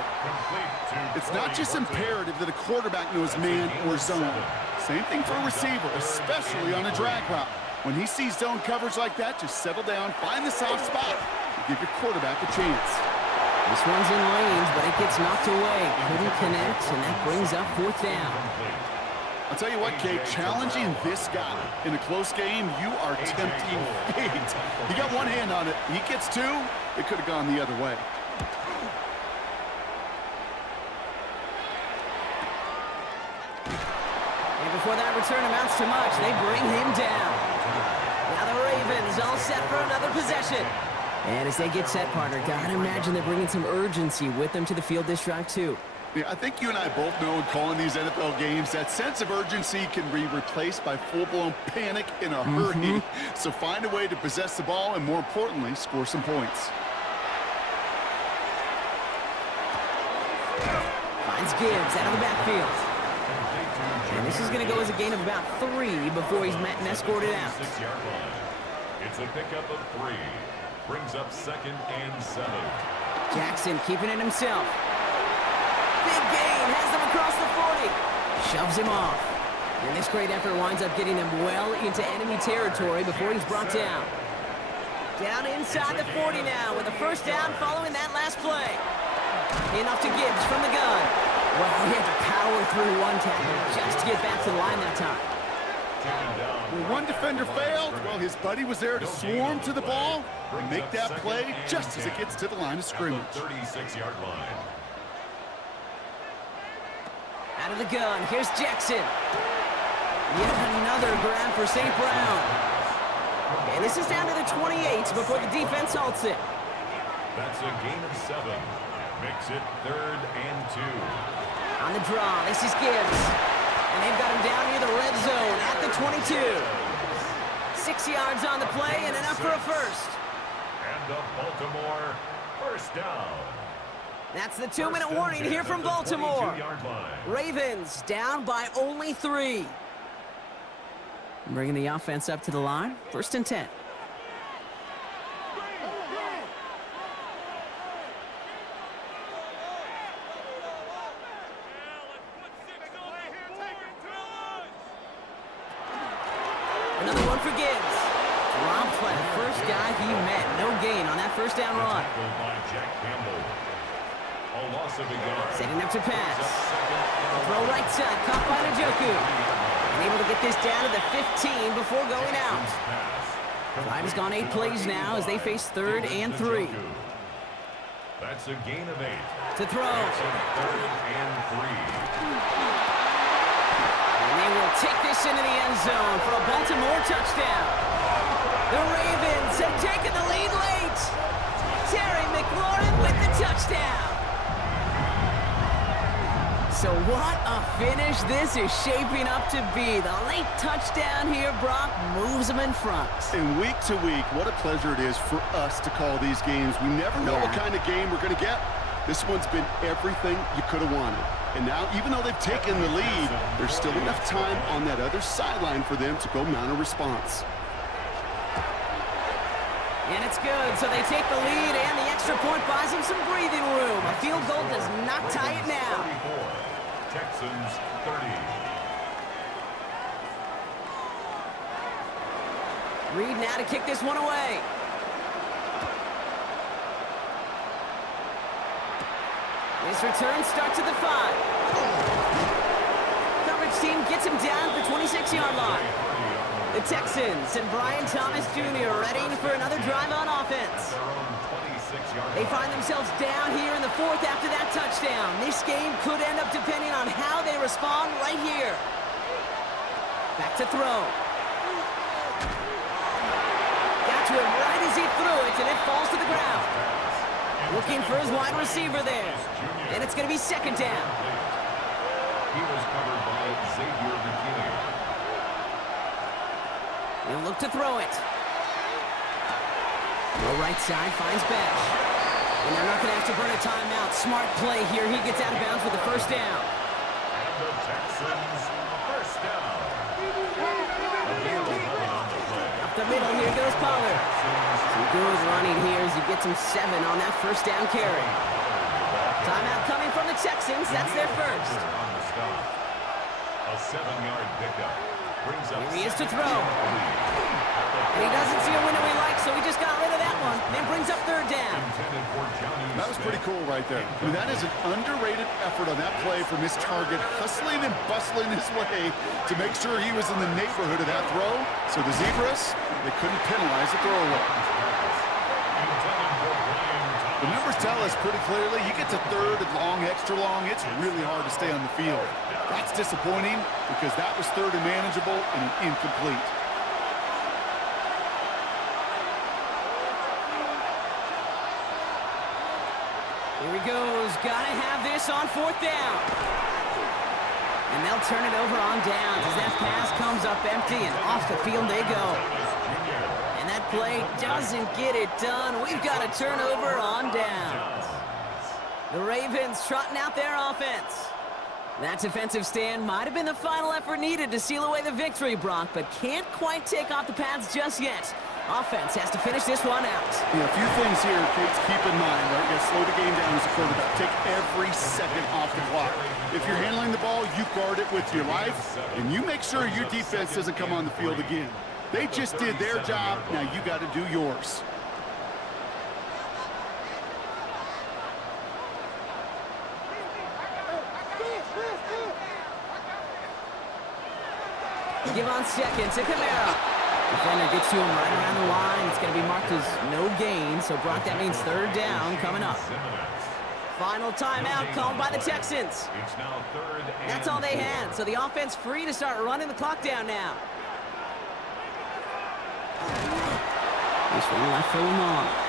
It's not just imperative that a quarterback knows man or zone. Same thing for a receiver, especially on a drag route. When he sees zone coverage like that, just settle down, find the soft spot, and give your quarterback a chance. This one's in range, but it gets knocked away. Couldn't connect, and that brings up 4th down. I'll tell you what, Kate, challenging this guy in a close game, you are tempting fate. He got one hand on it. He gets 2. It could have gone the other way. And before that return amounts to much, they bring him down. Now the Ravens all set for another possession. And as they get set, partner, gotta imagine they're bringing some urgency with them to the field this drive, too. Yeah, I think you and I both know in calling these NFL games, that sense of urgency can be replaced by full-blown panic in a hurry. So find a way to possess the ball and, more importantly, score some points. Finds Gibbs out of the backfield. And this is going to go as a gain of about 3 before he's met and escorted out. It's a pickup of 3. Brings up 2nd and 7. Jackson keeping it himself. Big gain, has them across the 40. Shoves him off. And this great effort winds up getting him well into enemy territory before he's brought down. Down inside the 40 now with a 1st down following that last play. Enough to Gibbs from the gun. Well, he had to power through one tackle just to get back to the line that time. When one defender failed, well, his buddy was there to swarm to the ball and make that play just as it gets to the line of scrimmage. 36-yard line. Out of the gun, here's Jackson. Yet another grab for St. Brown. And this is down to the 28 before the defense halts it. That's a gain of 7. Makes it 3rd and 2. On the draw, this is Gibbs. And they've got him down near the red zone at the 22. 6 yards on the play and enough for a 1st. And the Baltimore 1st down. That's the 2-minute warning here from Baltimore. Ravens down by only 3. Bringing the offense up to the line. 1st and 10. Another one for Gibbs. Dropped by the first guy he met. No gain on that 1st down run. Setting up to pass. Throw right side, caught by Njoku. And able to get this down to the 15 before going out. Drive has gone 8 plays now as they face 3rd and 3. That's a gain of 8. To throw. 3rd and 3. And they will take this into the end zone for a Baltimore touchdown. The Ravens have taken the lead late. Terry McLaurin with the touchdown. So what a finish this is shaping up to be. The late touchdown here, Brock, moves them in front. And week to week, what a pleasure it is for us to call these games. We never know what kind of game we're going to get. This one's been everything you could have wanted. And now, even though they've taken the lead, there's still enough time on that other sideline for them to go mount a response. And it's good, so they take the lead, and the extra point buys them some breathing room. A field goal does not tie it now. 34, Texans 30. Reed now to kick this one away. This return starts at the 5. Coverage team gets him down at the 26-yard line. The Texans and Brian Thomas Jr. ready for another drive on offense. They find themselves down here in the 4th after that touchdown. This game could end up depending on how they respond right here. Back to throw. Got to him right as he threw it, and it falls to the ground. Looking for his wide receiver there. And it's going to be 2nd down. He was covered by Xavier McKinney. He'll look to throw it. The right side finds Besh. And they're not going to have to burn a timeout. Smart play here. He gets out of bounds with the 1st down. And the Texans, 1st down. Up the middle, here goes Pollard. Some good running here as he gets him 7 on that 1st down carry. Timeout coming from the Texans. That's their first. A 7-yard pickup. Brings up Here he is to throw. And he doesn't see a window he likes, so he just got rid of that one. Then brings up 3rd down. That was pretty cool right there. I mean, that is an underrated effort on that play from his target, hustling and bustling his way to make sure he was in the neighborhood of that throw. So the Zebras, they couldn't penalize the throwaway. The numbers tell us pretty clearly, you get to 3rd and long, extra long, it's really hard to stay on the field. That's disappointing because that was 3rd and manageable and an incomplete. Here he goes. Gotta have this on 4th down. And they'll turn it over on downs as that pass comes up empty and off the field they go. And that play doesn't get it done. We've got a turnover on downs. The Ravens trotting out their offense. That defensive stand might have been the final effort needed to seal away the victory, Brock, but can't quite take off the pads just yet. Offense has to finish this one out. Yeah, a few things here, kids, keep in mind, right? You gotta slow the game down as a quarterback. Take every second off the clock. If you're handling the ball, you guard it with your life, and you make sure your defense doesn't come on the field again. They just did their job, now you gotta do yours. Give on 2nd to Kamara. Defender gets to him right around the line. It's going to be marked as no gain. So, Brock, that means 3rd down coming up. Final timeout called by the Texans. That's all they had. So the offense free to start running the clock down now. This one left for Lamar.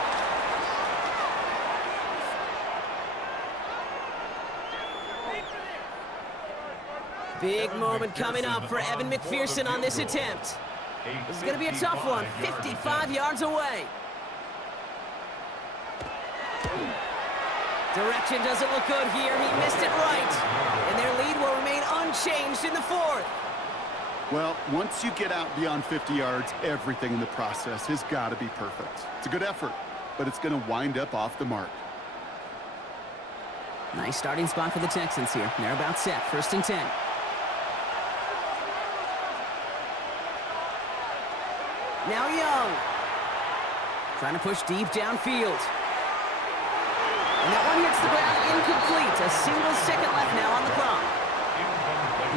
Big moment coming up for Evan McPherson on this attempt. This is going to be a tough one, 55 yards away. Direction doesn't look good here. He missed it right. And their lead will remain unchanged in the 4th. Well, once you get out beyond 50 yards, everything in the process has got to be perfect. It's a good effort, but it's going to wind up off the mark. Nice starting spot for the Texans here. They're about set, 1st and 10. Now Young. Trying to push deep downfield. And that one hits the ground incomplete. A single second left now on the clock.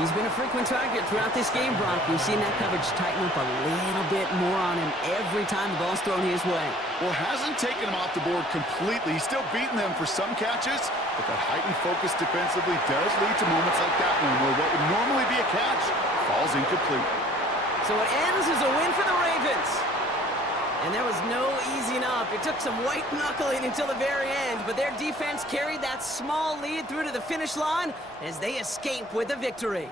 He's been a frequent target throughout this game, Brock. We've seen that coverage tighten up a little bit more on him every time the ball's thrown his way. Well, hasn't taken him off the board completely. He's still beating them for some catches, but that heightened focus defensively does lead to moments like that one where what would normally be a catch falls incomplete. So it ends as a win for the Ravens. And there was no easing up. It took some white knuckling until the very end, but their defense carried that small lead through to the finish line as they escape with a victory.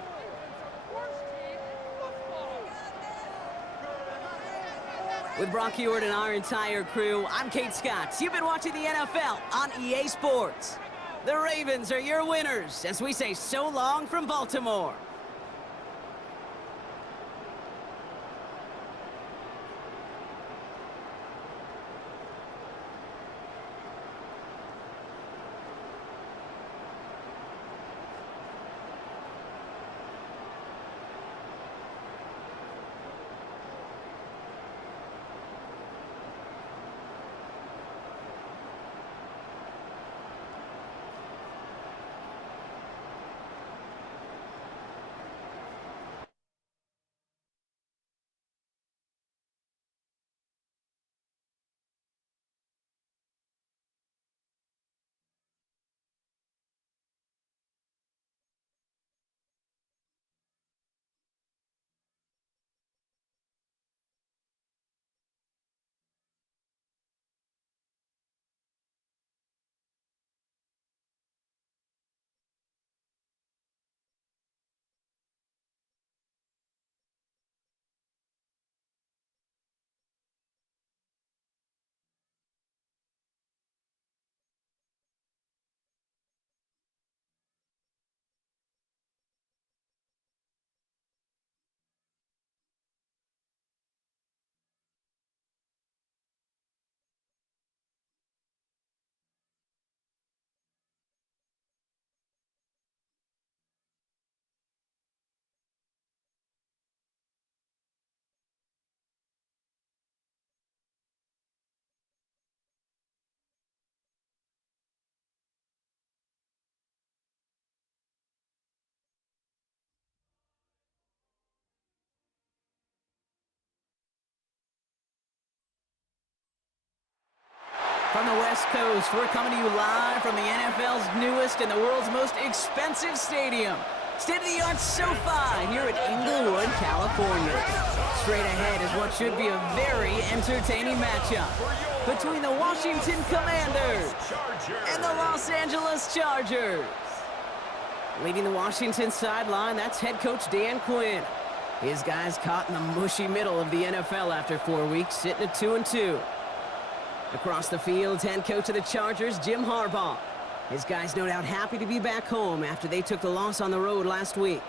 With Brock Heward and our entire crew, I'm Kate Scott. You've been watching the NFL on EA Sports. The Ravens are your winners as we say so long from Baltimore. From the West Coast, we're coming to you live from the NFL's newest and the world's most expensive stadium. State-of-the-art SoFi here at Inglewood, California. Straight ahead is what should be a very entertaining matchup between the Washington Commanders and the Los Angeles Chargers. Leading the Washington sideline, that's head coach Dan Quinn. His guys caught in the mushy middle of the NFL after 4 weeks, sitting at 2-2. Across the field, head coach of the Chargers, Jim Harbaugh. His guys no doubt happy to be back home after they took the loss on the road last week.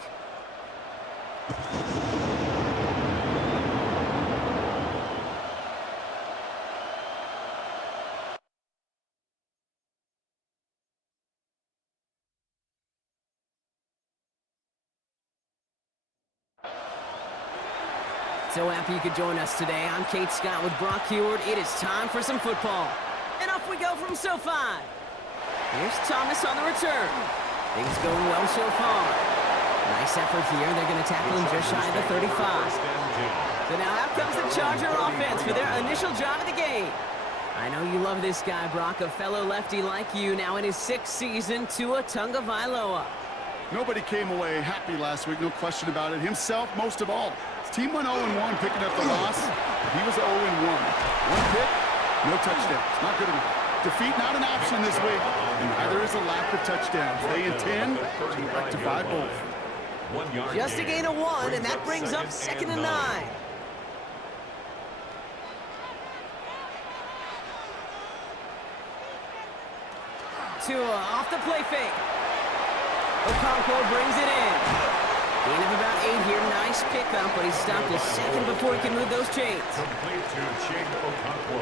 So happy you could join us today. I'm Kate Scott with Brock Heward. It is time for some football. And off we go from SoFi. Here's Thomas on the return. Things going well so far. Nice effort here. They're going to tackle him just shy of the 35. So now out comes the Charger offense for their initial drive of the game. I know you love this guy, Brock, a fellow lefty like you, now in his 6th season, Tua Tagovailoa. Nobody came away happy last week, no question about it. Himself, most of all. His team went 0-1, picking up the loss. He was 0-1. One pick, no touchdowns. Not good enough. Defeat not an option this week, and neither is a lack of touchdowns. They intend to rectify both. Just a gain of 1, and that brings up 2nd and 9. Tua off the play fake. Okonkwo brings it in. Gain of about 8 here. Nice pickup, but he stopped a second before he can move those chains. Complete to Chig Okonkwo.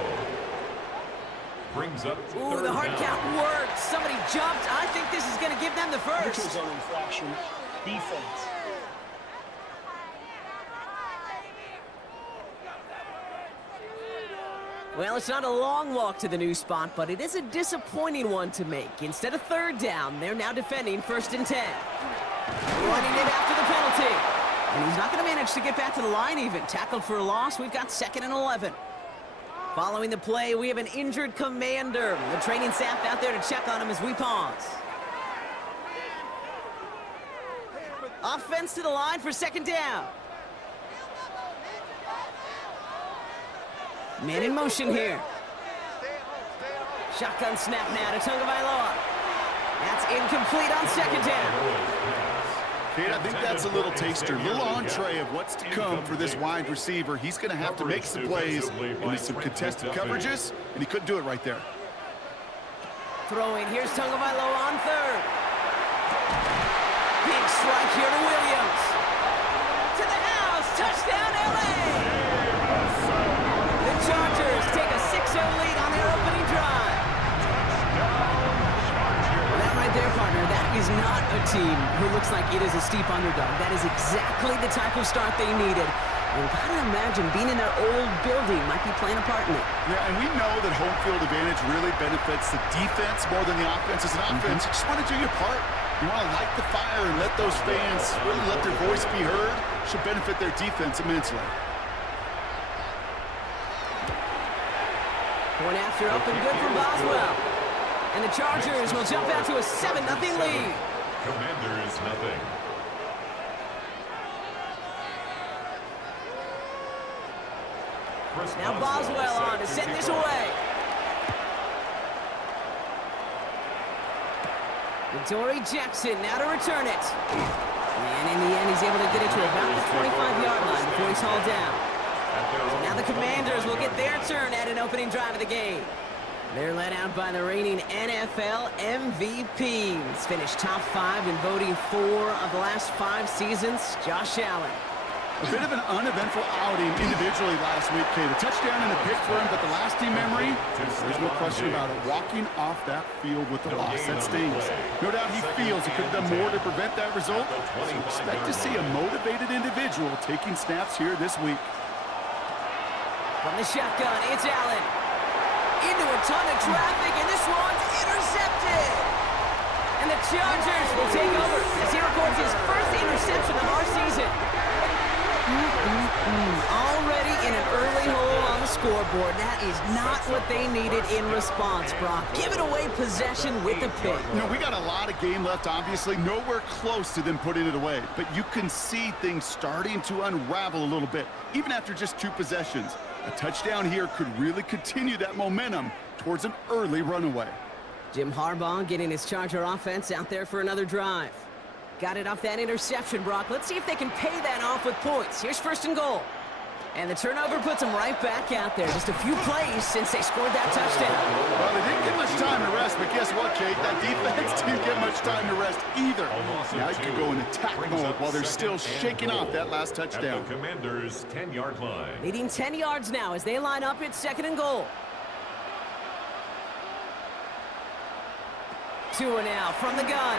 Brings up Ooh, the hard count worked. Somebody jumped. I think this is going to give them the first. Neutral zone infraction. Defense. Well, it's not a long walk to the new spot, but it is a disappointing one to make. Instead of 3rd down, they're now defending 1st and 10. Running it after the penalty. And he's not going to manage to get back to the line even. Tackled for a loss. We've got 2nd and 11. Following the play, we have an injured commander. The training staff out there to check on him as we pause. Offense to the line for 2nd down. Man in motion here. Shotgun snap now to Tagovailoa. That's incomplete on 2nd down. Kate, I think that's a little taster, a little entree of what's to come for this wide receiver. He's going to have to make some plays into some contested coverages, and he couldn't do it right there. Throwing, here's Tagovailoa on third. Big strike here to Williams. To the house, touchdown LA! The Chargers take a 6-0 lead on their opening drive. That right there, partner, that is not a team who looks like it is a steep underdog. That is exactly the type of start they needed. And gotta imagine being in their old building might be playing a part in it. Yeah, and we know that home field advantage really benefits the defense more than the offense. As an offense, you just want to do your part. You want to light the fire and let those fans really let their voice be heard. Should benefit their defense immensely. Point after up and good from Boswell. And the Chargers will jump out to a 7-0 lead. Commanders nothing. Now Boswell on to send this away. Dory Jackson now to return it. And in the end, he's able to get it to about the 25-yard line before he's hauled down. So now the Commanders will get their turn at an opening drive of the game. They're led out by the reigning NFL MVPs. Finished top 5 in voting 4 of the last 5 seasons, Josh Allen. A bit of an uneventful outing individually last week, Kate. A touchdown and a pick for him, but the lasting memory, there's no question about it. Walking off that field with the loss, that stings. No doubt he feels he could have done more to prevent that result. So expect to see a motivated individual taking snaps here this week. From the shotgun, it's Allen. Into a ton of traffic, and this one's intercepted. And the Chargers will take over as he records his first interception of our season. Already in an early hole on the scoreboard. That is not what they needed in response, Brock. Giving away possession with the pick. You know, we got a lot of game left, obviously. Nowhere close to them putting it away. But you can see things starting to unravel a little bit, even after just 2 possessions. A touchdown here could really continue that momentum towards an early runaway. Jim Harbaugh getting his Charger offense out there for another drive. Got it off that interception, Brock. Let's see if they can pay that off with points. Here's 1st and goal. And the turnover puts them right back out there. Just a few plays since they scored that touchdown. Well, they didn't get much time to rest, but guess what, Kate? That defense didn't get much time to rest either. Now you can go in attack mode while they're still shaking off that last touchdown. At the Commanders' 10-yard line. Leading 10 yards now as they line up at 2nd and goal. Tua now from the gun.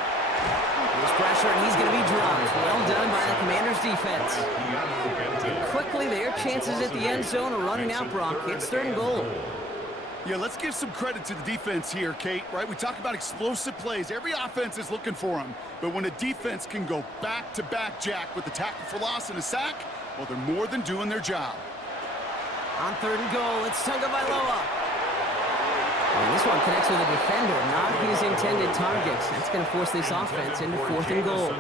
There's pressure, and he's going to be dropped. Well done by the Commanders' defense. And quickly, their chances at the end zone are running out, Brock. It's 3rd and goal. Yeah, let's give some credit to the defense here, Kate, right? We talk about explosive plays. Every offense is looking for them. But when a defense can go back-to-back, Jack, with a tackle for loss and a sack, well, they're more than doing their job. On 3rd and goal, it's Tagovailoa. And this one connects with a defender, not his intended target. That's going to force this offense into 4th and goal.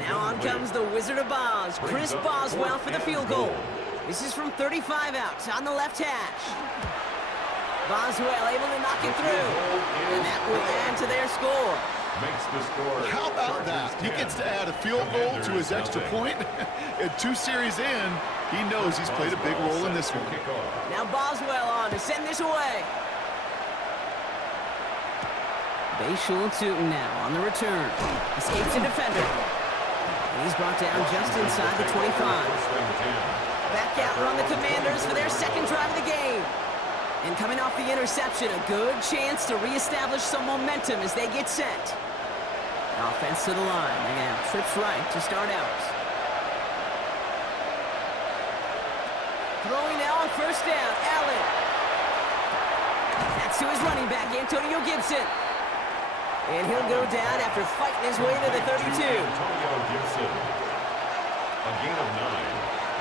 Now on comes the Wizard of Oz, Chris Boswell for the field goal. This is from 35 out on the left hash. Boswell able to knock it through. And that will add to their score. How about that? He gets to add a field goal to his extra point. And 2 series in, he knows he's played a big role in this one. Now Boswell on to send this away. Bayshul Tootin now on the return. Escapes a defender. And he's brought down just inside the 25. Back out run the Commanders for their 2nd drive of the game. And coming off the interception, a good chance to reestablish some momentum as they get set. Offense to the line. They're going to have trips right to start out. Throwing now on 1st down, Allen. That's to his running back, Antonio Gibson. And he'll go down after fighting his way to the 32. Antonio Gibson. A gain of 9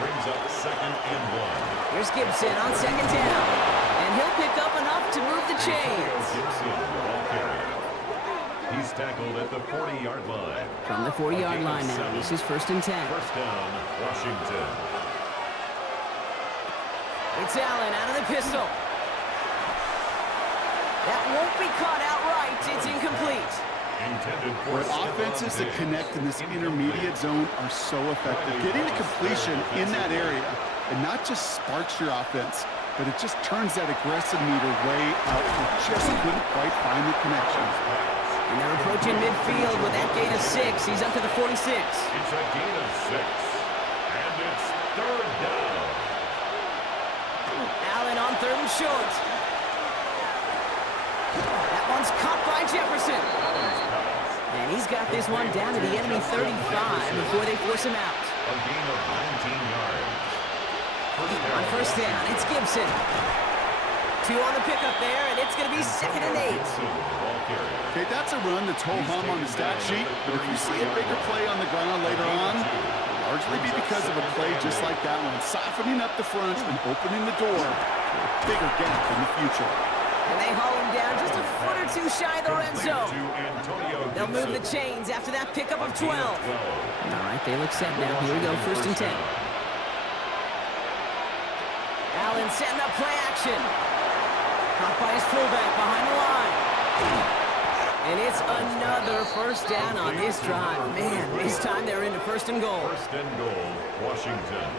brings up 2nd and 1. Here's Gibson on 2nd down. And he'll pick up enough to move the chains. Gibson, ball carrier. He's tackled at the 40-yard line. From the 40-yard line now, this is 1st and 10. 1st down, Washington. It's Allen out of the pistol. That won't be caught outright. It's incomplete. Offenses that connect in this intermediate zone are so effective. Getting a completion in that area, and not just sparks your offense, but it just turns that aggressive meter way up. He just couldn't quite find the connections. And they're approaching midfield with that gain of 6. He's up to the 46. It's a gain of 6. And it's third down. Allen on third and short. That one's caught by Jefferson. And he's got this one down to the enemy 35 before they force him out. A gain of 19 yards. On first down, it's Gibson. 2 on the pickup there, and it's going to be 2nd and 8. Okay, that's a run that's ho-hum on the stat sheet, but if you see a bigger play on the ground later on, it'll largely be because of a play just like that one, softening up the front and opening the door for a bigger gap in the future. And they haul him down just a foot or 2 shy of the red zone. They'll move the chains after that pickup of 12. All right, they look set now. Here we go, 1st and 10. Allen setting up play action. Caught by his fullback behind the line. And it's another 1st down on this drive. Man, this time they're into 1st and goal. 1st and goal, Washington.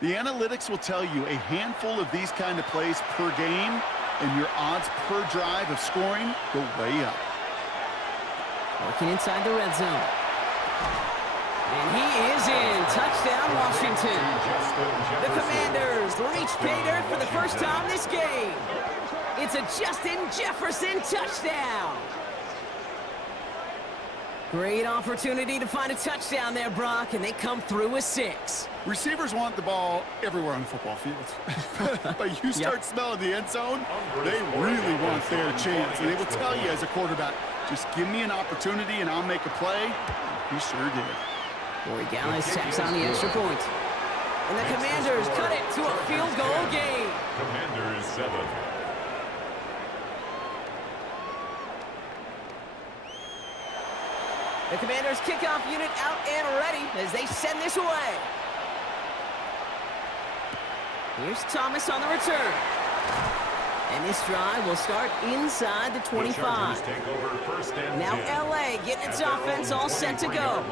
The analytics will tell you a handful of these kind of plays per game, and your odds per drive of scoring go way up. Working inside the red zone. And he is in. Touchdown, Washington. The Commanders reach pay dirt for the first time this game. It's a Justin Jefferson touchdown. Great opportunity to find a touchdown there, Brock, and they come through with 6. Receivers want the ball everywhere on the football field. But you start smelling the end zone, they really want their chance. And they will tell you as a quarterback, just give me an opportunity and I'll make a play. He sure did. Corey Gallis tacks on the extra point. And the Commanders cut it to a field goal game. Commanders 7. The Commanders kickoff unit out and ready as they send this away. Here's Thomas on the return. And this drive will start inside the 25. Now LA getting its offense all set to go.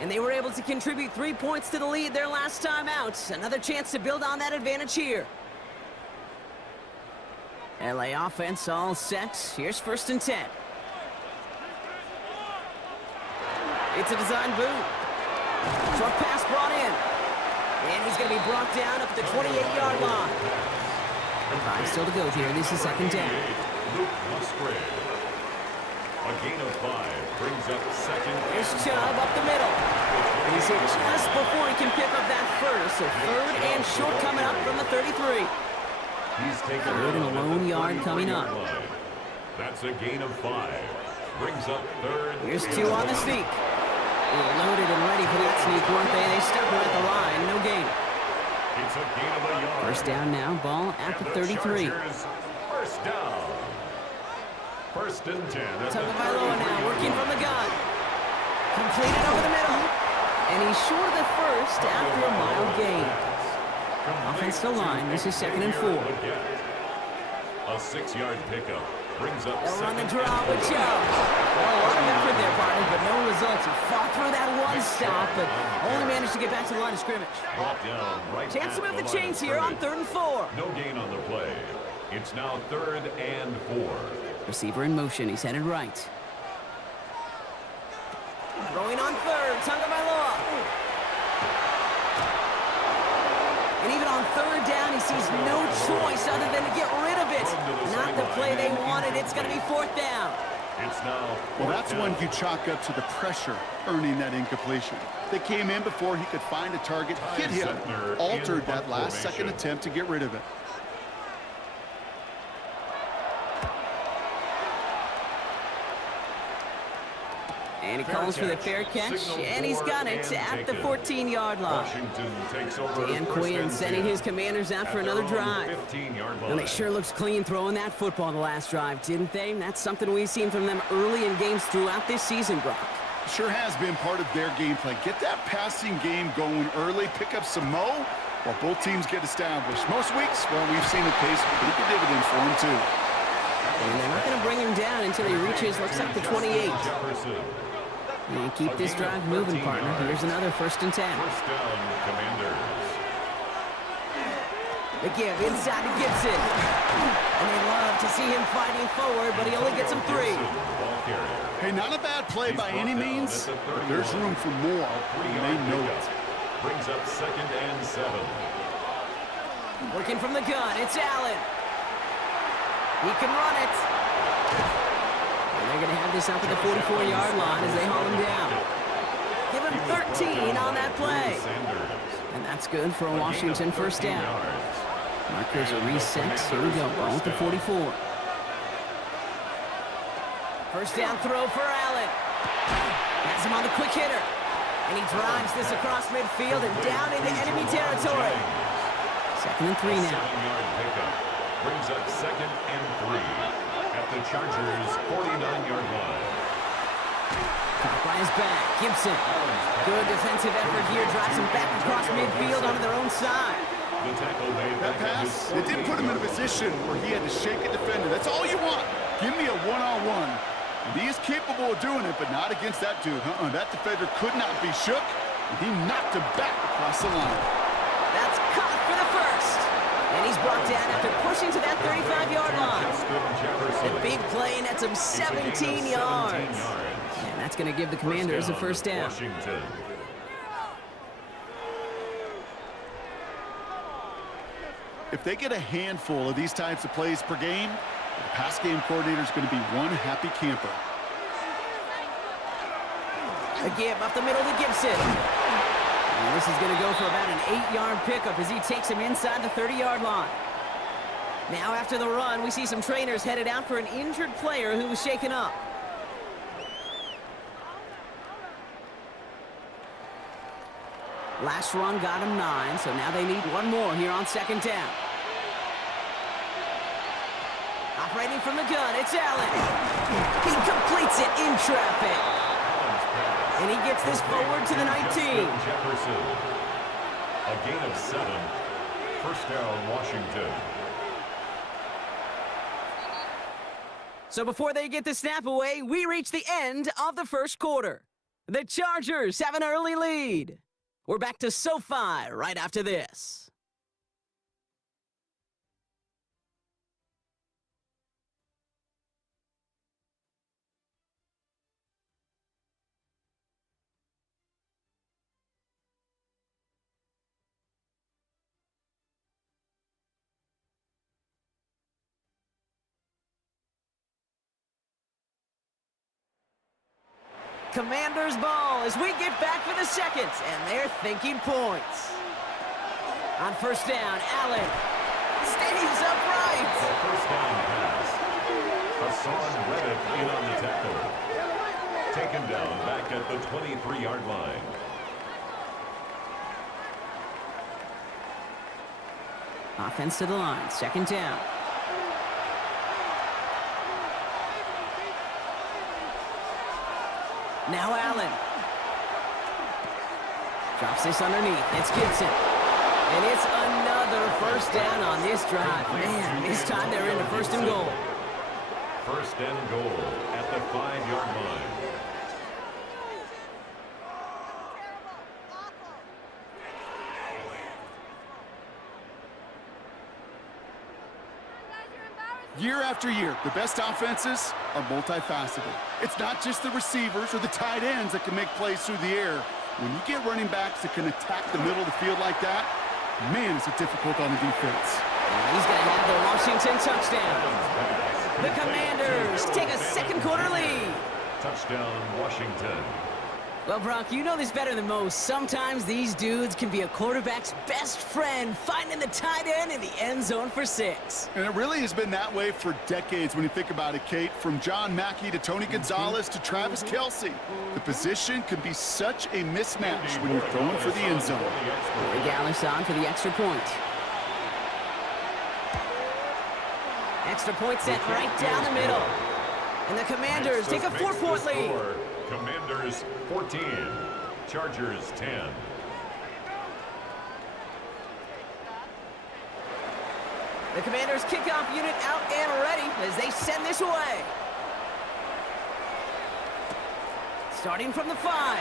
And they were able to contribute 3 points to the lead their last time out. Another chance to build on that advantage here. LA offense all set. Here's 1st and 10. It's a design boot. Short pass brought in. And he's going to be brought down up at the 28-yard line. 5 still to go here. This is 2nd down. A gain of 5 brings up 2nd. Here's Chubb up the middle. He's hit just before he can pick up that first. So 3rd and short coming up from the 33. He's taken 3rd and a lone yard coming up. That's a gain of 5. Brings up 3rd. Here's 2 on the sneak. Loaded and ready for that sneak, weren't they? They stuck him at the line. No gain. It's a gain of a yard. 1st down now. Ball at the 33. 1st down. 1st and 10. Tagovailoa now working from the gun. Completed over the middle. And he's short of the first after a mild gain. Offensive line. This is 2nd and 4. A 6-yard pickup. Brings up They'll run the draw with Joe. Well, a lot of effort there, partner, but no results. He fought through that one stop, but only managed to get back to the line of scrimmage. Chance to move the chains here on 3rd and 4. No gain on the play. It's now 3rd and 4. Receiver in motion. He's headed right. Throwing on 3rd. Tagovailoa. And even on 3rd down, he sees no choice other than to get rid of it. Not the play they wanted. It's going to be 4th down. It's now. Well, that's one you chalk up to the pressure earning that incompletion. They came in before he could find a target, hit him, altered that last second attempt to get rid of it. And he calls for the fair catch, and he's got it at the 14-yard line. Dan Quinn sending his Commanders out for another drive. And they sure looks clean throwing that football the last drive, didn't they? That's something we've seen from them early in games throughout this season, Brock. Sure has been part of their game plan. Get that passing game going early, pick up some mo while both teams get established. Most weeks, well, we've seen it pay some pretty good dividends for them, too. And they're not going to bring him down until he reaches, looks like the 28. And keep this drive moving, partner. Here's another 1st and 10. First down, Commanders. The give inside to Gibson. And they love to see him fighting forward, but he only gets him 3. Hey, not a bad play by any means. There's room for more, and they know it. Brings up 2nd and 7. Working from the gun, it's Allen. He can run it. And they're going to have this up at the 44-yard line as they haul him down. Give him 13 on that play. And that's good for a Washington 1st down. Markers are reset. Here we go. Ball at the 44. 1st down throw for Allen. Has him on the quick hitter. And he drives this across midfield and down into enemy territory. 2nd and 3 now. 7-yard pickup. Brings up 2nd and 3 at the Chargers' 49-yard line. Caught by his back. Gibson. Good defensive effort here. Drives him back across midfield onto their own side. The tackle made That pass, it did put him in a position where he had to shake a defender. That's all you want. Give me a one-on-one. And he is capable of doing it, but not against that dude. That defender could not be shook, and he knocked him back across the line. That's caught for the 1st. And he's brought down after pushing to that 35-yard line. The big play nets him 17 yards. And that's going to give the Commanders a 1st down. Washington. If they get a handful of these types of plays per game, the pass game coordinator is going to be one happy camper. A give up the middle to Gibson. And this is going to go for about an 8-yard pickup as he takes him inside the 30-yard line. Now after the run, we see some trainers headed out for an injured player who was shaken up. Last run got him 9, so now they need one more here on 2nd down. Operating from the gun, it's Allen. He completes it in traffic. And he gets this forward to the 19. Jefferson. A gain of 7. 1st down, Washington. So before they get the snap away, we reach the end of the 1st quarter. The Chargers have an early lead. We're back to SoFi right after this. Commanders ball as we get back for the 2nd, and they're thinking points. On 1st down, Allen stays upright. The 1st down pass. Hassan Reddick in on the tackle. Taken down back at the 23-yard line. Offense to the line, 2nd down. Now Allen. Drops this underneath. It's Gibson. And it's another 1st down on this drive. Man, this time they're into 1st and goal. 1st and goal at the 5-yard line. Year after year, the best offenses are multifaceted. It's not just the receivers or the tight ends that can make plays through the air. When you get running backs that can attack the middle of the field like that, man, is it difficult on the defense. And he's going to have the Washington touchdown. The Commanders take a 2nd quarter lead. Touchdown, Washington. Well, Brock, you know this better than most. Sometimes these dudes can be a quarterback's best friend, finding the tight end in the end zone for 6. And it really has been that way for decades when you think about it, Kate. From John Mackey to Tony Gonzalez to Travis Kelce. The position can be such a mismatch when you're throwing for the end zone. Gallis on for the extra point. Extra point set right down the middle. And the Commanders take a 4-point lead. Commanders 14, Chargers 10. The Commanders' kickoff unit out and ready as they send this away. Starting from the 5.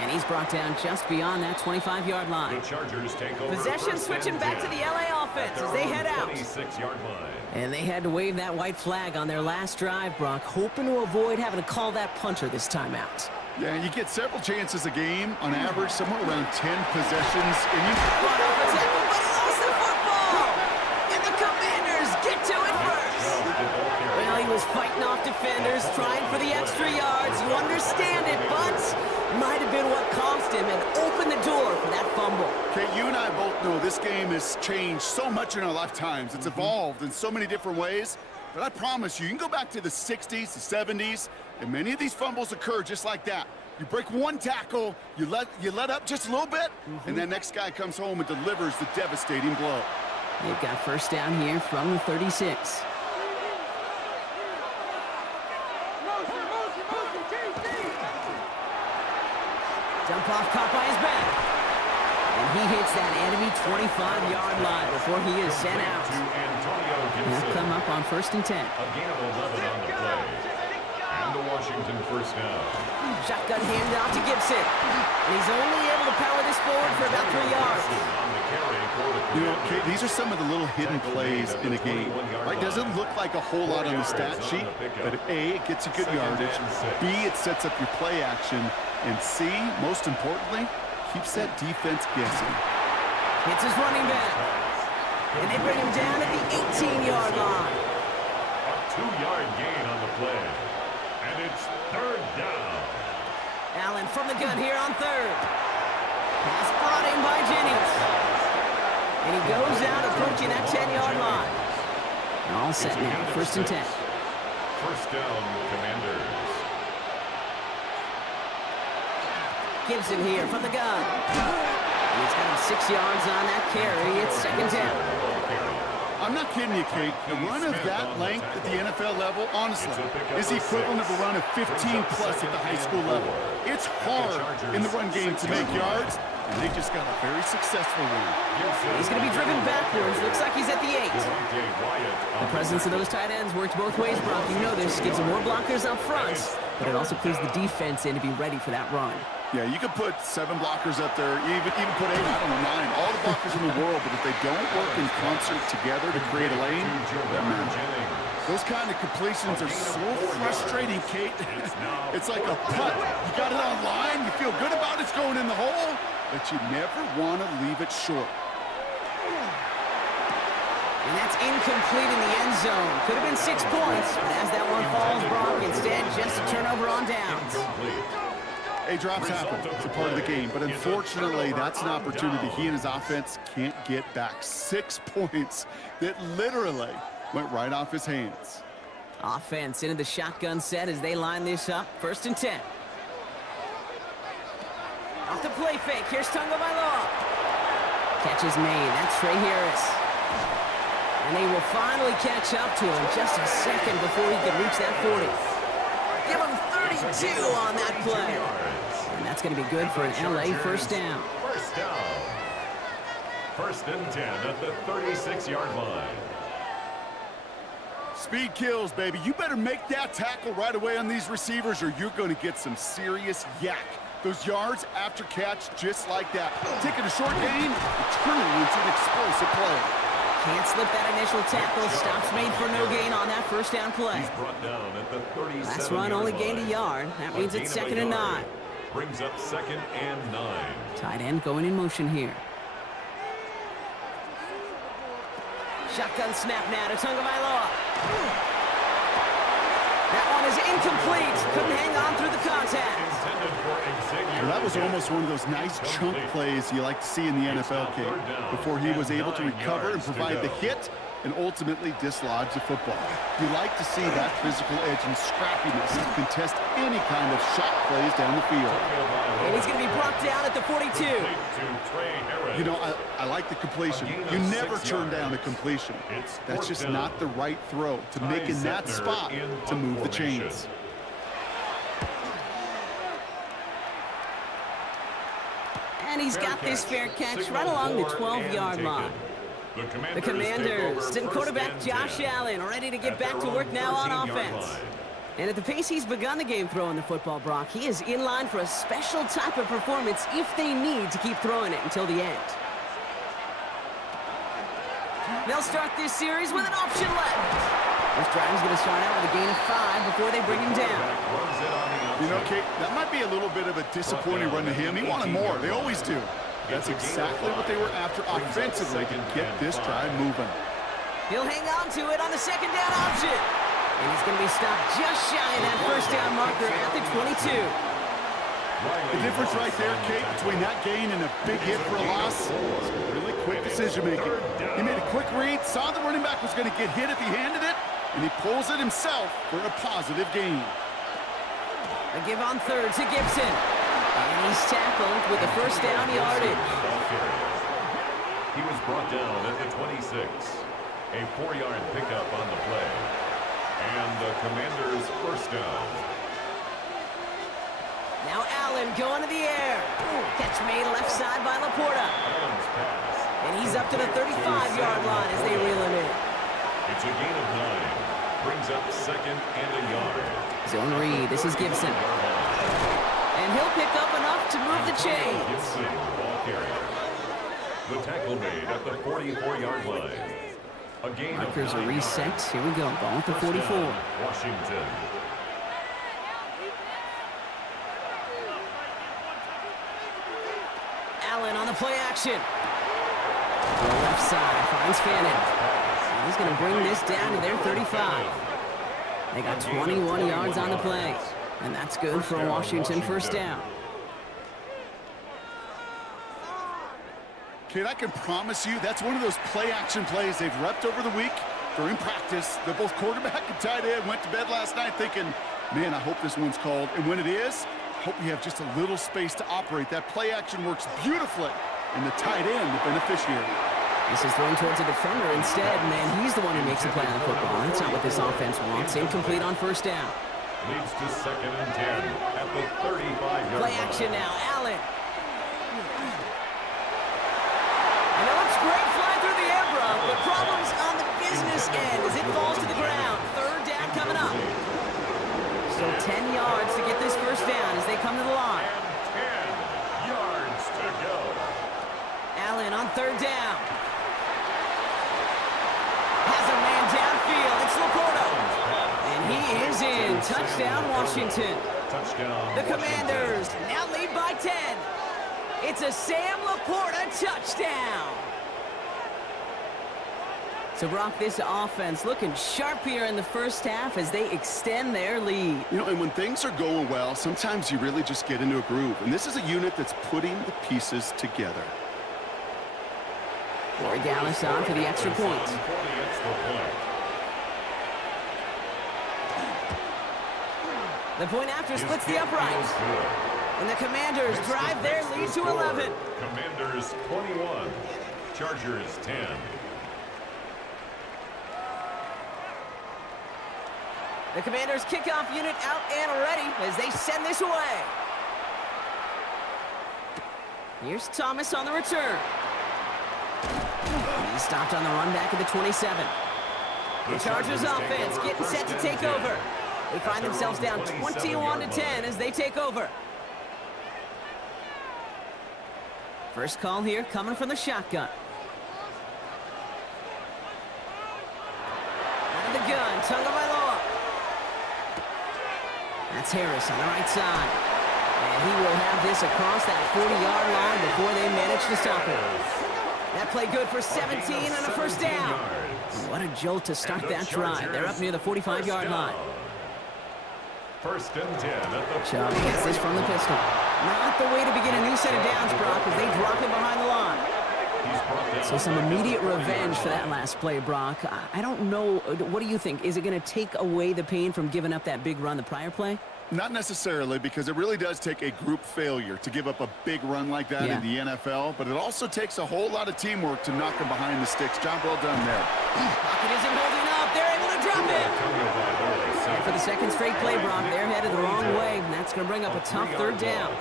And he's brought down just beyond that 25-yard line. The Chargers take over. Possession switching back to the LA offense as they head out. 26-yard line. And they had to wave that white flag on their last drive, Brock, hoping to avoid having to call that punter this time out. Yeah, you get several chances a game, on average, somewhere around 10 possessions. And you Brought off a tackle, but he lost the football! And the Commanders get to it first! Well, he was fighting off defenders, trying for the extra yards. You understand it, but might have been what cost him and opened the door for that fumble. Okay, you and I both know this game has changed so much in our lifetimes. It's evolved in so many different ways. But I promise you, you can go back to the 60s, the 70s, and many of these fumbles occur just like that. You break one tackle, you let up just a little bit, and that next guy comes home and delivers the devastating blow. They've got first down here from the 36. Dump off caught by his back. And he hits that enemy 25-yard line before he is sent out. He'll come up on 1st and 10. A gain of 11 on the play. And the Washington first down. Shotgun handoff to Gibson. And he's only able to power this forward for about 3 yards. You know, Kate, these are some of the little hidden plays in a game. Right? Doesn't look like a whole lot on the stat sheet, but A, it gets you good yardage. B, it sets up your play action. And C, most importantly, keeps that defense guessing. It's his running back. And they bring him down at the 18-yard line. A 2-yard gain on the play. And it's 3rd down. Allen from the gun here on 3rd. Pass brought in by Jennings. And he goes out approaching that 10-yard line. All set now, 1st and 10. First down, Commanders. Gibson here from the gun. He's got him 6 yards on that carry. It's 2nd down. I'm not kidding you, Kate. A run of that length at the NFL level, honestly, is the equivalent of a run of 15-plus at the high school level. It's hard in the run game to make yards, and they just got a very successful one. He's going to be driven backwards. Looks like he's at the 8. The presence of those tight ends works both ways, Brock. You know this. Gives them more blockers up front, but it also clues the defense in to be ready for that run. Yeah, you could put 7 blockers up there, even put 8, I don't know, 9, all the blockers in the world, but if they don't work in concert together to create a lane, those kind of completions are so frustrating, Kate. It's like a putt. You got it on line, you feel good about it's going in the hole, but you never want to leave it short. And that's incomplete in the end zone. Could have been 6 points, but as that one falls, Brock, instead just a turnover on downs. Hey, drops happen. It's a part of the game. But unfortunately, that's an opportunity he and his offense can't get back. 6 points that literally went right off his hands. Offense into the shotgun set as they line this up. 1st and 10. Off the play fake. Here's Tagovailoa. Catch is made. That's Trey Harris. And they will finally catch up to him just a second before he can reach that 40. Give him 32 on that play. And that's going to be good for an LA first down. First down. 1st and 10 at the 36-yard line. Speed kills, baby. You better make that tackle right away on these receivers or you're going to get some serious yak. Those yards after catch just like that. Taking a short gain, it turns into an explosive play. Can't slip that initial tackle. Stops made for no gain on that first down play. He's brought down at the 37-yard Last run only gained a yard. That means it's 2nd and 9. Brings up 2nd and 9. Tight end going in motion here. Shotgun snap now to Tagovailoa. That one is incomplete. Couldn't hang on through the contact. Well, that was almost one of those nice chunk plays you like to see in the NFL, Kate, before he was able to recover and provide the hit and ultimately dislodge the football. You like to see that physical edge and scrappiness to contest any kind of shot plays down the field. And he's going to be brought down at the 42. You know, I like the completion. You never turn down a completion. That's just not the right throw to make in that spot to move the chains. And he's got this fair catch right along the 12-yard line. The Commanders and quarterback Josh Allen ready to get back to work now on offense. And at the pace he's begun the game throwing the football, Brock, he is in line for a special type of performance if they need to keep throwing it until the end. They'll start this series with an option left. This drive is going to start out with a gain of 5 before they bring him down. You know, Kate, that might be a little bit of a disappointing run to him. He wanted more. They always do. That's exactly what they were after offensively to get this drive moving. He'll hang on to it on the second down option. And he's going to be stopped just shy of that first down marker at the 22. The difference right there, Kate, between that gain and a big hit for a loss is really quick decision-making. He made a quick read, saw the running back was going to get hit if he handed it, and he pulls it himself for a positive gain. A give on third to Gibson. And he's tackled with the first down yardage. He was brought down at the 26. A 4-yard pickup on the play. And the Commanders' first down. Now Allen going to the air. Catch made left side by Laporta. And he's up to the 35-yard line as they reel him in. It's a gain of 9. Brings up second and a yard. Zone read. This is Gibson. And he'll pick up enough to move the chains. Gibson, ball carrier. The tackle made at the 44-yard line. Markers are reset. Here we go. Ball at the 44. Washington. Allen on the play action. To the left side. Finds Fannin. And he's going to bring this down to their 35. They got 21 yards on the play. And that's good for a Washington first down. Kid, I can promise you that's one of those play-action plays they've repped over the week during practice. They're both quarterback and tight end went to bed last night thinking, man, I hope this one's called. And when it is, I hope we have just a little space to operate. That play-action works beautifully, and the tight end, the beneficiary. This is thrown towards a defender instead, man. He's the one who makes the play on the football. That's not what this offense wants. Incomplete on first down. Leads to second and 10 at the 35-yard line. Play action now. Allen. And it looks great flying through the air, Brock. The problem's on the business end as it falls to the ground. Third down coming up. Still 10 yards to get this first down as they come to the line. And 10 yards to go. Allen on third down. Has a man downfield. It's Laporta. And he is in. Touchdown, Washington. Touchdown, The Commanders now lead by 10. It's a Sam Laporta touchdown. So, Brock, this offense looking sharp here in the first half as they extend their lead. You know, and when things are going well, sometimes you really just get into a groove. And this is a unit that's putting the pieces together. Corey Dallas on for the extra point. The point after splits the uprights. And the Commanders drive their lead to 11. Commanders 21, Chargers 10. The Commanders kickoff unit out and ready as they send this away. Here's Thomas on the return. He's stopped on the run back at the 27. The Chargers offense getting set to take over. They find themselves down 21-10 as they take over. First call here coming from the shotgun. Out of the gun, Tagovailoa. That's Harris on the right side. And he will have this across that 40-yard line before they manage to stop it. That play good for 17 and a first down. What a jolt to start that drive. They're up near the 45-yard line. First and 10 at the Chubb gets this from the pistol. Not the way to begin a new set of downs, Brock, as they drop him behind the line. So some immediate revenge for that last play, Brock. I don't know. What do you think? Is it going to take away the pain from giving up that big run the prior play? Not necessarily, because it really does take a group failure to give up a big run like that in the NFL, but it also takes a whole lot of teamwork to knock him behind the sticks. Job well done there. Pocket isn't holding up. They're able to drop it. And for the second straight play, Brock, they're headed the wrong way, and that's going to bring up a tough third down.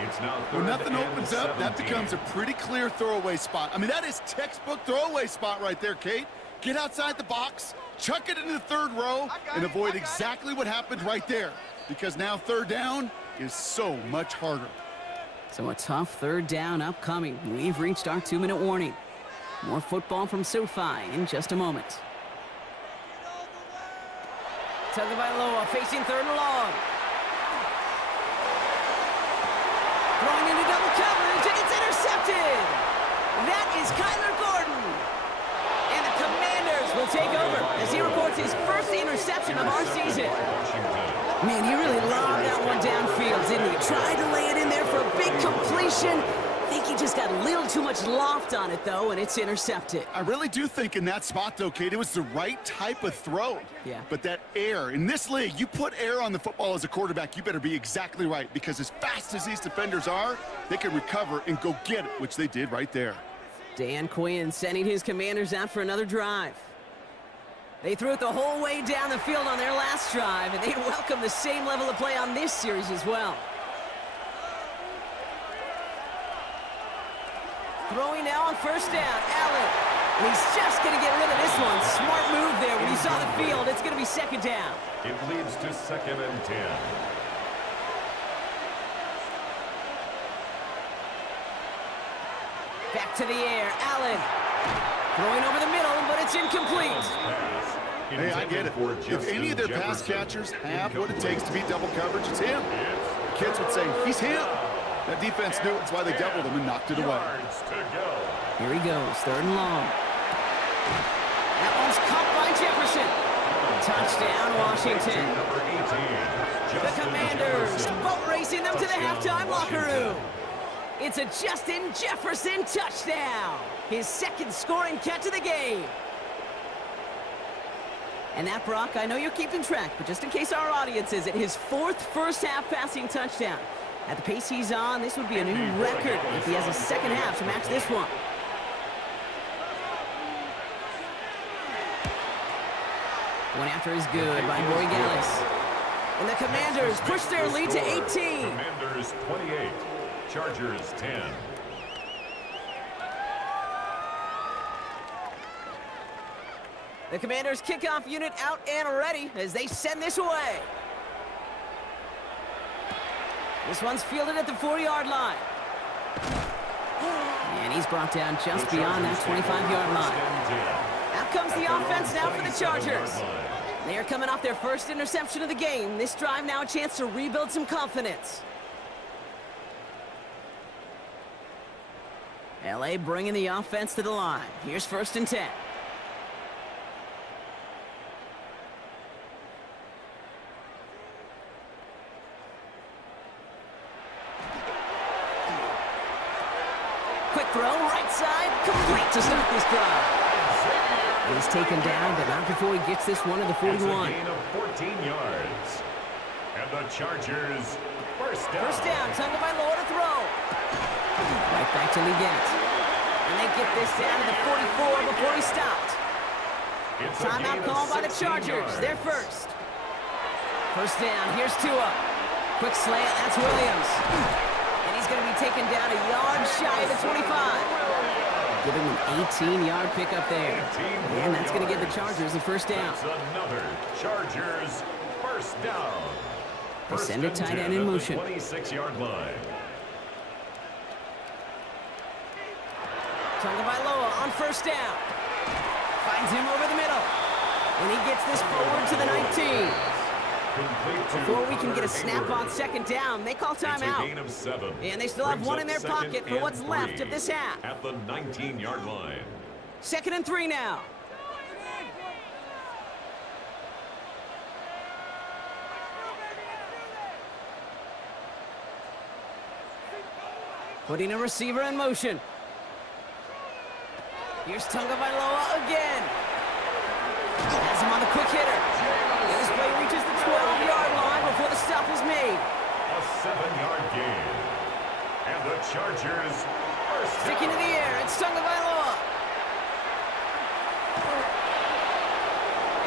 It's now When nothing and opens up, that 17. becomes a pretty clear throwaway spot. I mean, that is textbook throwaway spot right there, Kate. Get outside the box, chuck it into the third row, and avoid exactly what happened right there. Because now third down is so much harder. So a tough third down upcoming. We've reached our 2-minute warning. More football from SoFi in just a moment. Tagovailoa facing third and long. Throwing into double coverage, and it's intercepted. That is Kyler Gordon. And the Commanders will take over as he reports his first interception of our season. Man, he really lobbed that one downfield, didn't he? Tried to lay it in there for a big completion. I think he just got a little too much loft on it, though, and it's intercepted. I really do think in that spot, though, Kate, it was the right type of throw. Yeah. But that air, in this league, you put air on the football as a quarterback, you better be exactly right. Because as fast as these defenders are, they can recover and go get it, which they did right there. Dan Quinn sending his Commanders out for another drive. They threw it the whole way down the field on their last drive, and they welcome the same level of play on this series as well. Throwing now on first down, Allen. And he's just going to get rid of this one. Smart move there when he saw the field. It's going to be second down. It leads to 2nd and 10. Back to the air, Allen. Throwing over the middle, but it's incomplete. Hey, I get it. If any of their pass catchers have what it takes to beat double coverage, it's him. Kids would say, he's him. That defense knew it. That's why they doubled him and knocked it away. Here he goes, third and long. That one's caught by Jefferson. Touchdown, Washington. The Commanders boat racing them to the halftime locker room. It's a Justin Jefferson touchdown. His second scoring catch of the game. And that, Brock, I know you're keeping track, but just in case our audience isn't, his 4th first-half passing touchdown. At the pace he's on, this would be a new record if he has a second half to match this one. One after is good by Boy Gallis. And the Commanders push their lead to 18. Commanders 28, Chargers 10. The Commanders kickoff unit out and ready as they send this away. This one's fielded at the 4-yard line. And he's brought down just beyond that 25-yard line. Out comes the offense now for the Chargers. They are coming off their first interception of the game. This drive now a chance to rebuild some confidence. LA bringing the offense to the line. Here's 1st and 10. Quick throw, right side, complete to start this drive. He's taken down, but not before he gets this one to the 41. It's a gain of 14 yards. And the Chargers, first down. First down, Tagovailoa to throw. Right back to Leggett. And they get this down to the 44 before he stopped. Timeout called by the Chargers. They're first. First down, here's Tua. Quick slant, that's Williams. And he's going to be taken down a yard shy of the 25. Give him an 18-yard pickup there. And that's going to give the Chargers a first down. That's another Chargers first down. They send a tight end in motion. 26-yard line. Tagovailoa on first down. Finds him over the middle. And he gets this forward to the 19. Before we can get a snap on second down, they call timeout. Gain of 7. And they still have one in their pocket for what's left of this half. At the 19-yard line. 2nd and 3 now. Putting a receiver in motion. Here's Tagovailoa again. Has him on the quick hitter. And this play reaches the 12-yard line before the stop is made. A 7-yard gain. And the Chargers first down. Sticking to the air, it's Tagovailoa.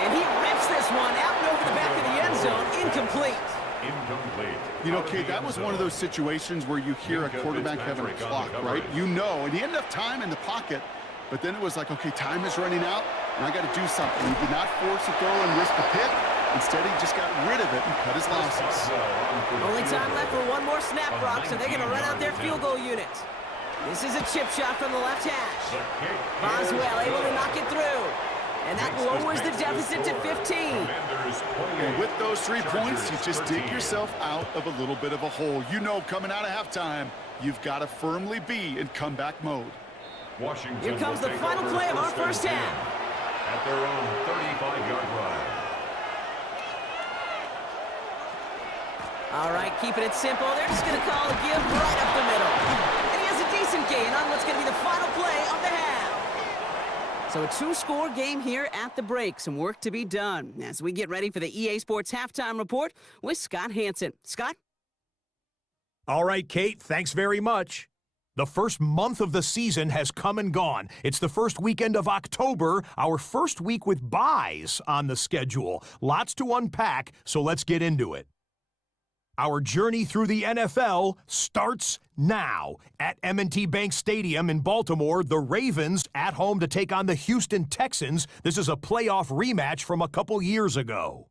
And he rips this one out and over the back of the end zone, incomplete. incomplete. You know, Kate, that was one of those situations where you hear a quarterback having a clock, right? You know, and he had enough time in the pocket, but then it was like, okay, time is running out, and I got to do something. He did not force a throw and risk a pick. Instead, he just got rid of it and cut his losses. Only time left for one more snap, Brock, so they're going to run out their field goal unit. This is a chip shot from the left hash. Boswell able to knock it through. And that lowers the deficit to 15. And with those 3 points, you just dig yourself out of a little bit of a hole. You know, coming out of halftime, you've got to firmly be in comeback mode. Washington. Here comes the final play of our first half. At their own 35-yard line. All right, keeping it simple. They're just going to call a give right up the middle. And he has a decent gain on what's going to be the final play of the half. So a 2-score game here at the break. Some work to be done as we get ready for the EA Sports Halftime Report with Scott Hanson. Scott? All right, Kate, thanks very much. The first month of the season has come and gone. It's the first weekend of October, our first week with byes on the schedule. Lots to unpack, so let's get into it. Our journey through the NFL starts now. At M&T Bank Stadium in Baltimore, the Ravens at home to take on the Houston Texans. This is a playoff rematch from a couple years ago.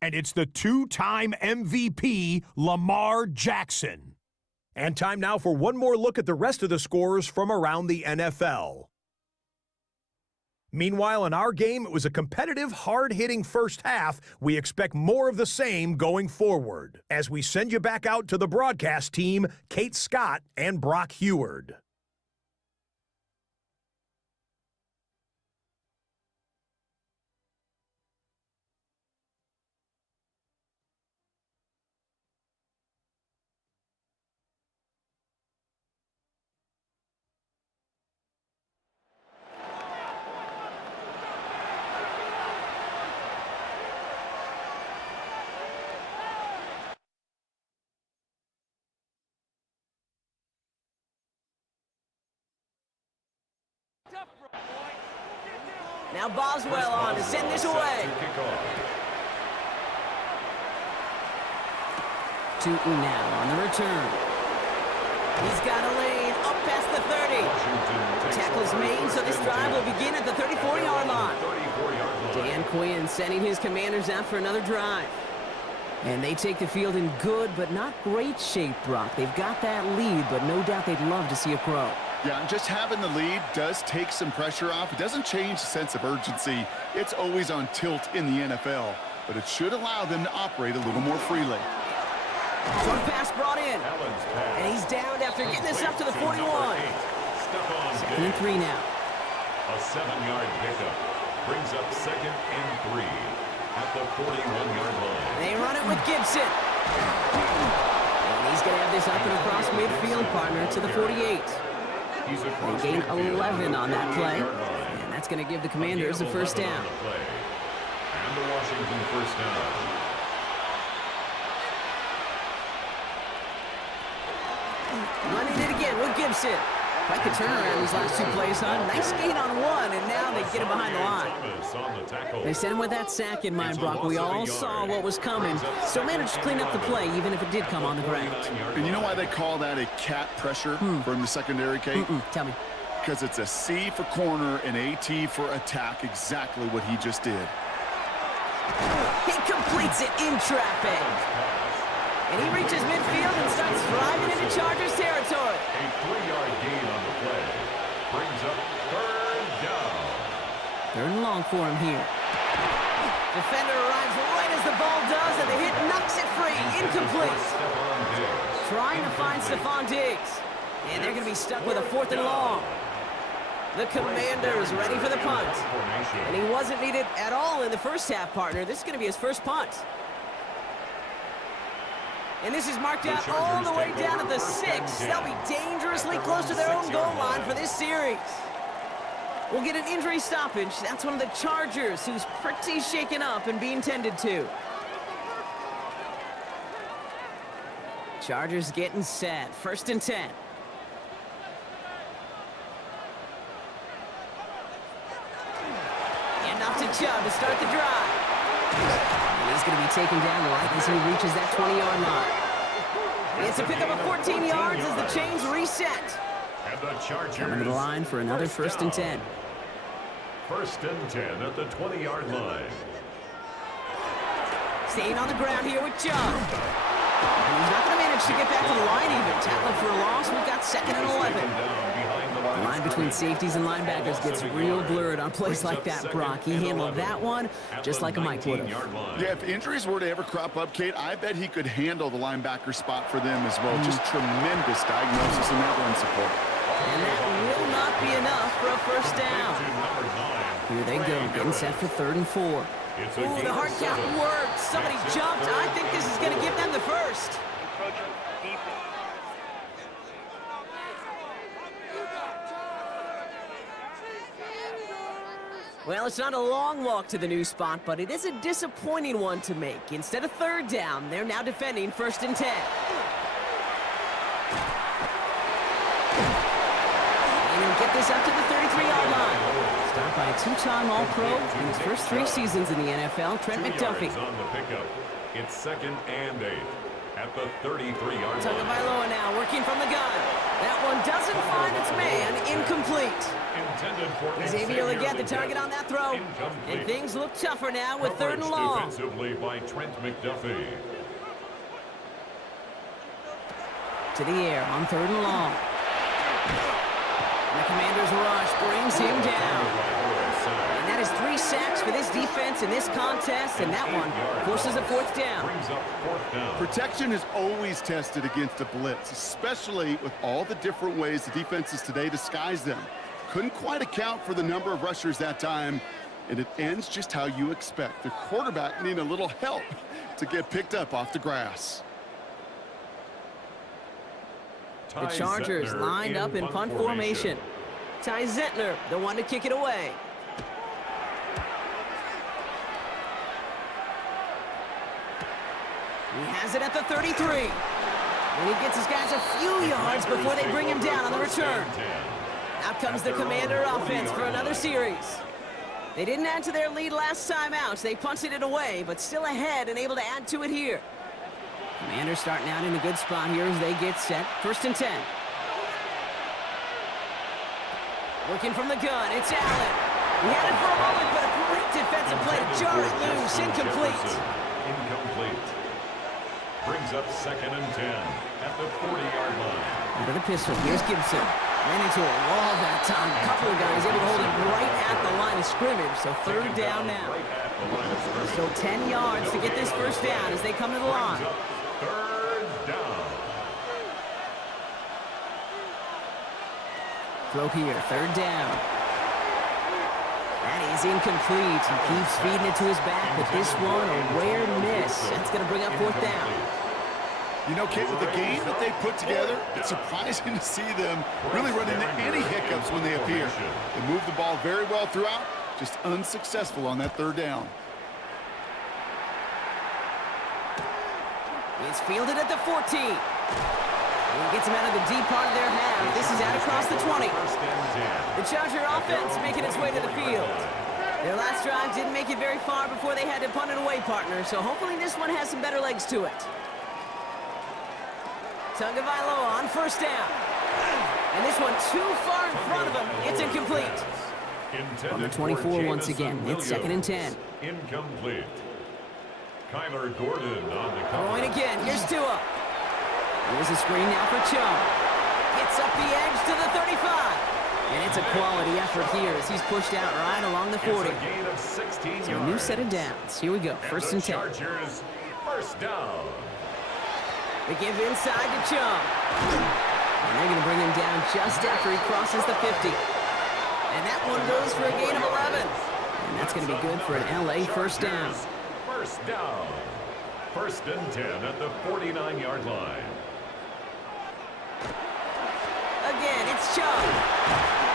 And it's the 2-time MVP, Lamar Jackson. And time now for one more look at the rest of the scores from around the NFL. Meanwhile, in our game, it was a competitive, hard-hitting first half. We expect more of the same going forward. As we send you back out to the broadcast team, Kate Scott and Brock Heward. Now Boswell on to send this away. Tootin now on the return. He's got a lane up past the 30. Tackle's made, so this drive will begin at the 34-yard line. Dan Quinn sending his Commanders out for another drive. And they take the field in good but not great shape, Brock. They've got that lead, but no doubt they'd love to see a crow. Yeah, and just having the lead does take some pressure off. It doesn't change the sense of urgency. It's always on tilt in the NFL, but it should allow them to operate a little more freely. One pass brought in, and he's downed after getting this up to the 41. 2nd and 3 now. A 7-yard pickup brings up 2nd and 3 at the 41-yard line. They run it with Gibson. And he's going to have this up and across midfield, partner, to the 48. They gain 11 on that play, and that's going to give the Commanders a first down. And the Washington first down. Running it again with Gibson. Quite the turnaround these last 2 plays, huh? Nice gain on 1, and now they get him behind the line. They sent him with that sack in mind, Brock. We all saw what was coming. Still managed to clean up the play, even if it did come on the ground. And you know why they call that a cat pressure from the secondary, Kate? Tell me. Because it's a C for corner and AT for attack, exactly what he just did. He completes it in traffic. And he reaches midfield and starts driving into Chargers territory. A 3-yard gain on the play brings up 3rd down. 3rd and long for him here. Defender arrives right as the ball does, and the hit knocks it free. Incomplete. Trying to find Stephon Diggs. And they're going to be stuck with a 4th and long. The Commanders ready for the punt. And he wasn't needed at all in the first half, partner. This is going to be his first punt. And this is marked out all the way down at the 6. They'll be dangerously close to their own goal line for this series. We'll get an injury stoppage. That's one of the Chargers, who's pretty shaken up and being tended to. Chargers getting set. 1st and 10. Enough to Chubb to start the drive. And He's going to be taken down right as he reaches that 20-yard line. It's a pickup of 14 yards as the chains reset. And the Chargers Coming to the line for another first and 10. First and 10 at the 20-yard line. Staying on the ground here with John. And he's not going to manage to get back to the line even. Tackling for a loss. We've got 2nd and 11. The line between safeties and linebackers gets real blurred on plays like that, Brock. He handled that one just like a Mike would have. Yeah, if injuries were to ever crop up, Kate, I bet he could handle the linebacker spot for them as well. Just tremendous diagnosis and that run support. And that will not be enough for a first down. Here they go, getting set for 3rd and 4. Ooh, the hard count worked. Somebody jumped. I think this is going to give them the first. Well, it's not a long walk to the new spot, but it is a disappointing one to make. Instead of 3rd down, they're now defending 1st and 10. And he'll get this up to the 33-yard line. Stopped by a 2-time All-Pro in his first 3 seasons in the NFL, Trent McDuffie. On the pickup. It's 2nd and 8 at the 33-yard line. Tagovailoa now working from the gun. That one doesn't find its man. Incomplete. Xavier Legette, the target on that throw. And things look tougher now with 3rd and long. Defensively by Trent McDuffie. To the air on 3rd and long. And the Commanders' rush brings him down. And that is 3 sacks for this defense in this contest, and that one forces a 4th down. Protection is always tested against a blitz, especially with all the different ways the defenses today disguise them. Couldn't quite account for the number of rushers that time, and it ends just how you expect. The quarterback needing a little help to get picked up off the grass. The Chargers lined up in punt formation. Ty Zentner, the one to kick it away. He has it at the 33. And he gets his guys a few yards before they bring him down on the return. Out comes the Commander offense for another series. They didn't add to their lead last time out, so they punted it away, but still ahead and able to add to it here. Commanders starting out in a good spot here as they get set. 1st and 10. Working from the gun, it's Allen. He had it for a moment, but a great defensive play to jar it loose. Incomplete. Incomplete. Brings up 2nd and 10 at the 40-yard line. Under the pistol, here's Gibson. Ran into a wall that time. A couple of guys able to hold it right at the line of scrimmage, so 3rd down now. Still 10 yards to get this first down as they come to the line. 3rd down. Throw here, 3rd down. That is incomplete. He keeps feeding it to his back, but this one a rare miss. That's going to bring up 4th down. You know, Kate, with the game that they put together, it's surprising to see them really run into any hiccups when they appear. They move the ball very well throughout, just unsuccessful on that 3rd down. It's fielded at the 14. And he gets him out of the deep part of their half. This is out across the 20. The Charger offense making its way to the field. Their last drive didn't make it very far before they had to punt it away, partner, so hopefully this one has some better legs to it. Tagovailoa on 1st down. And this one too far in front of him. It's incomplete. On the 24 once again. It's 2nd and 10. Incomplete. Kyler Gordon on the cover. Throwing again. Here's Tua. Here's a screen now for Chubb. Gets up the edge to the 35. And it's a quality effort here as he's pushed out right along the 40. It's a gain of 16 so yards. a new set of downs. Here we go. 1st and 10. Chargers, 1st down. They give inside to Chubb. And they're going to bring him down just after he crosses the 50. And that one goes for a gain of 11. And that's going to be good for an LA 1st down. 1st down. 1st and 10 at the 49-yard line. Again, it's Chubb.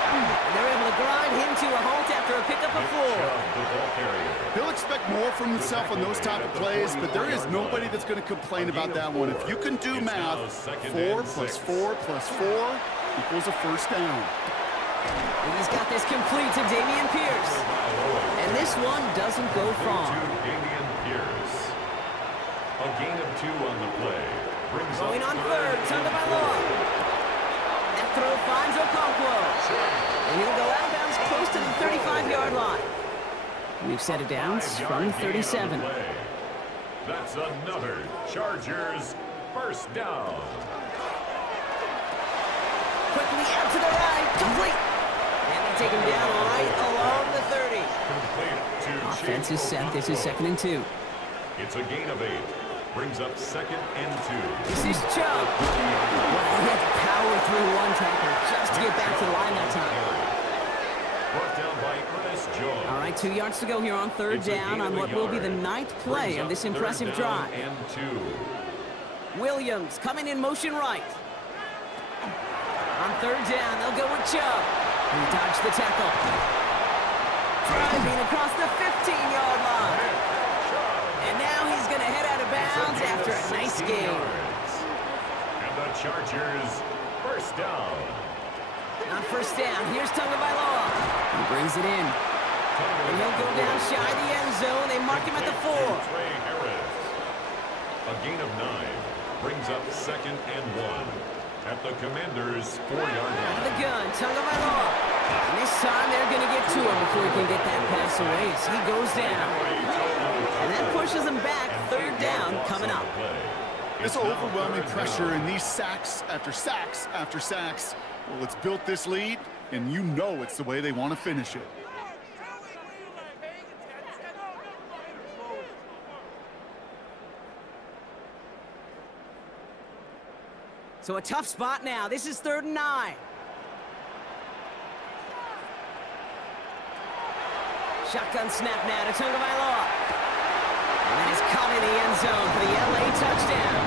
And they're able to grind him to a halt after a pickup of 4. He'll expect more from himself on those type of plays, but there is nobody that's going to complain about that one. If you can do math, 4 plus 4 plus 4 equals a 1st down. And he's got this complete to Dameon Pierce. And this one doesn't go far. Dameon Pierce. A gain of 2 on the play. Going on third, Tagovailoa. That throw finds Okonkwo. And he'll go out of bounds close to the 35-yard line. We've set it down from 37. That's another Chargers first down. Quickly out to the right, complete. And they take him down right along the 30. Offense is set. This is 2nd and 2. It's a gain of 8. Brings up 2nd and 2. This is Chubb. He had to power through one tackle just to get back to the line that time. Brought down by Ernest Jones. All right, 2 yards to go here on third down on what will be the 9th play of this impressive drive. And 2. Williams coming in motion right. On third down, they'll go with Chubb. He dodged the tackle. Driving across the 15-yard line. And now he's going to head out of bounds after a nice game. And the Chargers first down. On first down, here's Tagovailoa. He brings it in. And he'll go down shy of the end zone. They mark him at the 4. A gain of 9 brings up 2nd and 1 at the Commanders' 4-yard line. Out of the gun, Tagovailoa. And this time they're going to get to him before he can get that pass away. So he goes down. And that pushes him back. Third down coming up. This overwhelming pressure and these sacks after sacks after sacks. Well, it's built this lead, and you know it's the way they want to finish it. So a tough spot now. This is 3rd and 9. Shotgun snap now to Tagovailoa. And that is caught in the end zone for the LA touchdown.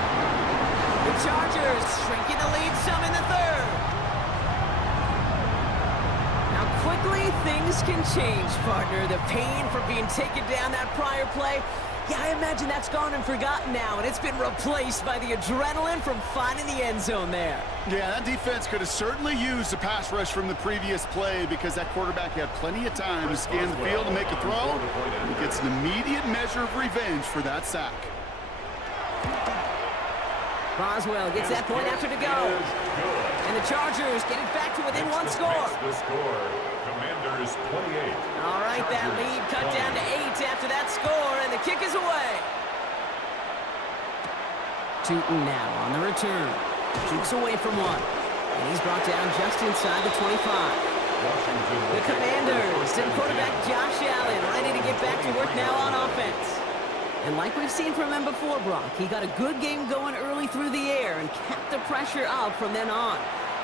The Chargers shrinking the lead some in the 3rd. Now quickly things can change, partner. The pain for being taken down that prior play, yeah, I imagine that's gone and forgotten now, and it's been replaced by the adrenaline from finding the end zone there. Yeah, that defense could have certainly used the pass rush from the previous play because that quarterback had plenty of time to scan the field and make a throw. He gets an immediate measure of revenge for that sack. Boswell gets that point after to go. And the Chargers get it back to within 1 score. The score, Commanders 28. All right, that lead cut down to 8 after that score, and the kick is away. Tootin now on the return. Jukes away from one. And he's brought down just inside the 25. The Commanders and quarterback Josh Allen ready to get back to work now on offense. And like we've seen from him before, Brock, he got a good game going early through the air and kept the pressure up from then on.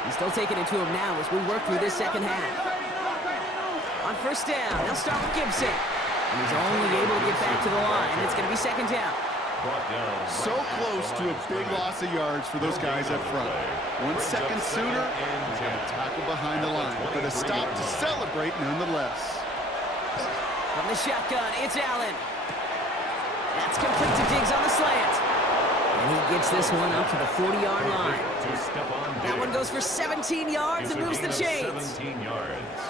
He's still taking it to him now as we work through this second half. On first down, they'll start with Gibson. And he's only able to get back to the line. It's going to be 2nd down. So close to a big loss of yards for those guys up front. 1 second sooner, they got a tackle behind the line. But a stop to celebrate nonetheless. From the shotgun, it's Allen. That's complete to Diggs on the slant. And he gets this one up to the 40-yard line. That one goes for 17 yards and moves the chains. 17 yards.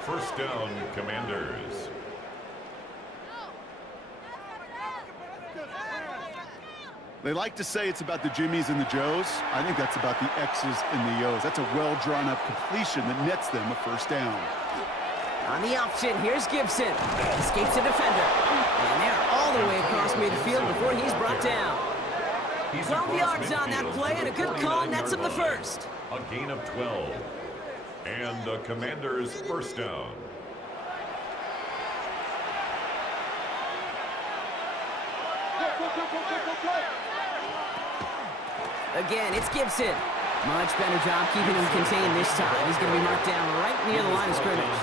First down, Commanders. They like to say it's about the Jimmies and the Joes. I think that's about the X's and the O's. That's a well-drawn-up completion that nets them a first down. On the option, here's Gibson. Escapes the defender. And they're all the way across midfield before he's brought down. 12 yards on that play, and a good call nets him the first. A gain of 12. And the Commanders' first down. Again, it's Gibson. Much better job keeping him contained this time. He's going to be marked down right near the line of scrimmage.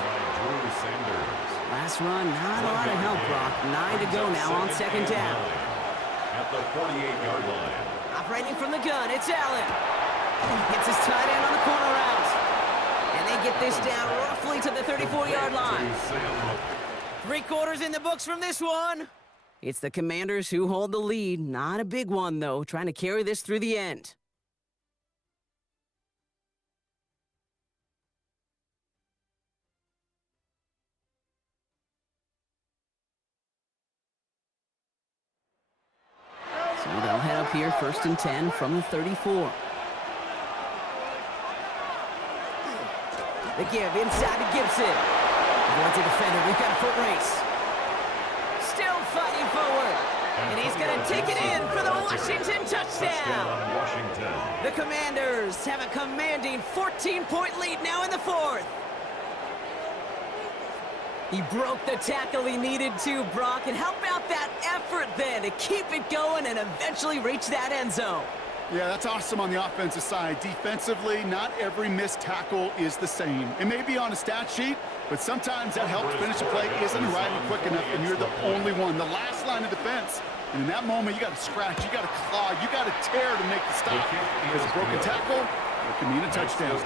Last run, not a lot of help, Brock. 9 to go now on 2nd down. At the 48-yard line. Operating from the gun, it's Allen. Gets his tight end on the corner out. And they get this down roughly to the 34-yard line. 3 quarters in the books from this one. It's the Commanders who hold the lead. Not a big one, though, trying to carry this through the end. here, 1st and 10 from the 34. The give inside to Gibson. Avoids a defender. We've got a foot race. Still fighting forward. And he's going to take it in for the Washington touchdown. Washington. The Commanders have a commanding 14-point lead now in the 4th. He broke the tackle he needed to, Brock. And how about that effort then to keep it going and eventually reach that end zone? Yeah, that's awesome on the offensive side. Defensively, not every missed tackle is the same. It may be on a stat sheet, but sometimes that helps finish a play isn't arriving quick enough, and you're the only one. The last line of defense. And in that moment, you got to scratch, you got to claw, you got to tear to make the stop. Because a broken tackle, it can mean a touchdown.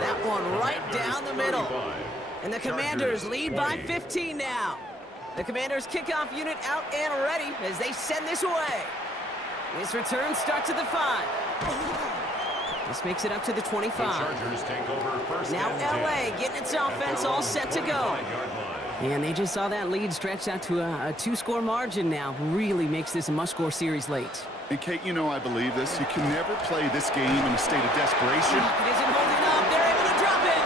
That one right down the middle. And the Commanders lead by 15 now. The Commanders kickoff unit out and ready as they send this away. This return starts at the 5. This makes it up to the 25. Now LA getting its offense all set to go. And they just saw that lead stretched out to a 2-score margin now. Really makes this a must-score series late. And Kate, you know I believe this. You can never play this game in a state of desperation. It isn't holding up. They're able to drop it.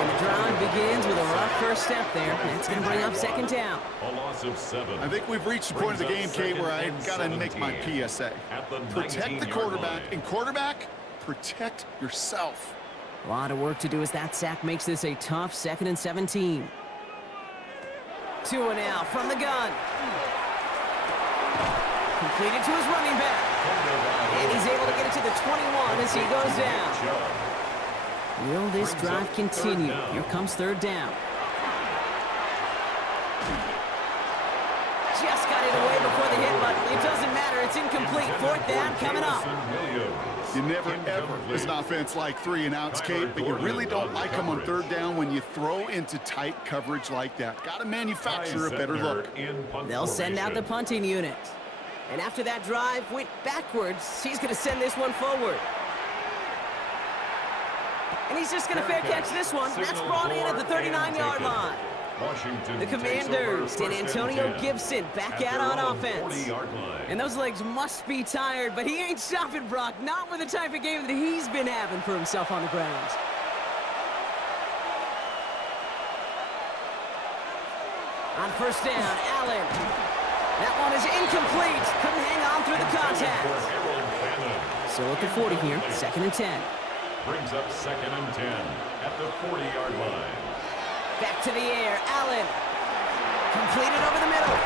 And the drive begins with a rough first step there. That's going to bring up 2nd down. A loss of 7. I think we've reached the point of the game, Kate, where I got to make my PSA. Protect the quarterback, and quarterback, protect yourself. A lot of work to do as that sack makes this a tough 2nd and 17. 2 and out from the gun. Completed to his running back. And he's able to get it to the 21 as he goes down. Will this drive continue? Here comes 3rd down. Just got it away before the hit button. It doesn't matter. It's incomplete. 4th down coming up. You never, ever, as an offense, like 3 and outs, Kate, but you really don't like them on 3rd down when you throw into tight coverage like that. Got to manufacture a better look. They'll send out the punting unit. And after that drive went backwards, he's going to send this one forward. And he's just going to fair catch this one. That's brought in at the 39-yard line. The Commanders and Antonio Gibson back out on offense. And those legs must be tired, but he ain't stopping, Brock. Not with the type of game that he's been having for himself on the ground. On 1st down, Allen. That one is incomplete. Couldn't hang on through the contact. So at the 40 here, 2nd and 10. Brings up 2nd and 10 at the 40-yard line. Back to the air, Allen. Completed over the middle.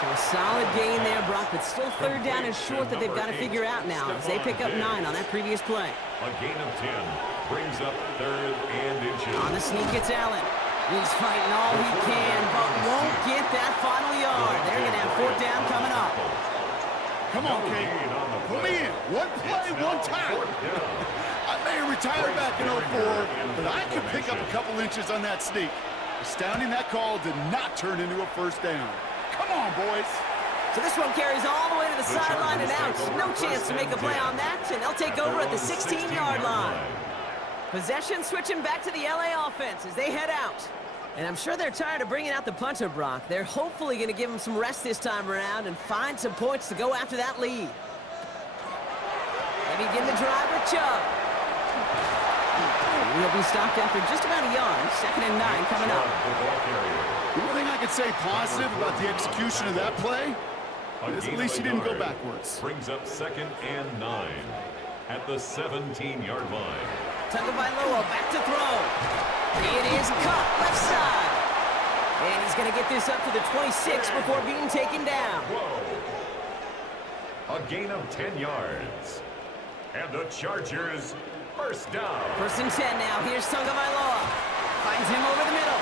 So a solid gain there, Brock, but still 3rd down and short that they've got to figure out now as they pick up 9 on that previous play. A gain of 10 brings up 3rd and inches. On the sneak, it's Allen. He's fighting all he can, but won't get that final yard. They're going to have 4th down coming up. Come on, Kate. Put me in. One play, one time. I may have retired back in 04, but I could pick up a couple inches on that sneak. Astounding that call did not turn into a 1st down. Come on, boys. So this one carries all the way to the sideline and out. No chance to make a play on that, and they'll take over at the 16-yard line. Possession switching back to the LA offense as they head out. And I'm sure they're tired of bringing out the punter, Brock. They're hopefully going to give him some rest this time around and find some points to go after that lead. They begin the drive with Chubb. He'll be stopped after just about a yard. 2nd and 9 coming up. The one thing I could say positive about the execution of that play is at least he didn't go backwards. Brings up 2nd and 9 at the 17-yard line. Tagovailoa back to throw. It is caught left side. And he's going to get this up to the 26 before being taken down. A gain of 10 yards. And the Chargers 1st down. 1st and 10 now. Here's Tagovailoa. Finds him over the middle.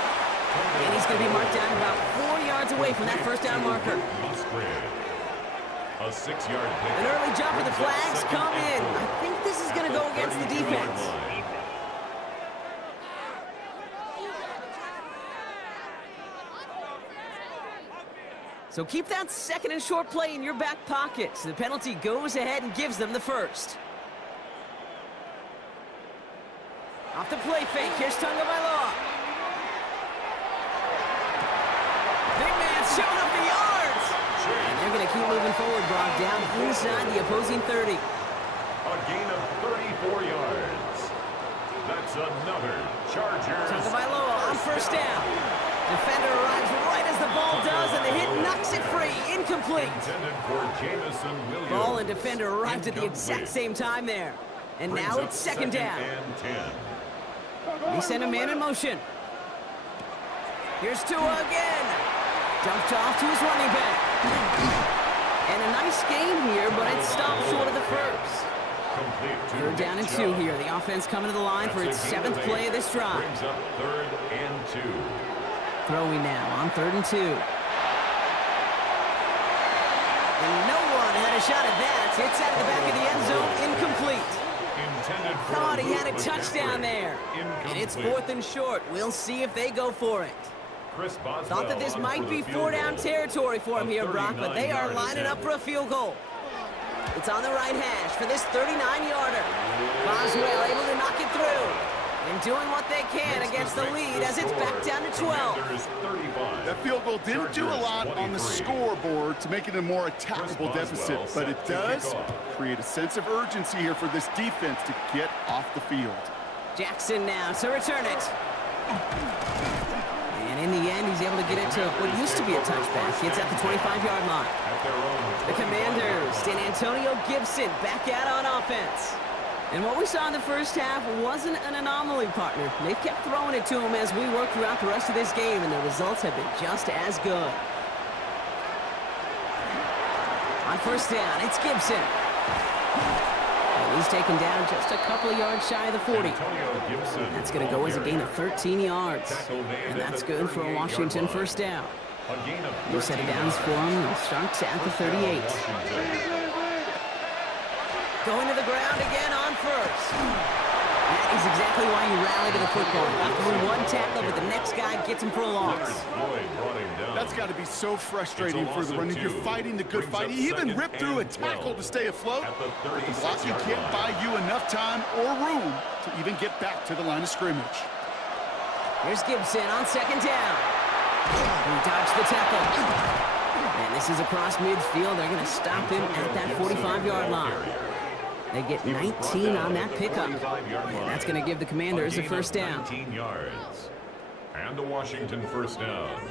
And he's going to be marked down about 4 yards away from that 1st down marker. A 6-yard pick. An early jump for the flags come in. I think this is going to go against the defense. So keep that 2nd and short play in your back pocket. So the penalty goes ahead and gives them the 1st. Off the play fake. Here's Tagovailoa. Big man showing up the yards. And they're going to keep keep moving forward, Brock, down inside the opposing 30. A gain of 34 yards. That's another Chargers. Tagovailoa on first down. Defender arrives right as the ball does, and the hit knocks it free. Incomplete. Intended for Jamison Williams. Ball and defender arrived at the exact same time there. And now it's second down. And 10. He sent a man in motion. Here's Tua again. Dumped off to his running back. And a nice game here, but it stopped short of the first. Third down and 2 here. The offense coming to the line for its 7th play of this drive. Brings up 3rd and 2. Throwing now on 3rd and 2. And no one had a shot at that. It's out of the back of the end zone, incomplete. Thought he had a touchdown there. And it's 4th and short. We'll see if they go for it. Thought that this might be 4-down territory for him here, Brock, but they are lining up for a field goal. It's on the right hash for this 39-yarder. Boswell able to knock it through. And doing what they can against the lead as it's back down to 12. That field goal didn't do a lot on the scoreboard to make it a more attackable deficit, but it does create a sense of urgency here for this defense to get off the field. Jackson now to return it. And in the end, he's able to get it to what used to be a touchback. It's at the 25-yard line. The Commanders, Antonio Gibson back out on offense. And what we saw in the first half wasn't an anomaly, partner. They've kept throwing it to him as we work throughout the rest of this game, and the results have been just as good. On first down, it's Gibson. And he's taken down just a couple of yards shy of the 40. That's going to go as a gain of 13 yards. And that's good for a Washington first down. New set of downs for him, and starts at the 38. Going to the ground again on first. That is exactly why you rally to the football. After one tackle, but the next guy gets him for a loss. That's got to be so frustrating for the runner. You're fighting the good fight. He even ripped through a tackle to stay afloat. But the blocking can't buy you enough time or room to even get back to the line of scrimmage. Here's Gibson on second down. He dodged the tackle. And this is across midfield. They're going to stop him at that 45-yard line. They get 19 on that pickup. And that's going to give the Commanders a first down. 19 yards. And a Washington first down.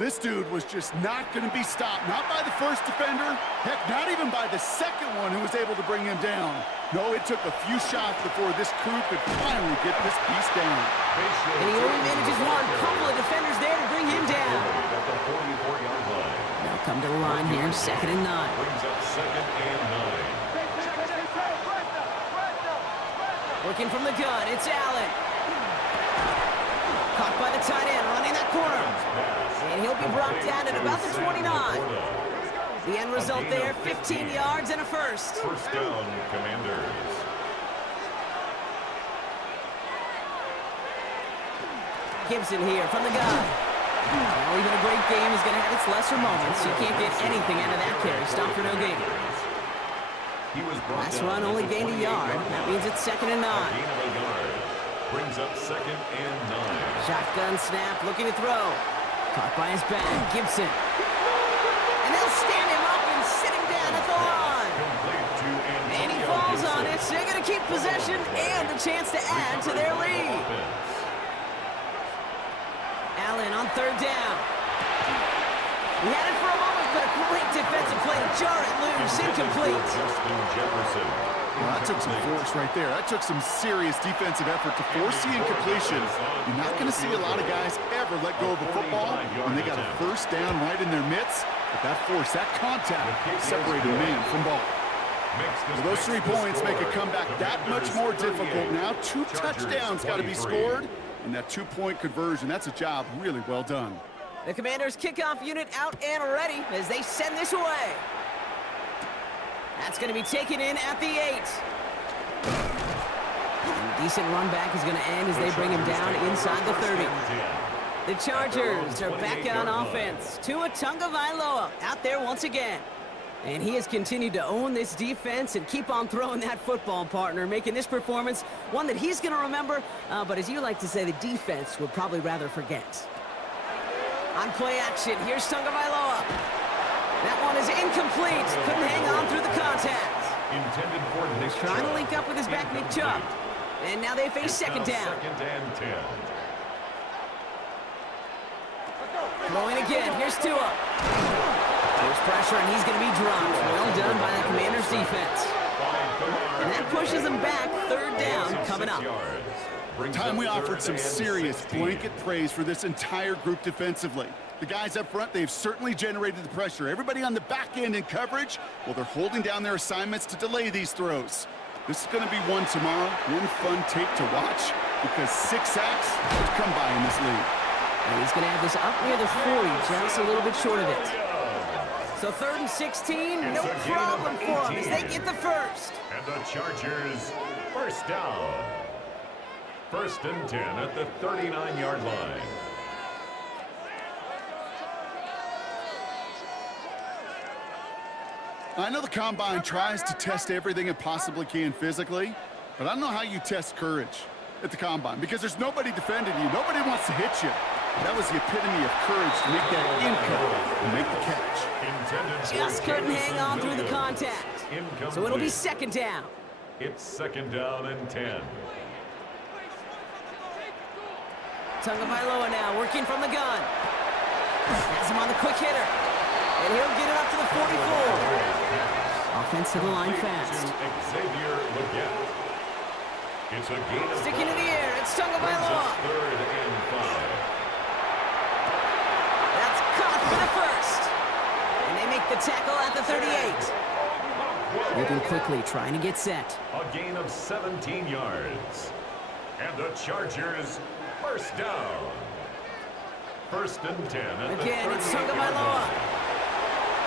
This dude was just not going to be stopped. Not by the first defender. Heck, not even by the second one who was able to bring him down. No, it took a few shots before this crew could finally get this beast down. And he only manages one. Couple of defenders there to bring him down. They'll come to the line here, 2nd and 9. Brings up 2nd and 9. Working from the gun, it's Allen. Caught by the tight end, running that corner. And he'll be brought down at about the 29. The end result there, 15 yards and a first. First down, Commanders. Gibson here from the gun. Well, even a great game is going to have its lesser moments. You can't get anything out of that carry. Stop for no gain. Last run only gained a yard. That means it's 2nd and 9. Brings up 2nd and 9. Shotgun snap, looking to throw. Caught by his back, Gibson. And they'll stand him up and sit him down at the line. And he falls on it, so they're going to keep possession and a chance to add to their lead. Allen on 3rd down. He had it for a moment, but a great defensive play to jar it loose, incomplete. Well, that took some force right there. That took some serious defensive effort to force the incompletion. You're not going to see a lot of guys ever let go of the football when they got a first down right in their midst. But that force, that contact, separated man from ball. Well, those 3 points make a comeback that much more difficult. Now 2 touchdowns got to be scored, and that 2-point conversion, that's a job really well done. The Commanders' kickoff unit out and ready as they send this away. That's going to be taken in at the 8. And decent run back is going to end as they bring him down inside the 30. The Chargers are back on offense. Tua Tagovailoa out there once again. And he has continued to own this defense and keep on throwing that football, partner, making this performance one that he's going to remember, but as you like to say, the defense would probably rather forget. On play action, here's Tagovailoa. That one is incomplete. Couldn't hang on through the contact. Intended for Nick He's trying to link up with his back, Nick Chubb. And now they face second down. Second and 10. Throwing again, here's Tua. There's pressure, and he's going to be dropped. Well done by the Commanders' defense. And that pushes them back. Third down coming up. Time we offered some serious blanket praise for this entire group defensively. The guys up front, they've certainly generated the pressure. Everybody on the back end in coverage, well, they're holding down their assignments to delay these throws. This is going to be one tomorrow, one fun tape to watch, because 6 sacks would come by in this league. And he's going to have this up near the 40, just a little bit short of it. So 3rd and 16, no problem for them as they get the first. And the Chargers, first down. 1st and 10 at the 39-yard line. I know the Combine tries to test everything it possibly can physically, but I don't know how you test courage at the Combine, because there's nobody defending you. Nobody wants to hit you. That was the epitome of courage to make that income and make the catch. Just couldn't hang on through the contact. So it'll be second down. It's second down and 10. Tagovailoa now working from the gun. Has him on the quick hitter. And he'll get it up to the 44. Offense to the line fast. Xavier Legette. It's a gain of Sticking in the air. It's Tagovailoa. 3rd and 5. That's caught for the first. And they make the tackle at the 38. Moving quickly, trying to get set. A gain of 17 yards. And the Chargers, first down. 1st and 10 at Again, the it's 38-yard Tagovailoa. line.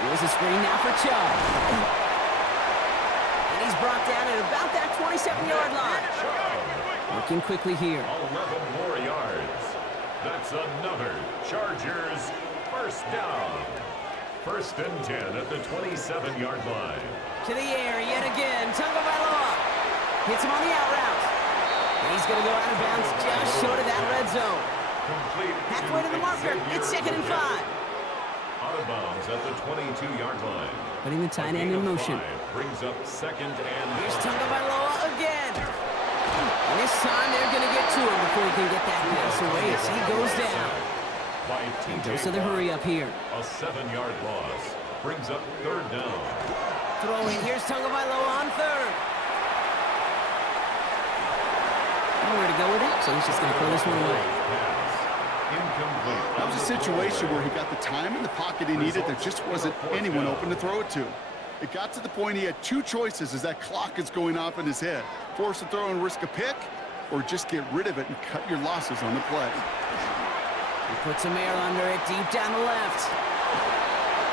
Here's a screen now for Chubb. And he's brought down at about that 27-yard line. Working quickly here. 11 more yards. That's another Chargers first down. 1st and 10 at the 27-yard line. To the air yet again. Tagovailoa hits him on the out route. And he's going to go out of bounds just short of that red zone. Complete Halfway to the marker. It's 2nd and 5. Out of bounds at the 22-yard line. Putting the tight end in motion. Brings up 2nd and Here's 5. Tagovailoa again. And this time they're going to get to him before he can get that pass away as he goes down. By And goes to the hurry up here. A 7-yard loss. Brings up 3rd down. Throwing. Here's Tagovailoa on 3rd. Nowhere to go with it, so he's just going to throw this one away. Incomplete. That was a situation where he got the time in the pocket he needed. There just wasn't anyone open to throw it to. It got to the point he had 2 choices as that clock is going off in his head. Force a throw and risk a pick, or just get rid of it and cut your losses on the play. He puts some air under it deep down the left.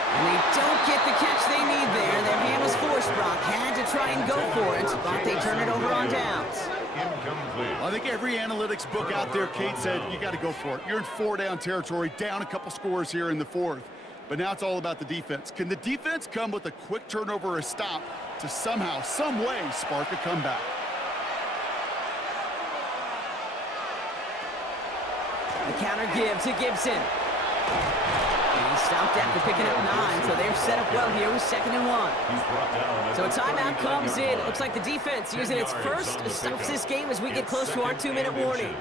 And they don't get the catch they need there. Their hand was forced, Brock. Had to try and go for it, but they turn it over on downs. Incomplete. I think every analytics book out there, Kate, said you got to go for it. You're in 4-down territory, down a couple scores here in the 4th. But now it's all about the defense. Can the defense come with a quick turnover or a stop to somehow, some way, spark a comeback? The counter give to Gibson. And he stopped after picking up 9, so they're set up well here with 2nd and 1. He's brought down. So a timeout comes in. It looks like the defense using its first stops this game as we get close to our 2-minute warning.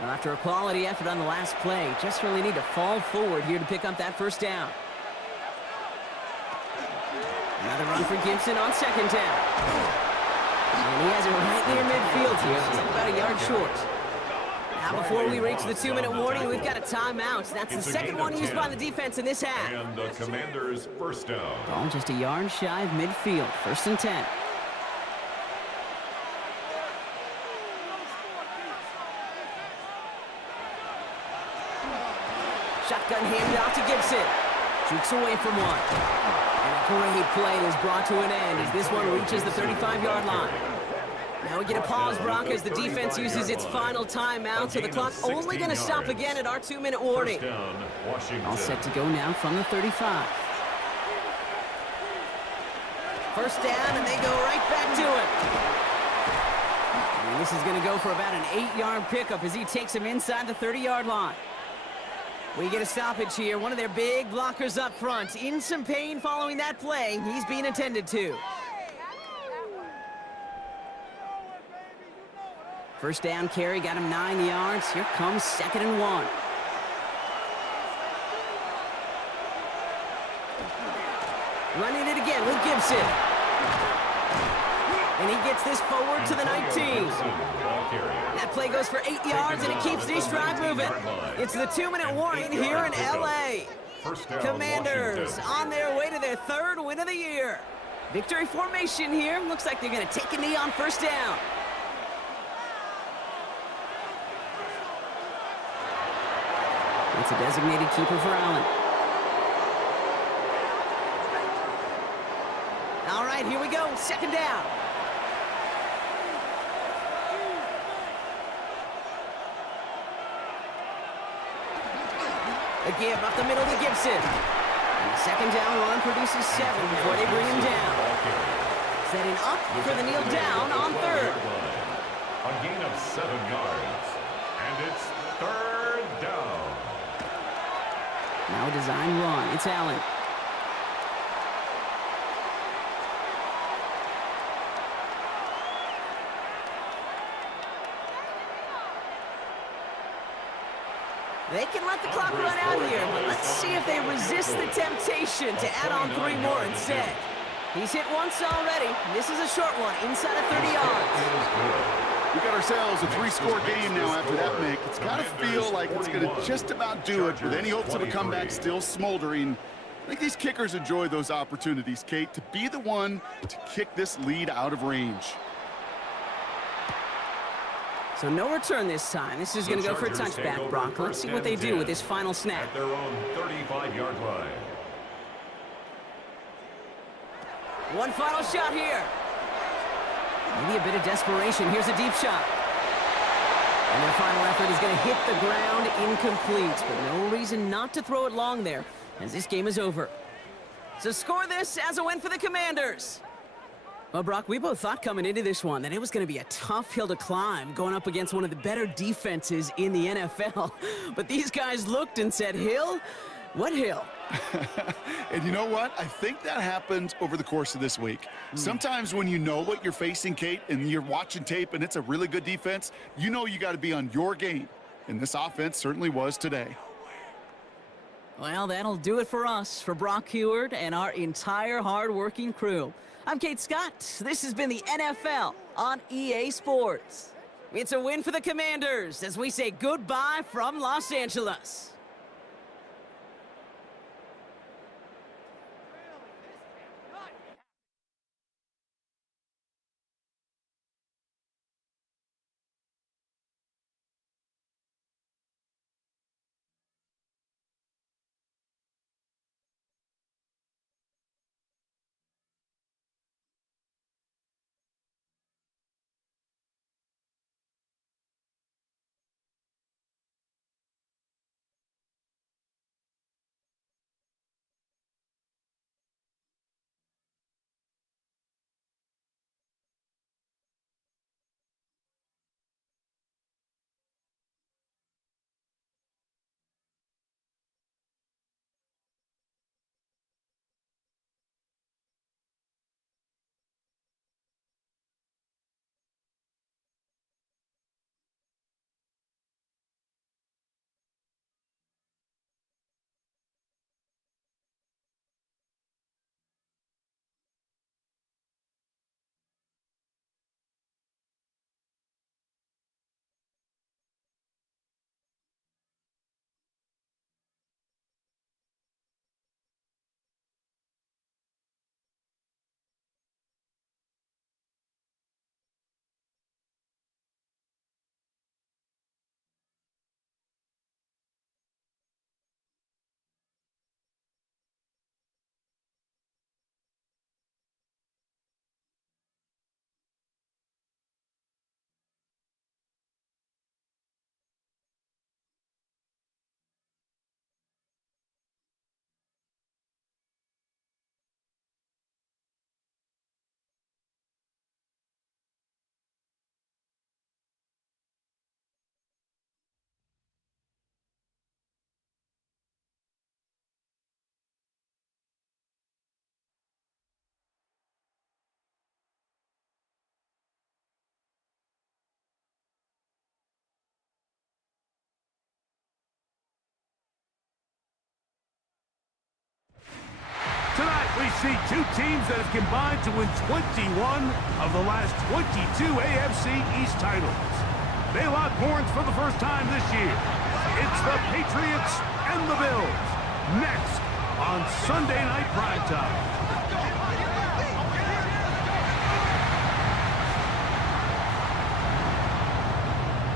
Well, after a quality effort on the last play, just really need to fall forward here to pick up that first down. Another run for Gibson on 2nd down. And he has it right near midfield here. It's about a yard short. Now before we reach the 2-minute warning, we've got a timeout. That's the second one used by the defense in this half. And the Commanders first down. Ball just a yard shy of midfield. 1st and 10. Shotgun handoff to Gibson. Jukes away from one. And a great play is brought to an end as this one reaches the 35-yard line. Now we get a pause, Brock, as the defense uses its final timeout, so the clock only going to stop again at our 2-minute warning. All set to go now from the 35. First down, and they go right back to it. And this is going to go for about an 8-yard pickup as he takes him inside the 30-yard line. We get a stoppage here. One of their big blockers up front. In some pain following that play. He's being attended to. First down carry, got him 9 yards. Here comes 2nd and 1. Running it again with Gibson. And he gets this forward to the 19. That play goes for 8 yards, and it keeps this drive moving. It's the 2-minute warning here in L.A. Commanders on their way to their 3rd win of the year. Victory formation here. Looks like they're going to take a knee on first down. It's a designated keeper for Allen. All right, here we go. 2nd down. Again, up the middle to Gibson. And the 2nd down run produces 7 before they bring him down. Setting up for the kneel down on 3rd. A gain of 7 yards. And it's 3rd down. Now a design run. It's Allen. They can let the clock run out here, but let's see if they resist the temptation to add on 3 more instead. He's hit once already. This is a short one, inside of 30 yards. We got ourselves a 3-score game now after that make. It's got to feel like it's going to just about do it, with any hopes of a comeback still smoldering. I think these kickers enjoy those opportunities, Kate, to be the one to kick this lead out of range. So no return this time. This is going to go for a touchback, Brock. Let's see what they do with this final snap. At their own 35-yard line. One final shot here. Maybe a bit of desperation. Here's a deep shot. And their final effort is going to hit the ground incomplete. But no reason not to throw it long there, as this game is over. So score this as a win for the Commanders. Well, Brock, we both thought coming into this one that it was going to be a tough hill to climb going up against one of the better defenses in the NFL. But these guys looked and said, Hill? What hill? And you know what? I think that happened over the course of this week. Sometimes when you know what you're facing, Kate, and you're watching tape and it's a really good defense, you know you got to be on your game. And this offense certainly was today. Well, that'll do it for us, for Brock Heward and our entire hard-working crew. I'm Kate Scott. This has been the NFL on EA Sports. It's a win for the Commanders as we say goodbye from Los Angeles. see two teams that have combined to win 21 of the last 22 AFC East titles. They lock horns for the first time this year. It's the Patriots and the Bills. Next on Sunday Night Primetime.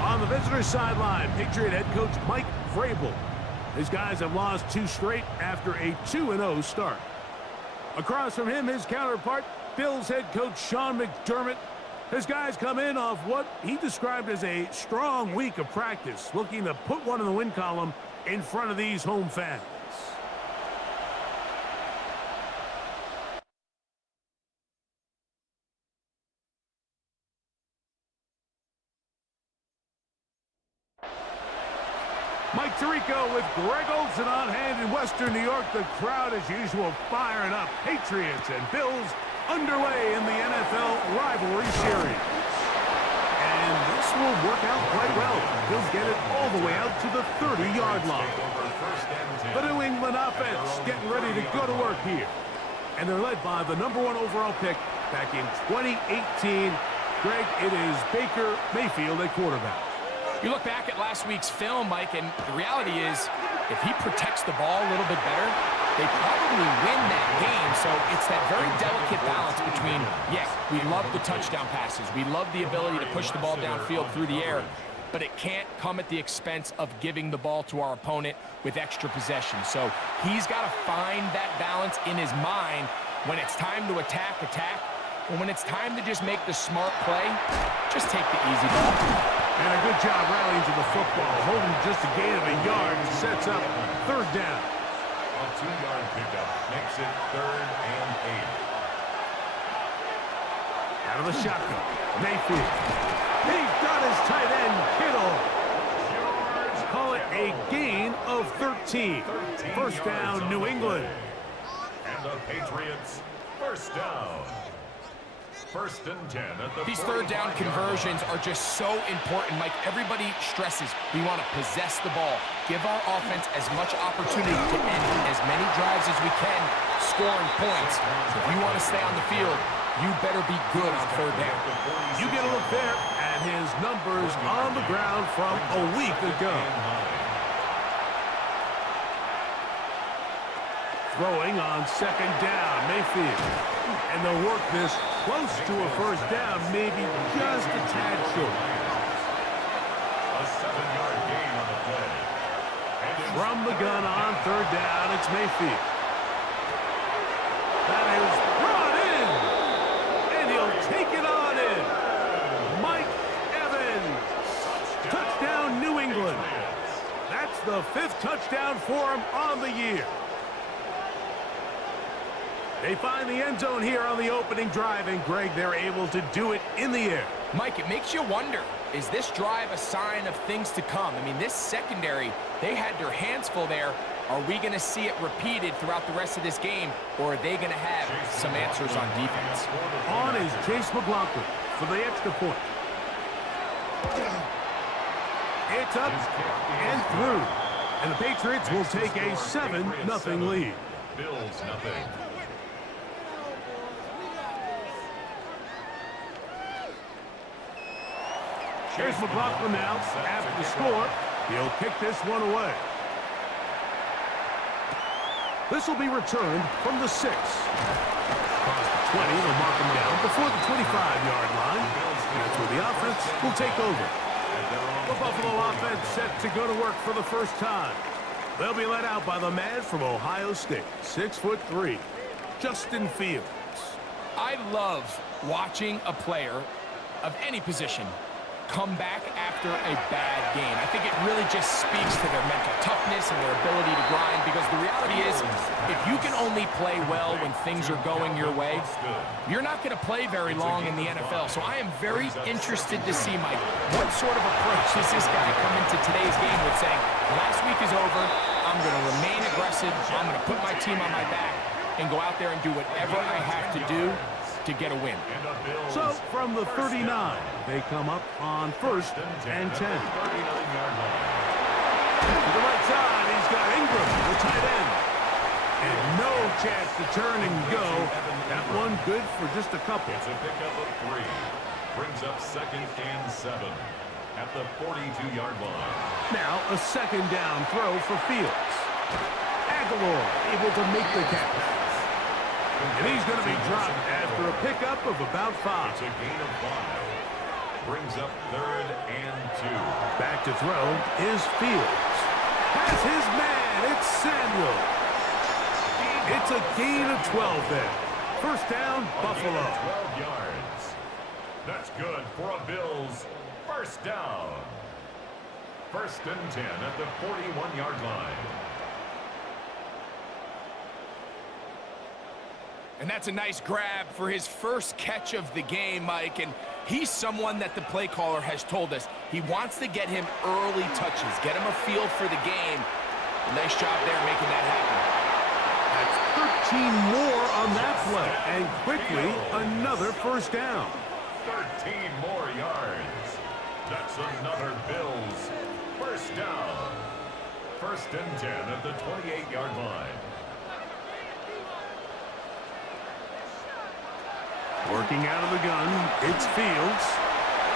On the visitor sideline, Patriot head coach Mike Vrabel. His guys have lost 2 straight after a 2-0 start. Across from him, his counterpart, Bills head coach Sean McDermott. His guys come in off what he described as a strong week of practice, looking to put one in the win column in front of these home fans. Mike Tirico with Greg Olsen on hand in Western New York. The crowd, as usual, firing up. Patriots and Bills underway in the NFL rivalry series. And this will work out quite well. Bills get it all the way out to the 30-yard line. The New England offense getting ready to go to work here. And they're led by the #1 overall pick back in 2018. Greg, it is Baker Mayfield at quarterback. You look back at last week's film, Mike, and the reality is if he protects the ball a little bit better, they probably win that game. So it's that very delicate balance between, yes, we love the touchdown passes. We love the ability to push the ball downfield through the air, but it can't come at the expense of giving the ball to our opponent with extra possession. So he's got to find that balance in his mind when it's time to attack, and when it's time to just make the smart play, just take the easy ball. And a good job rallying to the football, holding just a gain of a yard, sets up 3rd down. A 2-yard pickup makes it 3rd and 8. Out of the shotgun, Mayfield. He's got his tight end, Kittle. Call it a gain of 13. 1st down, New England. And the Patriots, 1st down. 1st and 10 at the These 3rd down conversions are just so important, Mike. Everybody stresses we want to possess the ball, give our offense as much opportunity to end as many drives as we can, scoring points. So if you want to stay on the field, you better be good on 3rd down. You get a look there at his numbers on the ground from a week ago. Throwing on 2nd down, Mayfield. And they'll work this close to a 1st down, maybe just a tad short. A 7-yard gain on the play. From the gun on 3rd down, it's Mayfield. That is brought in. And he'll take it on in. Mike Evans. Touchdown, New England. That's the 5th touchdown for him on the year. They find the end zone here on the opening drive, and Greg, they're able to do it in the air. Mike, it makes you wonder, is this drive a sign of things to come? I mean, this secondary, they had their hands full there. Are we going to see it repeated throughout the rest of this game, or are they going to have some answers on defense? On is Chase McLaughlin for the extra point. It's up and through, and the Patriots will take a 7-0 lead. Bills nothing. Here's McLaughlin now. After the score, he'll kick this one away. This will be returned from the 6. Across the 20, they'll mark him down before the 25-yard line. That's where the offense will take over. The Buffalo offense set to go to work for the first time. They'll be led out by the man from Ohio State, 6'3", Justin Fields. I love watching a player of any position come back after a bad game. I think it really just speaks to their mental toughness and their ability to grind, because the reality is, if you can only play well when things are going your way, you're not going to play very long in the NFL. So I am very interested to see, Mike, what sort of approach does this guy come into today's game with, saying, last week is over, I'm going to remain aggressive, I'm going to put my team on my back and go out there and do whatever I have to do to get a win. So from the 39, they come up on 1st and 10. To the right side, he's got Ingram, the tight end. And no chance to turn and go. That one good for just a couple. It's a pickup of 3. Brings up 2nd and 7 at the 42-yard line. Now a second down throw for Fields. Aguilar able to make the catch. And he's going to be dropped after a pickup of about 5. It's a gain of 5. Brings up 3rd and 2. Back to throw is Fields. Has his man. It's Samuel. It's a gain of 12 there. First down, Buffalo. 12 yards. That's good for a Bills first down. 1st and 10 at the 41-yard line. And that's a nice grab for his first catch of the game, Mike. And he's someone that the play caller has told us he wants to get him early touches, get him a feel for the game. Nice job there making that happen. That's 13 more on that play. And quickly, another first down. 13 more yards. That's another Bills first down. 1st and 10 at the 28-yard line. Working out of the gun, it's Fields.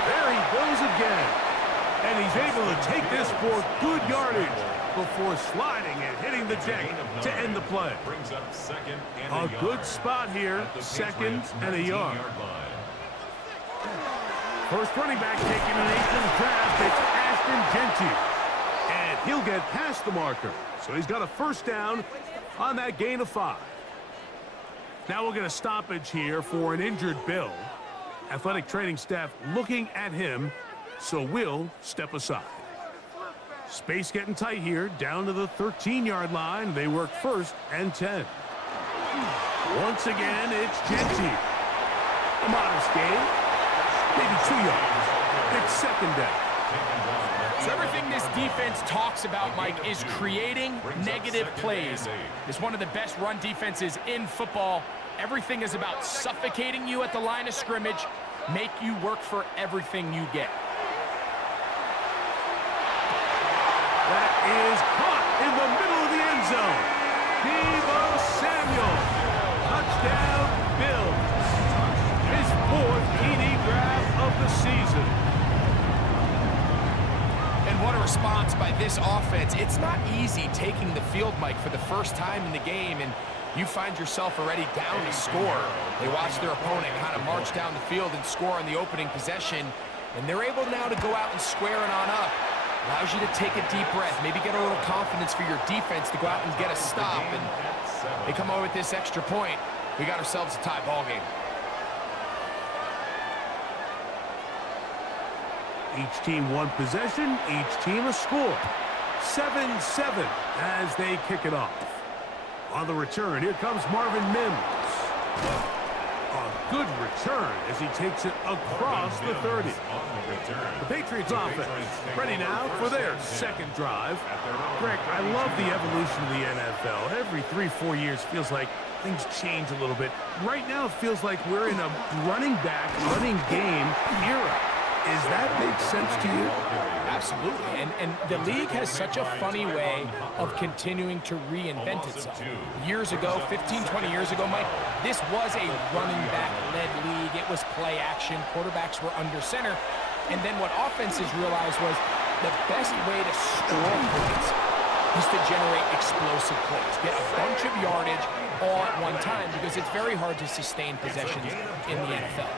There he goes again. And he's able to take this for good yardage before sliding and hitting the deck to end the play. Brings up 2nd and A good spot here, 2nd and a yard. First running back taking an Nation's draft, it's Ashton Genty. And he'll get past the marker. So he's got a first down on that gain of 5. Now we'll get a stoppage here for an injured Bill. Athletic training staff looking at him, so we'll step aside. Space getting tight here, down to the 13-yard line. They work 1st and 10. Once again, it's Genty. A modest gain, maybe 2 yards. It's 2nd down. So everything this defense talks about, Mike, is creating negative plays. It's one of the best run defenses in football. Everything is about suffocating you at the line of scrimmage, make you work for everything you get. That is caught in the middle of the end zone. Deebo Samuel. Touchdown, Bills. His 4th TD grab of the season. And what a response by this offense. It's not easy taking the field, Mike, for the first time in the game, and you find yourself already down to score. They watch their opponent kind of march down the field and score on the opening possession, and they're able now to go out and square it on up. Allows you to take a deep breath, maybe get a little confidence for your defense to go out and get a stop, and they come over with this extra point. We got ourselves a tie ball game. Each team one possession, each team a score. 7-7 as they kick it off. On the return, here comes Marvin Mims. A good return as he takes it across the 30. The Patriots offense ready now for their 2nd drive. Greg, I love the evolution of the NFL. Every 3-4 years feels like things change a little bit. Right now it feels like we're in a running back, running game era. Does that make sense to you? Absolutely. And the league has such a funny way of continuing to reinvent itself. Years ago, 15, 20 years ago, Mike, this was a running back-led league. It was play action. Quarterbacks were under center. And then what offenses realized was the best way to score points is to generate explosive plays. Get a bunch of yardage all at one time because it's very hard to sustain possessions in the NFL.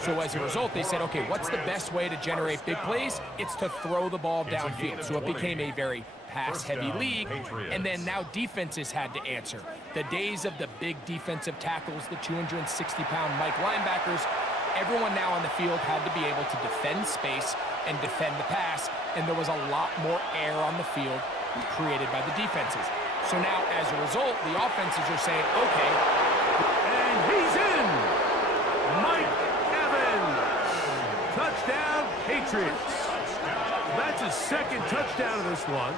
So as a result, they said, okay, what's the best way to generate big plays? It's to throw the ball downfield. So it became a very pass-heavy league, and then now defenses had to answer. The days of the big defensive tackles, the 260-pound Mike linebackers, everyone now on the field had to be able to defend space and defend the pass, and there was a lot more air on the field created by the defenses. So now, as a result, the offenses are saying, okay. And he's in! Mike Evans! Touchdown, Patriots. That's his 2nd touchdown of this one,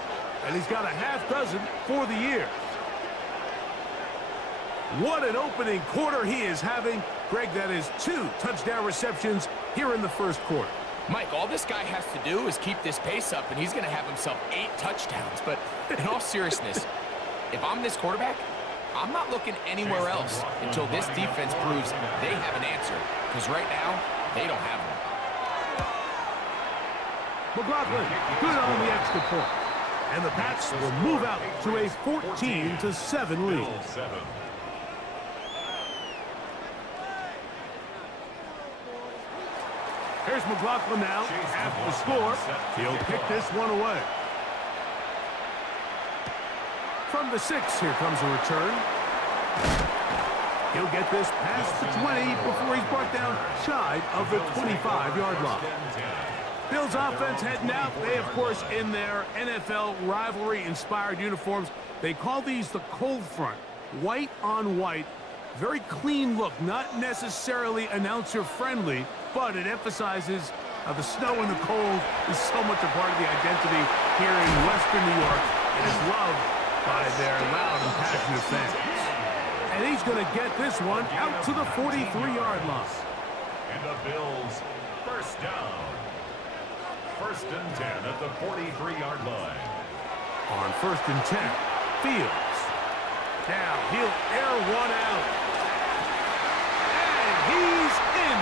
and he's got a half dozen for the year. What an opening quarter he is having. Greg, that is 2 touchdown receptions here in the first quarter. Mike, all this guy has to do is keep this pace up, and he's going to have himself 8 touchdowns. But in all seriousness, if I'm this quarterback, I'm not looking anywhere else until this defense proves they have an answer. Because right now, they don't have one. McLaughlin, good on the extra point. And the Pats will move out to a 14-7 lead. Here's McLaughlin now. After the score, he'll pick this one away. From the 6, here comes a return. He'll get this past the 20 before he's brought down shy of the 25-yard line. Bills offense heading out. They, of course, in their NFL rivalry-inspired uniforms, they call these the cold front. White on white. Very clean look, not necessarily announcer-friendly, but it emphasizes how the snow and the cold is so much a part of the identity here in Western New York. It is loved by their loud and passionate fans. And he's going to get this one out to the 43-yard line. And the Bills first down. First and 10 at the 43-yard line. On first and 10, Fields. Now he'll air one out. And he's in.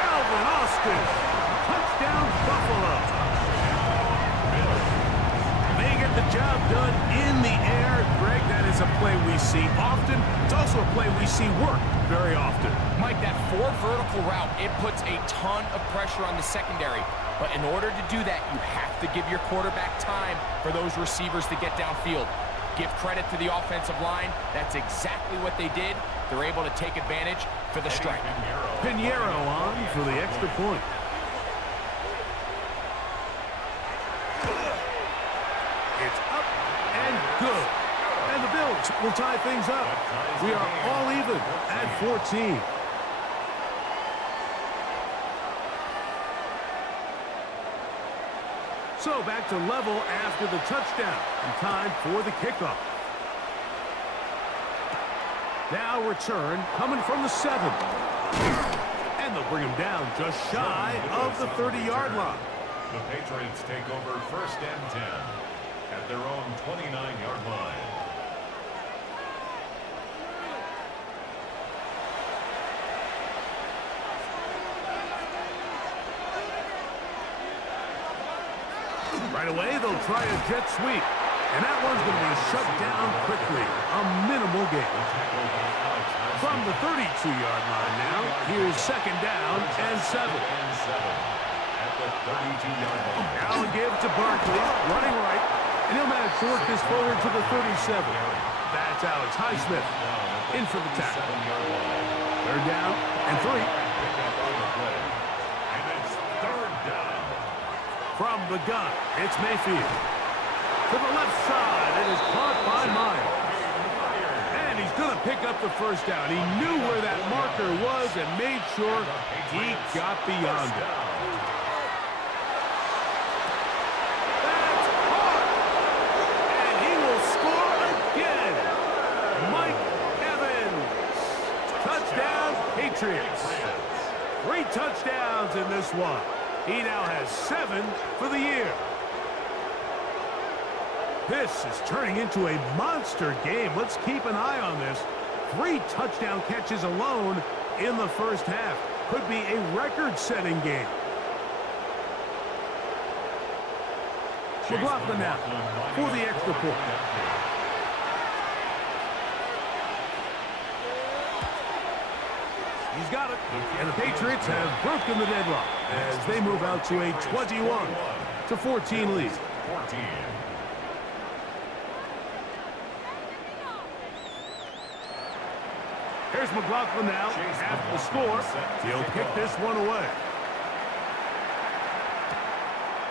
Calvin Austin. Touchdown, Buffalo. They get the job done in the air. Greg, that is a play we see often. It's also a play we see work very often. Mike, that 4 vertical route, it puts a ton of pressure on the secondary. But in order to do that, you have to give your quarterback time for those receivers to get downfield. Give credit to the offensive line. That's exactly what they did. They're able to take advantage for the strike. Pinheiro on for the extra point. It's up and good. And the Bills will tie things up. We are all even at 14. So back to level after the touchdown. And time for the kickoff. Now return coming from the 7. And they'll bring him down just shy of the 30-yard line. The Patriots take over first and 10 at their own 29-yard line. Right away, they'll try a jet sweep. And that one's going to be shut down quickly. A minimal gain. From the 32-yard line now, here's second down and 7. At the 32-yard line. Now a give to Barkley, running right. And he'll manage to work this forward to the 37. That's Alex Highsmith in for the tackle. Third down and 3. And it's third down. From the gun, it's Mayfield. To the left side, it is caught by Myers. And he's going to pick up the first down. He knew where that marker was and made sure he got beyond it. That's hard. And he will score again. Mike Evans. Touchdown, Patriots. 3 touchdowns in this one. He now has 7 for the year. This is turning into a monster game. Let's keep an eye on this. 3 touchdown catches alone in the first half. Could be a record-setting game. McLaughlin now for the extra point. He's got it. And the Patriots have broken the deadlock as they move out to a 21-14 lead. 14. Here's McLaughlin now. After the score, he'll kick this one away.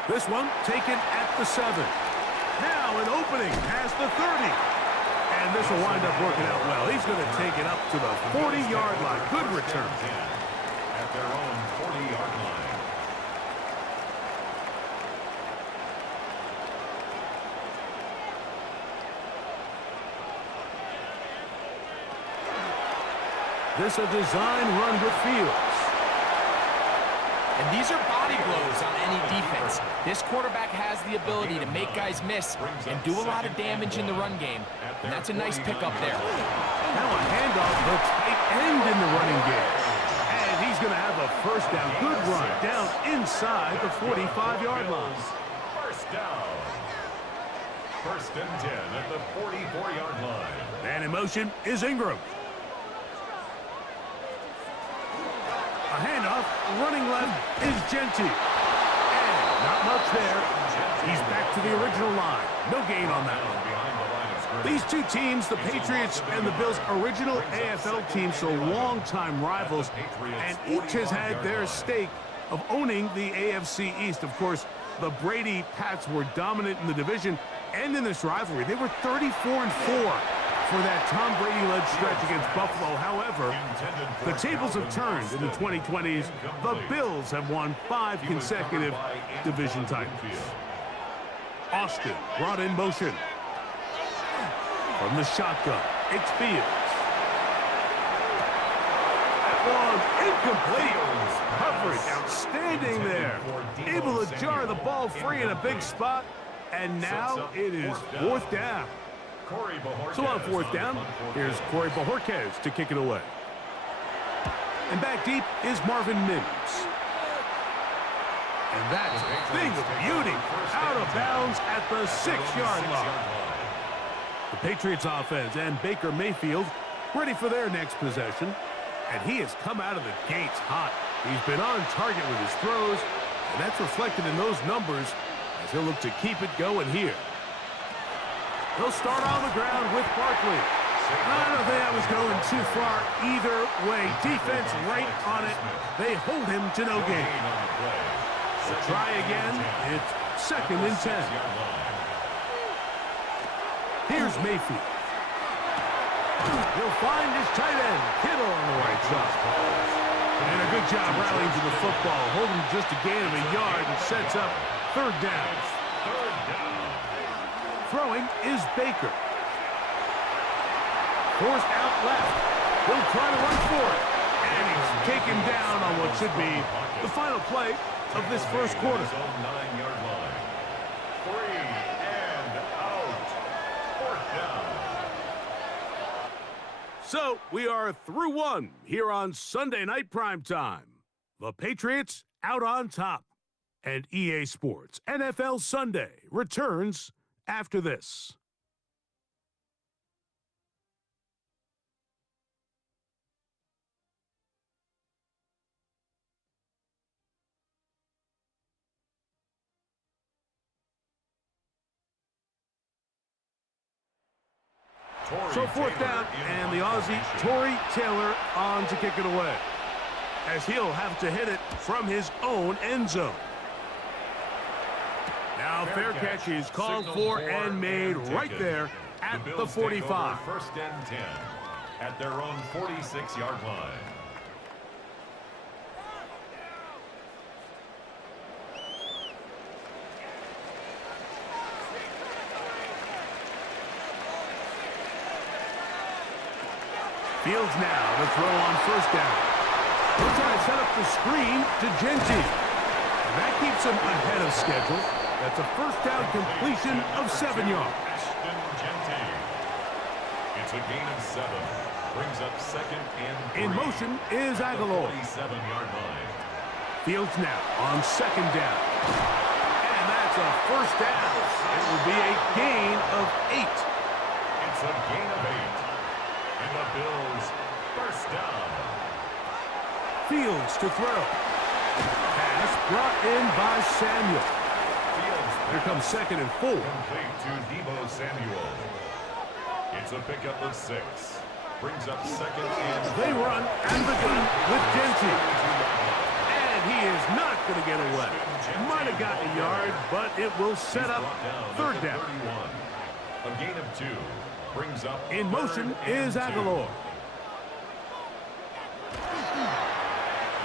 This one taken at the 7. Now an opening past the 30. And this will wind up working out well. He's going to take it up to the 40-yard line. Good return. At their own 40-yard line. This a design run with Fields. And these are body blows on any defense. This quarterback has the ability to make guys miss and do a lot of damage in the run game. And that's a nice pickup there. Now a handoff to the tight end in the running game. And he's going to have a first down. Good run down inside the 45-yard line. First down. First and 10 at the 44-yard line. Man in motion is Ingram. A handoff, running left is Genty. And not much there. He's back to the original line. No gain on that one. These two teams, the Patriots and the Bills, original AFL teams, so longtime rivals, and each has had their stake of owning the AFC East. Of course, the Brady Pats were dominant in the division and in this rivalry. They were 34-4 for that Tom Brady-led stretch against Buffalo. However, the tables have turned in the 2020s. The Bills have won 5 consecutive division titles. Austin brought in motion. From the shotgun, it's Fields. That one, incomplete. Coverage, outstanding there. Able to jar the ball free in a big spot. And now it is fourth down. So on fourth down, here's Corey Bojorquez to kick it away. And back deep is Marvin Mims. And that's a thing of beauty. Out of bounds at the 6-yard line. The Patriots offense and Baker Mayfield ready for their next possession. And he has come out of the gates hot. He's been on target with his throws, and that's reflected in those numbers as he'll look to keep it going here. He'll start on the ground with Barkley. I don't think that was going too far either way. Defense right on it. They hold him to no gain. We'll try again. It's second and 10. Here's Mayfield. He'll find his tight end, Kittle, on the right side. And a good job rallying to the football, holding just a gain of a yard and sets up third down. Throwing is Baker. Forced out left. He'll try to run for it. And he's taken down on what should be the final play of this first quarter. So, we are through one here on Sunday Night Primetime. The Patriots out on top. And EA Sports NFL Sunday returns after this. So fourth down, and the Aussie, Tory Taylor, on to kick it away, as he'll have to hit it from his own end zone. Now fair catch is called for and made right there at the 45. First and 10 at their own 46-yard line. Fields now to throw on first down. He'll try to set up the screen to Genty. And that keeps him ahead of schedule. That's a first down completion of 7 yards. It's a gain of 7. Brings up second and 3. In motion is Aguilar. 47-yard line. Fields now on second down. And that's a first down. It will be a gain of 8. It's a gain of 8. And the Bills first down. Fields to throw. Pass brought in by Samuel. Here comes second and 4. Complete to Deebo Samuel. It's a pickup of 6. Brings up second and 4. They run and the gun with Genty. And he is not going to get away. Might have gotten a yard, but it will set up third down. A gain of 2. Brings up in motion is Aguilar.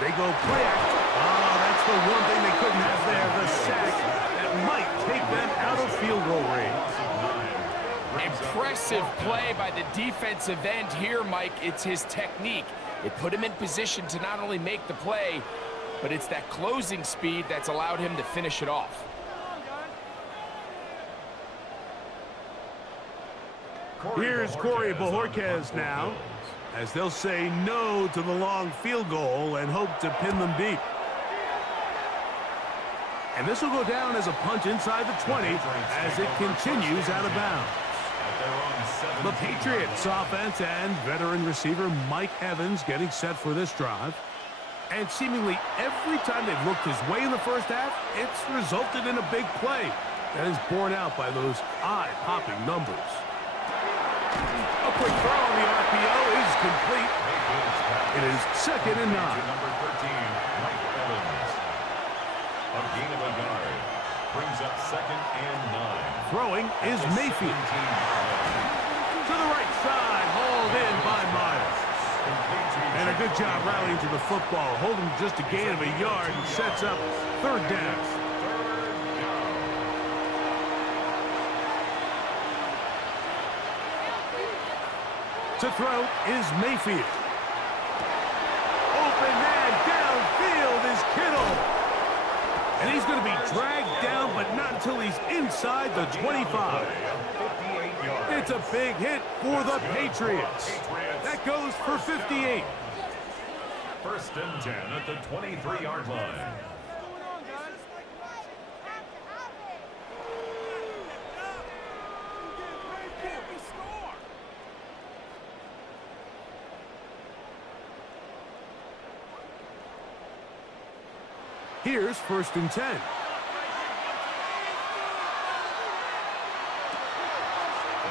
They go play action. Oh, that's the one thing they couldn't have there, the sack that might take them out of field goal range. Impressive play by the defensive end here, Mike. It's his technique. It put him in position to not only make the play, but it's that closing speed that's allowed him to finish it off. Here's Corey Bojorquez now, as they'll say no to the long field goal and hope to pin them deep. And this will go down as a punt inside the 20 as it continues out of bounds. The Patriots offense and veteran receiver Mike Evans getting set for this drive. And seemingly every time they've looked his way in the first half, it's resulted in a big play that is borne out by those eye-popping numbers. A quick throw on the RPO is complete. It is 2nd and 9. Number 13, Mike Evans. A gain of a yard. Brings up 2nd and 9. Throwing is Mayfield. To the right side, hauled in by Myers. And a good job rallying to the football, holding just a gain of a yard and sets up 3rd down. To throw is Mayfield. Open man downfield is Kittle. And he's going to be dragged down, but not until he's inside the 25. It's a big hit for the Patriots. That goes for 58. 1st and 10 at the 23-yard line. Here's 1st and 10.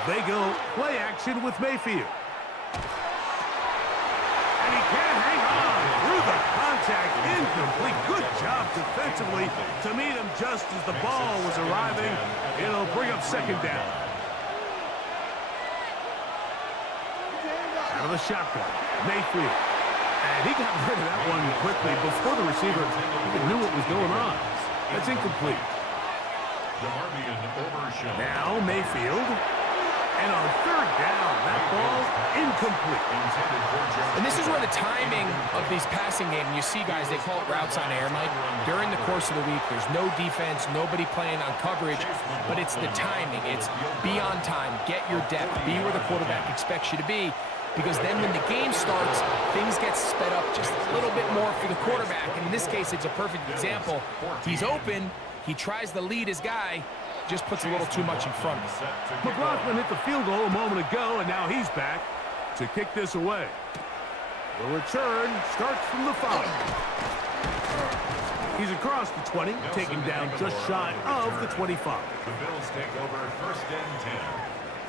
They go play action with Mayfield. And he can't hang on through the contact. Incomplete. Good job defensively to meet him just as the ball was arriving. It'll bring up 2nd down. Out of the shotgun, Mayfield. And he got rid of that one quickly before the receiver even knew what was going on. That's incomplete. Now Mayfield. And on 3rd down, that ball incomplete. And this is where the timing of these passing games, you see guys, they call it routes on air, Mike. During the course of the week, there's no defense, nobody playing on coverage, but it's the timing. It's be on time, get your depth, be where the quarterback expects you to be. Because then when the game starts, things get sped up just a little bit more for the quarterback. And in this case, it's a perfect example. He's open. He tries to lead his guy. Just puts a little too much in front of him. McLaughlin hit the field goal a moment ago, and now he's back to kick this away. The return starts from the 5. He's across the 20, taking down just shy of the 25. The Bills take over 1st and 10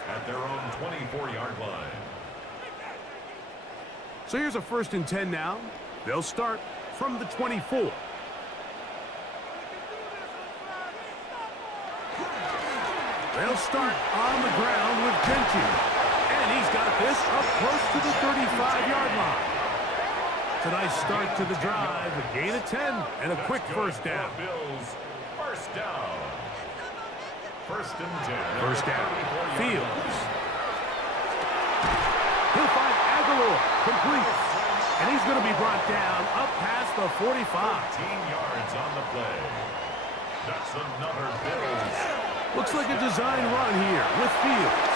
at their own 24-yard line. So here's a 1st and 10 now. They'll start from the 24. They'll start on the ground with Gentry. And he's got this up close to the 35-yard line. It's a nice start to the drive, a gain of 10, and a quick 1st down. Bills, 1st down. 1st and 10. 1st down. Fields. He'll find Aguilar, complete. And he's going to be brought down up past the 45. 15 yards on the play. That's another Bills. Looks like a design run here with Fields.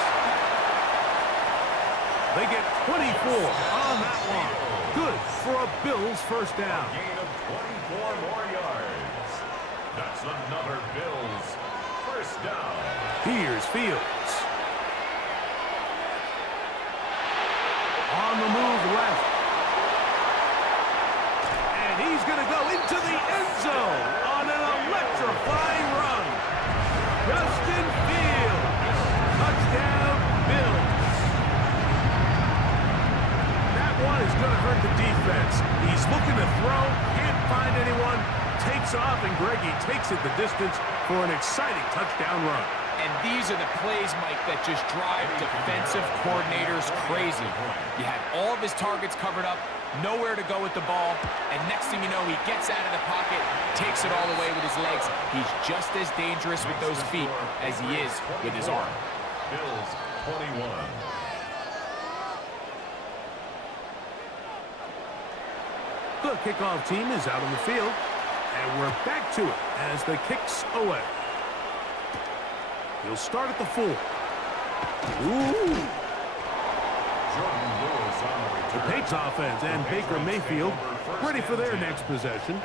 They get 24 on that one. Good for a Bills 1st down. A gain of 24 more yards. That's another Bills 1st down. Here's Fields. On the move left. And he's going to go into the end zone on an electrifying run. Justin Fields. Touchdown, Bills. That one is going to hurt the defense. He's looking to throw, can't find anyone, takes off, and Greggy takes it the distance for an exciting touchdown run. And these are the plays, Mike, that just drive defensive coordinators crazy. You had all of his targets covered up, nowhere to go with the ball, and next thing you know, he gets out of the pocket, takes it all away with his legs. He's just as dangerous with those feet as he is with his arm. Bills 21. The kickoff team is out on the field. And we're back to it as the kick's away. He'll start at the 4. Ooh. The Patriots offense and Baker Mayfield ready for their next possession.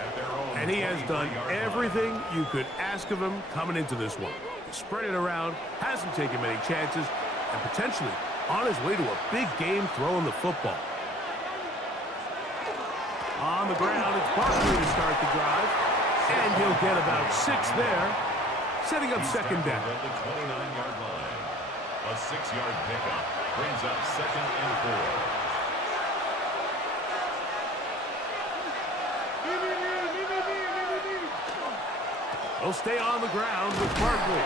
And he has done everything you could ask of him coming into this one. Spread it around, hasn't taken many chances, and potentially on his way to a big game throwing the football. On the ground, it's Barkley to start the drive. And he'll get about 6 there, setting up second down. At the 29-yard line. A 6-yard pickup brings up 2nd and 4. He'll stay on the ground with Barkley.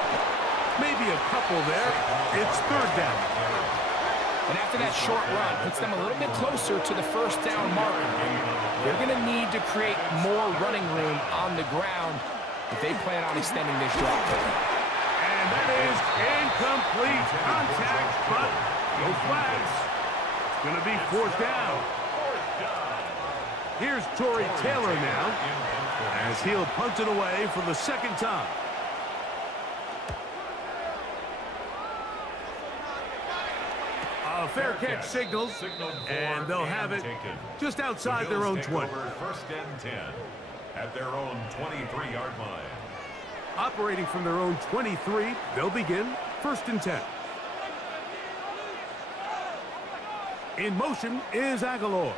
Maybe a couple there. It's 3rd down. And after that short run, puts them a little bit closer to the 1st down mark. They're going to need to create more running room on the ground if they plan on extending this drive. And that is incomplete contact, but no flags. It's going to be 4th down. Here's Torrey Taylor now, as he'll punt it away for the 2nd time. A fair catch signals, and they'll have it just outside their own 20. 1st and 10 at their own 23-yard line. Operating from their own 23, they'll begin 1st and 10. In motion is Aguilar.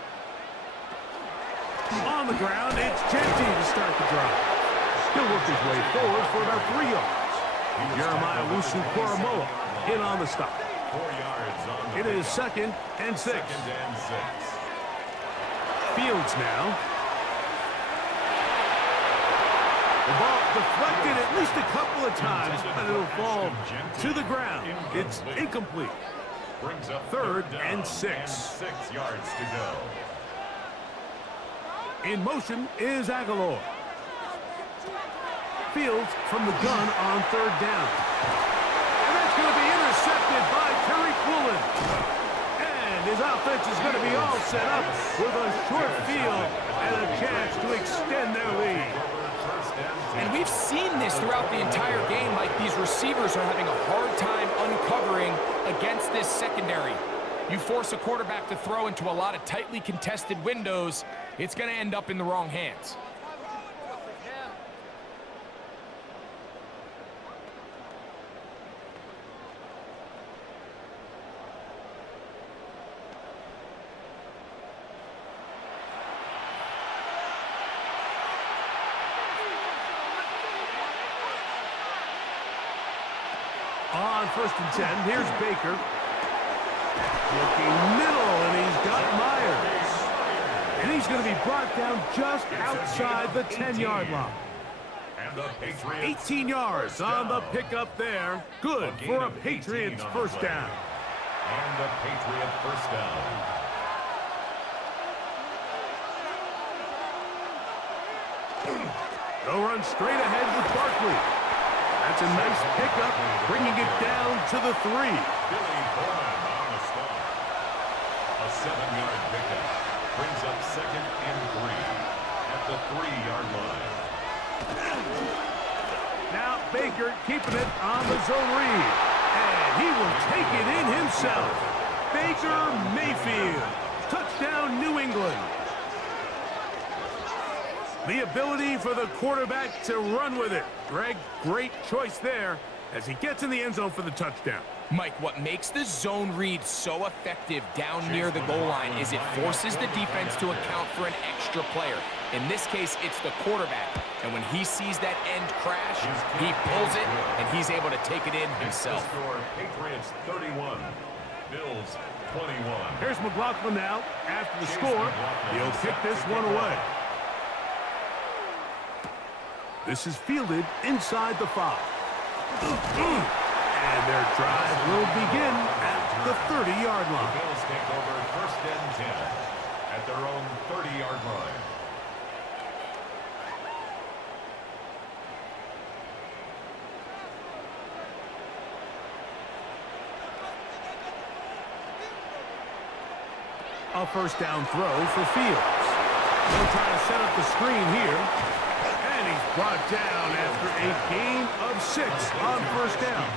On the ground, it's Jeanty to start the drive. He'll work his way forward for about 3 yards. Jeremiah Lusu-Koromoa in on the stop. 4 yards on the It is 2nd and 6. 2nd and 6. Fields now. The ball deflected at least a couple of times, but it'll fall to the ground. It's incomplete. Brings up 3rd down and 6. And 6 yards to go. In motion is Aguilar. Fields from the gun on 3rd down. And that's going to be intercepted by Terry Quillen. And his offense is going to be all set up with a short field and a chance to extend their lead. And we've seen this throughout the entire game, like these receivers are having a hard time uncovering against this secondary. You force a quarterback to throw into a lot of tightly contested windows, it's going to end up in the wrong hands. On 1st and 10, here's Baker. Looking middle, and he's got Myers. And he's going to be brought down just outside the 10-yard line. And the Patriots 18 yards on the pickup there. Good for a Patriots 1st down. And the Patriot 1st down. They'll run straight ahead with Barkley. That's a nice pickup, bringing it down to the 3. Billy Coleman on the stop. A 7-yard pickup brings up 2nd and 3 at the 3-yard line. Now Baker keeping it on the zone read. And he will take it in himself. Baker Mayfield. Touchdown, New England. The ability for the quarterback to run with it. Greg, great choice there as he gets in the end zone for the touchdown. Mike, what makes the zone read so effective down near the goal line is it forces the defense to account for an extra player. In this case, it's the quarterback. And when he sees that end crash, he pulls it, and he's able to take it in himself. Score, Patriots 31, Bills 21. Here's McLaughlin now. After the score, he'll kick this one away. This is fielded inside the 5. And their drive will begin at the 30-yard The line. Bills take over 1st and 10 at their own 30-yard line. A 1st down throw for Fields. They'll try to set up the screen here. And he's brought down after a gain of 6 on first down.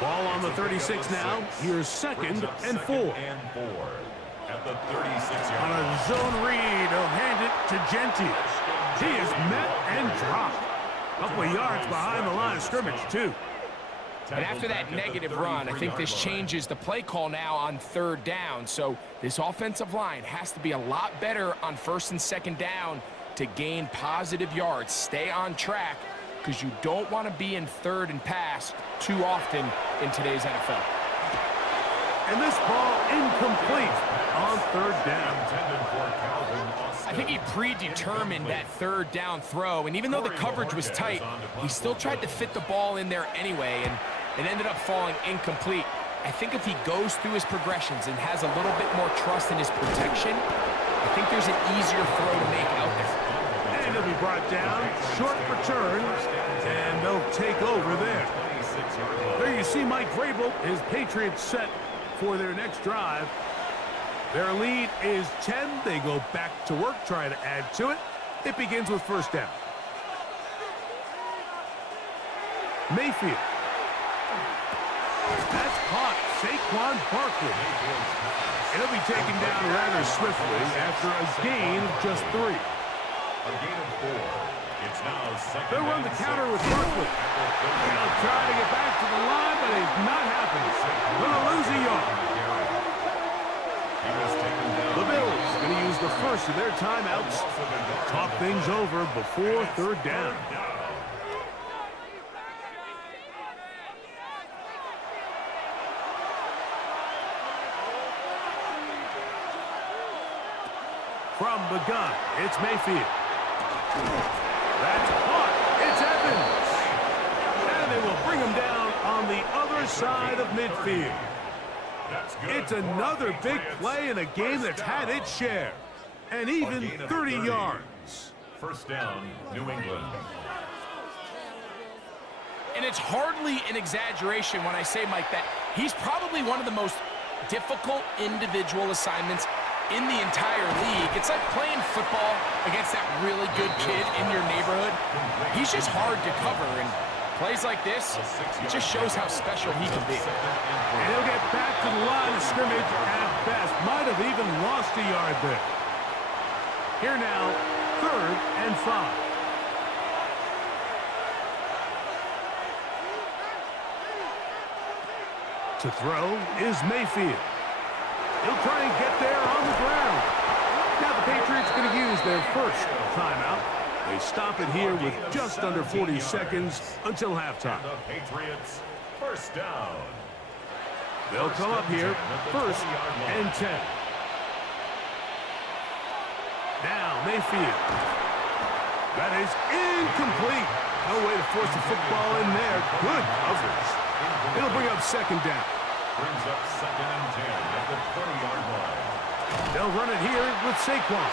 Ball on the 36 now. Here's 2nd and 4. At the 36-yard On a zone read, he'll hand it to Gentile. He is met and dropped. A couple of yards behind the line of scrimmage, too. And after that negative run, I think this changes the play call now on 3rd down. So this offensive line has to be a lot better on 1st and 2nd down to gain positive yards. Stay on track because you don't want to be in 3rd and pass too often in today's NFL. And this ball incomplete on 3rd down. I think he predetermined that 3rd down throw, and even though the coverage was tight, he still tried to fit the ball in there anyway, and it ended up falling incomplete. I think if he goes through his progressions and has a little bit more trust in his protection, I think there's an easier throw to make out there. And he'll be brought down, short return, and they'll take over there. There you see Mike Vrabel, his Patriots set for their next drive. Their lead is 10. They go back to work, try to add to it. It begins with first down. Mayfield. That's caught. Saquon Barkley. It'll be taken down rather swiftly after a gain of just 3. A gain of 4. It's now 2nd. They'll run the counter with Barkley. They'll try to get back to the line, but it's not happening. Gonna lose a yard. The Bills going to use the first of their timeouts. Talk things over before 3rd down. From the gun, it's Mayfield. That's caught. It's Evans. And they will bring him down on the other side of midfield. It's another big play in a game that's had its share. And even 30 yards. First down, New England. And it's hardly an exaggeration when I say, Mike, that he's probably one of the most difficult individual assignments in the entire league. It's like playing football against that really good kid in your neighborhood. He's just hard to cover, and plays like this, it just shows how special he can be. And he'll get back to the line of scrimmage at best. Might have even lost a yard there. Here now, 3rd and 5. To throw is Mayfield. He'll try and get there on the ground. Now the Patriots going to use their first timeout. They stop it here with just under 40 seconds until halftime. The Patriots, first down. They'll come up here, 1st and 10. Now Mayfield. That is incomplete. No way to force the football in there. Good coverage. It'll bring up 2nd down. Brings up 2nd and 10 at the 20-yard line. They'll run it here with Saquon.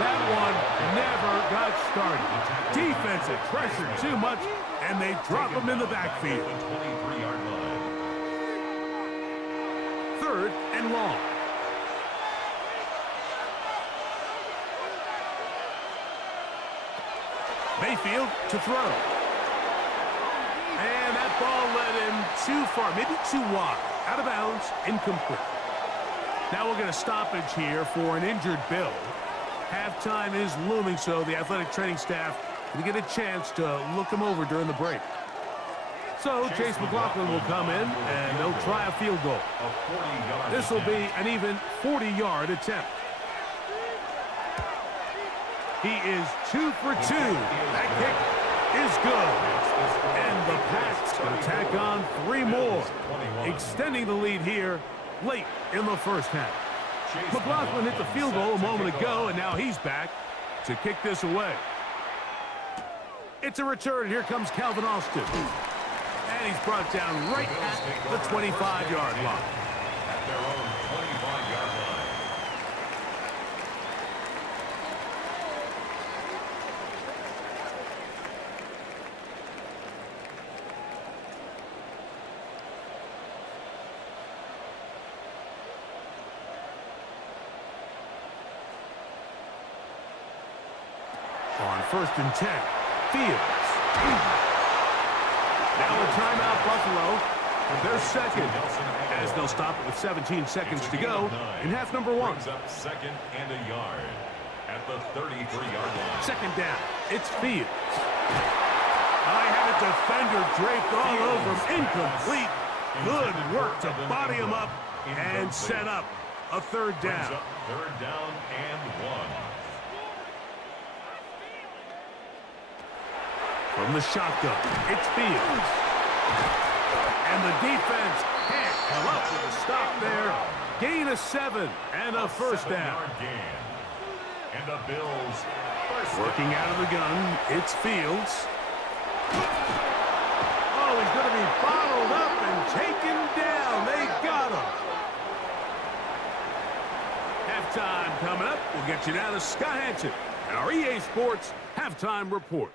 That one never got started. Defensive pressure too much, and they drop him in the backfield. 23-yard line. 3rd and long. Mayfield to throw. And that ball led him too far, maybe too wide. Out of bounds, incomplete. Now we'll get a stoppage here for an injured Bill. Halftime is looming, so the athletic training staff will get a chance to look him over during the break. So Chase McLaughlin will come in, and they'll try a field goal. This will be an even 40-yard attempt. He is 2 for 2. That kick is good. And the Pats going to tack on 3 more, extending the lead here late in the first half. McLaughlin hit the field goal a moment ago, and now he's back to kick this away. It's a return. Here comes Calvin Austin. And he's brought down right at the 25-yard line. At their own 25-yard line. first and 10. Fields. Now a timeout, Buffalo. And they're second, as they'll stop it with 17 seconds to go in half number 1. Brings up second and a yard at the 33-yard line. Second down, it's Fields. I had a defender draped all over him. Incomplete. Good work to body him up and set up a third down. Third down and 1. From the shotgun, it's Fields. And the defense can't come up with a stop there. Gain of 7 and a first down. And the Bills working out of the gun, it's Fields. Oh, he's going to be bottled up and taken down. They got him. Halftime coming up. We'll get you down to Scott Hansen, our EA Sports Halftime Report.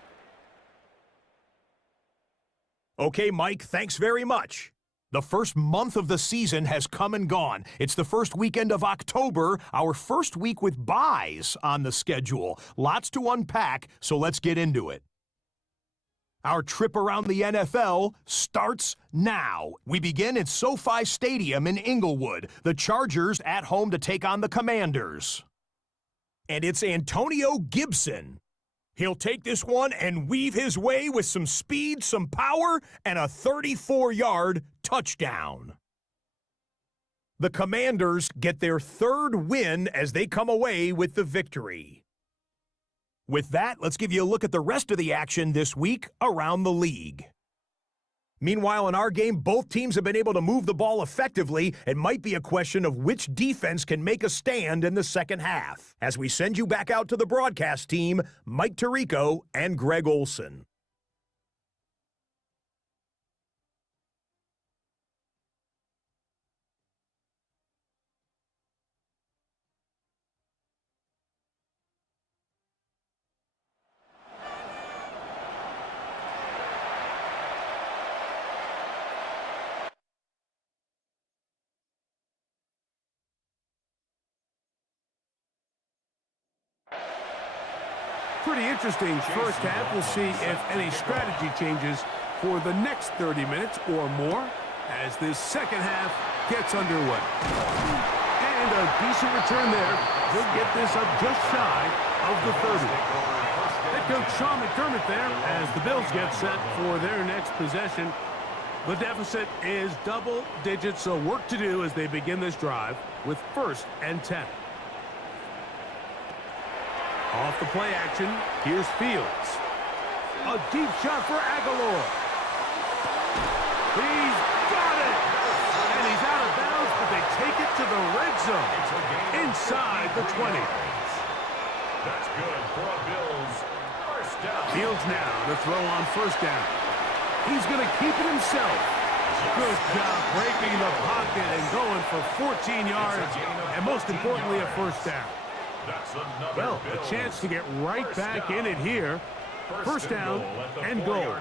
Okay, Mike, thanks very much. The first month of the season has come and gone. It's the first weekend of October, our first week with byes on the schedule. Lots to unpack, so let's get into it. Our trip around the NFL starts now. We begin at SoFi Stadium in Inglewood. The Chargers at home to take on the Commanders. And it's Antonio Gibson. He'll take this one and weave his way with some speed, some power, and a 34-yard touchdown. The Commanders get their third win as they come away with the victory. With that, let's give you a look at the rest of the action this week around the league. Meanwhile, in our game, both teams have been able to move the ball effectively. It might be a question of which defense can make a stand in the second half. As we send you back out to the broadcast team, Mike Tirico and Greg Olson. Pretty interesting first half. We'll see if any strategy changes for the next 30 minutes or more as this second half gets underway. And a decent return there. He'll get this up just shy of the 30. Head coach Sean McDermott there as the Bills get set for their next possession. The deficit is double digits, so work to do as they begin this drive with 1st and 10. Off the play action, here's Fields. A deep shot for Aguilar. He's got it! And he's out of bounds, but they take it to the red zone. Inside the 20. That's good for a Bills first down. Fields now to throw on first down. He's going to keep it himself. Good job breaking the pocket and going for 14 yards, and most importantly, a first down. Well, a chance to get right back in it here. First down and goal.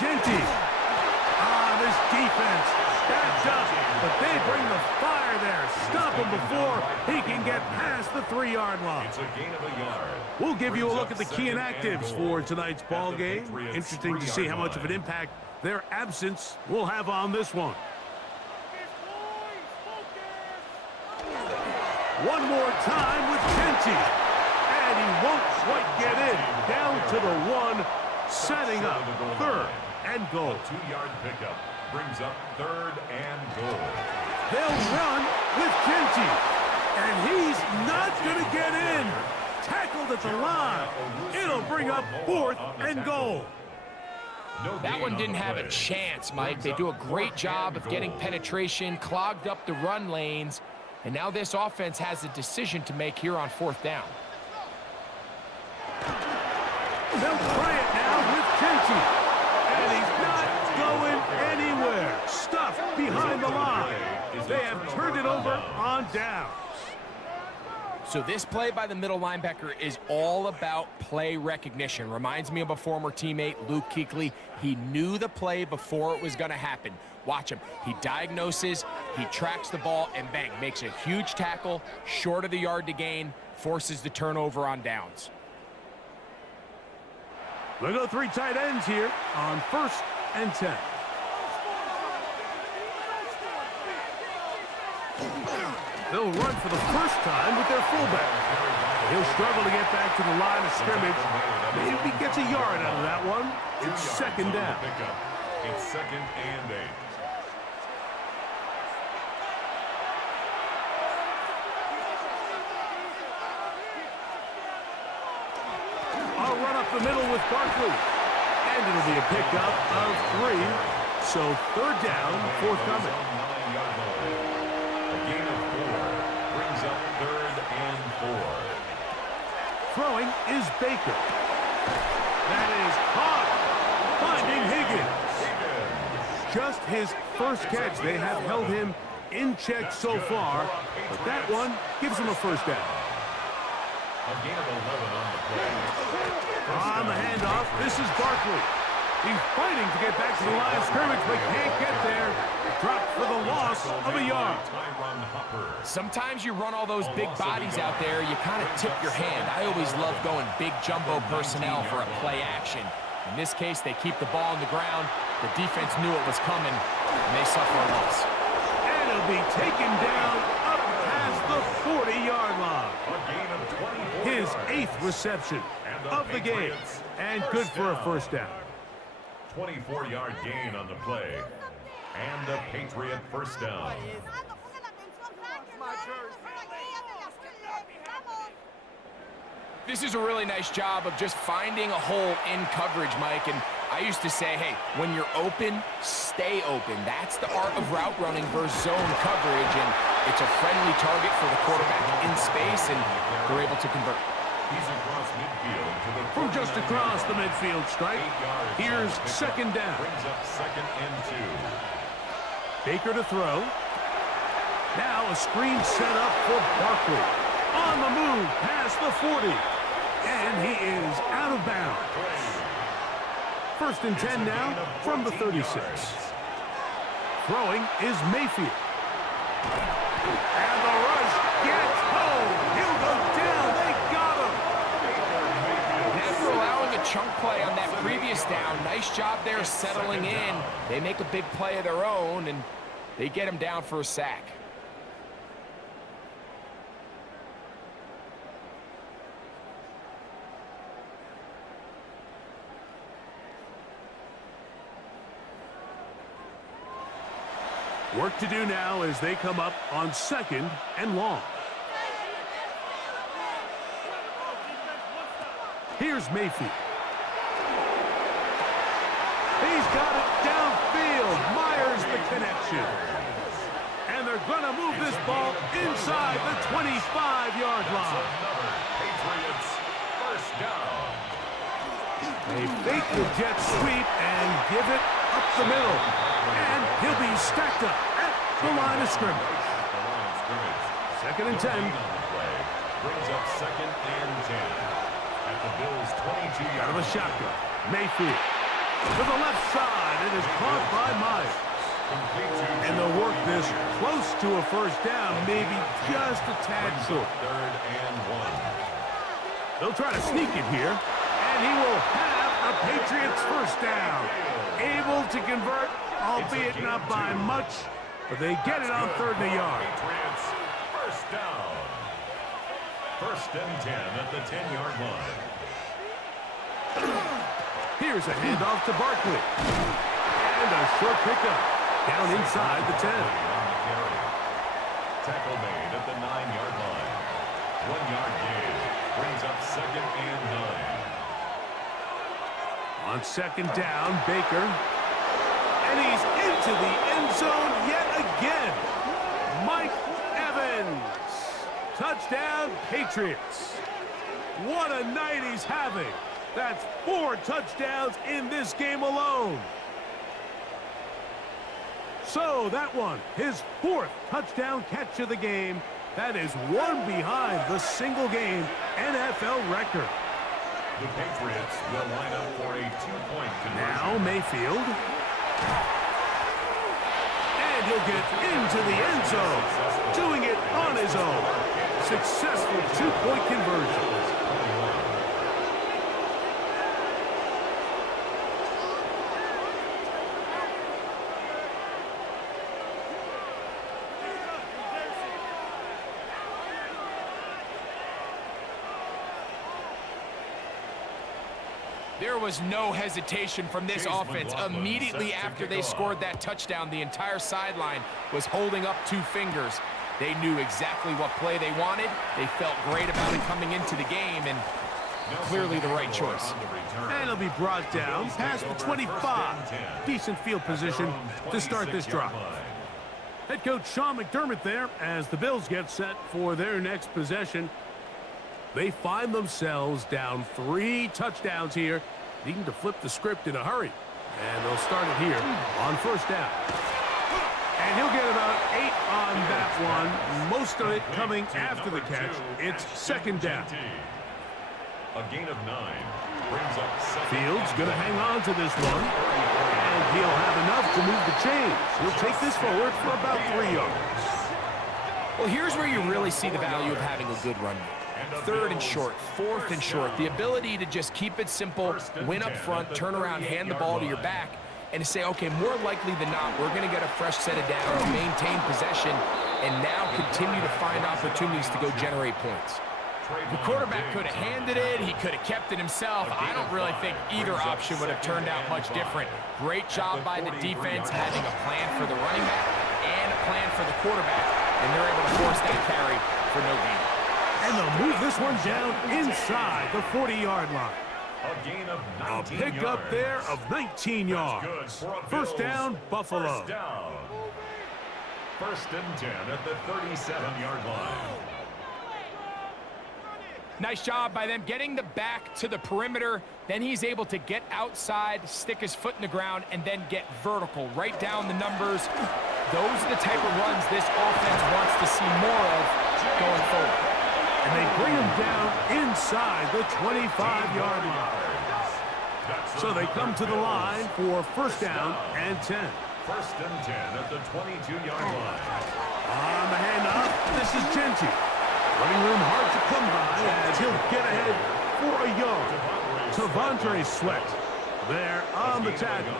Genty. This defense backed up, but they bring the fire there. Stop him before he can get past the 3-yard line. It's a gain of a yard. We'll give you a look at the key inactives for tonight's ball game. Interesting to see how much of an impact their absence will have on this one. One more time with Genty. And he won't quite get in. Down to the 1, setting up 3rd and goal. 2-yard pickup brings up 3rd and goal. They'll run with Genty. And he's not going to get in. Tackled at the line. It'll bring up 4th and goal. That one didn't have a chance, Mike. They do a great job of getting penetration, clogged up the run lanes. And now this offense has a decision to make here on 4th down. They'll try it now with Genty. And he's not going anywhere. Stuffed behind the line. They have turned it over on downs. So this play by the middle linebacker is all about play recognition. Reminds me of a former teammate, Luke Kuechly. He knew the play before it was going to happen. Watch him. He diagnoses, he tracks the ball, and bang, makes a huge tackle, short of the yard to gain, forces the turnover on downs. We'll go 3 tight ends here on 1st and 10. They'll run for the first time with their fullback. He'll struggle to get back to the line of scrimmage. Maybe gets a yard out of that one. It's 2nd down. It's 2nd and 8. I'll run up the middle with Barkley. And it'll be a pickup of 3. So 3rd down, forthcoming. A gain of 4 brings up 3rd and 4. Throwing is Baker. That is caught. Finding Higgins. Just his first catch. They have held him in check so far, but that one gives him a 1st down. A gain of 11 on the play. On the handoff, this is Barkley. He's fighting to get back to the line of scrimmage, but can't get there. Dropped for the loss of a yard. Sometimes you run all those big bodies out there, you kind of tip your hand. I always love going big jumbo personnel for a play action. In this case, they keep the ball on the ground. The defense knew it was coming, and they suffer a loss. And it'll be taken down up past the 40-yard line. His 8th reception of the game, and good for a 1st down. 24-yard gain on the play, and a Patriot 1st down. This is a really nice job of just finding a hole in coverage, Mike. And I used to say, hey, when you're open, stay open. That's the art of route running versus zone coverage. And it's a friendly target for the quarterback in space, and they're able to convert. He's across midfield to the From just across the midfield stripe, here's 2nd down. Brings up 2nd and 2. Baker to throw. Now a screen set up for Barkley. On the move past the 40. And he is out of bounds. 1st and 10 now from the 36. Throwing is Mayfield. And the rush gets home. He'll go down. They got him. After allowing a chunk play on that previous down, nice job there settling in. They make a big play of their own, and they get him down for a sack. Work to do now as they come up on 2nd and long. Here's Mayfield. He's got it downfield. Myers the connection. And they're going to move this ball inside the 25-yard line. Patriots 1st down. They fake the jet sweep and give it up the middle. And he'll be stacked up at the line of scrimmage. 2nd and 10. Brings up 2nd and 10. At the Bills' 22-yard Out of a shotgun. Mayfield to the left side. It is caught by Myers. And they'll work this close to a 1st down, maybe just a tad short. 3rd and 1. They'll try to sneak it here, and he will have a Patriots 1st down. Able to convert, albeit not by much, but they get it on 3rd and a yard. Patriots 1st down. 1st and 10 at the 10-yard line. Here's a handoff to Barkley. And a short pickup down inside the 10. Tackle made at the 9-yard line. 1-yard gain brings up 2nd and 9. On 2nd down, Baker. And he's into the end zone yet again. Mike Evans. Touchdown, Patriots. What a night he's having. That's 4 touchdowns in this game alone. So that one, his 4th touchdown catch of the game. That is one behind the single-game NFL record. The Patriots will line up for a 2-point conversion. Now Mayfield. And he'll get into the end zone. Doing it on his own. Successful 2-point conversion. There was no hesitation from this offense. Immediately after they scored that touchdown, the entire sideline was holding up 2 fingers. They knew exactly what play they wanted. They felt great about it coming into the game, and clearly the right choice. And it'll be brought down past the 25. Decent field position to start this drive. Head coach Sean McDermott there as the Bills get set for their next possession. They find themselves down 3 touchdowns here, needing to flip the script in a hurry. And they'll start it here on first down. And he'll get about 8 on that one, most of it coming after the catch. It's second down. A gain of 9 brings up Fields going to hang on to this one, and he'll have enough to move the chains. He'll take this forward for about 3 yards. Well, here's where you really see the value of having a good run game. 3rd and short, 4th and short. The ability to just keep it simple, win up front, turn around, hand the ball to your back, and to say, okay, more likely than not, we're going to get a fresh set of downs, maintain possession, and now continue to find opportunities to go generate points. The quarterback could have handed it. He could have kept it himself. I don't really think either option would have turned out much different. Great job by the defense having a plan for the running back and a plan for the quarterback, and they're able to force that carry for no gain. And they'll move this one down inside the 40-yard line. a gain of 19 A pickup yards. there of 19 yards. First down, Buffalo. First down. 1st and 10 at the 37-yard line. Nice job by them getting the back to the perimeter. Then he's able to get outside, stick his foot in the ground, and then get vertical. Right down the numbers. Those are the type of runs this offense wants to see more of going forward. And they bring him down inside the 25-yard line. So they come to the line for first down and 10. 1st and 10 at the 22-yard line. On the handoff, this is Genty. Running room hard to come by as he'll get ahead for a yard. Tavondre Sweat there on the tackle.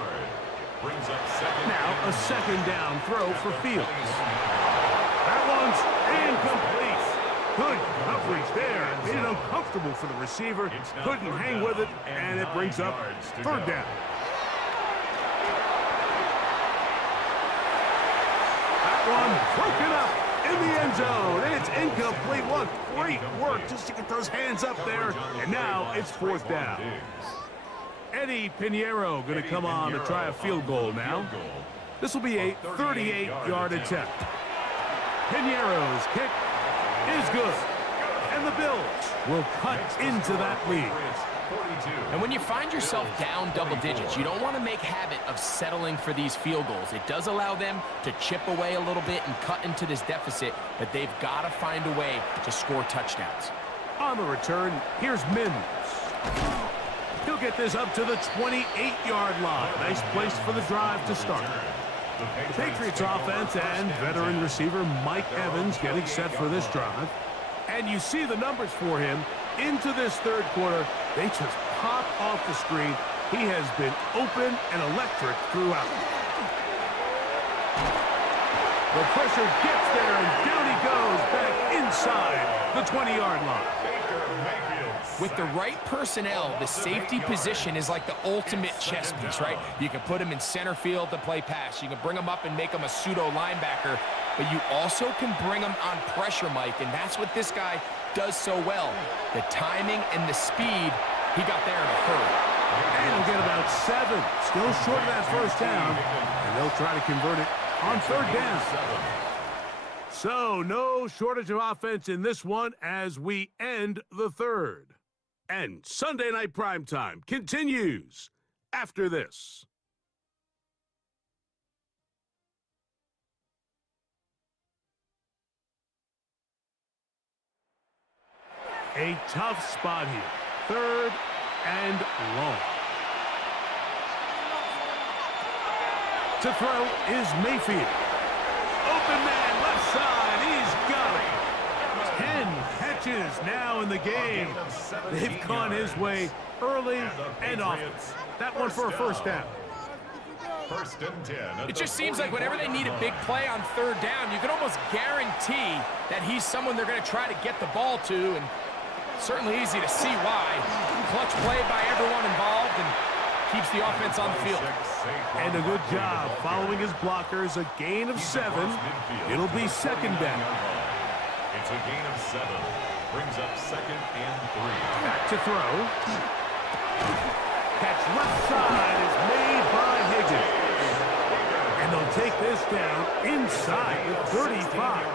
Brings up second. Now a second down throw for Fields. That one's incomplete. Good coverage there. Made it uncomfortable for the receiver. Couldn't hang with it, and it brings up third down. That one broken up in the end zone. It's incomplete. What great work just to get those hands up there. And now it's fourth down. Eddie Pinheiro going to come on to try a field goal now. This will be a 38-yard attempt. Pinheiro's kick is good. And the Bills will cut into that lead. And when you find yourself down double digits, you don't want to make habit of settling for these field goals. It does allow them to chip away a little bit and cut into this deficit, but they've got to find a way to score touchdowns. On the return, here's Mims. He'll get this up to the 28-yard line. Nice place for the drive to start. The Patriots offense and veteran receiver Mike Evans getting set for this drive. And you see the numbers for him into this third quarter. They just pop off the screen. He has been open and electric throughout. The pressure gets there, and down he goes back inside the 20-yard line. With the right personnel, the safety position is like the ultimate chess piece, right? You can put him in center field to play pass. You can bring him up and make him a pseudo linebacker, but you also can bring him on pressure, Mike, and that's what this guy does so well. The timing and the speed, he got there in a hurry. And he'll get about 7. Still short of that first down, and they'll try to convert it on third down. So no shortage of offense in this one as we end the third. And Sunday Night Primetime continues after this. A tough spot here. Third and long. To throw is Mayfield. Open man, left side. He's got it. 10 catches now in the game. They've gone his way early and often. That one for a first down. 1st and 10. It just seems like whenever they need a big play on third down, you can almost guarantee that he's someone they're going to try to get the ball to, and certainly easy to see why. Clutch play by everyone involved. involved and keeps the offense on the field. And a good job following his blockers. A gain of 7. It'll be second down. It's a gain of 7. Brings up 2nd and 3. Back to throw. Catch left side is made by Higgins. And they'll take this down inside the 35.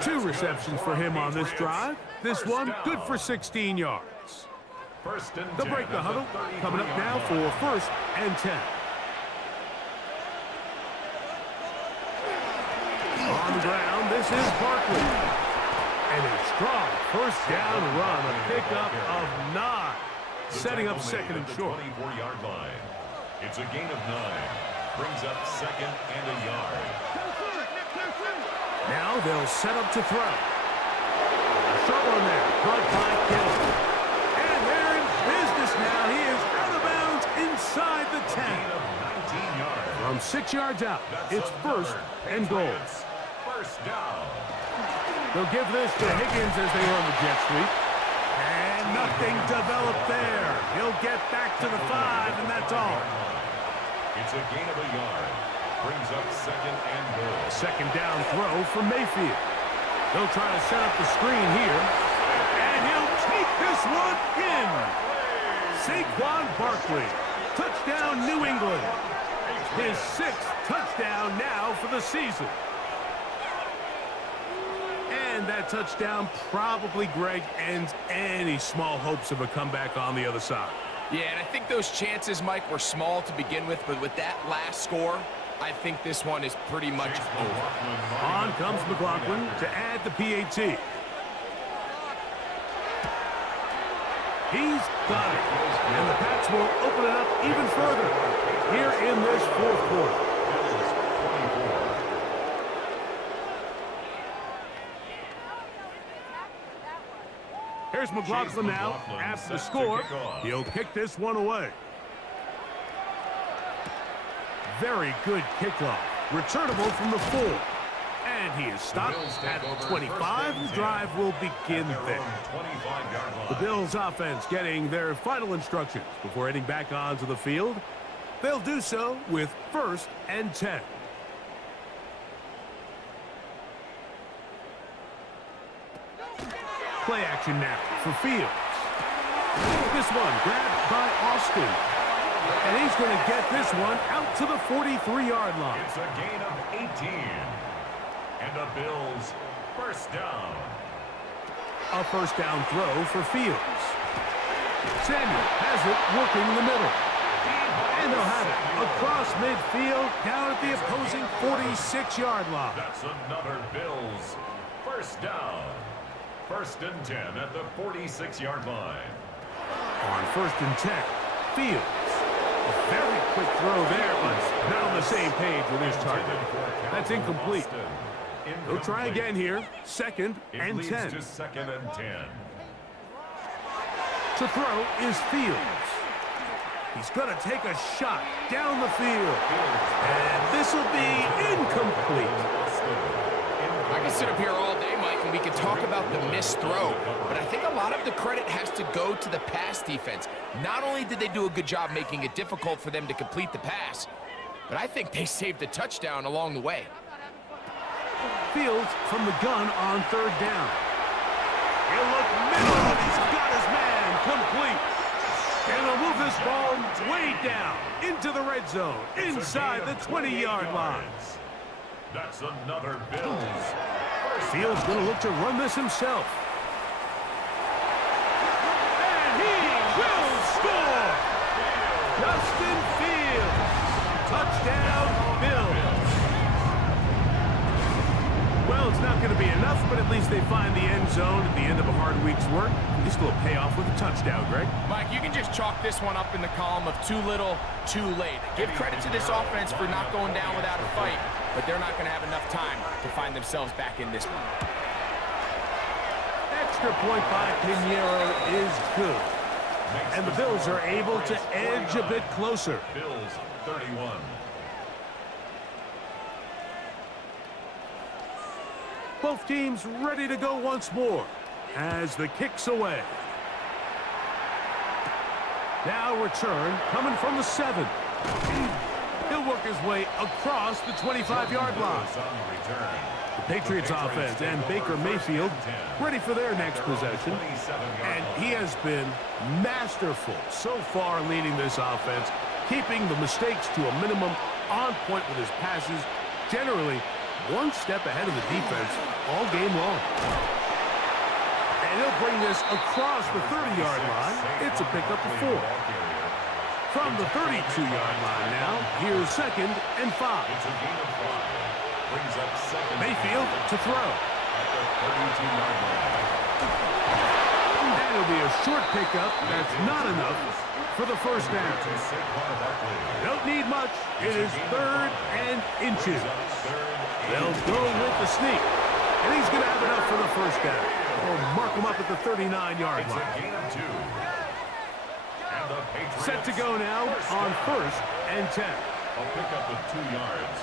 2 receptions for him on this drive. This one good for 16 yards. They'll break the huddle. Coming up now for 1st and 10. On the ground, this is Barkley. And a strong 1st down run, a pickup of 9. Setting up 2nd and short. 24-yard line. It's a gain of 9. Brings up 2nd and a yard. Now they'll set up to throw. Short one there, brought by Kill. And they're in business now. He is out of bounds inside the 10. From 6 yards out, it's 1st and goal. First down. They'll give this to Higgins as they run the jet sweep. And nothing developed there. He'll get back to the 5, and that's all. It's a gain of a yard. Brings up 2nd and goal. Second down throw for Mayfield. They'll try to set up the screen here. And he'll take this one in. Saquon Barkley. Touchdown, New England. His 6th touchdown now for the season. And that touchdown probably, Greg, ends any small hopes of a comeback on the other side. Yeah, and I think those chances, Mike, were small to begin with, but with that last score, I think this one is pretty much over. On comes McLaughlin to add the PAT. He's got it. And the Pats will open it up even further here in this 4th quarter. Here's McLaughlin now. After the score, he'll kick this one away. Very good kickoff. Returnable from the 4. And he is stopped at the 25. The drive will begin there. The Bills offense getting their final instructions before heading back onto the field. They'll do so with 1st and 10. Play action now for Fields. This one grabbed by Austin. And he's going to get this one out to the 43-yard line. It's a gain of 18. And the Bills 1st down. A 1st down throw for Fields. Samuel has it working in the middle. And they'll have it across midfield down at the opposing 46-yard line. That's another Bills 1st down. 1st and 10 at the 46-yard line. On 1st and 10, Fields. A very quick throw there, but not on the same page with his target. That's incomplete. They'll try again here. 2nd and 10. To 2nd and 10. To throw is Fields. He's going to take a shot down the field. And this will be incomplete. I can sit up here all day, Mike, and we can talk about the missed throw, but I think a lot of the credit has to go to the pass defense. Not only did they do a good job making it difficult for them to complete the pass, but I think they saved a touchdown along the way. Fields from the gun on 3rd down. He'll look middle, and he's got his man complete. And they'll move this ball way down into the red zone, inside the 20-yard line. That's another Bills. Fields going to look to run this himself. And he will score! Justin Fields. Touchdown, Bills. Well, it's not going to be enough, but at least they find the end zone at the end of a hard week's work. This will pay off with a touchdown, Greg. Mike, you can just chalk this one up in the column of too little, too late. Give credit to this offense for not going down without a fight, but they're not going to have enough time to find themselves back in this one. Extra point by Pinheiro is good. And the Bills are able to edge a bit closer. Bills 31. Both teams ready to go once more as the kick's away. Now return coming from the 7. He'll work his way across the 25-yard line. The Patriots offense and Baker Mayfield ready for their next possession. And he has been masterful so far leading this offense, keeping the mistakes to a minimum, on point with his passes, generally one step ahead of the defense all game long. And he'll bring this across the 30-yard line. It's a pickup of 4. From the 32-yard line now, here's 2nd and 5. Mayfield to throw. That'll be a short pickup. That's not enough for the first down. Don't need much. It is 3rd and inches. They'll go with the sneak. And he's going to have enough for the first down. We'll mark him up at the 39-yard line. Set to go now on 1st and 10. A pickup of 2 yards.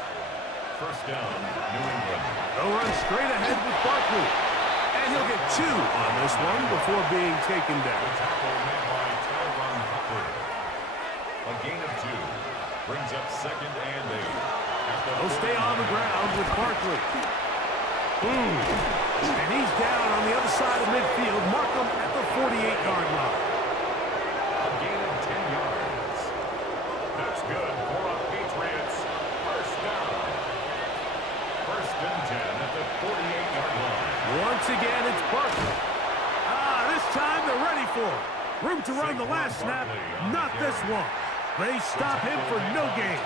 First down, New England. They'll run straight ahead with Barkley. And he'll get 2 on this one before being taken down. A gain of 2. Brings up 2nd and 8. They'll stay on the ground with Barkley. And he's down on the other side of midfield. Mark him at the 48-yard line. A gain of 10 yards. That's good for a Patriots first down. 1st and 10 at the 48-yard line. Once again, it's Barkley. This time they're ready for it. Room to run the last snap, not this one. They stop him for no gain.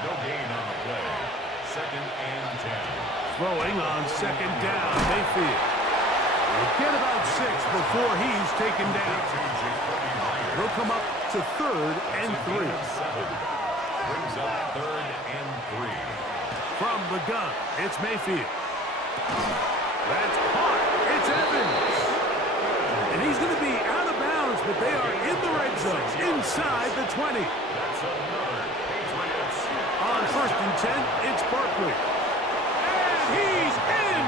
No gain on the play. 2nd and 10. Throwing on 2nd down, Mayfield. He'll get about 6 before he's taken down. They'll come up to 3rd and 3. Brings up 3rd and 3. From the gun, it's Mayfield. That's caught. It's Evans. And he's going to be out of bounds, but they are in the red zone, inside the 20. That's another Patriots. On 1st and 10, it's Barkley. And he's in!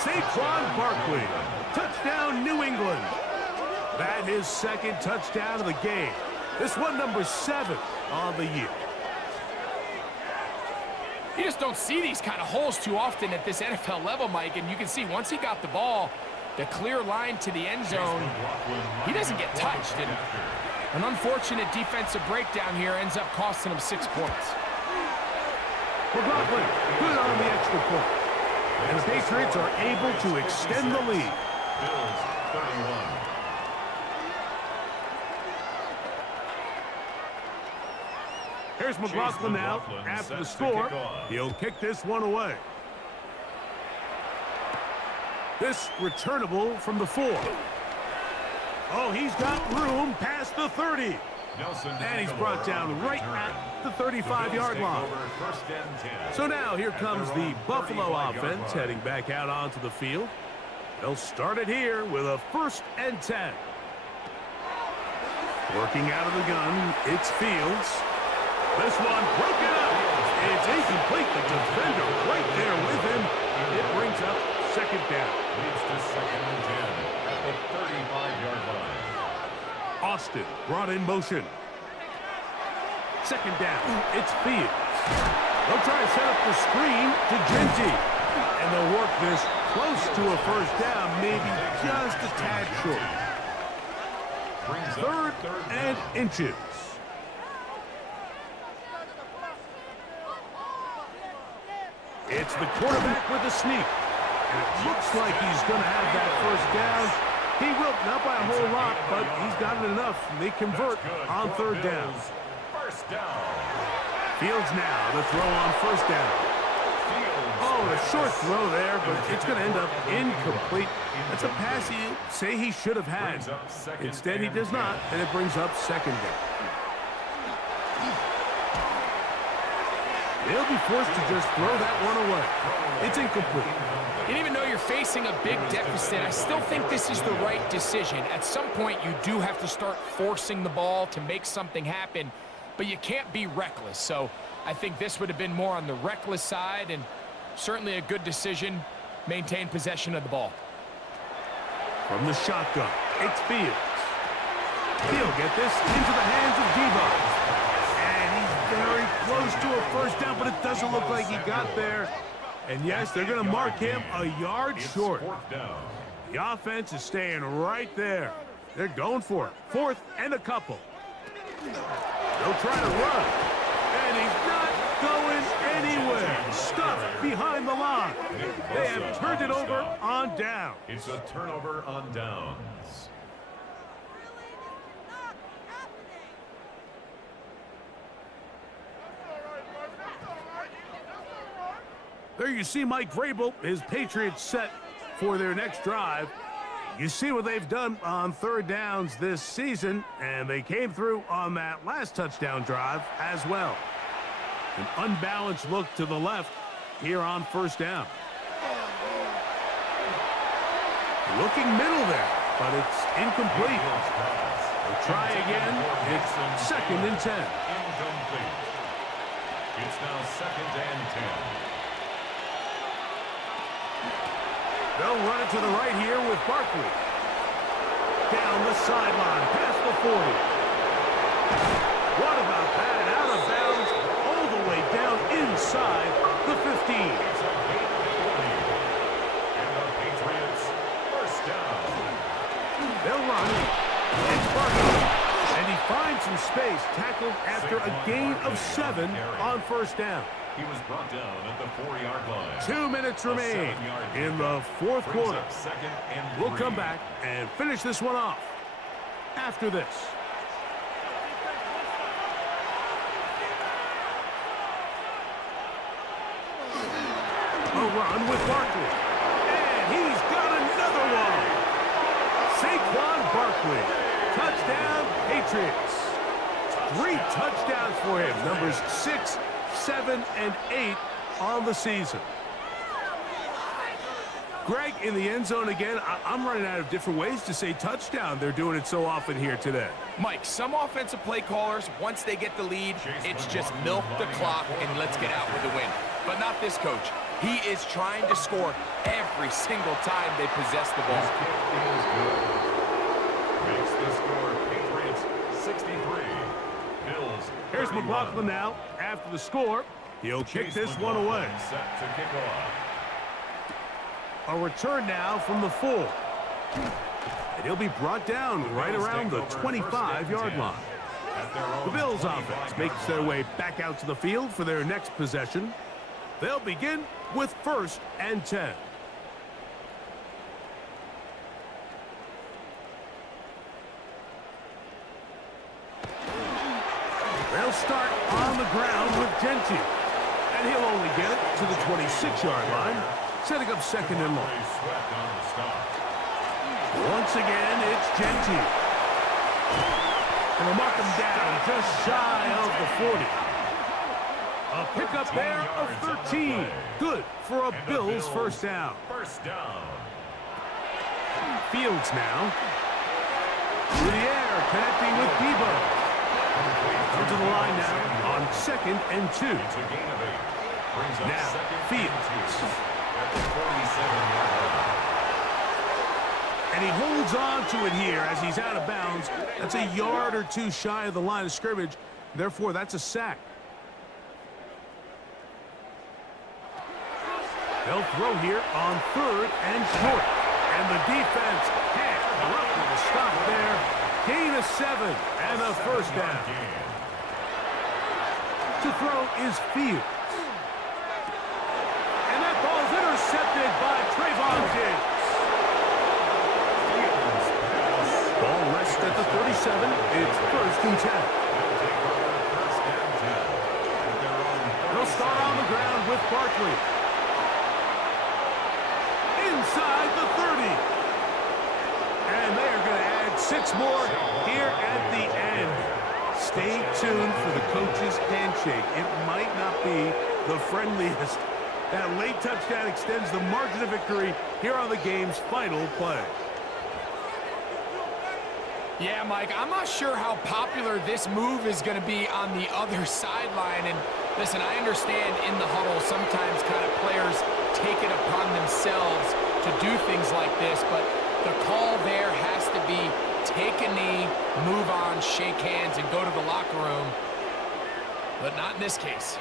Saquon Barkley. Touchdown, New England. That is 2nd touchdown of the game. This one number 7 on the year. You just don't see these kind of holes too often at this NFL level, Mike. And you can see once he got the ball, the clear line to the end zone, he doesn't get touched. And an unfortunate defensive breakdown here ends up costing him 6 points. McLaughlin, good on the extra point. And the Patriots are able to extend the lead. Bills 31. Here's McLaughlin now. After the score, he'll kick this one away. This returnable from the 4. Oh, he's got room past the 30. And he's brought down right at the 35-yard line. So now here comes the Buffalo offense heading back out onto the field. They'll start it here with a 1st and 10. Working out of the gun, it's Fields. This one broken up. It's incomplete. The defender right there with him. It brings up 2nd down. Leads to 2nd and 10 at the 35-yard line. Austin brought in motion. 2nd down. It's Fields. They'll try to set up the screen to Genty. And they'll work this close to a 1st down, maybe just a tad short. 3rd and inches. It's the quarterback with a sneak. And it looks like he's going to have that 1st down. He will, not by a whole lot, but he's got it enough. And they convert on 3rd down. First down. Fields now the throw on 1st down. Oh, a short throw there, but it's going to end up incomplete. That's a pass you say he should have had. Instead, he does not, and it brings up 2nd down. They'll be forced to just throw that one away. It's incomplete. And even though you're facing a big deficit, I still think this is the right decision. At some point, you do have to start forcing the ball to make something happen, but you can't be reckless. So I think this would have been more on the reckless side, and certainly a good decision. Maintain possession of the ball. From the shotgun, it's Fields. He'll get this into the hands of Debo. And he's very close to a first down, but it doesn't look like he got there. And yes, they're going to mark him a yard short. The offense is staying right there. They're going for it. 4th and a couple. They'll try to run. And he's not going anywhere. Stuffed behind the line. They have turned it over on down. It's a turnover on downs. There you see Mike Vrabel, his Patriots set for their next drive. You see what they've done on 3rd downs this season, and they came through on that last touchdown drive as well. An unbalanced look to the left here on 1st down. Looking middle there, but it's incomplete. We'll try again. It's 2nd and 10. Incomplete. It's now 2nd and 10. They'll run it to the right here with Barkley. Down the sideline, past the 40. What about that? Out of bounds, all the way down inside the 15. It's a gain of 20. And the Patriots first down. They'll run. It's Barkley. And he finds some space, tackled after a gain of 7 on 1st down. He was brought down at the 4-yard line. 2 minutes remain in the 4th quarter. 2nd and 3. We'll come back and finish this one off after this. A run with Barkley. And he's got another one. Saquon Barkley. Touchdown, Patriots. 3 touchdowns for him. Numbers 6, 7, and 8 on the season. Greg, in the end zone again, I'm running out of different ways to say touchdown. They're doing it so often here today. Mike, some offensive play callers, once they get the lead, it's just milk the clock and let's get out with the win. But not this coach. He is trying to score every single time they possess the ball. Makes the score Patriots 63. Bills. Here's 31. McLaughlin now. After the score, he'll kick this one away. Set to kick off. A return now from the 4. And he'll be brought down right around the 25-yard line. The Bills offense makes their way back out to the field for their next possession. They'll begin with 1st and 10. They'll start on the ground with Gentile. And he'll only get it to the 26-yard line, setting up 2nd and long. Once again, it's Gentile. And they'll mark him down just shy of the 40. A pickup there of 13. Good for a Bills first down. First down. Fields now. Through the air, connecting with Debo. To the line now on 2nd and 2. It's a gain of 8. Brings up Now, 2nd Fields. at the 47-yard line. And he holds on to it here as he's out of bounds. That's a yard or 2 shy of the line of scrimmage. Therefore, that's a sack. They'll throw here on 3rd and short. And the defense can't corrupt with a stop there. Gain of 7 and a first down. To throw is Fields. And that ball's intercepted by Trayvon Diggs. Ball rests at the 37. It's 1st and 10. They'll start on the ground with Barkley. Inside the 30. And they are going to add 6 more here at the end. Stay tuned for the coach's handshake. It might not be the friendliest. That late touchdown extends the margin of victory here on the game's final play. Yeah, Mike, I'm not sure how popular this move is going to be on the other sideline. And listen, I understand in the huddle sometimes kind of players take it upon themselves to do things like this, but the call there has to be take a knee, move on, shake hands, and go to the locker room. But not in this case.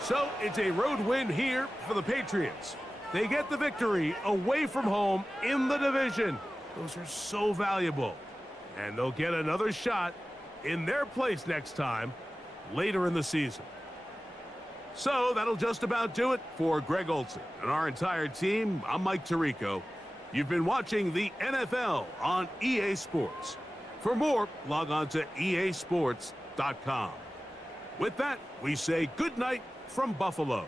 So it's a road win here for the Patriots. They get the victory away from home in the division. Those are so valuable. And they'll get another shot in their place next time, later in the season. So that'll just about do it for Greg Olsen and our entire team. I'm Mike Tirico. You've been watching the NFL on EA Sports. For more, log on to easports.com. With that, we say good night from Buffalo.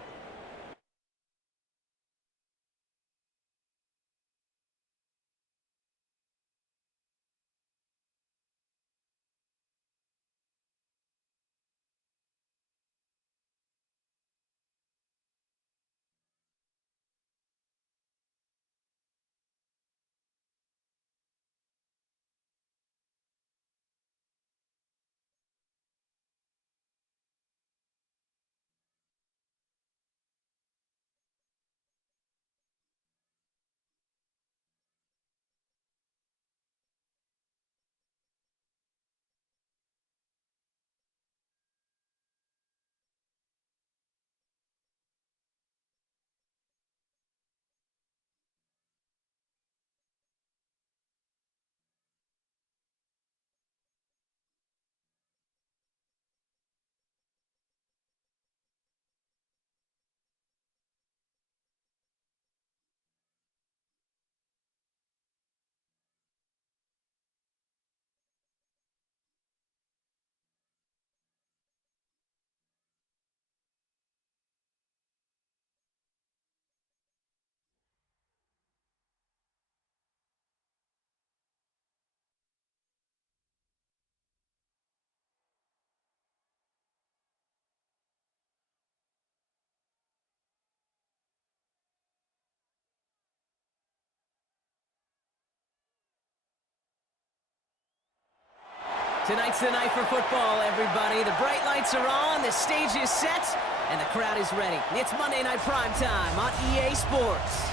Tonight's the night for football, everybody. The bright lights are on, the stage is set, and the crowd is ready. It's Monday Night Primetime on EA Sports.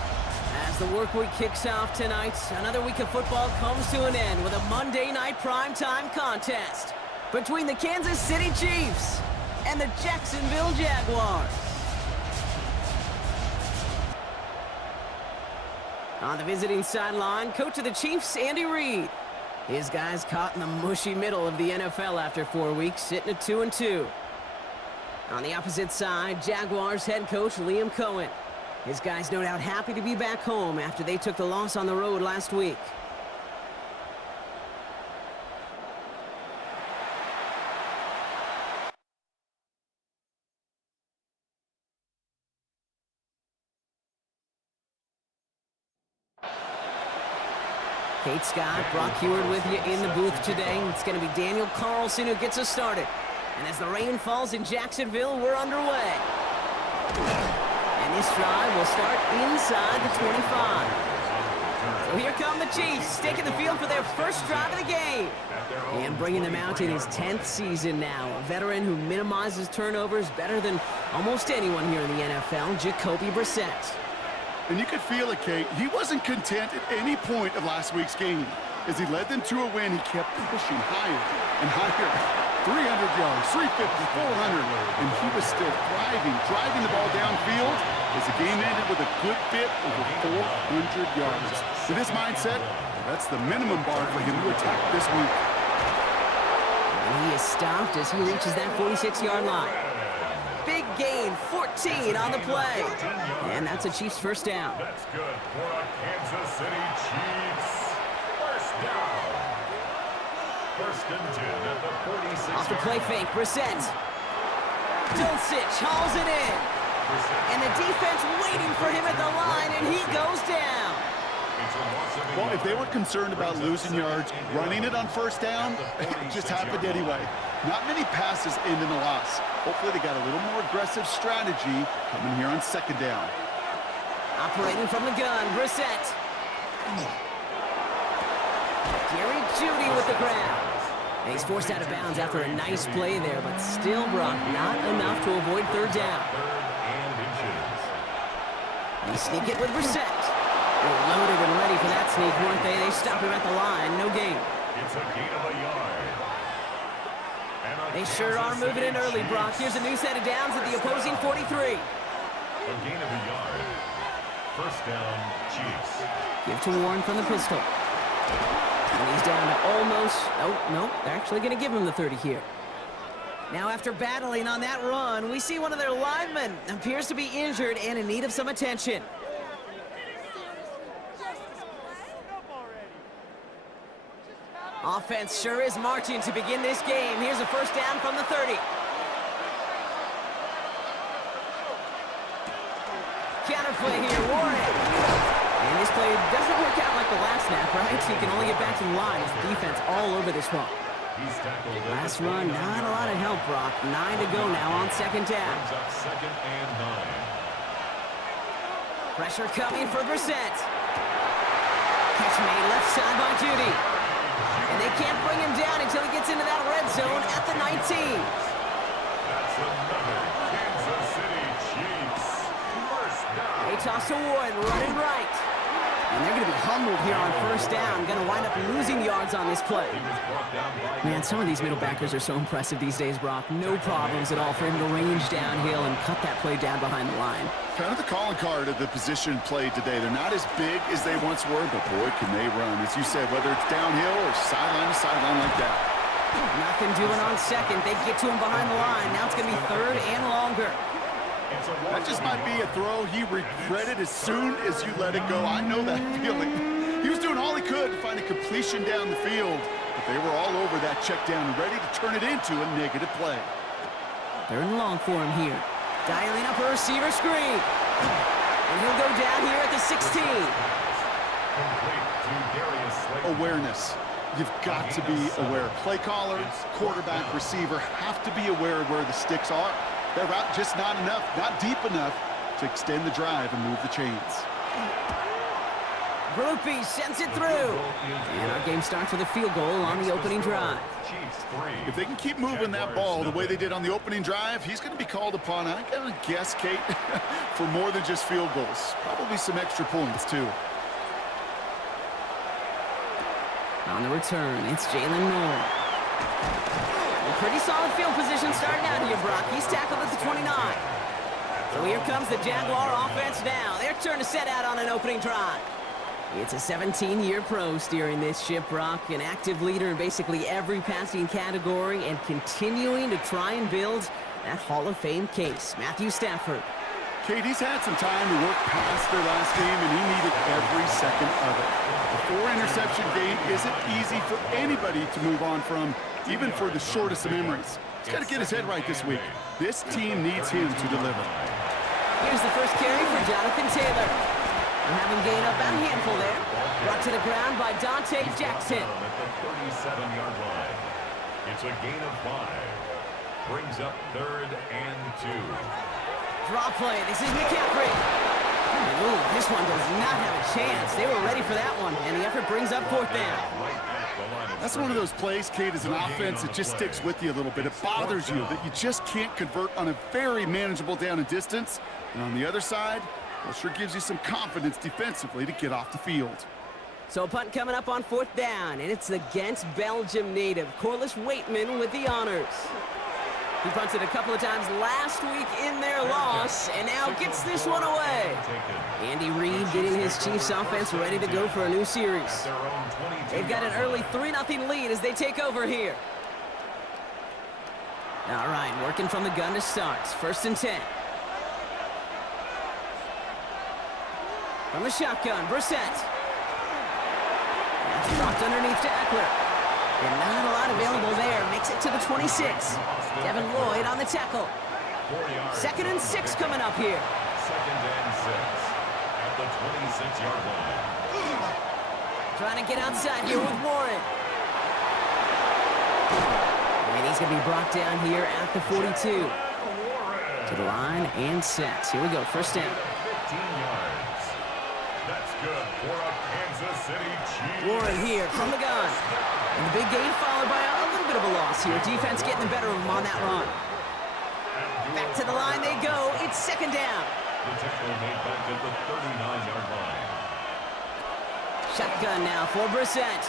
As the work week kicks off tonight, another week of football comes to an end with a Monday Night Primetime contest between the Kansas City Chiefs and the Jacksonville Jaguars. On the visiting sideline, coach of the Chiefs, Andy Reid. His guys caught in the mushy middle of the NFL after 4 weeks, sitting at 2-2. On the opposite side, Jaguars head coach Liam Cohen. His guys no doubt happy to be back home after they took the loss on the road last week. Kate Scott, Brock Heward with you in the booth today. It's going to be Daniel Carlson who gets us started. And as the rain falls in Jacksonville, we're underway. And this drive will start inside the 25. So here come the Chiefs, taking the field for their first drive of the game. And bringing them out in his 10th season now. A veteran who minimizes turnovers better than almost anyone here in the NFL, Jacoby Brissett. And you could feel it, Kate. He wasn't content at any point of last week's game. As he led them to a win, he kept pushing higher and higher. 300 yards, 350, 400, and he was still driving the ball downfield as the game ended with a good bit over 400 yards. With this mindset, that's the minimum bar for him to attack this week. And he is stopped as he reaches that 46-yard line. Big gain, 14 on the play. And that's a Chiefs first down. That's good for a Kansas City Chiefs. First down. First and 10 at the 46. Off the play fake, Brissett. Dulcich hauls it in. And the defense waiting for him at the line, and he goes down. Well, if they were concerned about losing yards, running it on first down, it just happened anyway. Not many passes end in a loss. Hopefully they got a little more aggressive strategy coming here on second down. Operating from the gun, Brissett. Jerry Jeudy with the grab. And he's forced out of bounds after a nice play there, but still, Brock, not enough to avoid third down. They sneak it with Brissett. They're loaded and ready for that sneak, weren't they? They stop him at the line, no gain. It's a gain of a yard. They sure are moving in early, Brock. Here's a new set of downs at the opposing 43. A gain of a yard. First down, Chiefs. Give to Warren from the pistol. And he's down to almost... Oh, no, they're actually going to give him the 30 here. Now, after battling on that run, we see one of their linemen appears to be injured and in need of some attention. Offense sure is marching to begin this game. Here's a first down from the 30. Counterplay here, Warren. And this play doesn't work out like the last snap, right? So you can only get back to the line as the defense all over this one. Last run, not a lot of help, Brock. 9 to go now on second down. Second and 9. Pressure coming for Brissett. Catch made left side by Judy. And they can't bring him down until he gets into that red zone at the 19. That's another Kansas City Chiefs first down. They toss to Warren, running right. And they're going to be humbled here on first down. Going to wind up losing yards on this play. Man, some of these middle backers are so impressive these days, Brock. No problems at all for him to range downhill and cut that play down behind the line. Kind of the calling card of the position played today. They're not as big as they once were, but boy, can they run. As you said, whether it's downhill or sideline to sideline like that. Nothing doing on second. They get to him behind the line. Now it's going to be third and longer. That just might be a throw he regretted as soon as you let it go. I know that feeling. He was doing all he could to find a completion down the field, but they were all over that check down and ready to turn it into a negative play. Third and long for him here. Dialing up a receiver screen. And he'll go down here at the 16. Awareness. You've got to be aware. Play caller, quarterback, receiver have to be aware of where the sticks are. Their route just not enough, not deep enough to extend the drive and move the chains. Groupie sends it through. And our game starts with a field goal on the opening drive. If they can keep moving that ball the way they did on the opening drive, he's going to be called upon, I gotta guess, Kate, for more than just field goals. Probably some extra points, too. On the return, it's Jalen Moore. Pretty solid field position starting out here, Brock. He's tackled at the 29. So here comes the Jaguar offense now. Their turn to set out on an opening drive. It's a 17-year pro steering this ship, Brock. An active leader in basically every passing category and continuing to try and build that Hall of Fame case. Matthew Stafford. Kate, he's had some time to work past their last game, and he needed every second of it. The 4-interception game isn't easy for anybody to move on from, even for the shortest of memories. He's got to get his head right this week. This team needs him to deliver. Here's the first carry for Jonathan Taylor. We'll have him gain up about a handful there. Brought to the ground by Dante Jackson. At the 37-yard line. It's a gain of 5. Brings up third and 2. Draw play. This is McCaffrey. Ooh, this one does not have a chance. They were ready for that one, and the effort brings up fourth down. That's one of those plays, Kate, as an offense that just sticks with you a little bit. It bothers you that you just can't convert on a very manageable down and distance. And on the other side, well, sure gives you some confidence defensively to get off the field. So a punt coming up on fourth down, and it's against Belgium native Corliss Waitman with the honors. He punted a couple of times last week in their loss, and now gets this one away. Andy Reid getting his Chiefs offense ready to go for a new series. They've got an early 3-0 lead as they take over here. All right, working from the gun to start. First and 10. From the shotgun, Brissett. That's dropped underneath to Eckler. And not a lot available there. Makes it to the 26. Devin Lloyd on the tackle. 2nd and 6 coming up here. 2nd and 6 at the 26-yard line. Trying to get outside here with Warren. And he's going to be brought down here at the 42. To the line and set. Here we go, first down. 15 yards. That's good for a Kansas City Chiefs. Warren here from the gun. And the big gain followed by a little bit of a loss here. Defense getting the better of him on that run. Back to the line they go. It's second down. The tackle made back at the 39-yard line. Shotgun now for Brissett.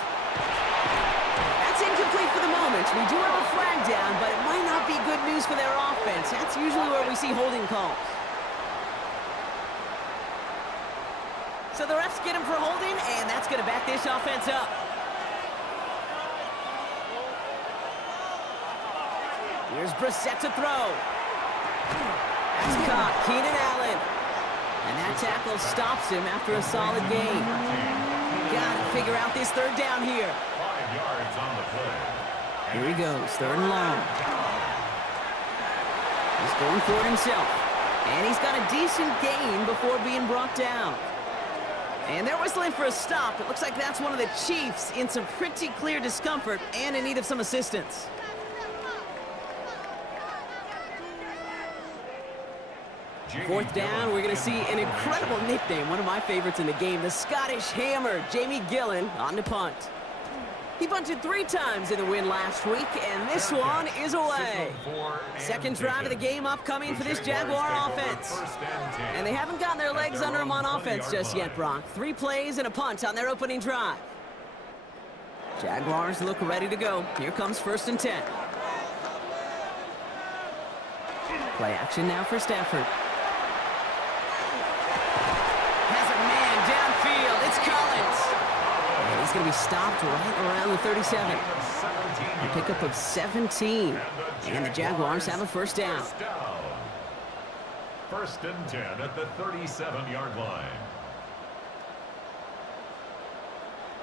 complete for the moment. We do have a flag down, but it might not be good news for their offense. That's usually where we see holding calls. So the refs get him for holding, and that's going to back this offense up. Here's Brissett to throw. That's caught. Keenan Allen. And that tackle stops him after a solid gain. Got to figure out this third down here. 5 yards on the play. Here he goes, third and long. He's going for it himself. And he's got a decent gain before being brought down. And they're whistling for a stop. It looks like that's one of the Chiefs in some pretty clear discomfort and in need of some assistance. Fourth down, we're going to see an incredible nickname, one of my favorites in the game, the Scottish Hammer, Jamie Gillen, on the punt. He punted 3 times in the win last week, and this one is away. Second drive of the game upcoming for this Jaguar offense. And they haven't gotten their legs under them on offense just yet, Brock. 3 plays and a punt on their opening drive. Jaguars look ready to go. Here comes 1st and 10. Play action now for Stafford. Has a man downfield. It's Collins. And he's going to be stopped right around the 37. A pickup of 17. And the Jaguars have a first down. 1st and 10 at the 37-yard line.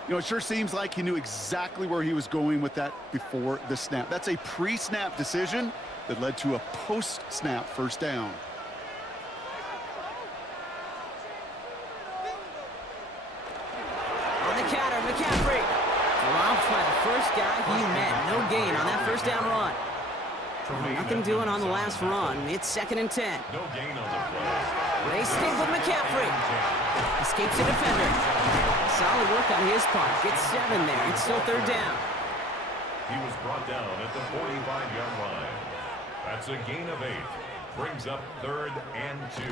You know, it sure seems like he knew exactly where he was going with that before the snap. That's a pre-snap decision that led to a post-snap first down. On the counter, McCaffrey. Dropped by the first guy he met. No gain on that first down run. Nothing doing on the last run. It's 2nd and 10. No gain on the play. They stick with McCaffrey. Escapes the defender. Solid work on his part. Gets 7 there. It's still 3rd down. He was brought down at the 45-yard line. That's a gain of 8. Brings up 3rd and 2.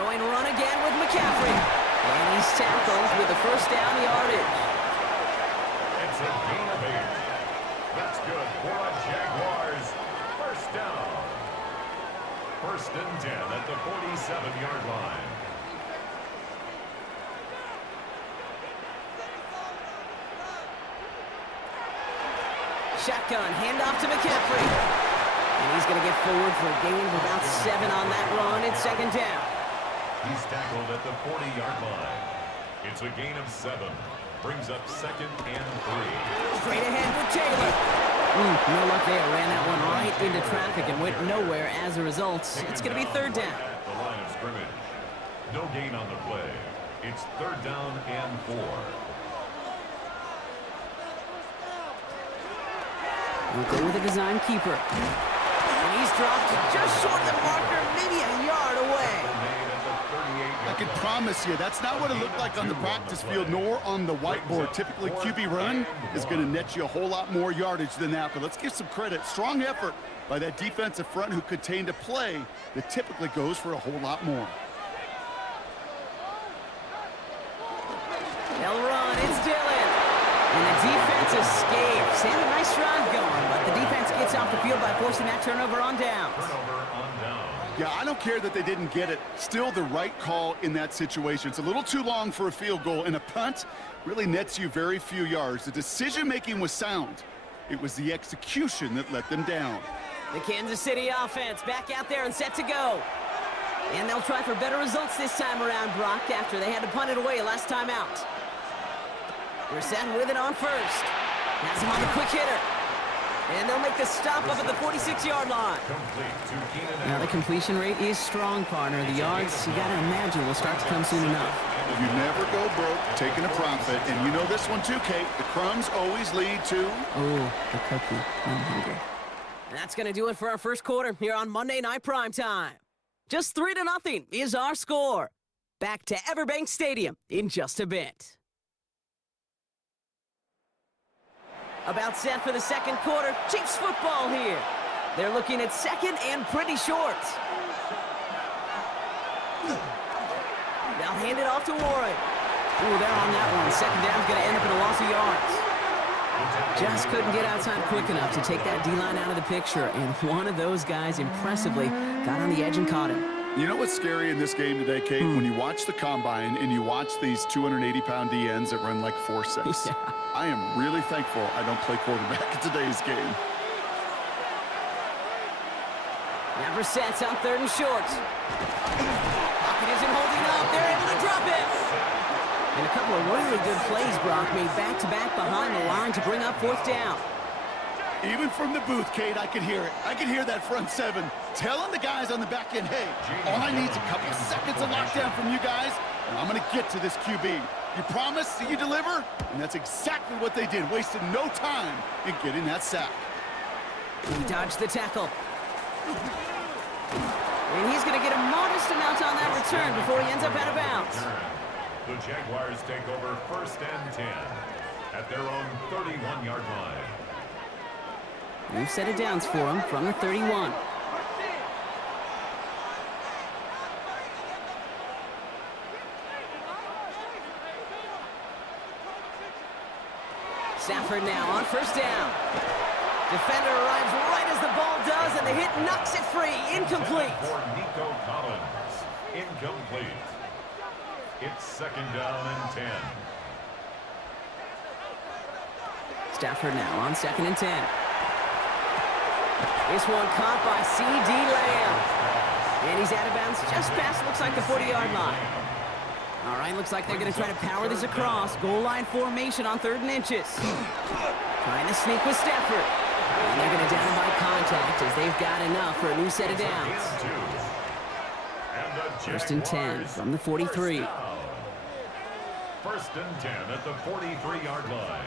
Going run again with McCaffrey. And he's tackled with the first down yardage. It's a gain of 8. That's good for a Jaguars first down. 1st and 10 at the 47-yard line. Shotgun, handoff to McCaffrey. And he's going to get forward for a gain of about 7 on that run. It's 2nd down. He's tackled at the 40-yard line. It's a gain of 7. Brings up 2nd and 3. Straight ahead with Taylor. No luck there. Ran that one right into traffic and went nowhere as a result. It's going to be 3rd down. At the line of scrimmage. No gain on the play. It's 3rd down and 4. We'll go with a design keeper. And he's dropped just short of the marker, maybe a yard away. I can promise you, that's not what it looked like on the practice field, nor on the whiteboard. Typically, QB run is going to net you a whole lot more yardage than that. But let's give some credit. Strong effort by that defensive front who contained a play that typically goes for a whole lot more. They'll run. It's Dillon. And the defense escapes. They have a nice drive going, but the defense gets off the field by forcing that turnover on downs. Turnover on down. Yeah, I don't care that they didn't get it. Still the right call in that situation. It's a little too long for a field goal, and a punt really nets you very few yards. The decision-making was sound. It was the execution that let them down. The Kansas City offense back out there and set to go. And they'll try for better results this time around, Brock, after they had to punt it away last time out. They're set with it on first. Has him on the quick hitter. And they'll make the stop up at the 46-yard line. Now the completion rate is strong, partner. The yards, you got to imagine, will start to come soon enough. You never go broke taking a profit. And you know this one too, Kate. The crumbs always lead to... Oh, the cookie. I'm hungry. And that's going to do it for our first quarter here on Monday Night Primetime. Just 3-0 is our score. Back to Everbank Stadium in just a bit. About set for the second quarter. Chiefs football here. They're looking at second and pretty short. They'll hand it off to Warren. Ooh, they're on that one. Second down's going to end up in a loss of yards. Just couldn't get outside quick enough to take that D-line out of the picture, and one of those guys impressively got on the edge and caught him. You know what's scary in this game today, Kate? When you watch the combine and you watch these 280-pound DNs that run like 4.6. Yeah. I am really thankful I don't play quarterback in today's game. Now Brissett's on 3rd and short. Pocket isn't holding up. They're able to drop it. And a couple of really good plays, Brock, made back-to-back behind the line to bring up 4th down. Even from the booth, Kate, I could hear it. I could hear that front 7 telling the guys on the back end, hey, all I need is a couple of seconds of lockdown from you guys, and I'm going to get to this QB. You promise that you deliver? And that's exactly what they did, wasted no time in getting that sack. He dodged the tackle. And he's going to get a modest amount on that return before he ends up out of bounds. The Jaguars take over 1st and 10 at their own 31-yard line. New set of downs for him from the 31. Stafford now on 1st down. Defender arrives right as the ball does, and the hit knocks it free. Incomplete. For Nico Collins. Incomplete. It's 2nd down and 10. Stafford now on 2nd and 10. This one caught by C.D. Lamb. And he's out of bounds just past, looks like, the 40-yard line. All right, looks like they're going to try to power this across. Goal line formation on 3rd and inches. Trying to sneak with Stafford. And they're going to down by contact as they've got enough for a new set of downs. 1st and 10 from the 43. 1st and 10 at the 43-yard line.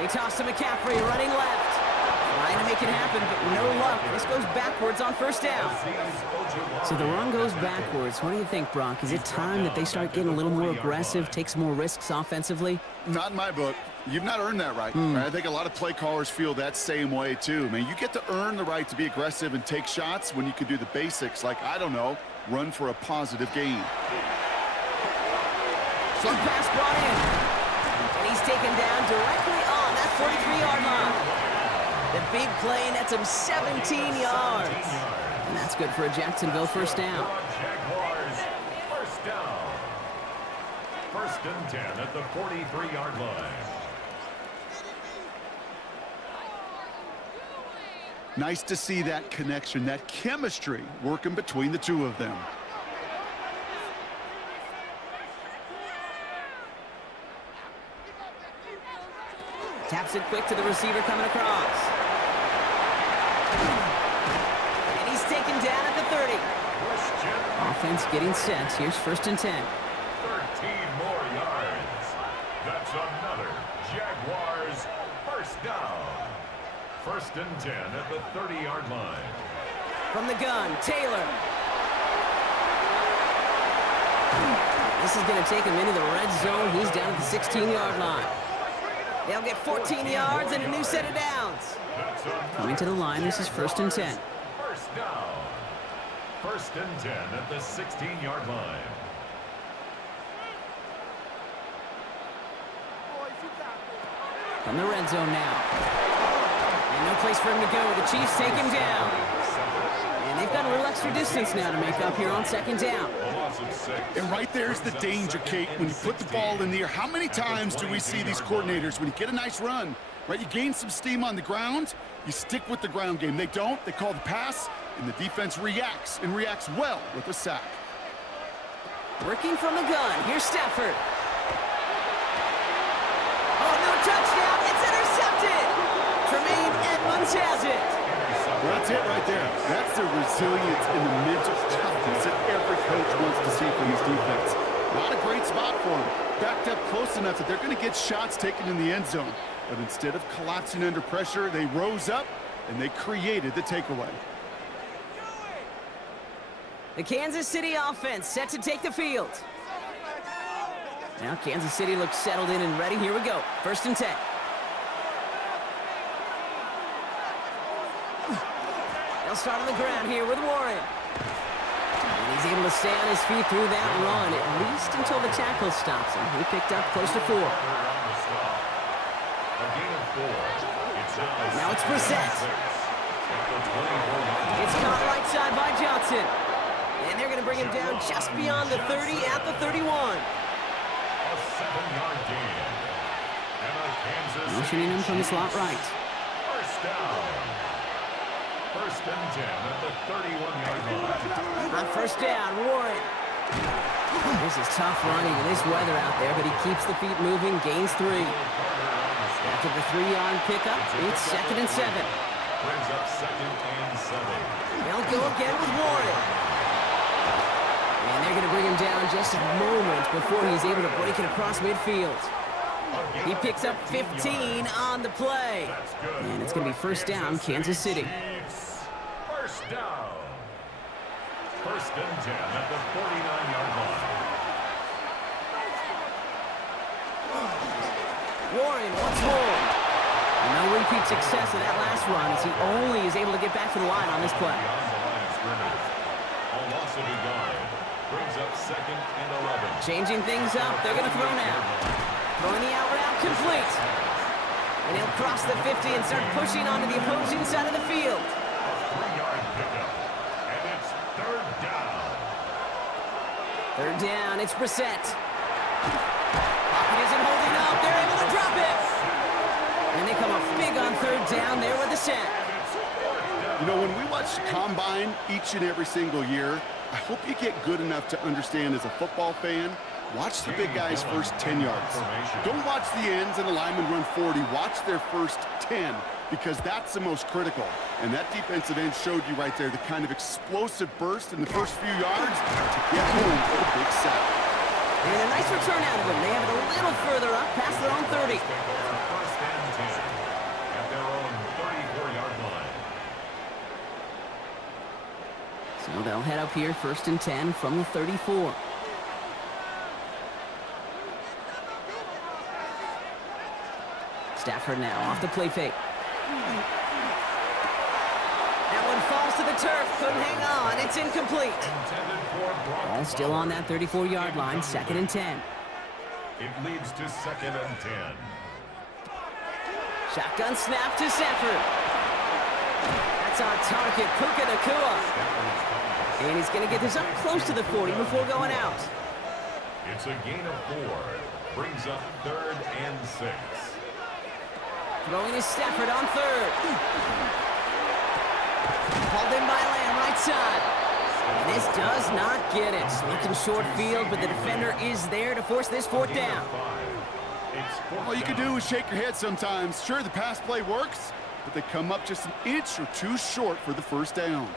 They toss to McCaffrey, running left. Trying to make it happen, but no luck. This goes backwards on 1st down. So the run goes backwards. What do you think, Brock? Is it time that they start getting a little more aggressive, take some more risks offensively? Not in my book. You've not earned that right. I think a lot of play callers feel that same way, too. Man, you get to earn the right to be aggressive and take shots when you can do the basics, like, I don't know, run for a positive gain. Some pass brought in. And he's taken down directly on that 43-yard line. The big play nets him 17 yards. And that's good for a Jacksonville 1st down. Jaguars 1st down. 1st and 10 at the 43-yard line. Nice to see that connection, that chemistry working between the two of them. Taps it quick to the receiver coming across. And he's taken down at the 30. Offense getting set. Here's 1st and 10. 13 more yards. That's another Jaguars 1st down. 1st and 10 at the 30-yard line. From the gun, Taylor. This is going to take him into the red zone. He's down at the 16-yard line. They'll get 14 yards and a new set of downs. Coming to the line, this is 1st and 10. 1st down. 1st and 10 at the 16-yard line. From the red zone now. And no place for him to go. The Chiefs take him down. And they've got a little extra distance now to make up here on 2nd down. And right there's the danger, Kate. When you put the ball in the air, how many times do we see these coordinators, when you get a nice run, right, you gain some steam on the ground, you stick with the ground game. They don't. They call the pass, and the defense reacts, and reacts well with a sack. Working from the gun. Here's Stafford. Oh, no touchdown. It's intercepted. Tremaine Edmonds has it. Well, that's it right there. That's the resilience and the mental toughness that every coach wants to see from his defense. Not a great spot for him. Backed up close enough that they're going to get shots taken in the end zone. But instead of collapsing under pressure, they rose up and they created the takeaway. The Kansas City offense set to take the field. Now Kansas City looks settled in and ready. Here we go. 1st and 10. They'll start on the ground here with Warren. And he's able to stay on his feet through that run, at least until the tackle stops him. He picked up close to 4. A gain of 4. Now it's Brissett. It's caught right side by Johnson. And they're going to bring him down just beyond the 30 at the 31. A 7-yard gain. And a Kansas Motioning him from the slot right. First down. First and 10 at the 31-yard line. On first down, Warren. This is tough running in this weather out there, but he keeps the feet moving, gains 3. After the 3-yard pickup, it's 2nd and 7. Brings up 2nd and 7. They'll go again with Warren. And they're going to bring him down just a moment before he's able to break it across midfield. He picks up 15 on the play. And it's going to be first down, Kansas City. First down. First and 10 at the 49-yard line. Warren once more. And no repeat success of that last run as he only is able to get back to the line on this play. A loss of a yard. Brings up 2nd and 11. Changing things up, they're going to throw now. Throwing the out route complete. And he'll cross the 50 and start pushing onto the opposing side of the field. A 3-yard pickup. And it's third down. Third down, it's Brissett. Pocket isn't holding up. They're able to drop it. And they come up big on third down there with the sack. You know, when we watch the Combine each and every single year, I hope you get good enough to understand as a football fan, watch the big guys' first 10 yards. Don't watch the ends and the linemen run 40. Watch their first 10 because that's the most critical. And that defensive end showed you right there the kind of explosive burst in the first few yards to get home for the big sack. And a nice return out of them. They have it a little further up past their own 30. First and 10 at their own 34-yard line. So they'll head up here, first and 10 from the 34. Stafford now off the play fake. That one falls to the turf. Couldn't hang on. It's incomplete. Ball still on that 34-yard line, 2nd and 10. It leads to 2nd and 10. Shotgun snap to Stafford. That's our target, Puka Nacua. And he's going to get this up close to the 40 before going out. It's a gain of 4. Brings up 3rd and 6. Throwing is Stafford on 3rd. Hauled in by Lamb, right side. And this does not get it. Looking short field, but the defender is there to force this 4th down. All you can do is shake your head sometimes. Sure, the pass play works, but they come up just an inch or two short for the first down.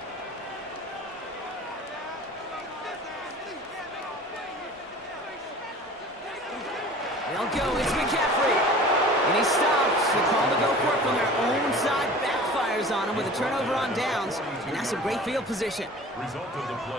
They'll go. It's McCaffrey. And he stops. The call to go for it from their own side backfires on him with a turnover on downs. And that's a great field position.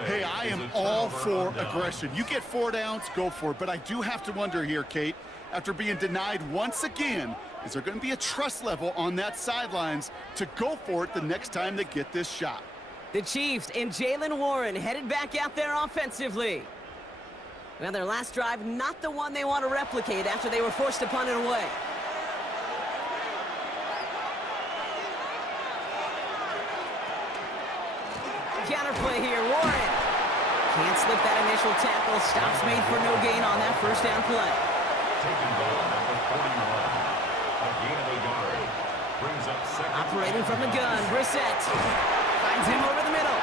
Hey, I am all for aggression. You get 4 downs, go for it. But I do have to wonder here, Kate, after being denied once again, is there going to be a trust level on that sidelines to go for it the next time they get this shot? The Chiefs and Jaylen Warren headed back out there offensively. Well, their last drive, not the one they want to replicate after they were forced to punt it away. Counterplay here, Warren. Can't slip that initial tackle. Stops made for no gain on that first down play. Taken down at the 41. A gain of a yard. Brings up 2nd. Operating from the gun, Brissett. Finds him over the middle.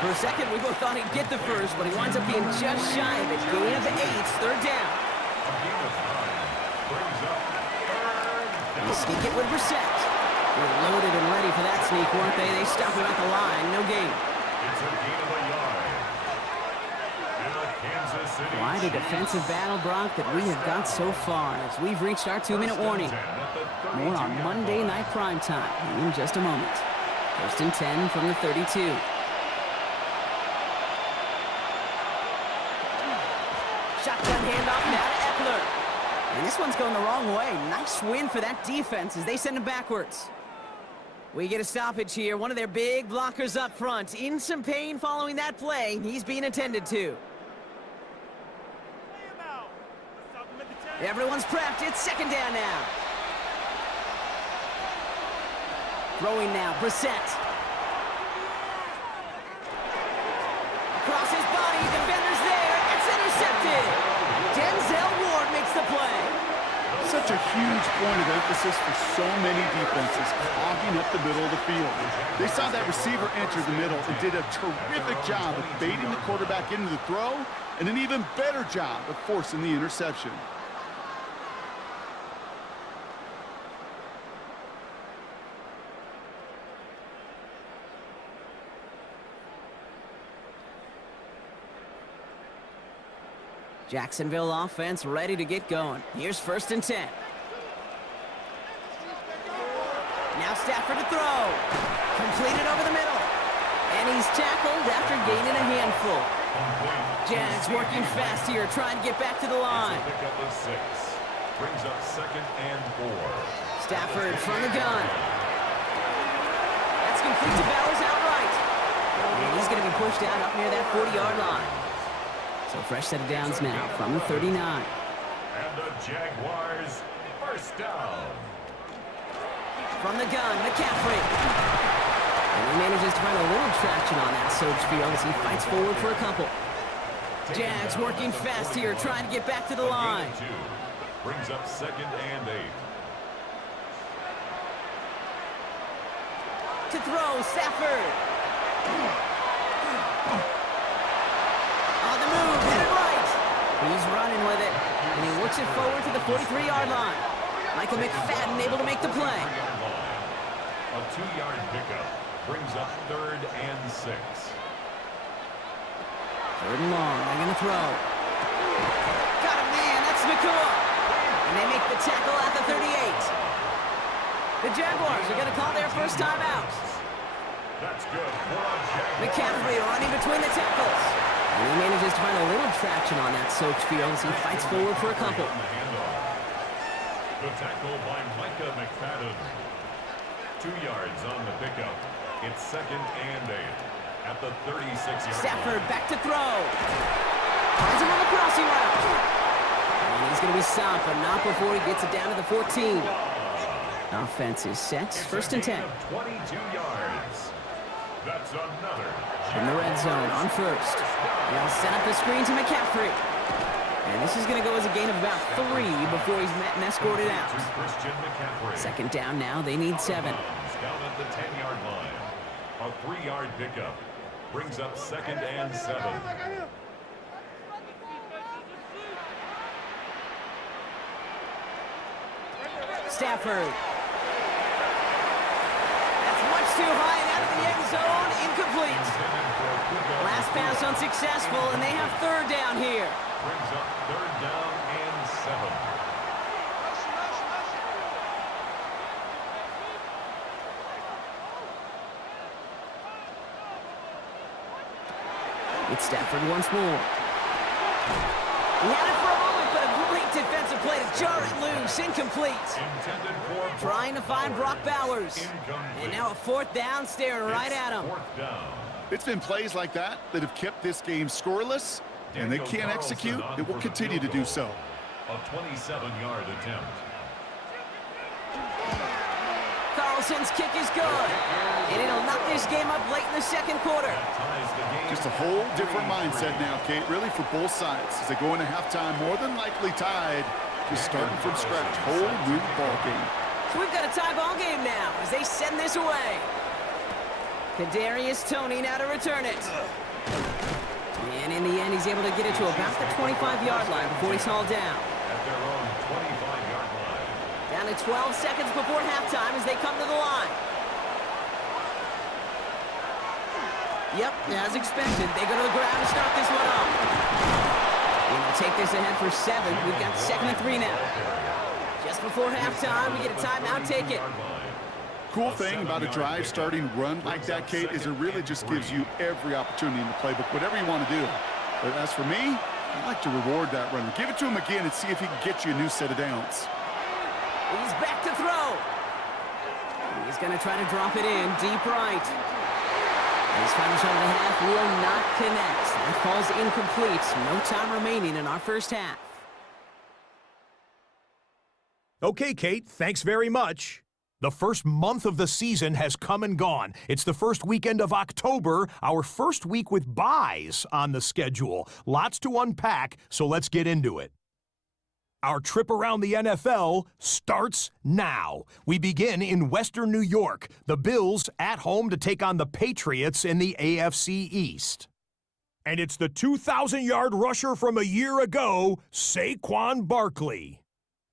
For a second, we both thought he'd get the first, but he winds up being just shy of it. Gain of 8, 3rd down. A gain of 9. Brings up 3rd down. They sneak it with Brissett. They're loaded and ready for that sneak, weren't they? They stop him at the line. No gain. It's a gain of a yard. And a Kansas City. Quite a defensive battle, Brock, that we have got so far as we've reached our 2-minute warning. More on Monday Night Primetime in just a moment. First and 10 from the 32. Shotgun handoff now to Eckler. And this one's going the wrong way. Nice win for that defense as they send him backwards. We get a stoppage here. One of their big blockers up front. In some pain following that play. He's being attended to. Everyone's prepped. It's second down now. Throwing now. Brissett. Across his body. Defender's there. It's intercepted. Denzel Ward makes the play. Such a huge point of emphasis for so many defenses, clogging up the middle of the field. They saw that receiver enter the middle and did a terrific job of baiting the quarterback into the throw, and an even better job of forcing the interception. Jacksonville offense ready to get going. Here's 1st and 10. Now Stafford to throw. Completed over the middle. And he's tackled after gaining a handful. Jags working fast here, trying to get back to the line. Pick up of 6. Brings up 2nd and 4. Stafford from the gun. That's complete to Bowers outright. And he's going to be pushed out up near that 40-yard line. So fresh set of downs now from the 39. And the Jaguars, 1st down. From the gun, McCaffrey. And he manages to find a little traction on that surge field as he fights forward for a couple. Jags working fast here, trying to get back to the line. Brings up 2nd and 8. To throw, Stafford. On the move, headed right. He's running with it, and he works it forward to the 43-yard line. Michael McFadden able to make the play. A 2-yard pickup brings up 3rd and 6. 3rd and long, they're going to throw. Got him, man, that's McCool. And they make the tackle at the 38. The Jaguars are going to call their first time out. That's good for a Jaguar. McCaffrey running between the tackles. And he manages to find a little traction on that soaked field as he fights forward for a couple. The tackle by Micah McFadden. 2 yards on the pickup. It's 2nd and 8 at the 36-yard line. Stafford back to throw. Finds him on the crossing route. And he's going to be stopped, but not before he gets it down to the 14. Offense is set. 1st and 10. 22 yards. That's another. In the red zone on 1st. They'll set up the screen to McCaffrey. And this is going to go as a gain of about 3 before he's met and escorted out. 2nd down now. They need 7. Down at the 10-yard line. A 3-yard pickup brings up 2nd and 7. Stafford. That's much too high and out of the end zone. Incomplete. Last pass unsuccessful, and they have 3rd down here. Brings up 3rd down and 7. It's Stafford once more. He had it for a moment, but a great defensive play to jar it loose. Incomplete. Trying to find Brock Bowers. And now a 4th down, staring right at him. 4th down. It's been plays like that that have kept this game scoreless, and they can't execute. It will continue to do so. A 27-yard attempt. Carlson's kick is good. And it'll knock this game up late in the 2nd quarter. Just a whole different mindset now, Kate, really for both sides. As they go into halftime, more than likely tied, just starting from scratch, whole new ball game. So we've got a tie ball game now as they send this away. Kadarius Toney now to return it. And in the end, he's able to get it to about the 25-yard line before he's hauled down. At their own 25-yard line. Down to 12 seconds before halftime as they come to the line. Yep, as expected, they go to the ground to start this one off. And they'll take this ahead for 7. We've got 2nd and 3 now. Just before halftime, we get a timeout, take it. Cool thing about a drive starting run like that, Kate, is it really just gives you every opportunity in the playbook, whatever you want to do. But as for me, I like to reward that runner. Give it to him again and see if he can get you a new set of downs. He's back to throw. He's He's going to try to drop it in deep right. And his final shot of the half will not connect. That falls incomplete. No time remaining in our first half. Okay, Kate, thanks very much. The first month of the season has come and gone. It's the first weekend of October, our first week with byes on the schedule. Lots to unpack, so let's get into it. Our trip around the NFL starts now. We begin in Western New York. The Bills at home to take on the Patriots in the AFC East. And it's the 2,000-yard rusher from a year ago, Saquon Barkley.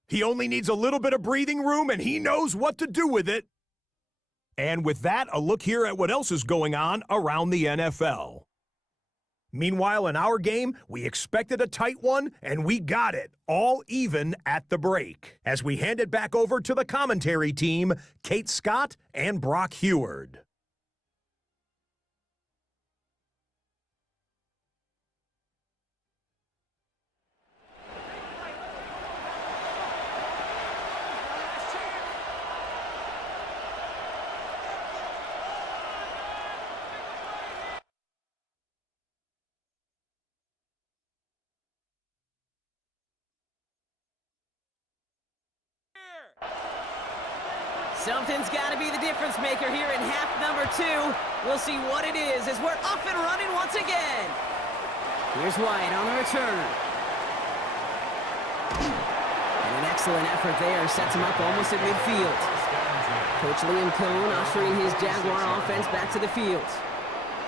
He only needs a little bit of breathing room, and he knows what to do with it. And with that, a look here at what else is going on around the NFL. Meanwhile, in our game, we expected a tight one, and we got it, all even at the break. As we hand it back over to the commentary team, Kate Scott and Brock Heward. Something's got to be the difference maker here in half number 2. We'll see what it is as we're up and running once again. Here's White on the return. And an excellent effort there. Sets him up almost at midfield. Coach Liam Cohn ushering his Jaguar offense back to the field.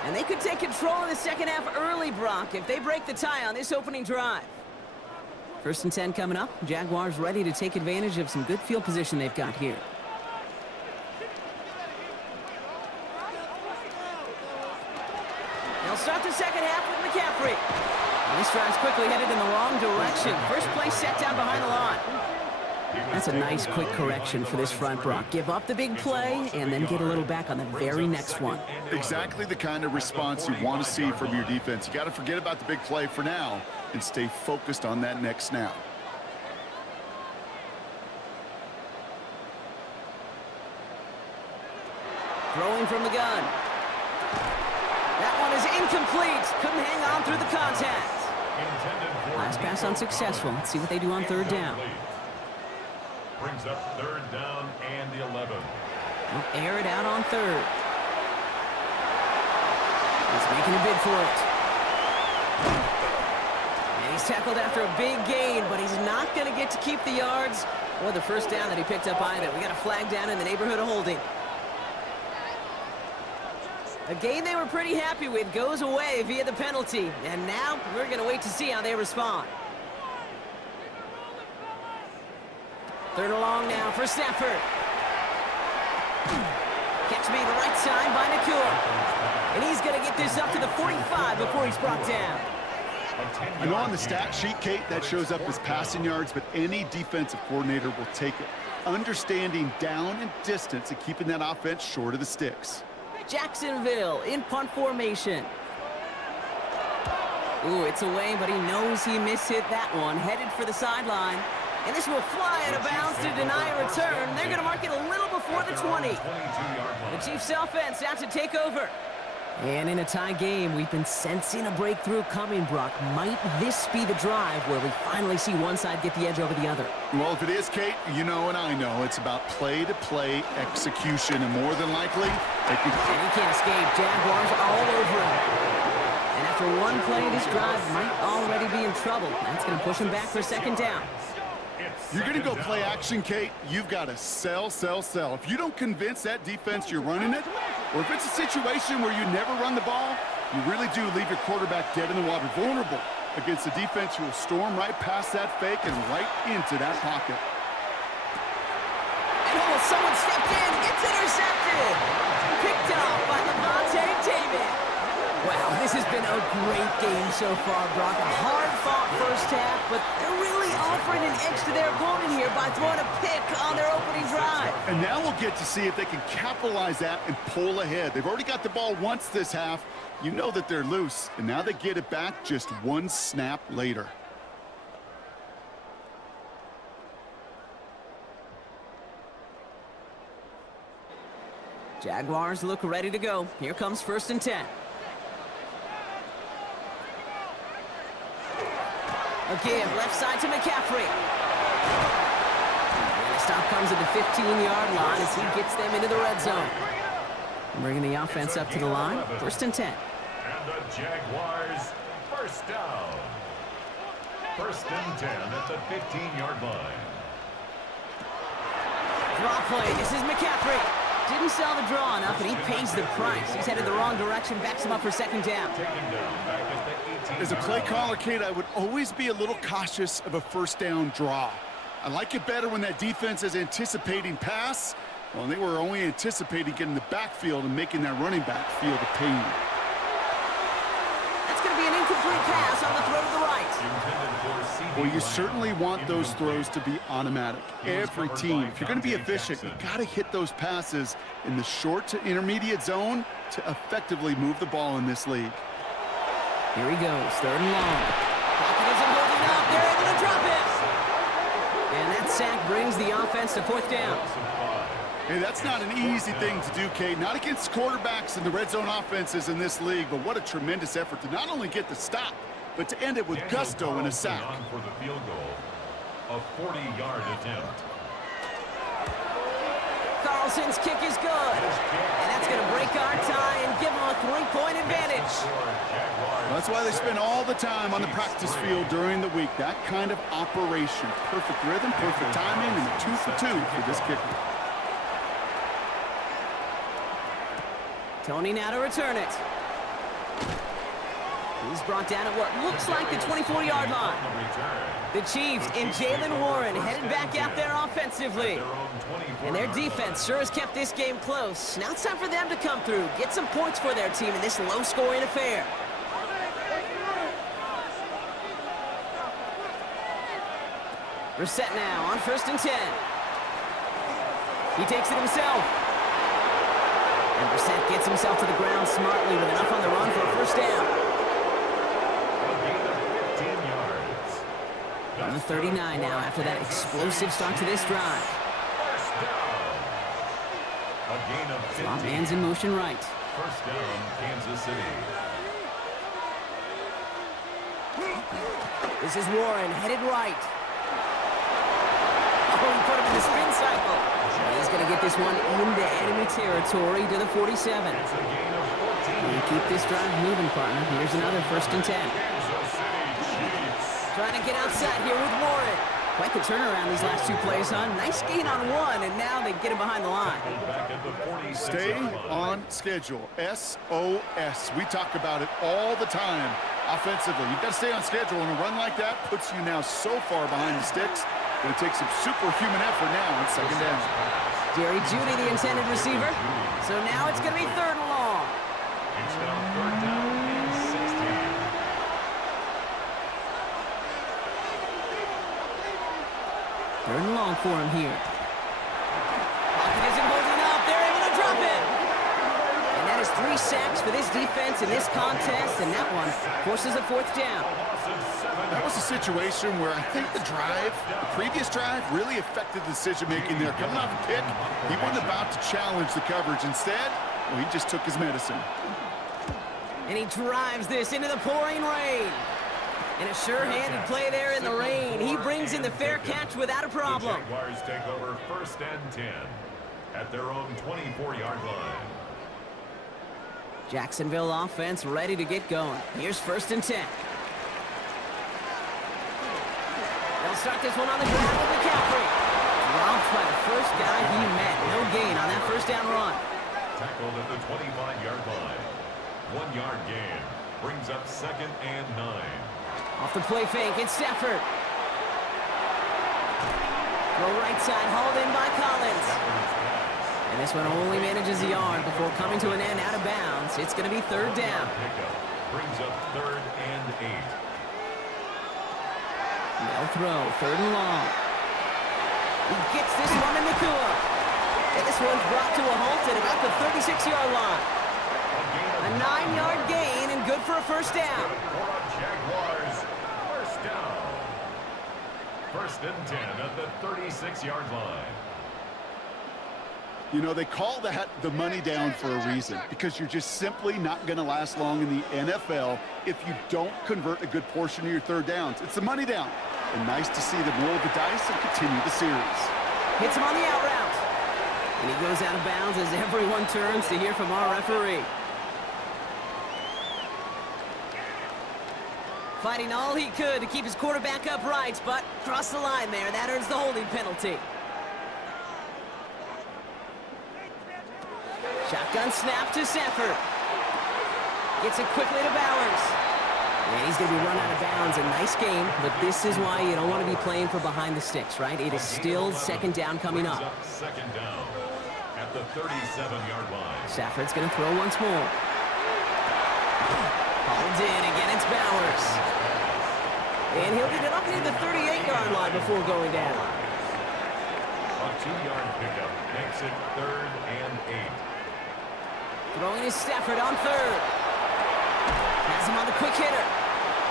And they could take control in the second half early, Brock, if they break the tie on this opening drive. 1st and 10 coming up. Jaguars ready to take advantage of some good field position they've got here. They'll start the second half with McCaffrey. And this drive's quickly headed in the wrong direction. First play set down behind the line. That's a nice quick correction for this front, Brock. Give up the big play and then get a little back on the very next one. Exactly the kind of response you want to see from your defense. You got to forget about the big play for now and stay focused on that next snap. Throwing from the gun. That one is incomplete. Couldn't hang on through the contact. Last pass unsuccessful. Let's see what they do on 3rd down. Brings up 3rd down and the 11. They'll air it out on 3rd. He's making a bid for it. And he's tackled after a big gain, but he's not going to get to keep the yards or the 1st down that he picked up either. We got a flag down in the neighborhood of holding. A gain they were pretty happy with goes away via the penalty. And now we're going to wait to see how they respond. 3rd and long now for Stafford. Catch made the right side by Nakua. And he's going to get this up to the 45 before he's brought down. I know on the stat sheet, Kate, that shows up as passing yards, but any defensive coordinator will take it. Understanding down and distance and keeping that offense short of the sticks. Jacksonville in punt formation. Ooh, it's away, but he knows he mishit that one. Headed for the sideline. And this will fly out of bounds to deny a return. They're going to mark it a little before the 20. The Chiefs offense out to take over. And in a tie game, we've been sensing a breakthrough coming, Brock. Might this be the drive where we finally see one side get the edge over the other? Well, if it is, Kate, you know and I know it's about play-to-play execution, and more than likely, they can... And he can't escape. Jaguars all over him. And after one play, this drive might already be in trouble. That's going to push him back for 2nd down. You're going to go play action, Kate. You've got to sell, sell, sell. If you don't convince that defense you're running it, or if it's a situation where you never run the ball, you really do leave your quarterback dead in the water, vulnerable against a defense who will storm right past that fake and right into that pocket. And someone stepped in. It's intercepted. Picked off by Levante David. Wow, this has been a great game so far, Brock. A hard-fought first half, but they're really offering an edge to their opponent here by throwing a pick on their opening drive. And now we'll get to see if they can capitalize that and pull ahead. They've already got the ball once this half. You know that they're loose, and now they get it back just one snap later. Jaguars look ready to go. Here comes 1st and 10. A give left side to McCaffrey. And the stop comes at the 15-yard line as he gets them into the red zone. Bringing the offense up to the line. 1st and 10. And the Jaguars first down. 1st and 10 at the 15-yard line. Draw play. This is McCaffrey. Didn't sell the draw enough, and he pays the price. He's headed the wrong direction, backs him up for 2nd down. As a play caller, Kate, I would always be a little cautious of a 1st down draw. I like it better when that defense is anticipating pass. Well, they were only anticipating getting the backfield and making that running back feel the pain. That's going to be an incomplete pass on the throw to the right. Well, you certainly want those throws to be automatic. Every team, if you're going to be efficient, you've got to hit those passes in the short to intermediate zone to effectively move the ball in this league. Here he goes, 3rd and long. Pocket isn't holding up. They're able to drop it. And that sack brings the offense to 4th down. Hey, that's not an easy thing to do, Kate. Not against quarterbacks and the red zone offenses in this league, but what a tremendous effort to not only get the stop, but to end it with gusto and a sack. For the field goal, a 40-yard attempt. Carlson's kick is good. And that's going to break our tie and give them a 3-point advantage. That's why they spend all the time on the practice field during the week. That kind of operation. Perfect rhythm, perfect timing, and a 2 for 2 for this kicker. Tony now to return it. He's brought down at what looks like the 24-yard line. The Chiefs and Jalen Warren headed back out there offensively. And their defense sure has kept this game close. Now it's time for them to come through, get some points for their team in this low-scoring affair. We're set now on 1st and 10. He takes it himself. And Brissett gets himself to the ground smartly with enough on the run for a 1st down. On the 39 now after that explosive start to this drive. Slot man's in motion right. 1st down, Kansas City. This is Warren headed right. Oh, he put him in the spin cycle. He's going to get this one into enemy territory to the 47. And keep this drive moving, partner. Here's another 1st and 10. Trying to get outside here with Warren. Quite the turnaround these last 2 plays, huh? Nice gain on 1, and now they get him behind the line. Stay on schedule. SOS. We talk about it all the time offensively. You've got to stay on schedule, and a run like that puts you now so far behind the sticks. Going to take some superhuman effort now on 2nd down. Jerry Jeudy, the intended receiver. So now it's going to be 3rd and long. It's now 3rd down and 16. 3rd and long for him here. Pocket isn't holding up. They're able to drop it. And that is 3 sacks for this defense in this contest, and that one forces a 4th down. That was a situation where I think the previous drive, really affected the decision-making there. Coming off a kick, he wasn't about to challenge the coverage. Instead, well, he just took his medicine. And he drives this into the pouring rain. And a sure-handed play there in the rain. He brings in the fair catch without a problem. The Jaguars take over 1st and 10 at their own 24-yard line. Jacksonville offense ready to get going. Here's 1st and 10. They'll start this one on the ground with McCaffrey. Dropped by the first guy he met. No gain on that 1st down run. Tackled at the 25-yard line. 1-yard gain. Brings up 2nd and 9. Off the play fake, it's Stafford. Throw right side, hauled in by Collins. And this one only manages a yard before coming to an end out of bounds. It's going to be 3rd down. Brings up 3rd and 8. No throw, 3rd and long. He gets this one in Nakua. And this one's brought to a halt at about the 36-yard line. A 9-yard gain and good for a 1st down. Jaguars, 1st down. 1st and 10 at the 36-yard line. You know, they call that the money down for a reason, because you're just simply not going to last long in the NFL if you don't convert a good portion of your third downs. It's the money down. And nice to see them roll the dice and continue the series. Hits him on the out route. And he goes out of bounds as everyone turns to hear from our referee. Fighting all he could to keep his quarterback upright, but crossed the line there. That earns the holding penalty. Shotgun snap to Stafford. Gets it quickly to Bowers. And he's going to be run out of bounds. A nice game, but this is why you don't want to be playing for behind the sticks, right? It is still second down coming up. Second down at the 37-yard line. Stafford's going to throw once more. Hauled in. Again, it's Bowers. And he'll get it up near the 38-yard line before going down. A 2-yard pickup makes it 3rd and 8. Throwing is Stafford on third. Has him on the quick hitter.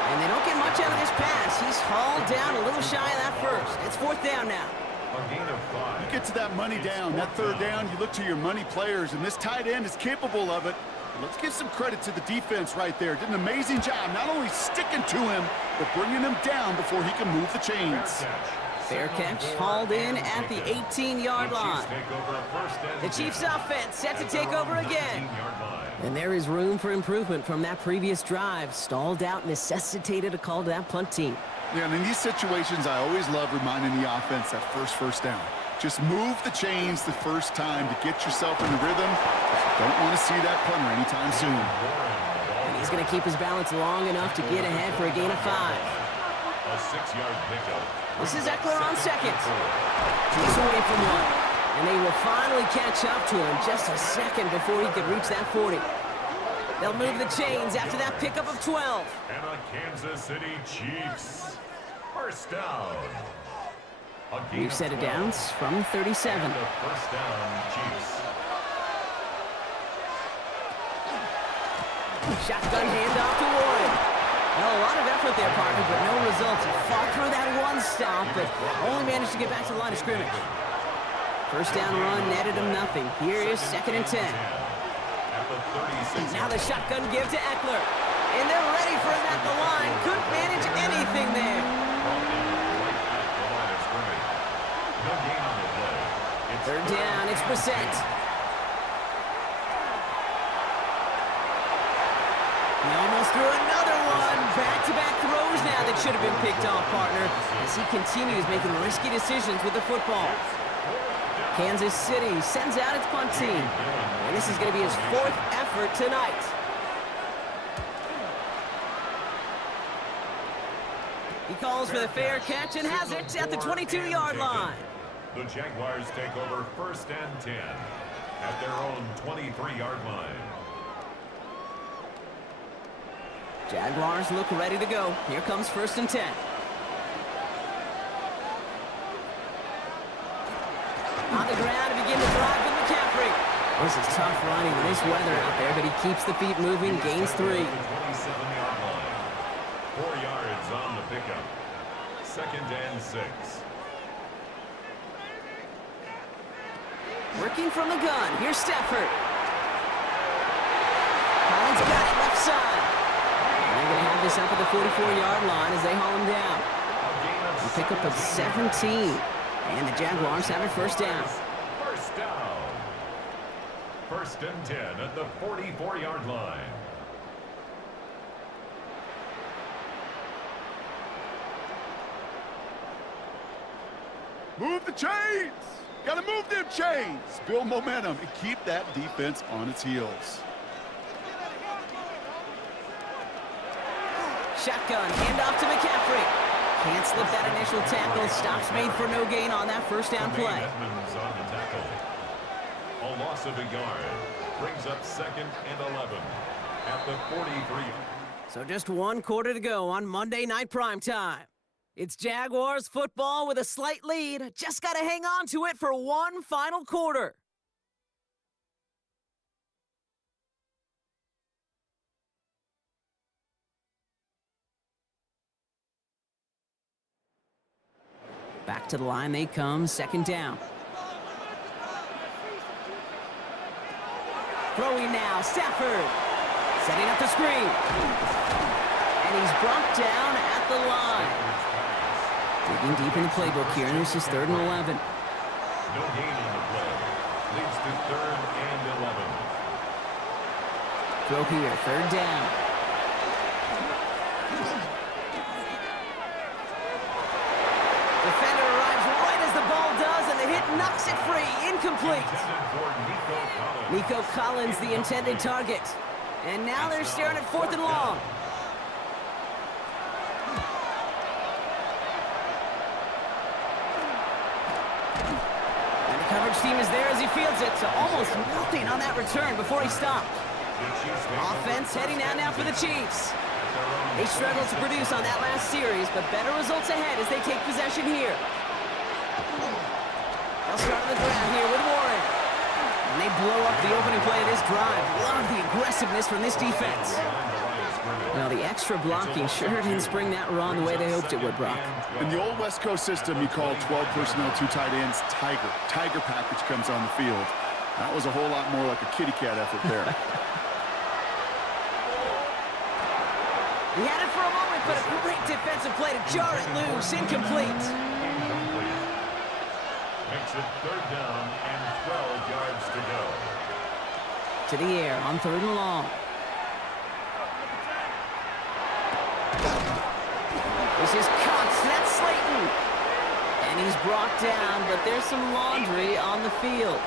And they don't get much out of this pass. He's hauled down a little shy of that first. It's 4th down now. A gain of 5. You get to that money down, that third down, you look to your money players, and this tight end is capable of it. Let's give some credit to the defense right there. Did an amazing job, not only sticking to him, but bringing him down before he can move the chains. Fair catch, hauled in at the 18-yard line. The Chiefs offense set to take over again. And there is room for improvement from that previous drive. Stalled out, necessitated a call to that punt team. Yeah, and in these situations, I always love reminding the offense that first down. Just move the chains the first time to get yourself in the rhythm. Don't want to see that punter anytime soon. And he's going to keep his balance long enough to get ahead for a gain of 5. A 6-yard pickup. This is Eckler on second. He's away from one. And they will finally catch up to him just a second before he could reach that 40. They'll move the chains after that pickup of 12. And a Kansas City Chiefs. First down. New set of downs from 37. And the first down, Chiefs. Shotgun handoff to Warren. Well, a lot of effort there, partner, but no results. He fought through that one stop, but only managed to get back to the line of scrimmage. First down run netted him nothing. Here is 2nd and 10. Now the shotgun give to Eckler. And they're ready for him at the line. Couldn't manage anything there. Third down, it's Brissett. He almost threw another one. Back-to-back throws now that should have been picked off, partner, as he continues making risky decisions with the football. Kansas City sends out its punt team. And this is going to be his 4th effort tonight. He calls for the fair catch and has it at the 22-yard line. The Jaguars take over 1st and 10 at their own 23-yard line. Jaguars look ready to go. Here comes 1st and 10. On the ground to begin to drive with McCaffrey. This is tough running in this weather out there, but he keeps the feet moving, gains 3. 27-yard line. 4 yards on the pickup. 2nd and 6. Working from the gun. Here's Stafford. Collins got it left side. And they're going to have this up at the 44-yard line as they haul him down. A pickup of 17. And the Jaguars have a first down. First down. 1st and 10 at the 44-yard line. Move the chains! Got to move them chains! Build momentum and keep that defense on its heels. Shotgun, handoff to McCaffrey. Can't slip that initial tackle. Stops made for no gain on that first down play. Edmonds on the tackle. A loss of a yard brings up 2nd and 11 at the 43. So just 1 quarter to go on Monday Night Primetime. It's Jaguars football with a slight lead. Just got to hang on to it for one final quarter. Back to the line they come, 2nd down. Throwing now, Stafford. Setting up the screen. And he's brought down at the line. Digging deep in the playbook here, and this is 3rd and 11. No gain on the play. Leads to 3rd and 11. Throw here, 3rd down. Defender arrives right as the ball does, and the hit knocks it free. Incomplete. Nico Collins, the intended target. And now they're staring at 4th and long. And the coverage team is there as he fields it, so almost nothing on that return before he stopped. Offense heading out now for the Chiefs. They struggled to produce on that last series, but better results ahead as they take possession here. They'll start on the ground here with Warren. And they blow up the opening play of this drive. Love the aggressiveness from this defense. Now, the extra blocking sure didn't spring that run the way they hoped it would, Brock. In the old West Coast system, you call 12 personnel, 2 tight ends, Tiger. Tiger package comes on the field. That was a whole lot more like a kitty cat effort there. He had it for a moment, but a great defensive play to jar it loose. Incomplete. Makes it 3rd down and 12 yards to go. To the air on 3rd and long. This is Cox. That's Slayton. And he's brought down, but there's some laundry on the field.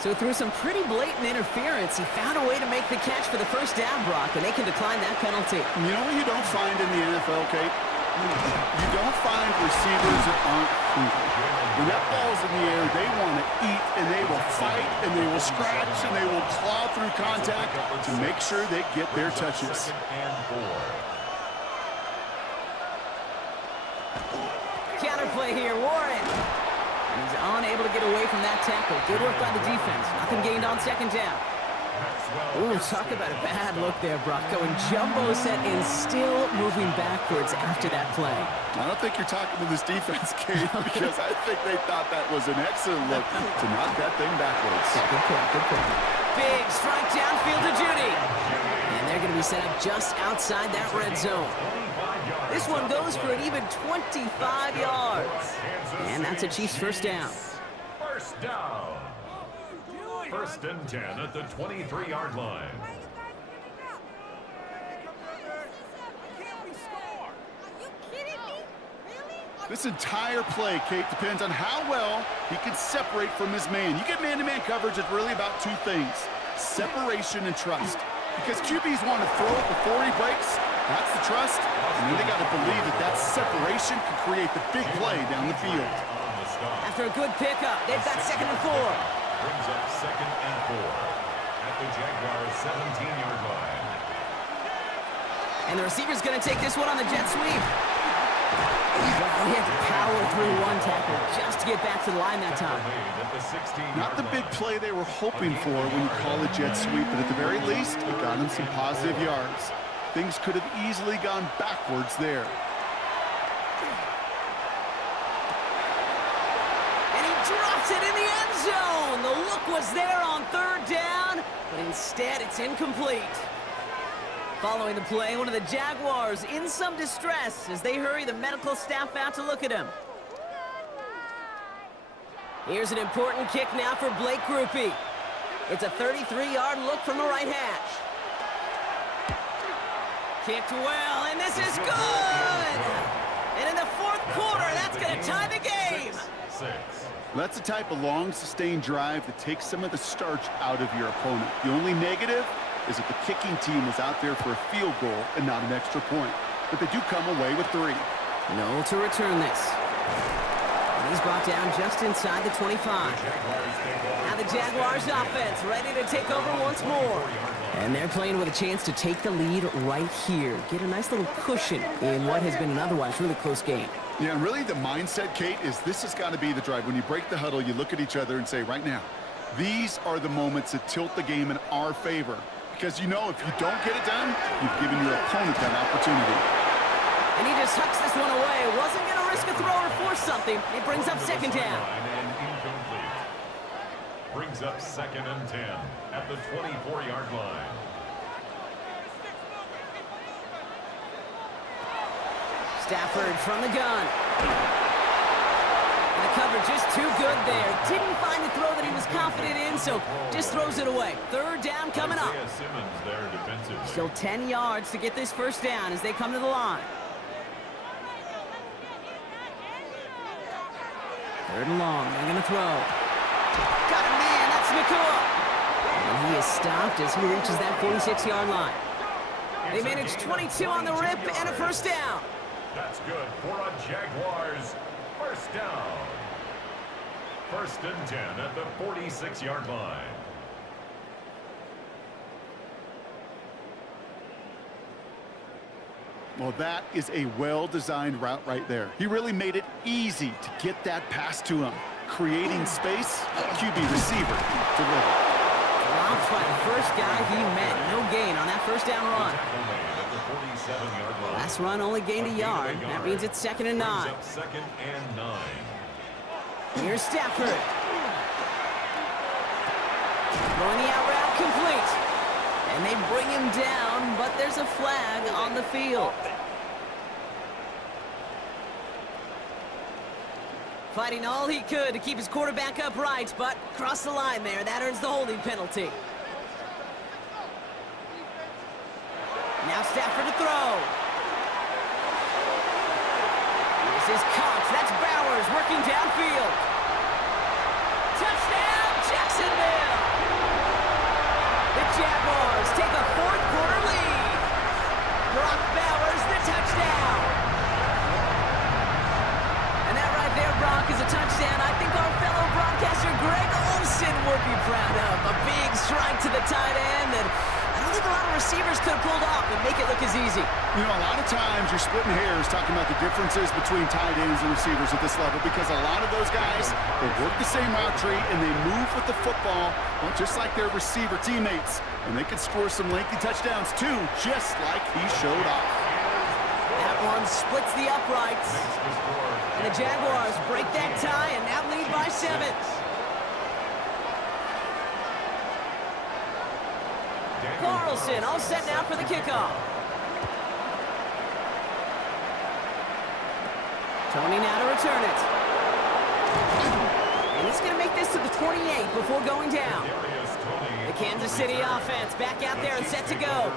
So through some pretty blatant interference, he found a way to make the catch for the 1st down, Brock, and they can decline that penalty. You know what you don't find in the NFL, Kate? You don't find receivers that aren't hungry. When that ball's in the air, they want to eat, and they will fight, and they will scratch, and they will claw through contact to make sure they get their touches. 2nd and 4. Counterplay here, Warren. And he's unable to get away from that tackle. Good work by the defense. Nothing gained on 2nd down. Ooh, talk about a bad look there, Brock. Going jumbo set and still moving backwards after that play. I don't think you're talking to this defense, Kate, because I think they thought that was an excellent look to knock that thing backwards. Yeah, good point, good point. Big strike downfield to Judy. And they're going to be set up just outside that red zone. This one goes for an even 25 yards. And that's a Chiefs 1st down. 1st down. 1st and 10 at the 23-yard line. This entire play, Kate, depends on how well he can separate from his man. You get man-to-man coverage, it's really about 2 things: separation and trust. Because QBs want to throw it before he breaks. That's the trust. And then they got to believe that that separation can create the big play down the field. After a good pickup, they've got 2nd and 4. Brings up 2nd and 4 at the Jaguars' 17-yard line. And the receiver's going to take this one on the jet sweep. Wow, he had to power through one tackle just to get back to the line that time. Not the big play they were hoping for when you call a jet sweep, but at the very least, it got him some positive yards. Things could have easily gone backwards there. Drops it in the end zone. The look was there on 3rd down, but instead it's incomplete. Following the play, one of the Jaguars in some distress as they hurry the medical staff out to look at him. Here's an important kick now for Blake Grupe. It's a 33-yard look from the right hash. Kicked well, and this is good! And in the 4th quarter, that's going to tie the game. 6. That's the type of long, sustained drive that takes some of the starch out of your opponent. The only negative is that the kicking team was out there for a field goal and not an extra point. But they do come away with 3. No to return this. And he's brought down just inside the 25. Now the Jaguars offense ready to take over once more. And they're playing with a chance to take the lead right here. Get a nice little cushion in what has been an otherwise really close game. Yeah, and really the mindset, Kate, is this has got to be the drive. When you break the huddle, you look at each other and say, right now, these are the moments that tilt the game in our favor. Because you know if you don't get it done, you've given your opponent that opportunity. And he just hucks this one away. Wasn't going to risk a throw or force something. It brings up 2nd down. brings up 2nd and 10 at the 24-yard line. Stafford from the gun. And the cover just too good there. Didn't find the throw that he was confident in, so just throws it away. 3rd down coming up. Simmons there defensively. Still 10 yards to get this 1st down as they come to the line. 3rd and long. They're going to throw. Got a man. That's McCool. And he is stopped as he reaches that 46-yard line. They manage 22 on the rip and a 1st down. That's good for a Jaguars 1st down. 1st and 10 at the 46-yard line. Well, that is a well-designed route right there. He really made it easy to get that pass to him. Creating space, QB receiver delivered. Dropped by the first guy he met. No gain on that 1st down run. Last run only gained a yard. That means it's 2nd and 9. 2nd and 9. Here's Stafford. Throwing the out route complete. And they bring him down, but there's a flag on the field. Fighting all he could to keep his quarterback upright, but crossed the line there. That earns the holding penalty. Now Stafford to throw. This is Cox. That's Bowers working downfield. Touchdown, Jacksonville! The Jaguars take a 4th quarter lead. Brock Bowers, the touchdown. And that right there, Brock, is a touchdown I think our fellow broadcaster Greg Olsen would be proud of. A big strike to the tight end that I don't think a lot of receivers could have pulled off and make it look as easy. You know, a lot of times you're splitting hairs talking about the differences between tight ends and receivers at this level because a lot of those guys, they work the same route tree and they move with the football, well, just like their receiver teammates. And they can score some lengthy touchdowns too, just like he showed off. That one splits the uprights. And the Jaguars break that tie and now lead by 7. Carlson all set now for the kickoff. Tony now to return it. And he's going to make this to the 28 before going down. The Kansas City offense back out there and set to go.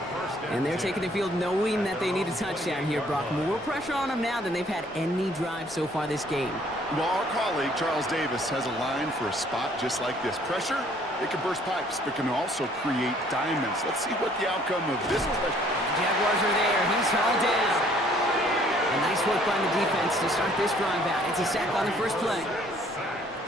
And they're taking the field knowing that they need a touchdown here, Brock. More pressure on them now than they've had any drive so far this game. Well, our colleague, Charles Davis, has a line for a spot just like this. Pressure, it can burst pipes, but can also create diamonds. Let's see what the outcome of this pressure. Jaguars are there. He's hauled down. A nice work by the defense to start this drive out. It's a sack on the first play.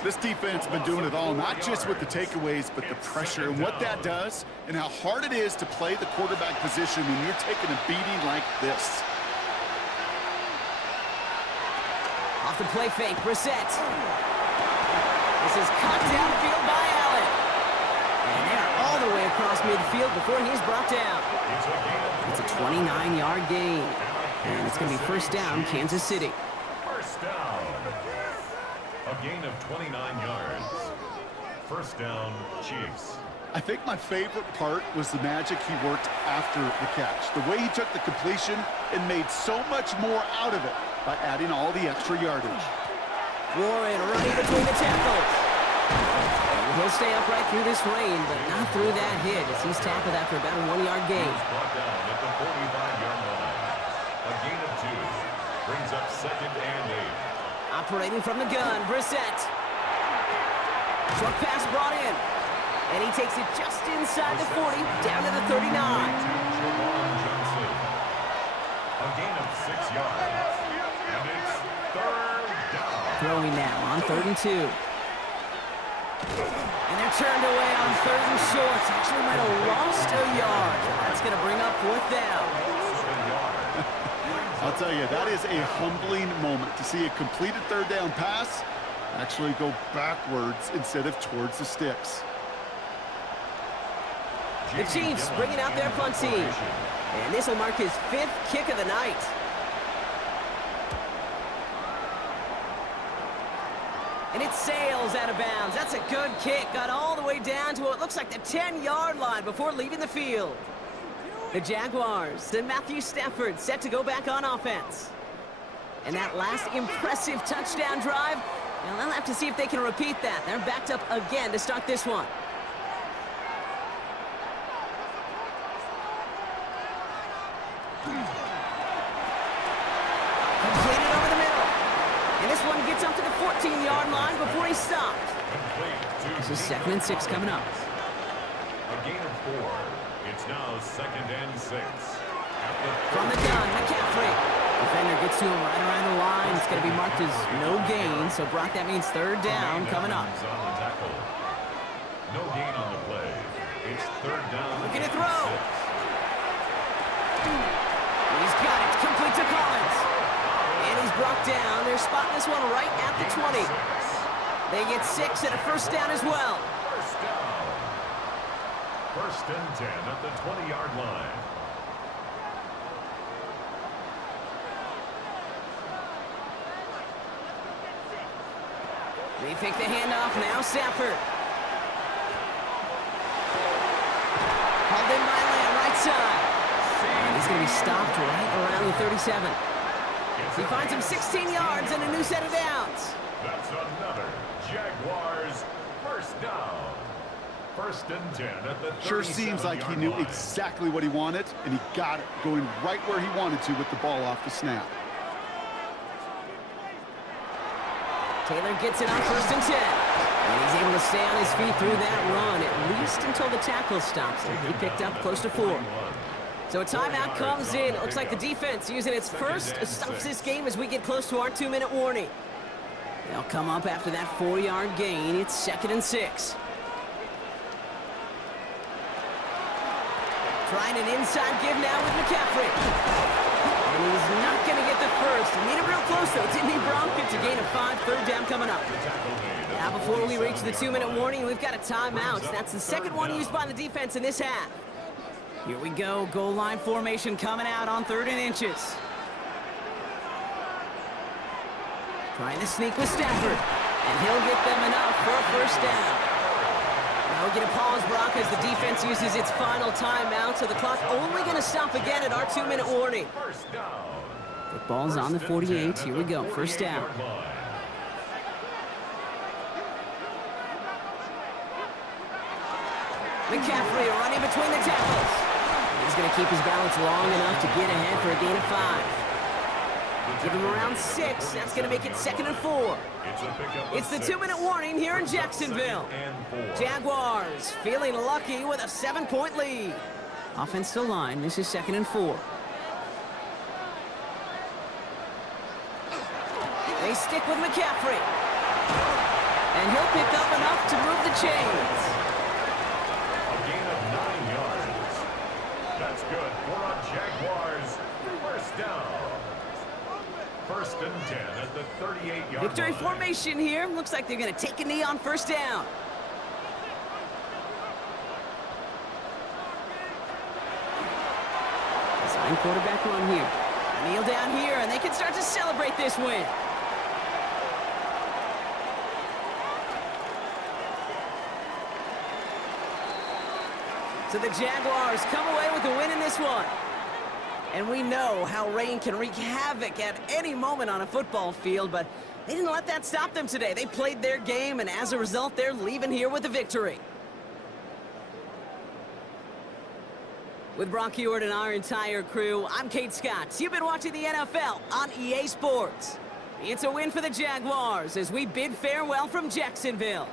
This defense has been doing it all, not just with the takeaways, but the pressure and what that does and how hard it is to play the quarterback position when you're taking a beating like this. Off the play fake, Brissett. This is cut downfield by Allen. And they're all the way across midfield before he's brought down. It's a 29-yard gain. And it's going to be 1st down, Kansas City. 1st down. A gain of 29 yards. 1st down, Chiefs. I think my favorite part was the magic he worked after the catch. The way he took the completion and made so much more out of it by adding all the extra yardage. Warren running between the tackles. He'll stay upright through this rain, but not through that hit as he's tackled after about a 1-yard gain. Brought down at the 45-yard line. A gain of 2. Brings up 2nd and 8. Operating from the gun, Brissett. Short pass brought in. And he takes it just inside the 40, down to the 39. A gain of 6 yards. And it's 3rd down. Throwing now on 3rd and 2. And they're turned away on 3rd and short. Actually might have lost a yard. That's going to bring up 4th down. I'll tell you, that is a humbling moment to see a completed 3rd down pass actually go backwards instead of towards the sticks. The Chiefs bringing out their punt team. And this will mark his 5th kick of the night. And it sails out of bounds. That's a good kick. Got all the way down to what looks like the 10-yard line before leaving the field. The Jaguars and Matthew Stafford set to go back on offense. And that last impressive touchdown drive, well, they'll have to see if they can repeat that. They're backed up again to start this one. Completed over the middle. And this one gets up to the 14-yard line before he stopped. This is 2nd and 6 coming up. A gain of 4. It's now 2nd and 6. From the gun, McCaffrey. Defender gets to him right around the line. It's going to be marked as no gain. So, Brock, that means 3rd down coming up. No gain on the play. It's 3rd down. Looking to throw. He's got it. Complete to Collins. And he's brought down. They're spotting this one right at the 20. They get 6 and a 1st down as well. 1st down. 1st and 10 at the 20-yard line. They fake the handoff. Now Stafford. Hauled in by Lamb, right side. And he's going to be stopped right around the 37. He finds him 16 yards and a new set of downs. That's another Jaguars 1st down. 1st and 10 at the 37-yard Sure seems like he knew line. exactly what he wanted, and he got it, going right where he wanted to with the ball off the snap. Taylor gets it on 1st and 10. And he's able to stay on his feet through that run, at least until the tackle stops him. He picked up close to 4. So a timeout comes in. It looks like the defense using its first stops this game as we get close to our 2-minute warning. They'll come up after that 4-yard gain. It's 2nd and 6. Trying an inside give now with McCaffrey. And he's not going to get the first. He made it real close, though, didn't he, Bronk? It's a gain of 5, 3rd down coming up. Now, before we reach the 2-minute warning, we've got a timeout. That's the 2nd one used by the defense in this half. Here we go. Goal line formation coming out on 3rd and inches. Trying to sneak with Stafford. And he'll get them enough for a 1st down. Now we get a pause, Brock, as the defense uses its final timeout, so the clock only going to stop again at our 2-minute warning. Football's on the 48. Here we go. 1st down. McCaffrey running between the tackles. He's going to keep his balance long enough to get ahead for a gain of 5. Give him around 6. That's going to make it 2nd and 4. It's the 2-minute warning here in Jacksonville. Jaguars feeling lucky with a 7-point lead. Offense to line. This is 2nd and 4. They stick with McCaffrey. And he'll pick up enough to move the chains. That's good for a Jaguars 1st down. 1st and 10 at the 38-yard line. Victory formation here. Looks like they're going to take a knee on 1st down. Design quarterback run here. Kneel down here, and they can start to celebrate this win. So the Jaguars come away with a win in this one. And we know how rain can wreak havoc at any moment on a football field, but they didn't let that stop them today. They played their game, and as a result, they're leaving here with a victory. With Brock Heward and our entire crew, I'm Kate Scott. You've been watching the NFL on EA Sports. It's a win for the Jaguars as we bid farewell from Jacksonville.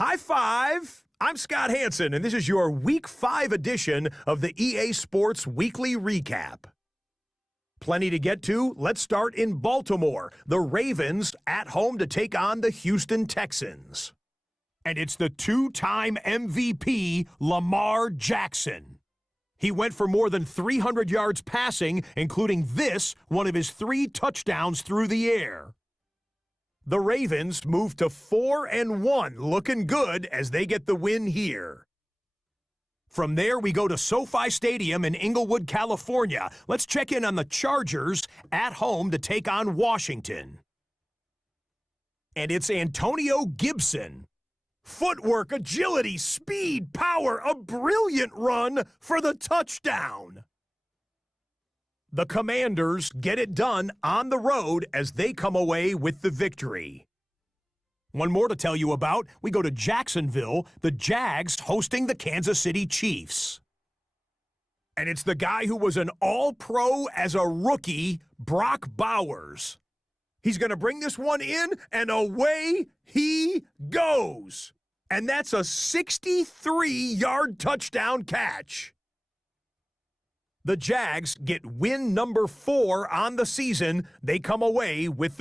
High five! I'm Scott Hansen, and this is your Week 5 edition of the EA Sports Weekly Recap. Plenty to get to. Let's start in Baltimore. The Ravens at home to take on the Houston Texans. And it's the two-time MVP, Lamar Jackson. He went for more than 300 yards passing, including this, one of his 3 touchdowns through the air. The Ravens move to 4-1, looking good as they get the win here. From there, we go to SoFi Stadium in Inglewood, California. Let's check in on the Chargers at home to take on Washington. And it's Antonio Gibson. Footwork, agility, speed, power, a brilliant run for the touchdown. The Commanders get it done on the road as they come away with the victory. One more to tell you about. We go to Jacksonville, the Jags hosting the Kansas City Chiefs. And it's the guy who was an all-pro as a rookie, Brock Bowers. He's going to bring this one in, and away he goes. And that's a 63-yard touchdown catch. The Jags get win number 4 on the season. They come away with